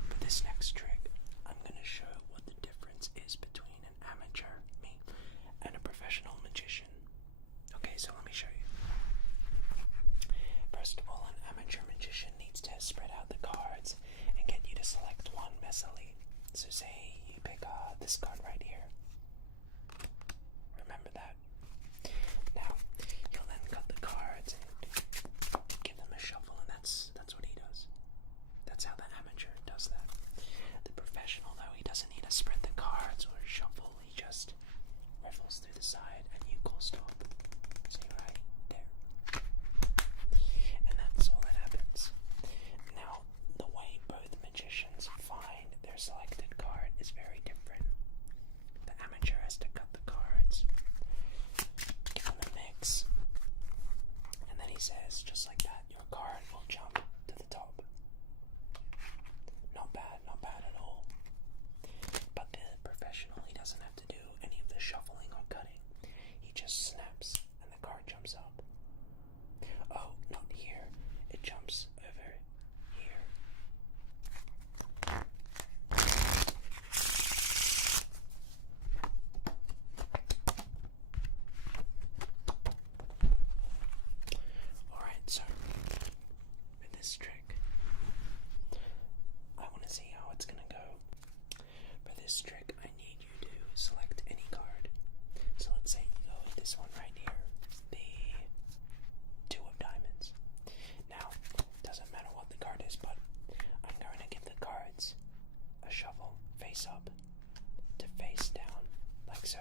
for this next trick, I'm going to show what the difference is between an amateur, me, and a professional magician. Okay, so let me show you. First of all, an amateur magician needs to spread out the cards and get you to select one messily. So say you pick this card right here. Remember that. Now, you'll then cut the cards and give them a shuffle, and that's what he does. That's how the amateur does that. The professional, though, he doesn't need to spread the cards or shuffle. He just riffles through the side and you call stop. See right there. And that's all that happens. Now, the way both magicians find their selected card is very different. The amateur has to cut the cards, give them a mix, and then he says, just like that, your card will jump to the top. Not bad at all. But the professional, he doesn't have to do any of the shuffling or cutting. He just snaps and the card jumps up. Oh, not here. It jumps over here. Alright, so for this trick, I want to see how it's going to go. For this trick, I need you to select any card. So let's say you go with this one right here, the 2 of diamonds. Now, doesn't matter what the card is, but I'm going to give the cards a shuffle face up to face down, like so.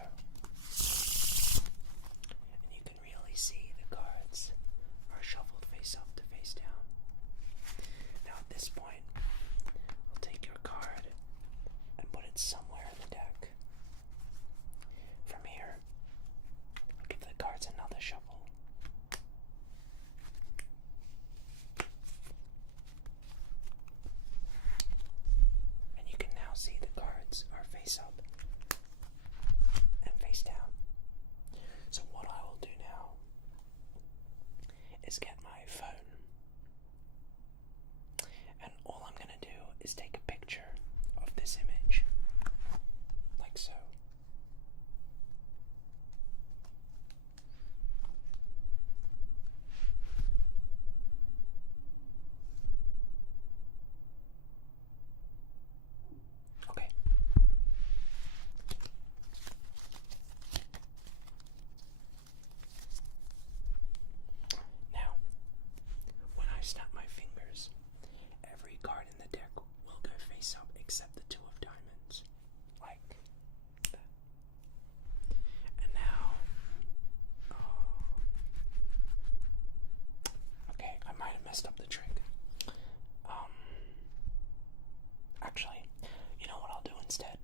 And you can really see the cards are shuffled face up to face down. Now at this point, I'll take your card is take a picture of this image, like so. Okay. Now, when I snap my fingers, every card in the deck will go face up except the two of diamonds. Like that. And now, okay, I might have messed up the trick. Actually, you know what I'll do instead?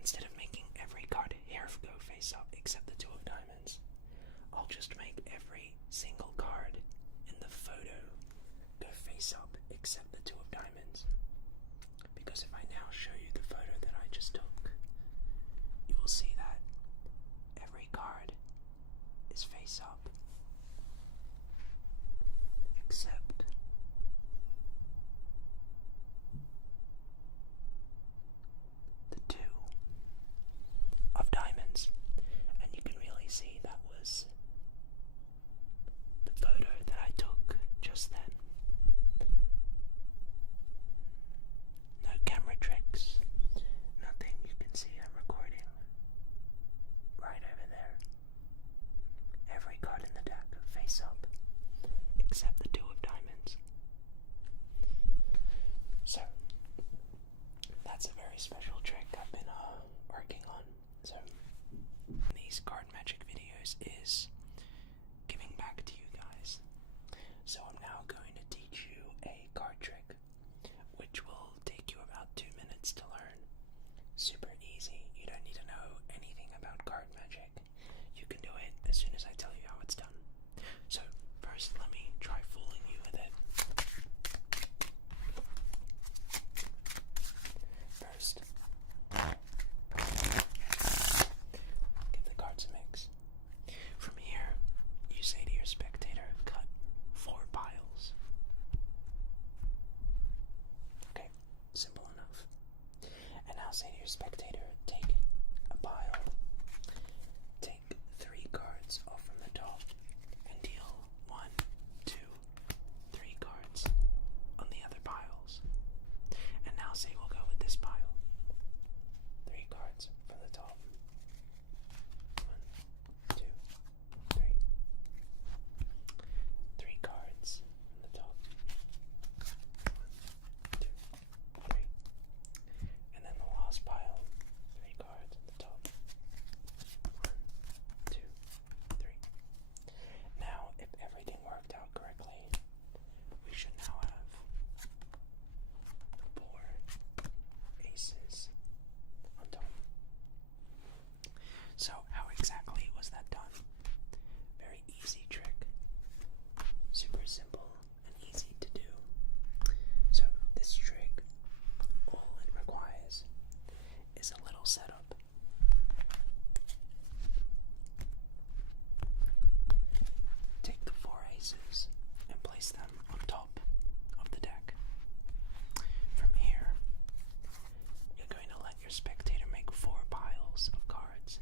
Instead of making every card here go face up except the two of diamonds, I'll just make every single card in the photo go face up except the two of diamonds. Because if I now show you the photo that I just took, you will see that every card is face up except the two of diamonds. And you can really see that was the photo that I took just then. No camera tricks, nothing. You can see I'm recording right over there. Every card in the deck face up except the two of diamonds. So that's a very special trick I've been working on. So these card magic videos is giving back to you guys. So I'm now going to teach you a card trick, which will take you about 2 minutes to learn. Super easy. You don't need to know anything about card magic. You can do it as soon as I tell you how it's done. So first, let me try fooling you with it. First, give the cards a mix. From here, you say to your spectator, cut 4 piles. Okay, simple enough. And now say to your spectator, take a pile, take 3 cards off from the top, and deal 1, 2, 3 cards on the other piles. And now say we'll go with this pile. 3 cards from the top. 1, 2, 3. 3 cards from the top. 1, 2, 3. And then the last pile. 3 cards at the top. 1, 2, 3. Now, if everything worked out correctly, we should now have 4 aces on top. So, how exactly was that done? Very easy trick. Super simple and easy to do. So, this trick, all it requires is a little setup. Take the 4 aces and place them on top of the deck. From here, you're going to let your spectator make 4 piles of cards.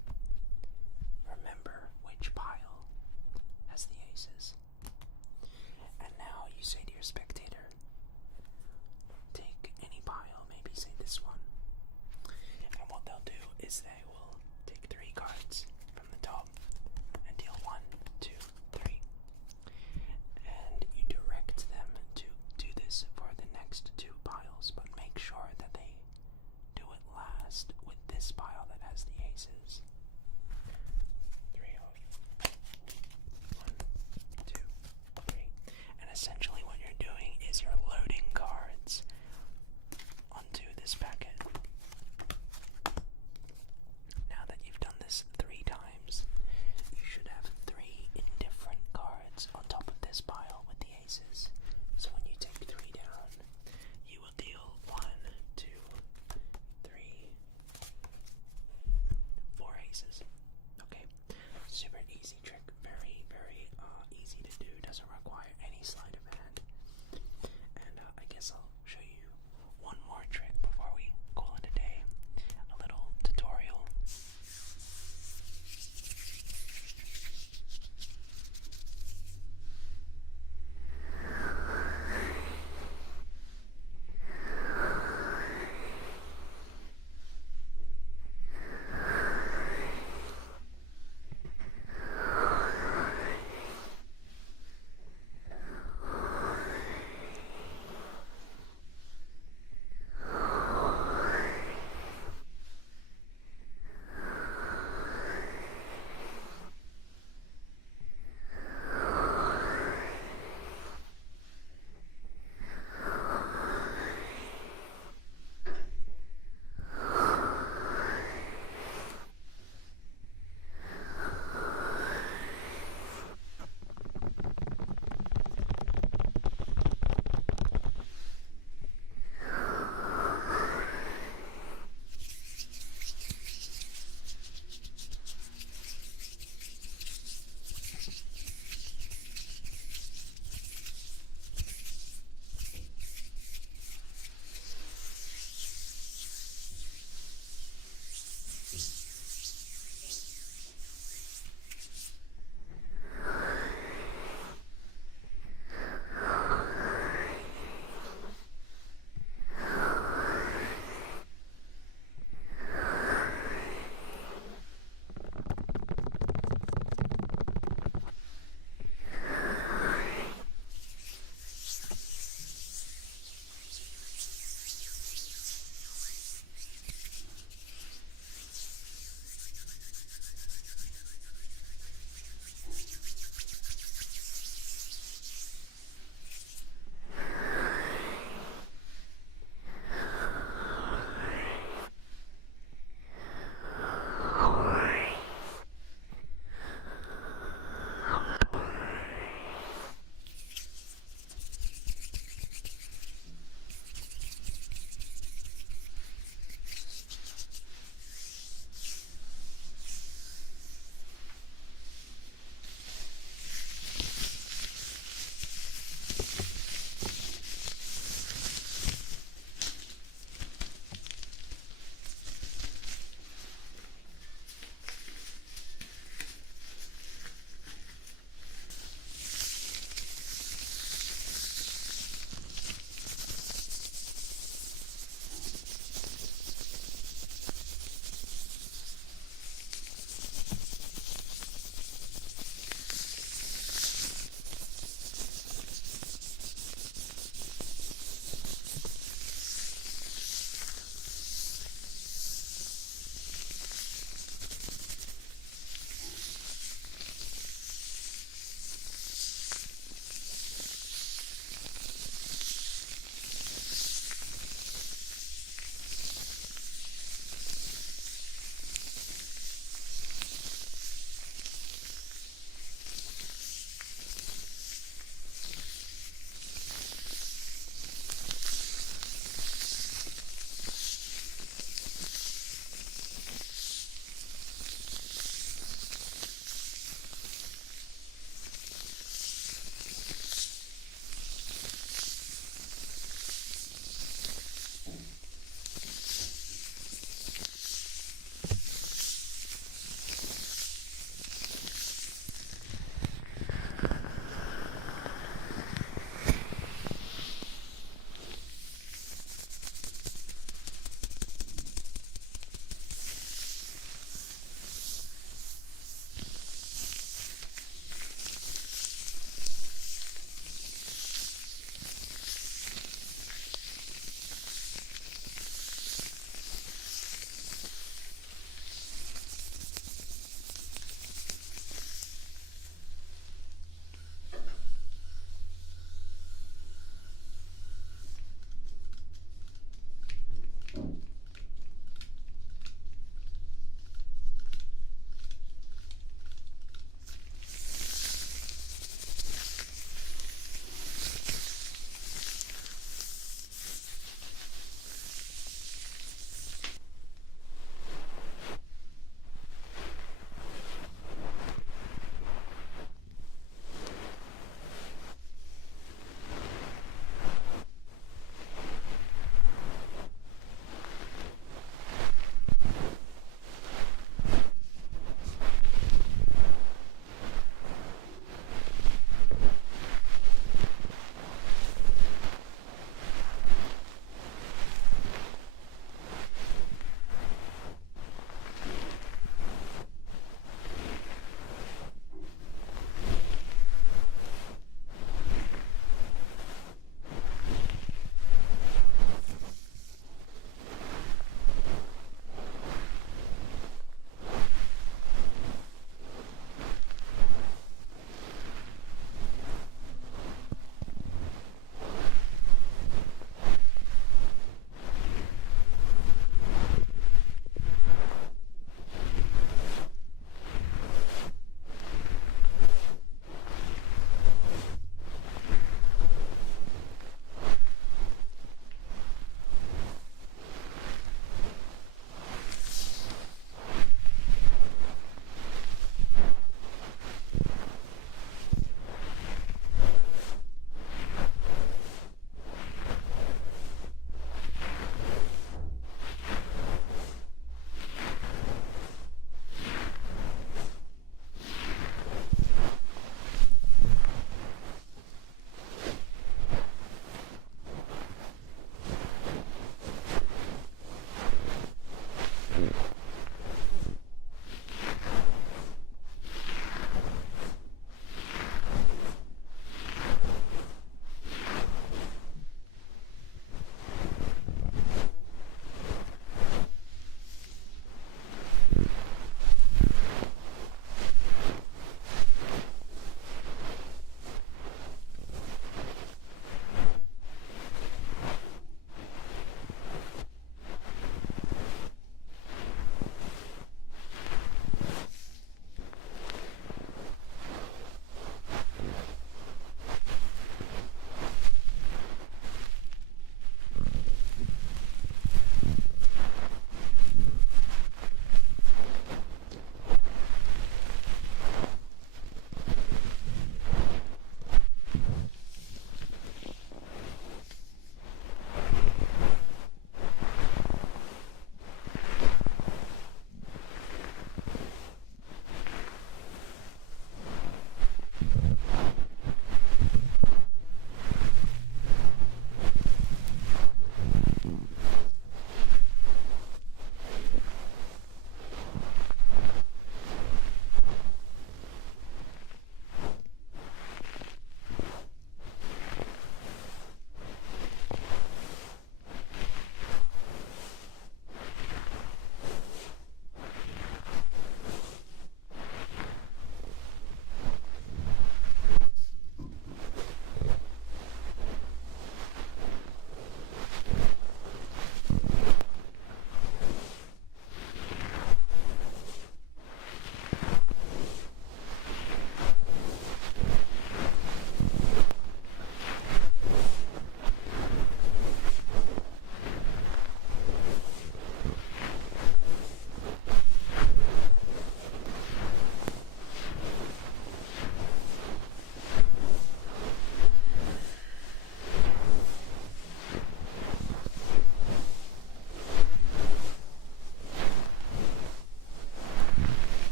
Remember which pile has the aces. And now you say to your spectator, take any pile, maybe say this one. And what they'll do is they will take 3 cards from the top and deal 1, 2, 3. And you direct them to do this for the next 2 piles, but make sure that they do it last with this pile that has the aces. 3 off. 1, 2, 3. And essentially what you're doing is you're loading cards onto this packet. Now that you've done this 3 times,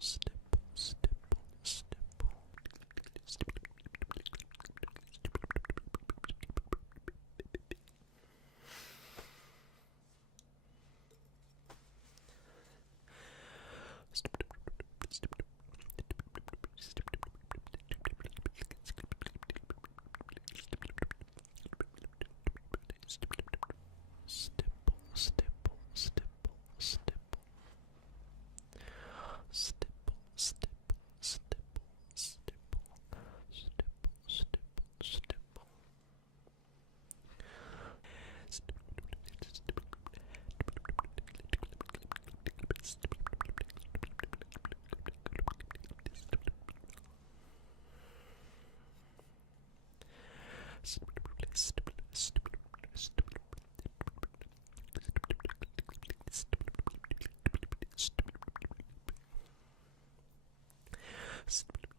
stipple, stipple,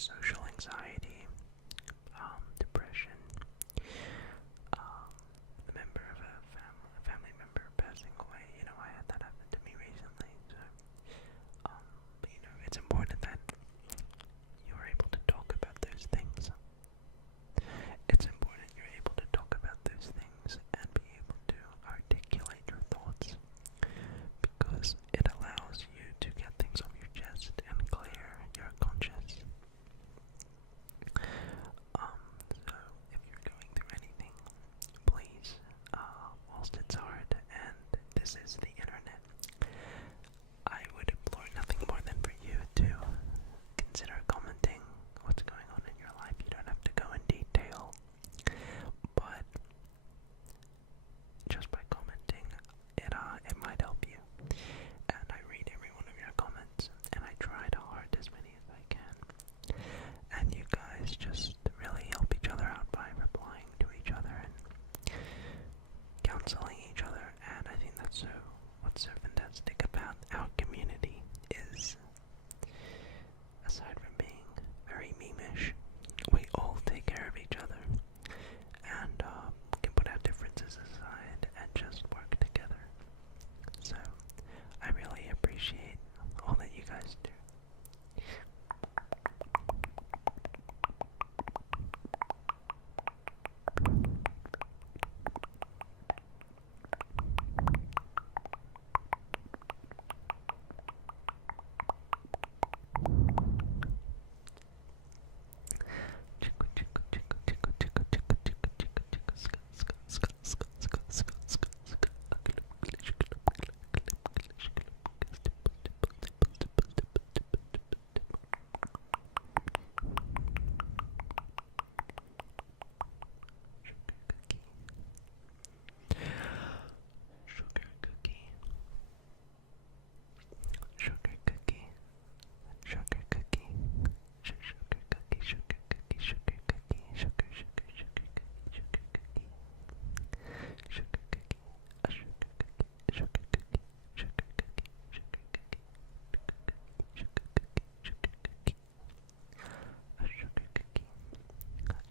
social anxiety, depression, a member of a family member passing away. You know, I had that happen to me recently. So, but you know, it's important that you're able to talk about those things. It's important you're able to talk about those things and be able to articulate your thoughts, because it allows you to get things off your chest and clear your conscience. So if you're going through anything, please, whilst it's hard and this is the internet, I would implore nothing more than for you to consider commenting what's going on in your life. You don't have to go in detail, but just by commenting, it might help you. And I read every one of your comments, and I try to heart as many as I can. And you guys just really help each other out by replying to each other and counseling each other. And I think that's what's so fantastic about our community is, aside from being very memeish, we all take care of each other and can put our differences aside and just work together. So I really appreciate all that you guys do.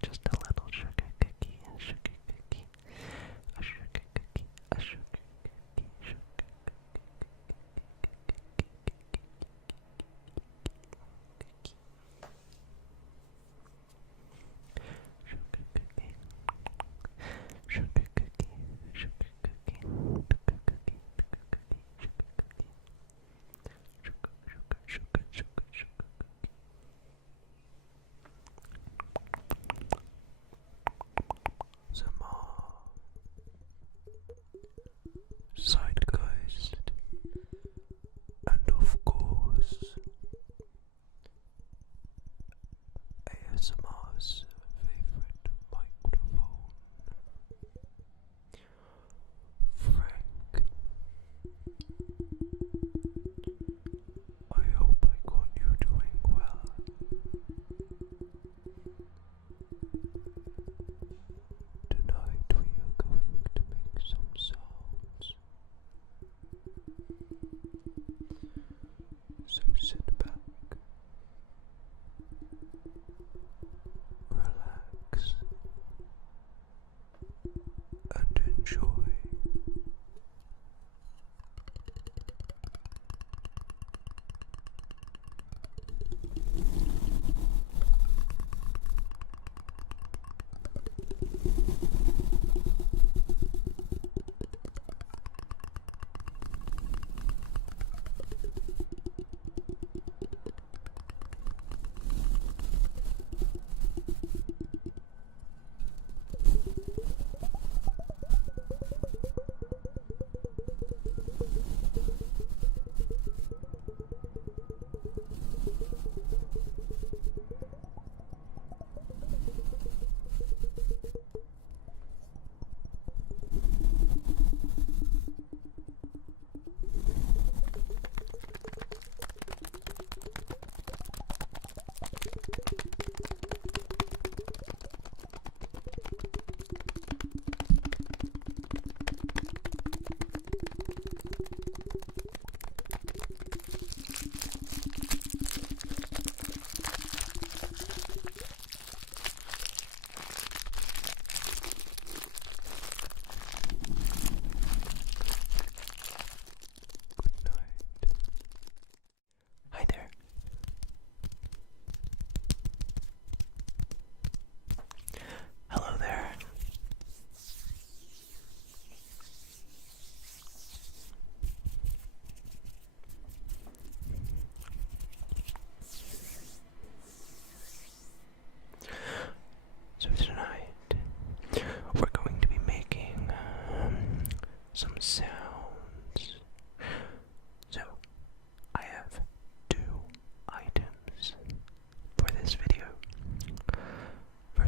Just a little sugar cookie, a sugar cookie, a sugar cookie, a sugar cookie, sugar some more Zeitgeist, and of course ASMR's favorite microphone, Frank. I hope I got you doing well. Tonight we are going to make some sounds. So sit back,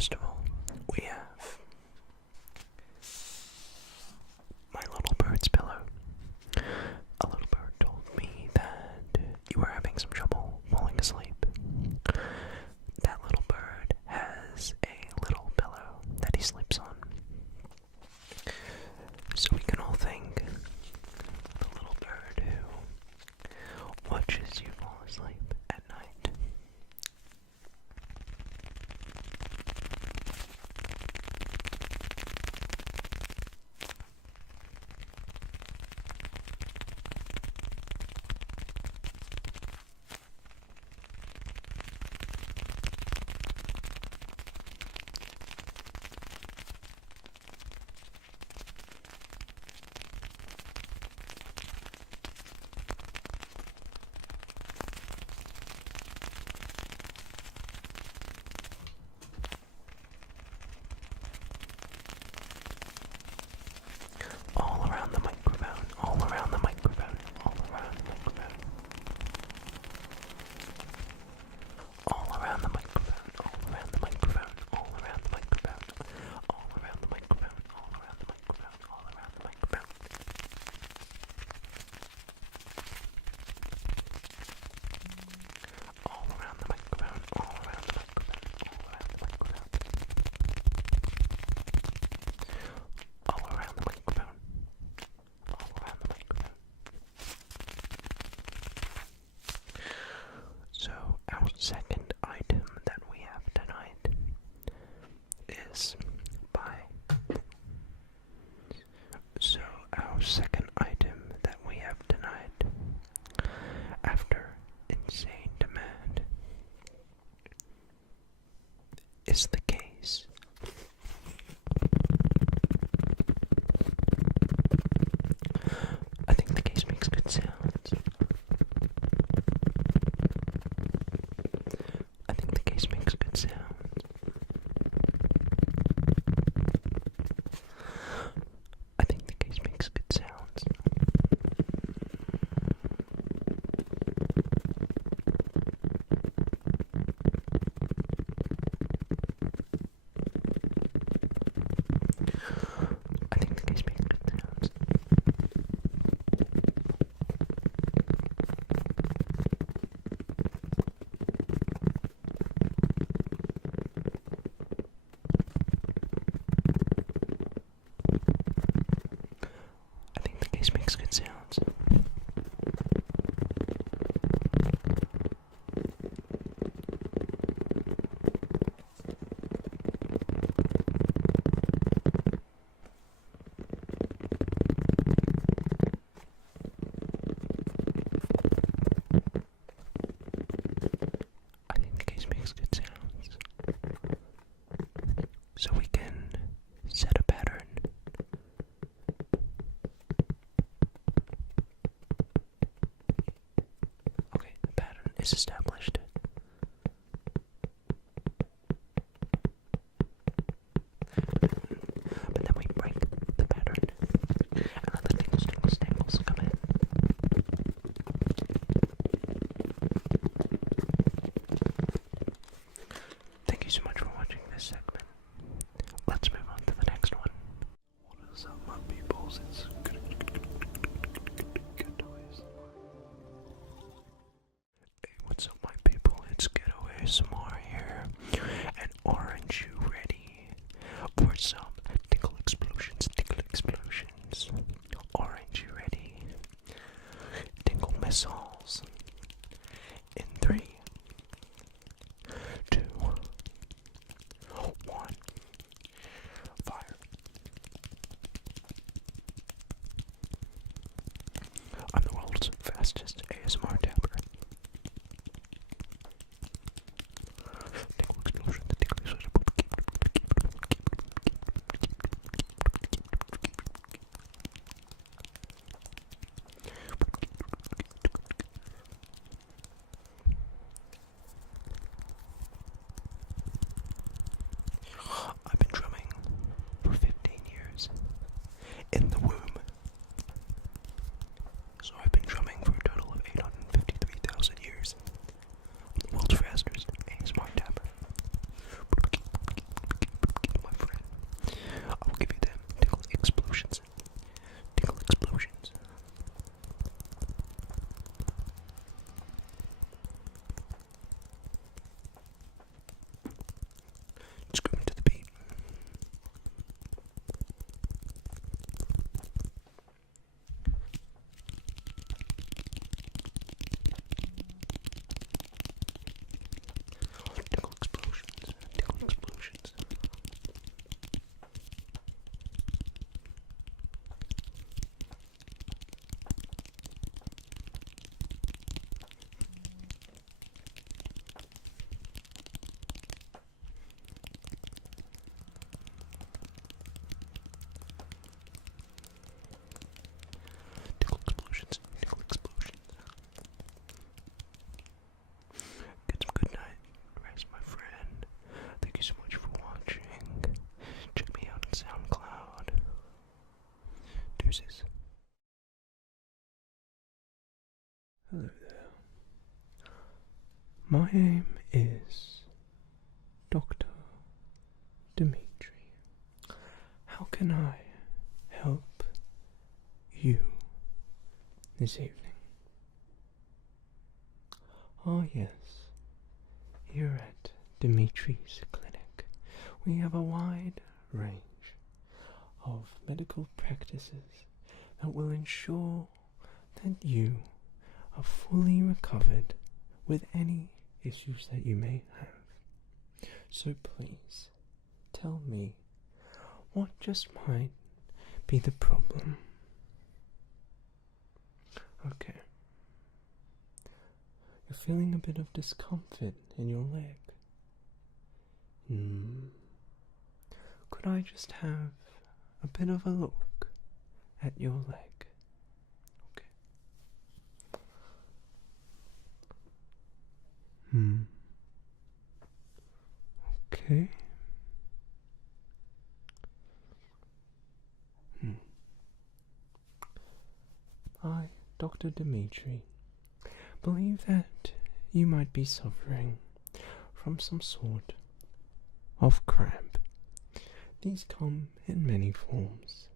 first of all, we have my little bird's pillow. A little bird told me that you were having some trouble falling asleep. That little bird has a little pillow that he sleeps on. So we can all thank the little bird who watches you fall asleep at night. All around the microphone, all around the microphone, all around the microphone. All around the microphone, all around the microphone, all around the microphone, all around the microphone, all around the microphone, all around the microphone. All around the microphone, all around the microphone, all around the microphone. All around the microphone. All around the microphone. So our second item that we have tonight is by. So our second item that we have tonight, after insane demand, is the case. I think the case makes good sounds. I think the case makes good sounds. I think the case makes good sounds. I think the case makes good sounds. I think the case makes good sounds. I think the case makes good sounds. So we can set a pattern. Okay, the pattern is established. But then we break the pattern and let the tingles come in. Thank you so much for watching this segment. Let's move on to the next one. What is up, my peoples? It's good noise. Hey, what's up, my people? It's Ghetto ASMR here. And aren't you ready for some tickle explosions? Tickle explosions. Aren't you ready? Tingle missiles. In 3, 2, 1. Fire. I'm the world's fastest ASMR tapper. Tickle explosion, the tickle explosion. I've been drumming for 15 years in the womb. So I've been drumming for a total of 853,000 years. I'm the world's fastest ASMR tapper. Deuces. Hello there. My name is Dr. Dimitri. How can I help you this evening? Ah, yes. Here at Dimitri's clinic, we have a wide range of medical practices that will ensure that you are fully recovered with any issues that you may have. So please, tell me what just might be the problem. Okay. You're feeling a bit of discomfort in your leg. Could I just have a bit of a look at your leg? Okay. Okay. I, Dr. Dimitri, believe that you might be suffering from some sort of cramp. These come in many forms,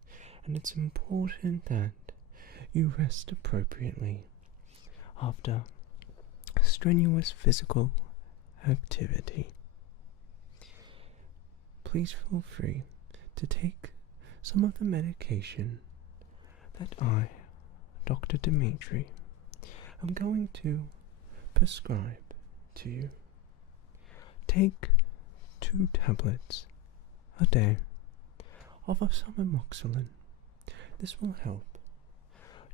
and it's important that you rest appropriately after strenuous physical activity. Please feel free to take some of the medication that I, Dr. Dimitri, am going to prescribe to you. Take 2 tablets a day of some amoxicillin. This will help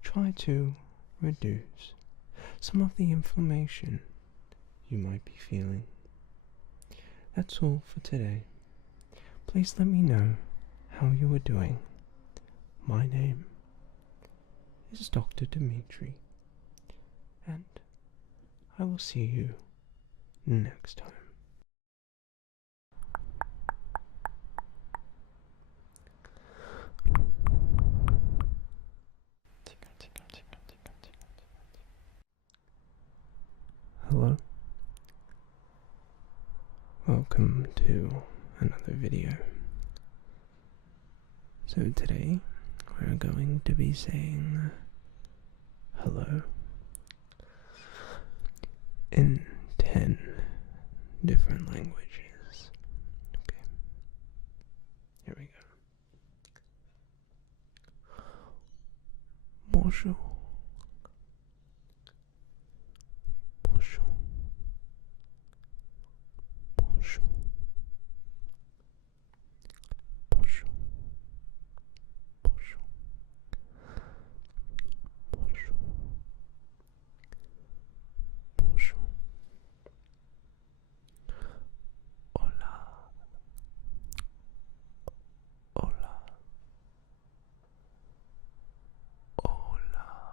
try to reduce some of the inflammation you might be feeling. That's all for today. Please let me know how you are doing. My name is Dr. Dimitri, and I will see you next time. Hello. Welcome to another video. So today we're going to be saying hello in 10 different languages. Okay. Here we go. Bonjour. Bonjour. Bonjour. Bonjour. Bonjour. Bonjour. Bonjour. Hola. Hola. Hola.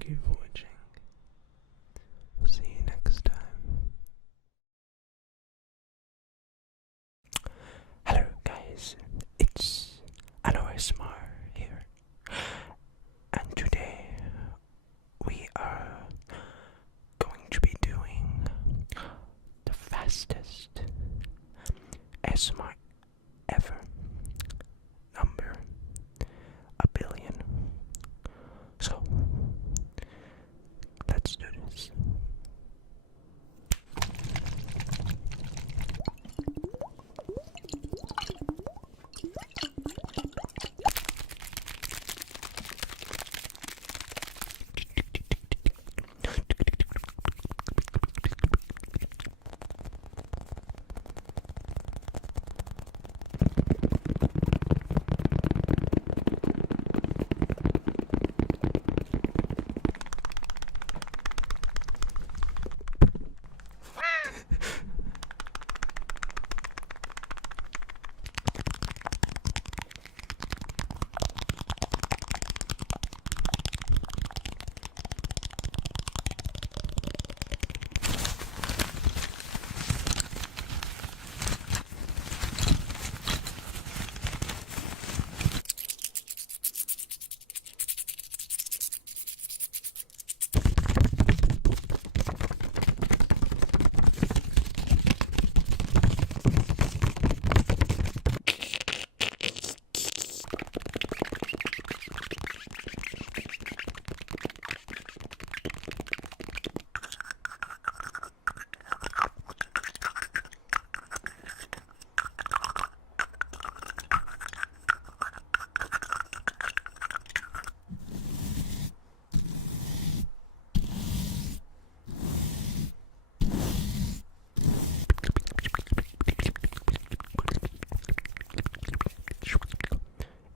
Thank you for watching. We'll see you next time. Hello guys, it's ASMR here, and today we are going to be doing the fastest ASMR ever, number 1,000,000,000. So let's do this.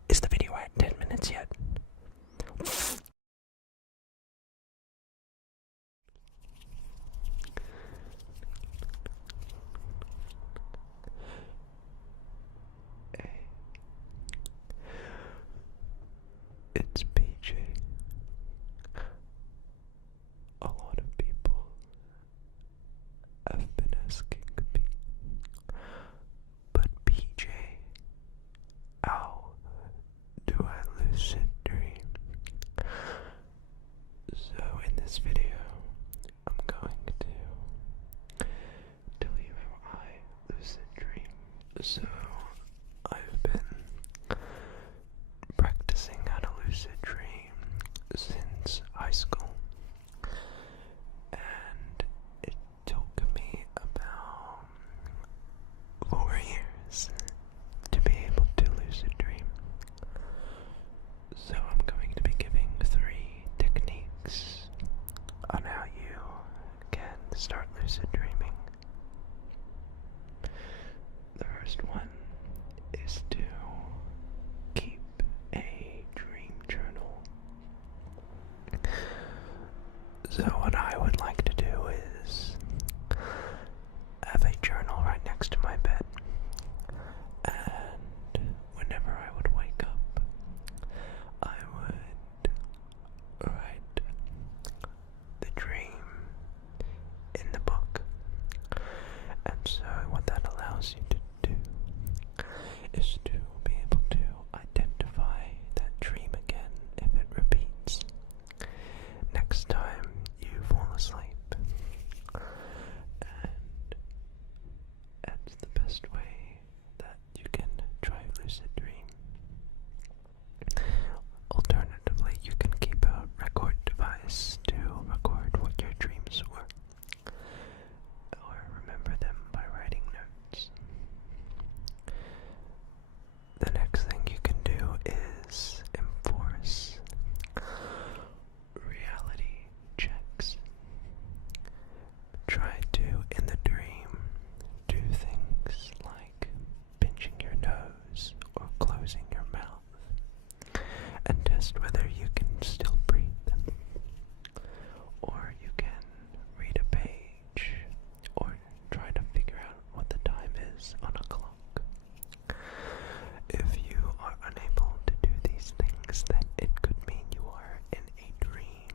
Is the video at 10 minutes yet? Hey, it's PJ. A lot of people have been asking me, but PJ, how do I lucid dream? So in this video, I'm going to tell you how I lucid dream. So I've been practicing how to lucid dream since high school, and it took me about 4 years to be able to lucid dream. So I'm going to be giving 3 techniques on how you can start lucid dreaming. The first one is to keep a dream journal. So what I would like to do is have a journal right next to my bed, and whenever I would wake up, I would write the dream in the book. And so what that allows you to do is to be able to identify that dream again if it repeats next time you fall asleep. And that's the best way that you can try lucid dream. Alternatively, you can keep a record device to record what your dreams were, or remember them by writing notes. The next thing you can do is enforce reality checks. Try to, in the dream, do things like pinching your nose or closing your mouth, and test whether you can still breathe. Or you can read a page, or try to figure out what the time is on a clock. If you are unable to do these things, then it could mean you are in a dream.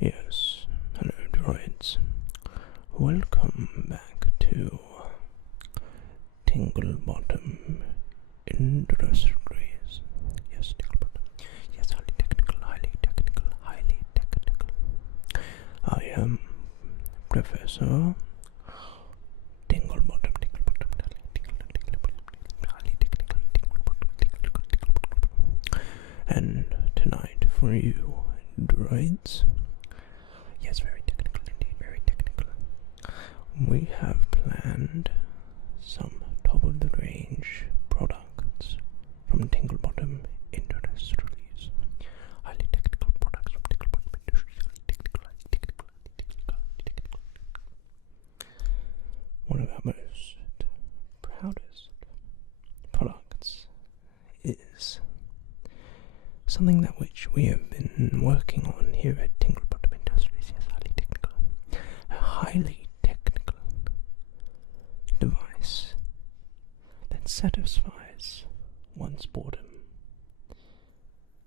Yes, hello droids. Welcome back to Tinglebottom Industries. Yes, Tinglebottom. Yes, highly technical, highly technical, highly technical. I am Professor Tinglebottom, Tinglebottom, highly technical, Tinglebottom. And tonight for you, droids. Yes, very technical indeed, very technical. We have planned some top-of-the-range products from Tinglebottom Industries. Highly technical products from Tinglebottom Industries. Highly technical, highly technical, highly technical, highly technical. One of our most proudest products is something that which we have been working on here at Tinglebottom Industries. Yes, highly technical. A highly technical device that satisfies one's boredom.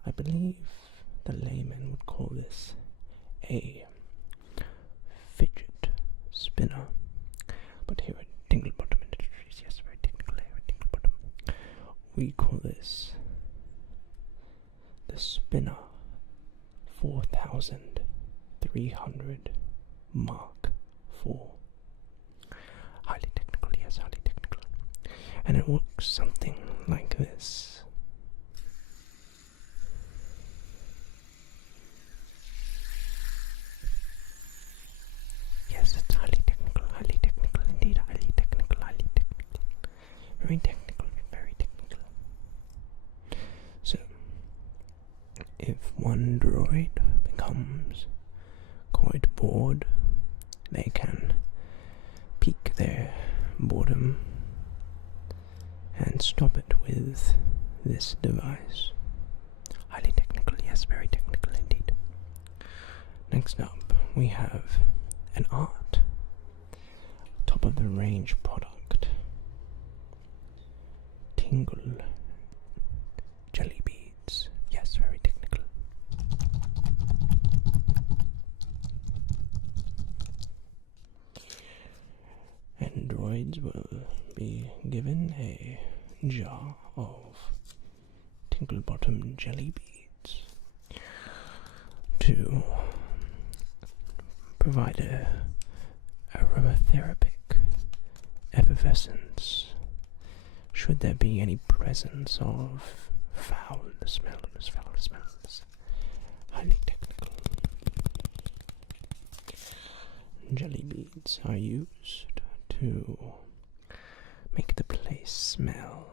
I believe the layman would call this a fidget spinner. But here at Tinglebottom Industries, yes, very technical here at Tinglebottom, we call this the Spinner 4300 Mark IV. Highly technical, yes, highly technical. And it looks something like this. Yes, it's highly technical indeed, highly technical, very technical, very technical. So, if one droid becomes quite bored, they can pique their boredom and stop it with this device. Highly technical, yes, very technical indeed. Next up, we have an art, top-of-the-range product, Tingle jelly beads. Yes, very technical. And droids will be given a jar of Tinglebottom jelly beads to provide a aromatherapic effervescence should there be any presence of foul smells. Highly technical. Jelly beads are used to make the place smell,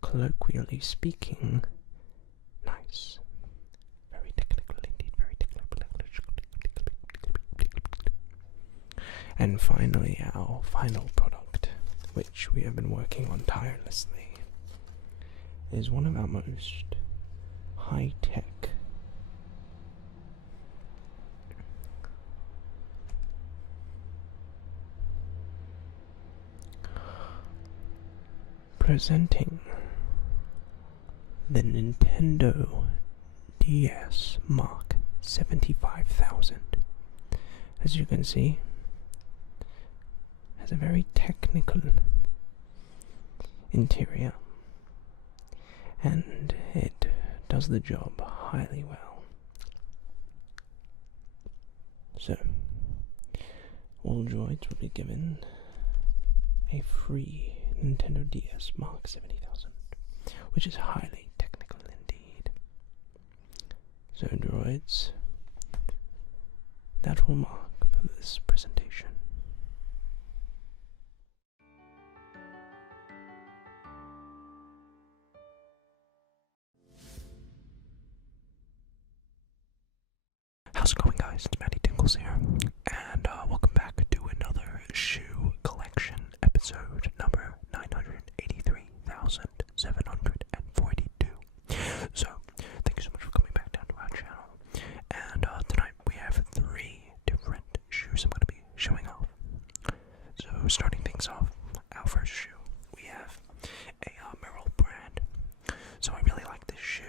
colloquially speaking, nice. Very technical indeed, very technical. And finally, our final product, which we have been working on tirelessly, is one of our most high-tech presenting the Nintendo DS Mark 75,000. As you can see, has a very technical interior, and it does the job highly well. So, all droids will be given a free Nintendo DS Mark 70,000, which is highly technical indeed. So droids, that will mark for this presentation. How's it going, guys? It's Matty Tingles here, and welcome back to another shoe collection episode number 983,742. So, thank you so much for coming back down to our channel. And tonight we have 3 different shoes I'm going to be showing off. So, starting things off, our first shoe, we have a Merrill brand. So, I really like this shoe.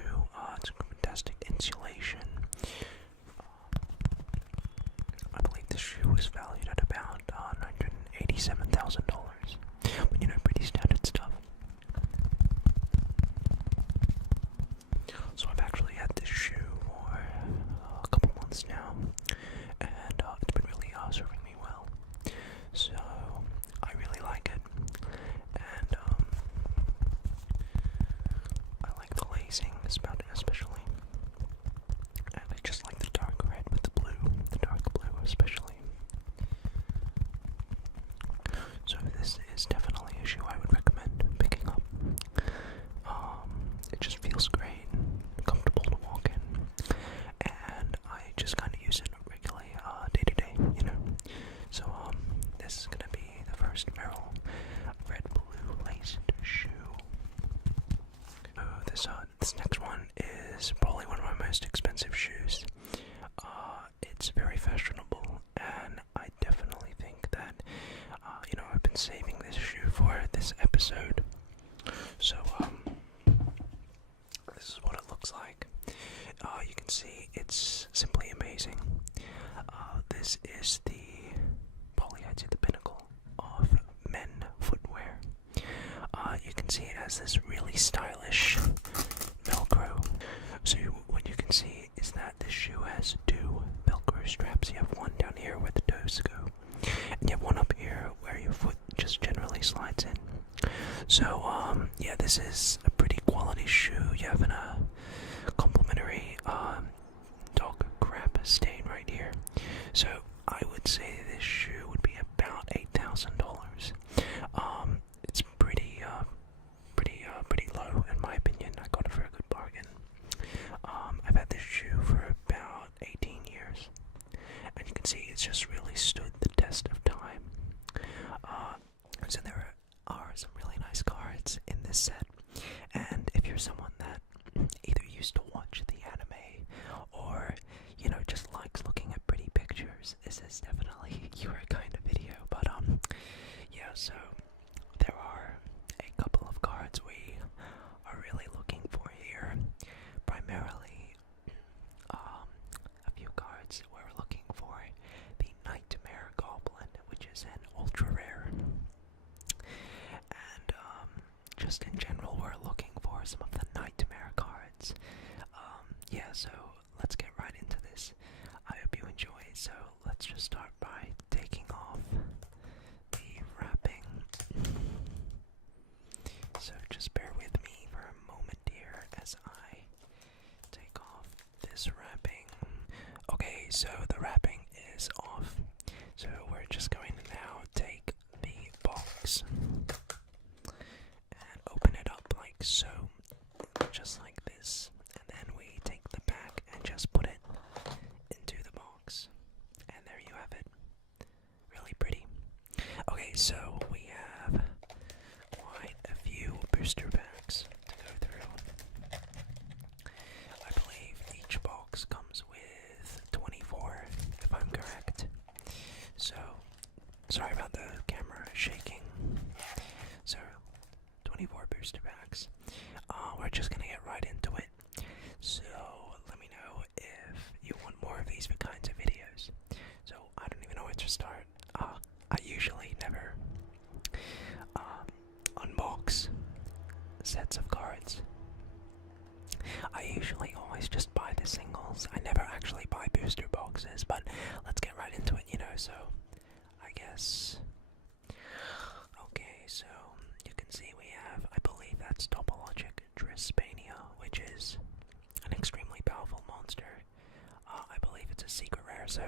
It's fantastic insulation. most expensive shoes. It's very fashionable, and I definitely think that, I've been saving this shoe for this episode. So, this is what it looks like. You can see it's simply amazing. This is probably I'd say the pinnacle of men footwear. You can see it has this really stylish Velcro. So what you can see is that this shoe has two Velcro straps. You have one down here where the toes go, and you have one up here where your foot just generally slides in. So yeah, this is a pretty quality shoe. You have a complimentary dog crap stain right here. So I would say this shoe would be about $8,000. It's pretty low in my opinion. I got it for a good bargain. I've had this shoe for about 18 years, and you can see it's just really stood the test of time. So there are some really nice cards in this set, and if you're someone that either used to watch the anime or just likes looking at pretty pictures, this is definitely your kind of video. But yeah, so there are a couple of cards we are really looking for here. Primarily a few cards we're looking for the Nightmare Goblin, which is an ultra rare, and just in general we're looking for some of the Nightmare cards. Yeah, so let's get right into this. I hope you enjoy. So let's just start by taking off the wrapping. So just bear with me for a moment here as I take off this wrapping. Okay, so the wrapping is off. So we're just going to now take the box and open it up like so, just like this. And then we take the back and just put it into the box. And there you have it. Really pretty. Okay, so we have quite a few booster packs to go through. I believe each box comes with 24, if I'm correct. So, sorry about the camera shaking. So, 24 booster packs. We're just gonna get right into it. So, let me know if you want more of these kinds of videos. So, I don't even know where to start. I usually never unbox sets of cards. I usually always just buy the singles. I never actually buy booster boxes, but let's get right into it, so I guess. Okay, so you can see we have, I believe that's Topologic Drispania, which is an extremely powerful monster. I believe it's a secret rare, so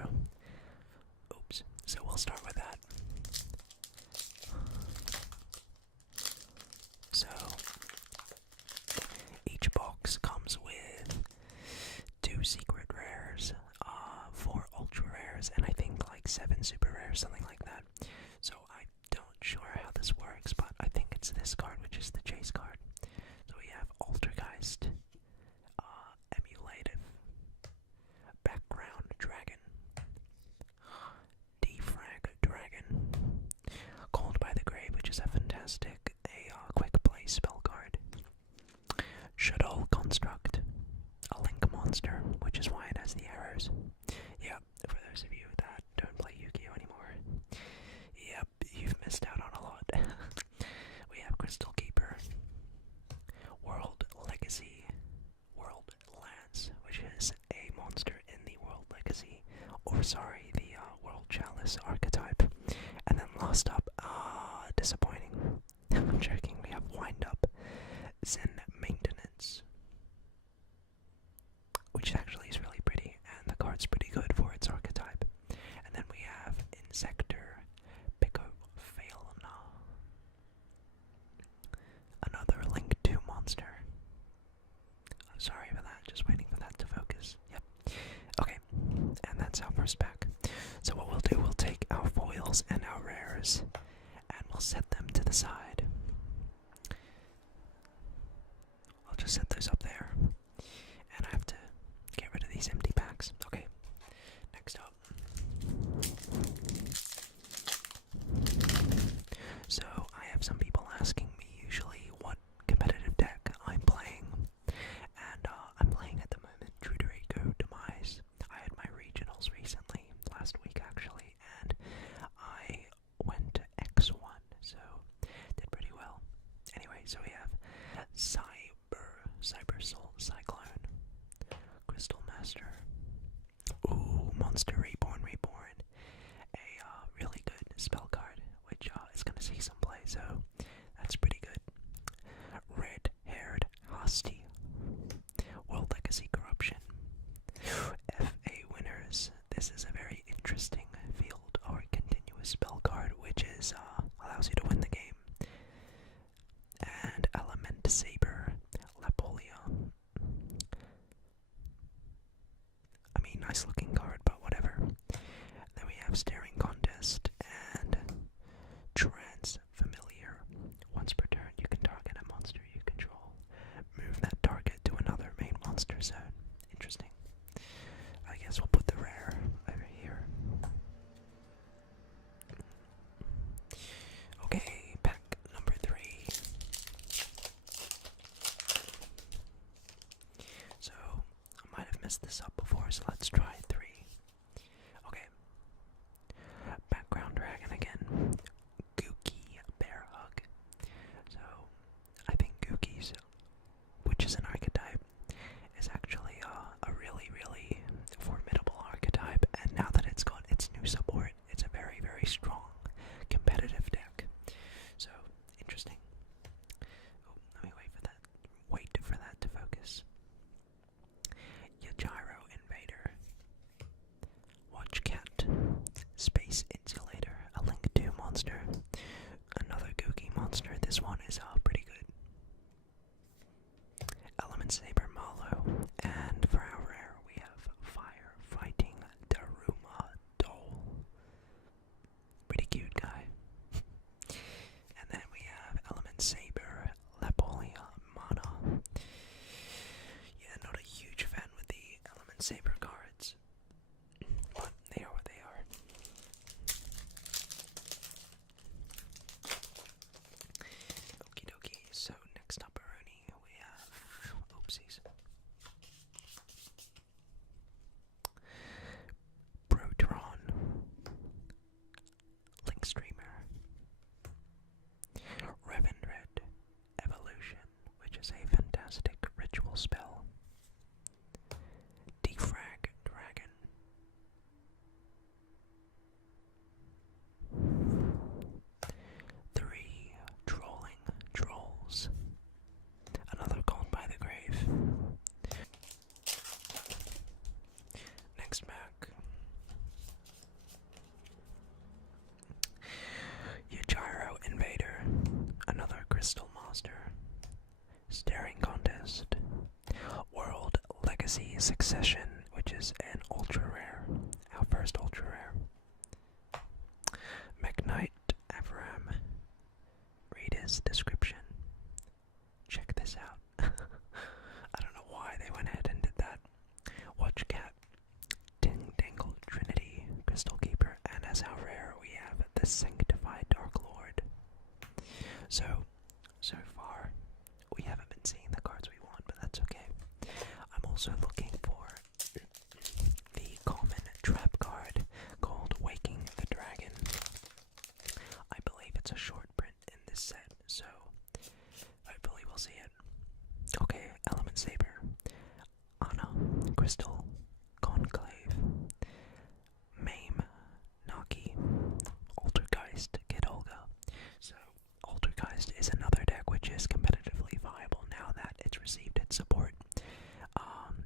oops. So we'll start with that. So each box comes with 2 secret rares, 4 ultra rares, and I think like 7 super rares, something like that. So I'm not sure how this works, but I think it's this card, which is the chase card. So we have Altergeist, Emulative, Background Dragon, Defrag Dragon, Called by the Grave, which is a fantastic, quick play spell card, Shuttle Construct, a Link monster, which is why it has the arrows. Yep, for those of you that don't play Yu-Gi-Oh anymore, yep, you've missed out on a lot. We have Crystal Keeper, World Legacy, World Lance, which is a monster in the World Legacy, the World Chalice archetype. And then last up, disappointing. I'm joking, we have Wind Up, Zen Maintenance, which actually is really pretty, and the card's pretty good for its archetype. And then we have Insector Picophalna, another Link 2 monster. I'm sorry for that, just waiting for that to focus. Yep. Okay, and that's our first pack. So what we'll do, we'll take our foils and our rares, and we'll set them to the side. I'll just set those up there, and I have to Master. Ooh, Monster Reborn. A really good spell card, which is going to see some play, so that's pretty good. Red-haired Hostie. World Legacy Corruption. FA winners. This is a very interesting field or continuous spell card, which is allows you to win the game. And Element Saber, Lapolia. I mean, nice looking card, but whatever. Then we have Staring Contest and Transfamiliar. Once per turn, you can target a monster you control. Move that target to another main monster zone. Interesting. I guess we'll put the rare over here. Okay, pack number 3. So, I might have messed this up before, so let's try 3. Okay. Background dragon again. Gookie Bear Hug. So, I think Gookies, which is an archetype, is actually a really, really formidable archetype, and now that it's got its new support, it's a very, very strong competitive deck. So, interesting. Oh, let me wait for that to focus. Yajiro Invader. Watch Cat. Space Insulator. A Link 2 monster. Another Gookie monster. This one is pretty good. Element Saber Malo. And for our rare, we have Fire Fighting Daruma Dole. Pretty cute guy. And then we have Element Saber Lapolia Mana. Yeah, not a huge fan with the Element Saber cards, but they are what they are. Okie dokie, so next up, Aroni, we have, oopsies, Protron, Link Streamer, Revendred Evolution, which is a fantastic ritual spell. Defrag Dragon. Three Trolling Trolls. Another Called by the Grave. Next back. Yajiro Invader. Another Crystal Monster. Staring Contest. World Legacy Succession, which is an ultra rare. Our first ultra rare. McKnight Avram. Read his description. Check this out. I don't know why they went ahead and did that. Watch Cat. Ding Dangle Trinity. Crystal Keeper. And as our rare, we have the Sanctified Dark Lord. So far, we haven't been seeing the cards we want, but that's okay. I'm also looking for the common trap card called Waking the Dragon. I believe it's a short print in this set, so hopefully we'll see it. Okay, Element Saber, Anna, Crystal, Conclave, Maim, Naki, Altergeist, Kid Olga. So, Altergeist is another deck which is competitively viable now that it's received its support,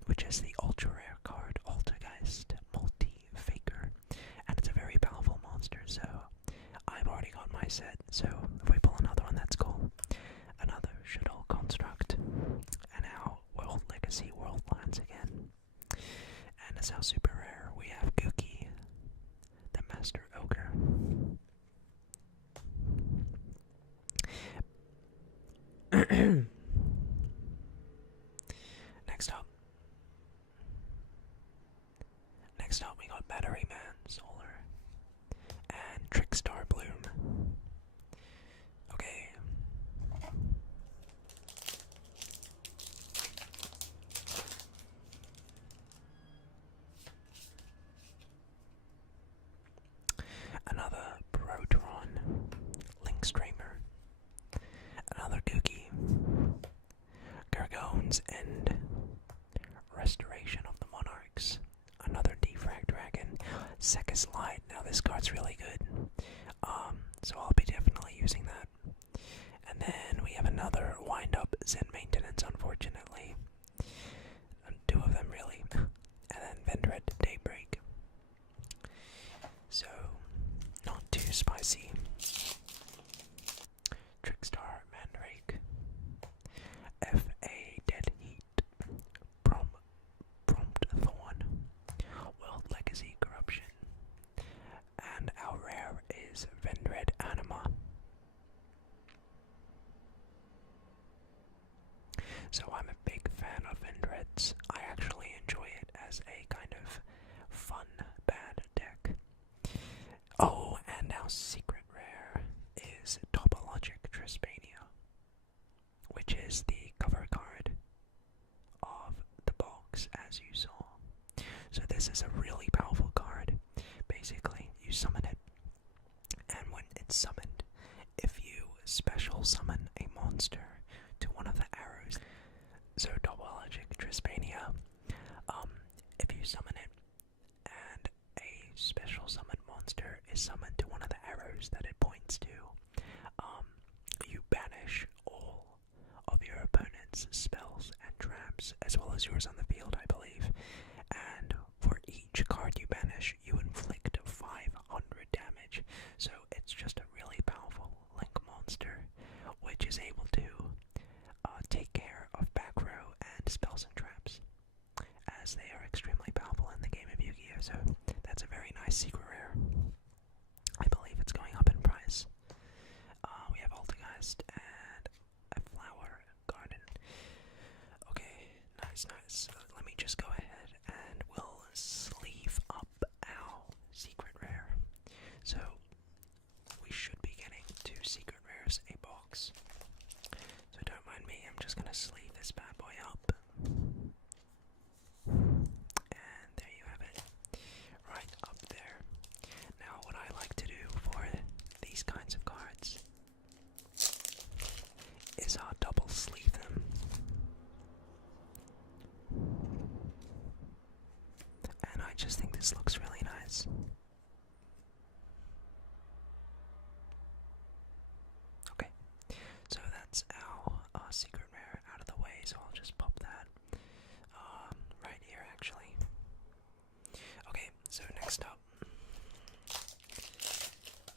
which is the ultra rare card, Altergeist Multi-Faker, and it's a very powerful monster, so I've already got my set, so if we pull another one, that's cool. Another Shuttle Construct, and now World Legacy Worldlands again. And as our super rare, we have Gookie, the Master Ogre. Next up we got Battery Man Solar and Trickstar Bloom. Okay. Second Light. Now this card's really good. So I'll be definitely using that. And then we have another Wind Up Zen Maintenance, unfortunately. Two of them, really. And then Vendred Daybreak. So, not too spicy. Trickstar Mandrake. F.A. Dead Heat. Prompt Thorn. World Legacy Corruption. And our rare is Vendred Anima. So I'm a big fan of Vendreds. I actually enjoy it as a kind of fun, bad deck. Oh, and our secret rare is Topologic Trispania, which is the cover card of the box, as you saw. So this is a really powerful card. Basically, you summon it, and when it's summoned, if you special summon a monster to one of the arrows, so Topologic Trispania, if you summon it and a special summon monster is summoned to one of the arrows that it points to, you banish all of your opponent's spells and traps, as well as yours on the field, I believe. And for each card you banish, you inflict 500 damage. So it's just a really powerful Link monster, which is able to take care of back row and spells and traps, as they are extremely powerful in the game of Yu-Gi-Oh! So that's a very nice secret rare. I believe it's going up in price. We have Altergeist and a Flower Garden. Okay, nice. Let me just go ahead and we'll sleeve up our secret rare. So we should be getting 2 secret rares a box. So don't mind me, I'm just gonna sleeve this bad boy up. And there you have it. Right up there. Now what I like to do for these kinds of cards is I'll double sleeve them. And I just think this looks really nice. Okay, so that's our secret rare out of the way, so I'll just pop that right here actually. Okay, so next up.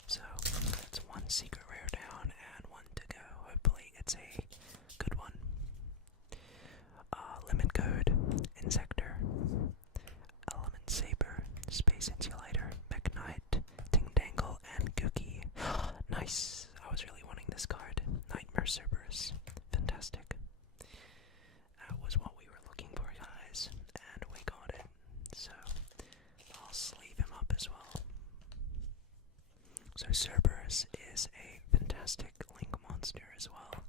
So that's 1 secret rare down and 1 to go. Hopefully it's a good one. Limit Code, Insector, Element Saber, Space Insulator, Mekk-Knight, Ting Dangle, and Gookie. Nice! I was really wanting this card. Nightmare Cerberus. Fantastic. That was what we were looking for, guys, and we got it. So I'll sleeve him up as well. So Cerberus is a fantastic Link monster as well,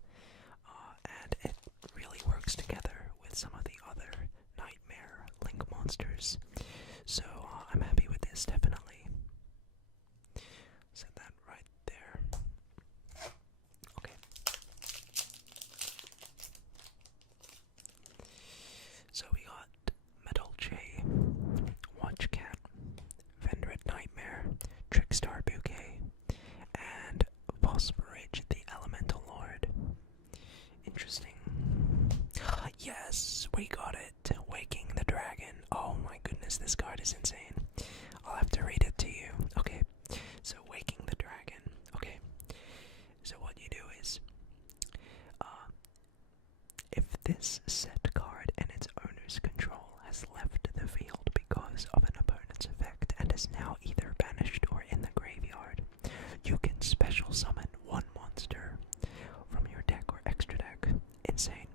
and it really works together with some of the other Nightmare Link monsters. So I'm happy with this, definitely. Set that right there. Okay. So we got Medolce, Watchcat, Vendred Nightmare, Trickstar Bouquet, and Phosphorage the Elemental Lord. Interesting. Yes, we got it. Waking the Dragon. Oh my goodness, this card is insane. I'll have to read it to you. Okay, so Waking the Dragon. Okay, so what you do is, if this set card and its owner's control has left the field because of an opponent's effect and is now either banished or in the graveyard, you can special summon 1 monster from your deck or extra deck. Insane.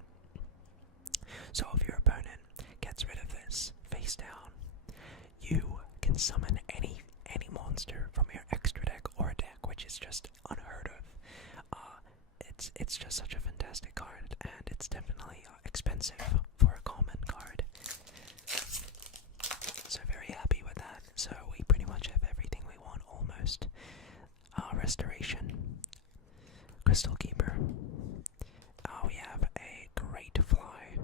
So if your opponent gets rid of this face down, you can summon any monster from your extra deck or deck, which is just unheard of. It's just such a fantastic card, and it's definitely expensive for a common card. So very happy with that. So we pretty much have everything we want almost. Restoration, Crystal Keeper. We have a Great Fly.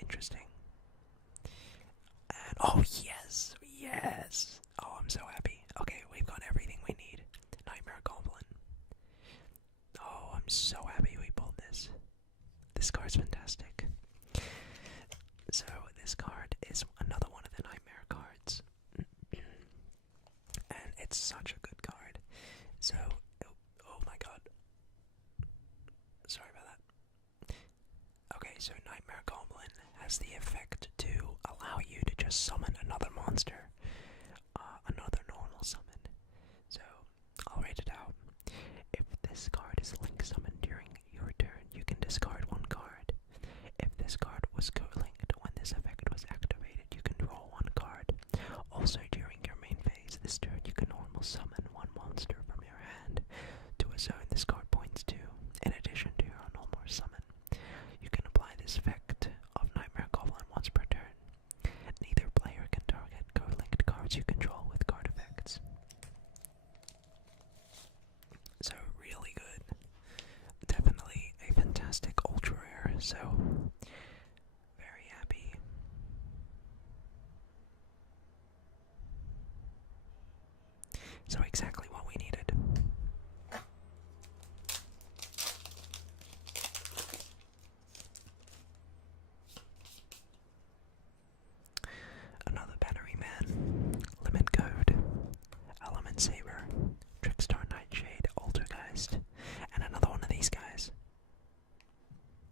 Interesting. And oh yes. Oh, I'm so It's such a good card. So, oh my god. Sorry about that. Okay, so Nightmare Goblin has the effect to allow you to just summon another monster. Another normal summon. So, I'll write it out. If this card is link summoned during your turn, you can discard one card. If this card was co-linked when this effect was activated, you can draw one card. Also, during your main phase this turn, you can normal summon one monster from your hand to a zone this card points to, in addition to your normal summon. You can apply this effect of Nightmare Goblin once per turn. Neither player can target co-linked cards you control with card effects. So, really good. Definitely a fantastic ultra rare, so very happy. So exactly what we needed. Another Battery Man, Limit Code, Element Saber, Trickstar Nightshade, Altergeist, and another one of these guys.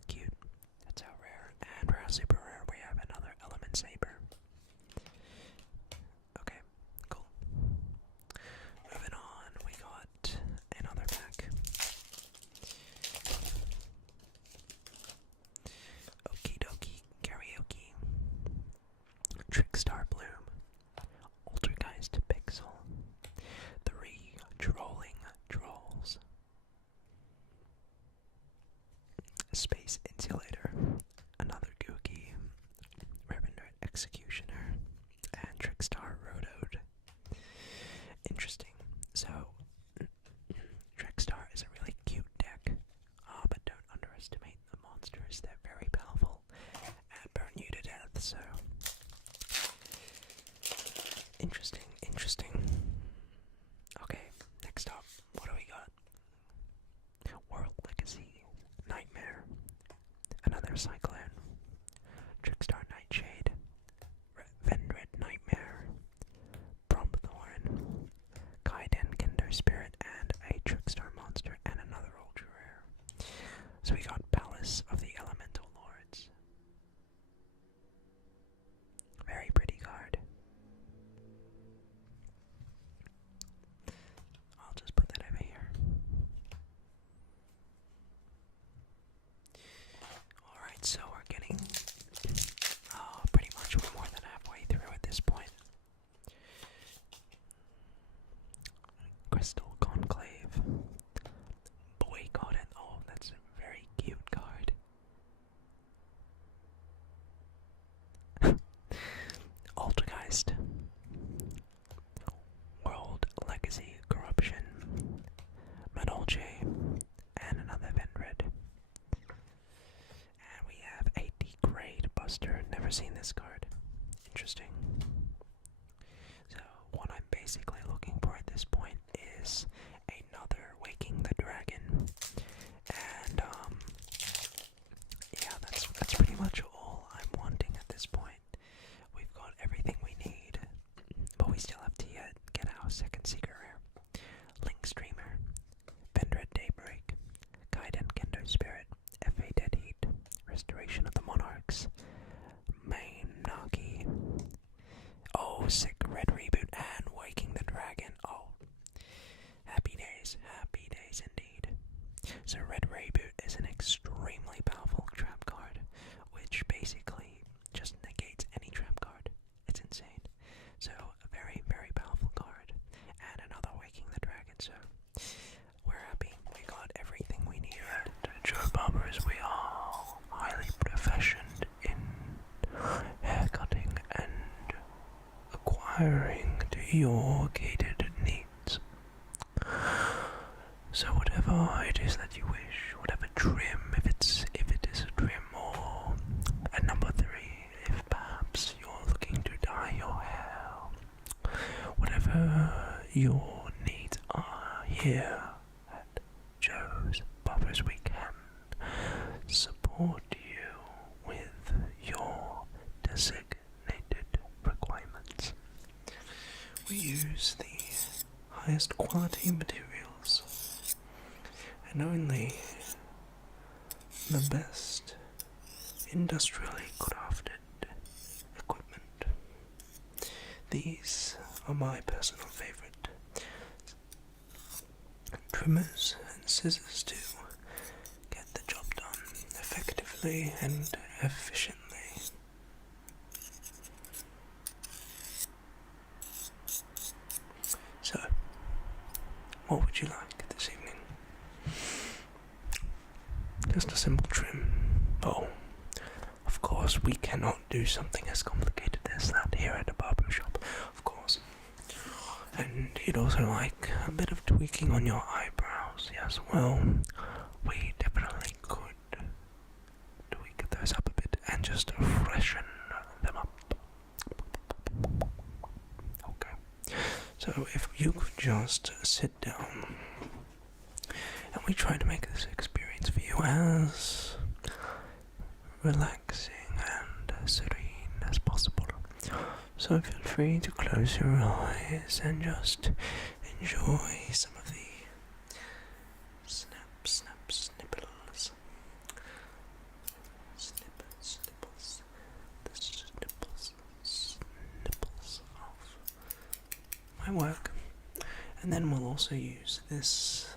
Cute. That's how rare. And rare super rare we have another Element Saber. Okay, cool. Moving on, we got another pack. Okie dokie karaoke. Trickstar Bloom. Altergeist Pixel. 3 Trolling Trolls. Space Insulator. Another Gookie. Revenant Executioner. And Trickstar Rodode. Interesting. So, Trickstar is a really cute deck, but don't underestimate the monsters. They're very powerful and burn you to death, so interesting. Okay, next up, what do we got? World Legacy, Nightmare, another Cyclone, Trickstar Nightshade, Vendred Nightmare, Prompthorn, Kaiden Kendo Spirit, and a Trickstar monster, and another ultra rare. So we got Palace of the Elemental Lords. Very pretty card. I'll just put that over here. Alright, so we're getting pretty much we're more than halfway through at this point. Crystal Conclave. Boycott it. Oh, that's a very cute card. Altergeist. World Legacy Corruption. Medolce. And another Vendred. And we have a Degrade Buster. Never seen this card. Interesting. So, what I'm basically looking for at this point is another Waking the Dragon. And, yeah, that's pretty much all I'm wanting at this point. We've got everything we need, but we still have to get our second secret rare. Link Streamer, Vendred Daybreak, Kaiden Kendo Spirit, FA Dead Heat, Restoration of the Monarchs, Main Nagi. Oh, sick Red Reboot and Waking the Dragon. Oh, happy days indeed. So Red Reboot is an extremely powerful trap card, which basically just negates any trap card. It's insane. So a very, very powerful card. And another Waking the Dragon, so we're happy. We got everything we need. At Joe Barbers, we are highly proficient in haircutting and acquiring to your catered needs. So whatever it is that you wish, whatever trim, if it is a trim or a number 3, if perhaps you're looking to dye your hair, whatever your needs are, here at Joe's Barbers we can support you with your designated requirements. We use the highest quality materials and only the best industrially crafted equipment. These are my personal favorite trimmers and scissors to get the job done effectively and efficiently. So, what would you like this evening? Just a simple trim. Oh, of course, we cannot do something as complicated as that here at a barber shop, of course. And you'd also like a bit of tweaking on your eyebrows. Yes, well, we definitely could tweak those up a bit and just freshen them up. Okay. So if you could just sit down and we try to make this experience for you as relaxing and serene as possible. So feel free to close your eyes and just enjoy some of the snipples. Snipples of my work. And then we'll also use this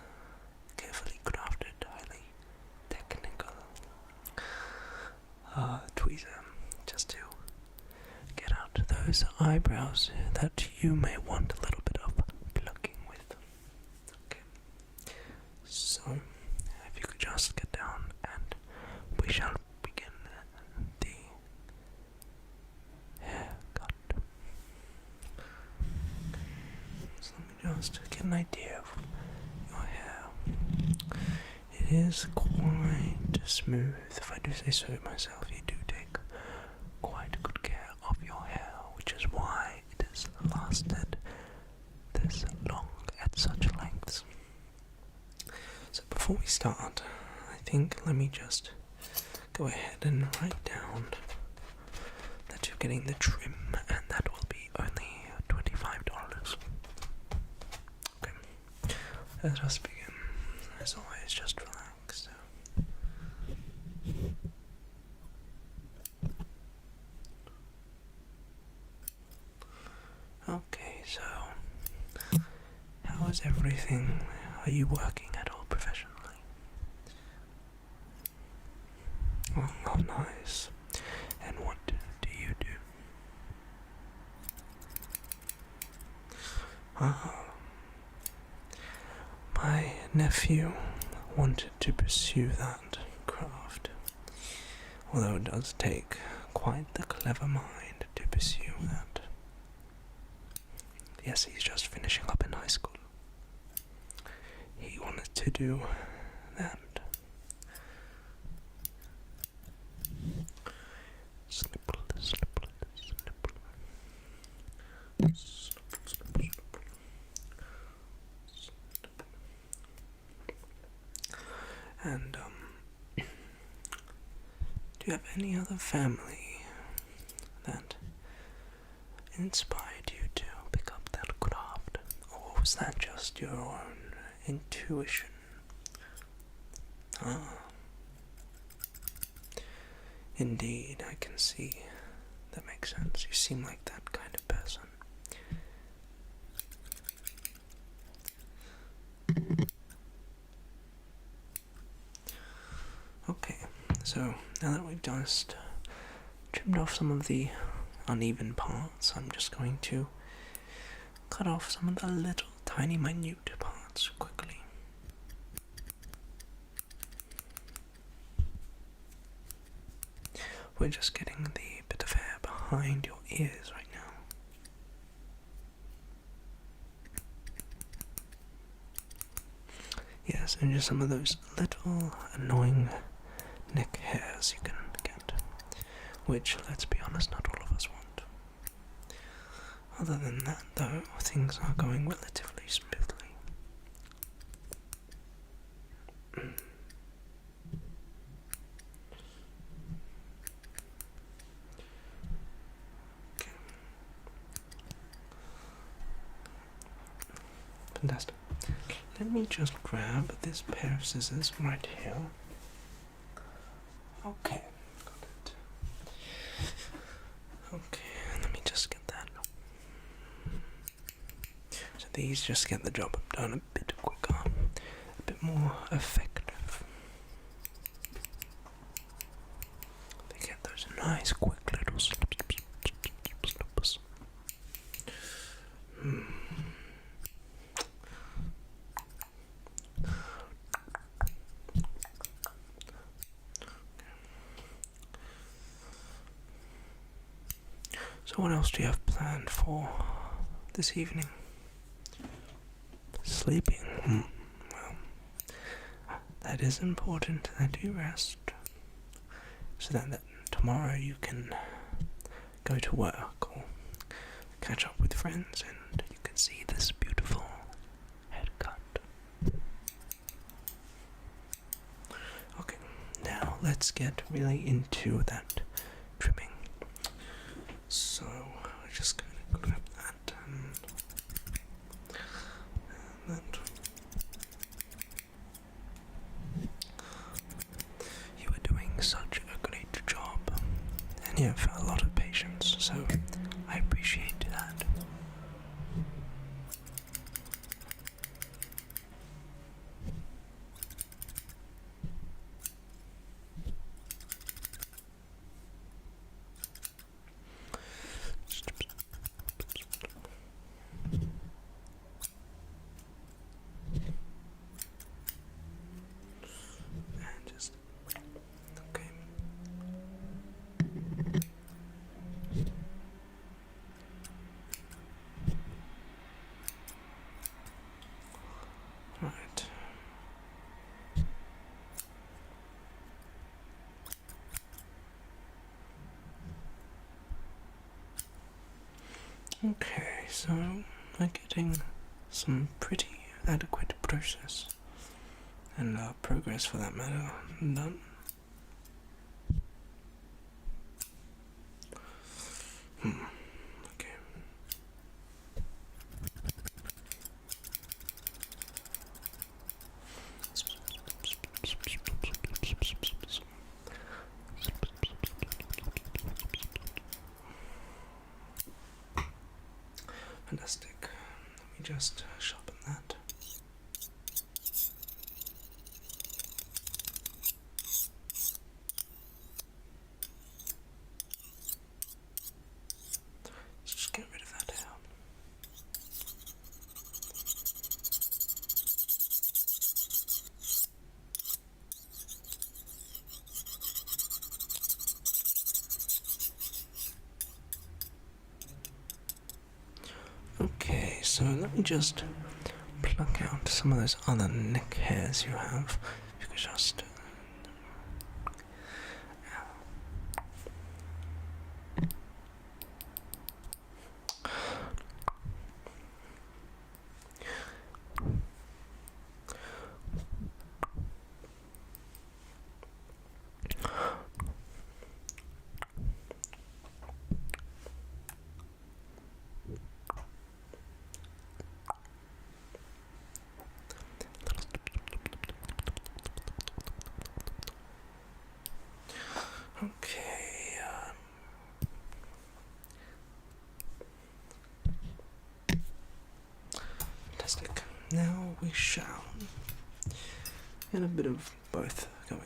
carefully crafted, highly technical tweezer just to get out those eyebrows that you may want a little bit of plucking with. Okay. So, if you could just get down and we shall begin the haircut. So let me just get an idea of your hair. It is quite smooth, if I do say so myself. You do take quite good care of your hair, which is why it has lasted this long at such lengths. So before we start, I think let me just go ahead and write down that you're getting the trim, and that will be only $25. Okay, let us begin. As always, just relax. Okay, so how is everything? Are you working at all professionally? Oh, nice. And what do you do? My nephew wanted to pursue that craft, although it does take quite the clever mind to pursue that. Yes, he's just finishing up in high school. He wanted to do that. Snipple, snipple, snipple. Snipple, snipple, snipple. And, do you have any other family that inspired you to pick up that craft? Or was that just your own intuition? Indeed, I can see. That makes sense. You seem like that kind of person. Okay, so now that we've just trimmed off some of the uneven parts, I'm just going to cut off some of the little tiny minute parts quickly. We're just getting the bit of hair behind your ears right now. Yes, and just some of those little annoying neck hairs you can get, which, let's be honest, not all of us want. Other than that, though, things are going relatively smoothly. Fantastic. Let me just grab this pair of scissors right here. Okay, got it. Okay, let me just get that. So these just get the job done a bit quicker, a bit more effective. They get those nice quick little slips. So what else do you have planned for this evening? Sleeping. Well, that is important that you rest, so that tomorrow you can go to work or catch up with friends and you can see this beautiful haircut. Okay, now let's get really into that trimming. So I'm just going to grab that and that. You are doing such a great job, and you have a lot of patience, so I appreciate that. And just okay. Right. Okay, so I'm getting some pretty adequate process and progress for that matter done. Okay. Fantastic. Let me just sharpen that. Let's just get rid of that hair. Okay, so let me just pluck out some of those other neck hairs you have. If you could just okay. Fantastic. Now we shall get a bit of both going on.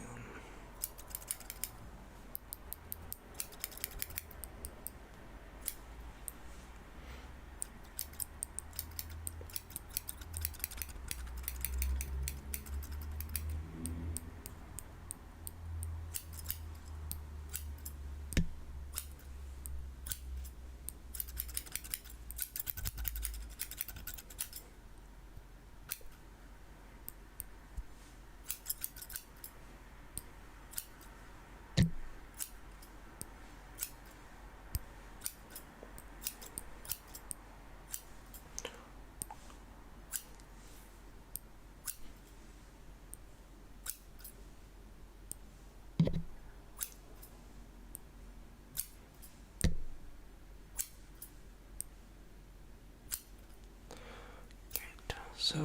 So,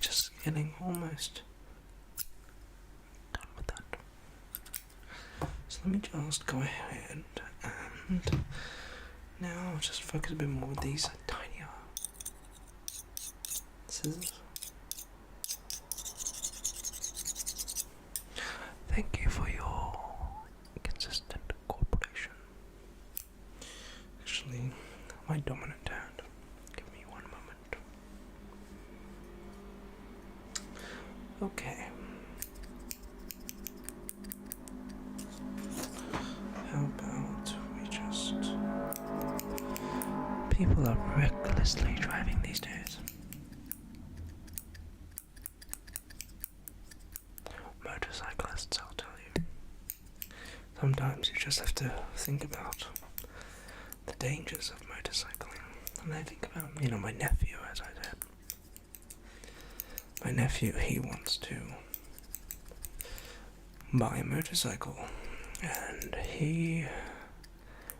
just getting almost done with that. So let me just go ahead and now just focus a bit more with these tinier scissors. Thank you for your consistent cooperation. Actually, my dominant hand. Give me one moment. Okay. How about we just... People are recklessly driving these days. Motorcyclists, I'll tell you. Sometimes you just have to think about the dangers of motorcycling. And I think about, my nephew, as I said. My nephew, he wants to buy a motorcycle, and he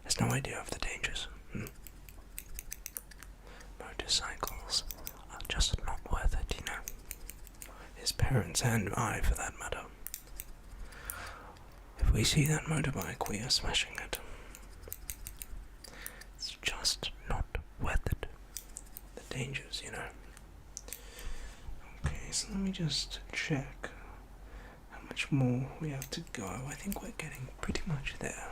has no idea of the dangers. Motorcycles are just not worth it, His parents, and I, for that matter. If we see that motorbike, we are smashing it. It's just not worth it. The dangers, Okay, so let me just check how much more we have to go. I think we're getting pretty much there.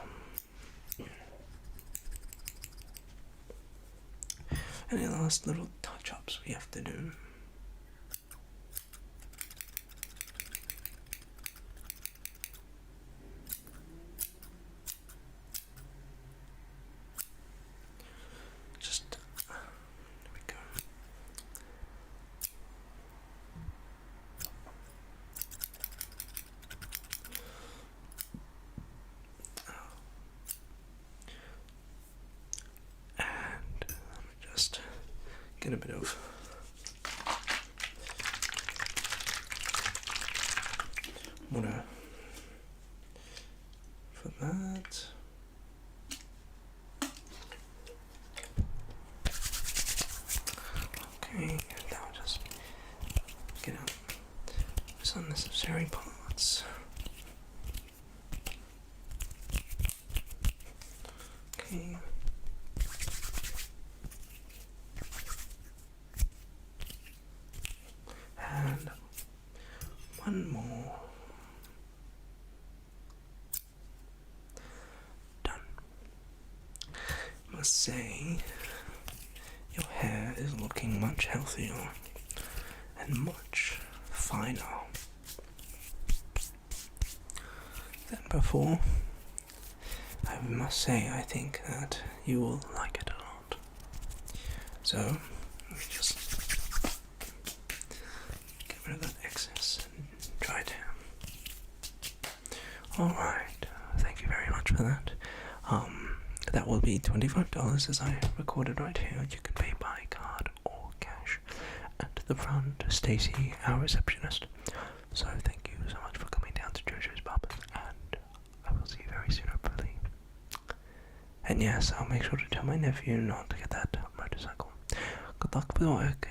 Any last little touch-ups we have to do? There we go. And let me just get a bit of water for that. Okay, now just get out those unnecessary parts. Okay. And one more. Done. I must say, your hair is looking much healthier and much finer than before. I must say, I think that you will like it a lot. So, let me just get rid of that excess and dry it down. Alright, thank you very much for that. That will be $25 as I recorded right here. You can pay by card or cash. At the front, Stacy, our receptionist. So thank you so much for coming down to JoJo's Pub, and I will see you very soon, hopefully. And yes, I'll make sure to tell my nephew not to get that motorcycle. Good luck with work,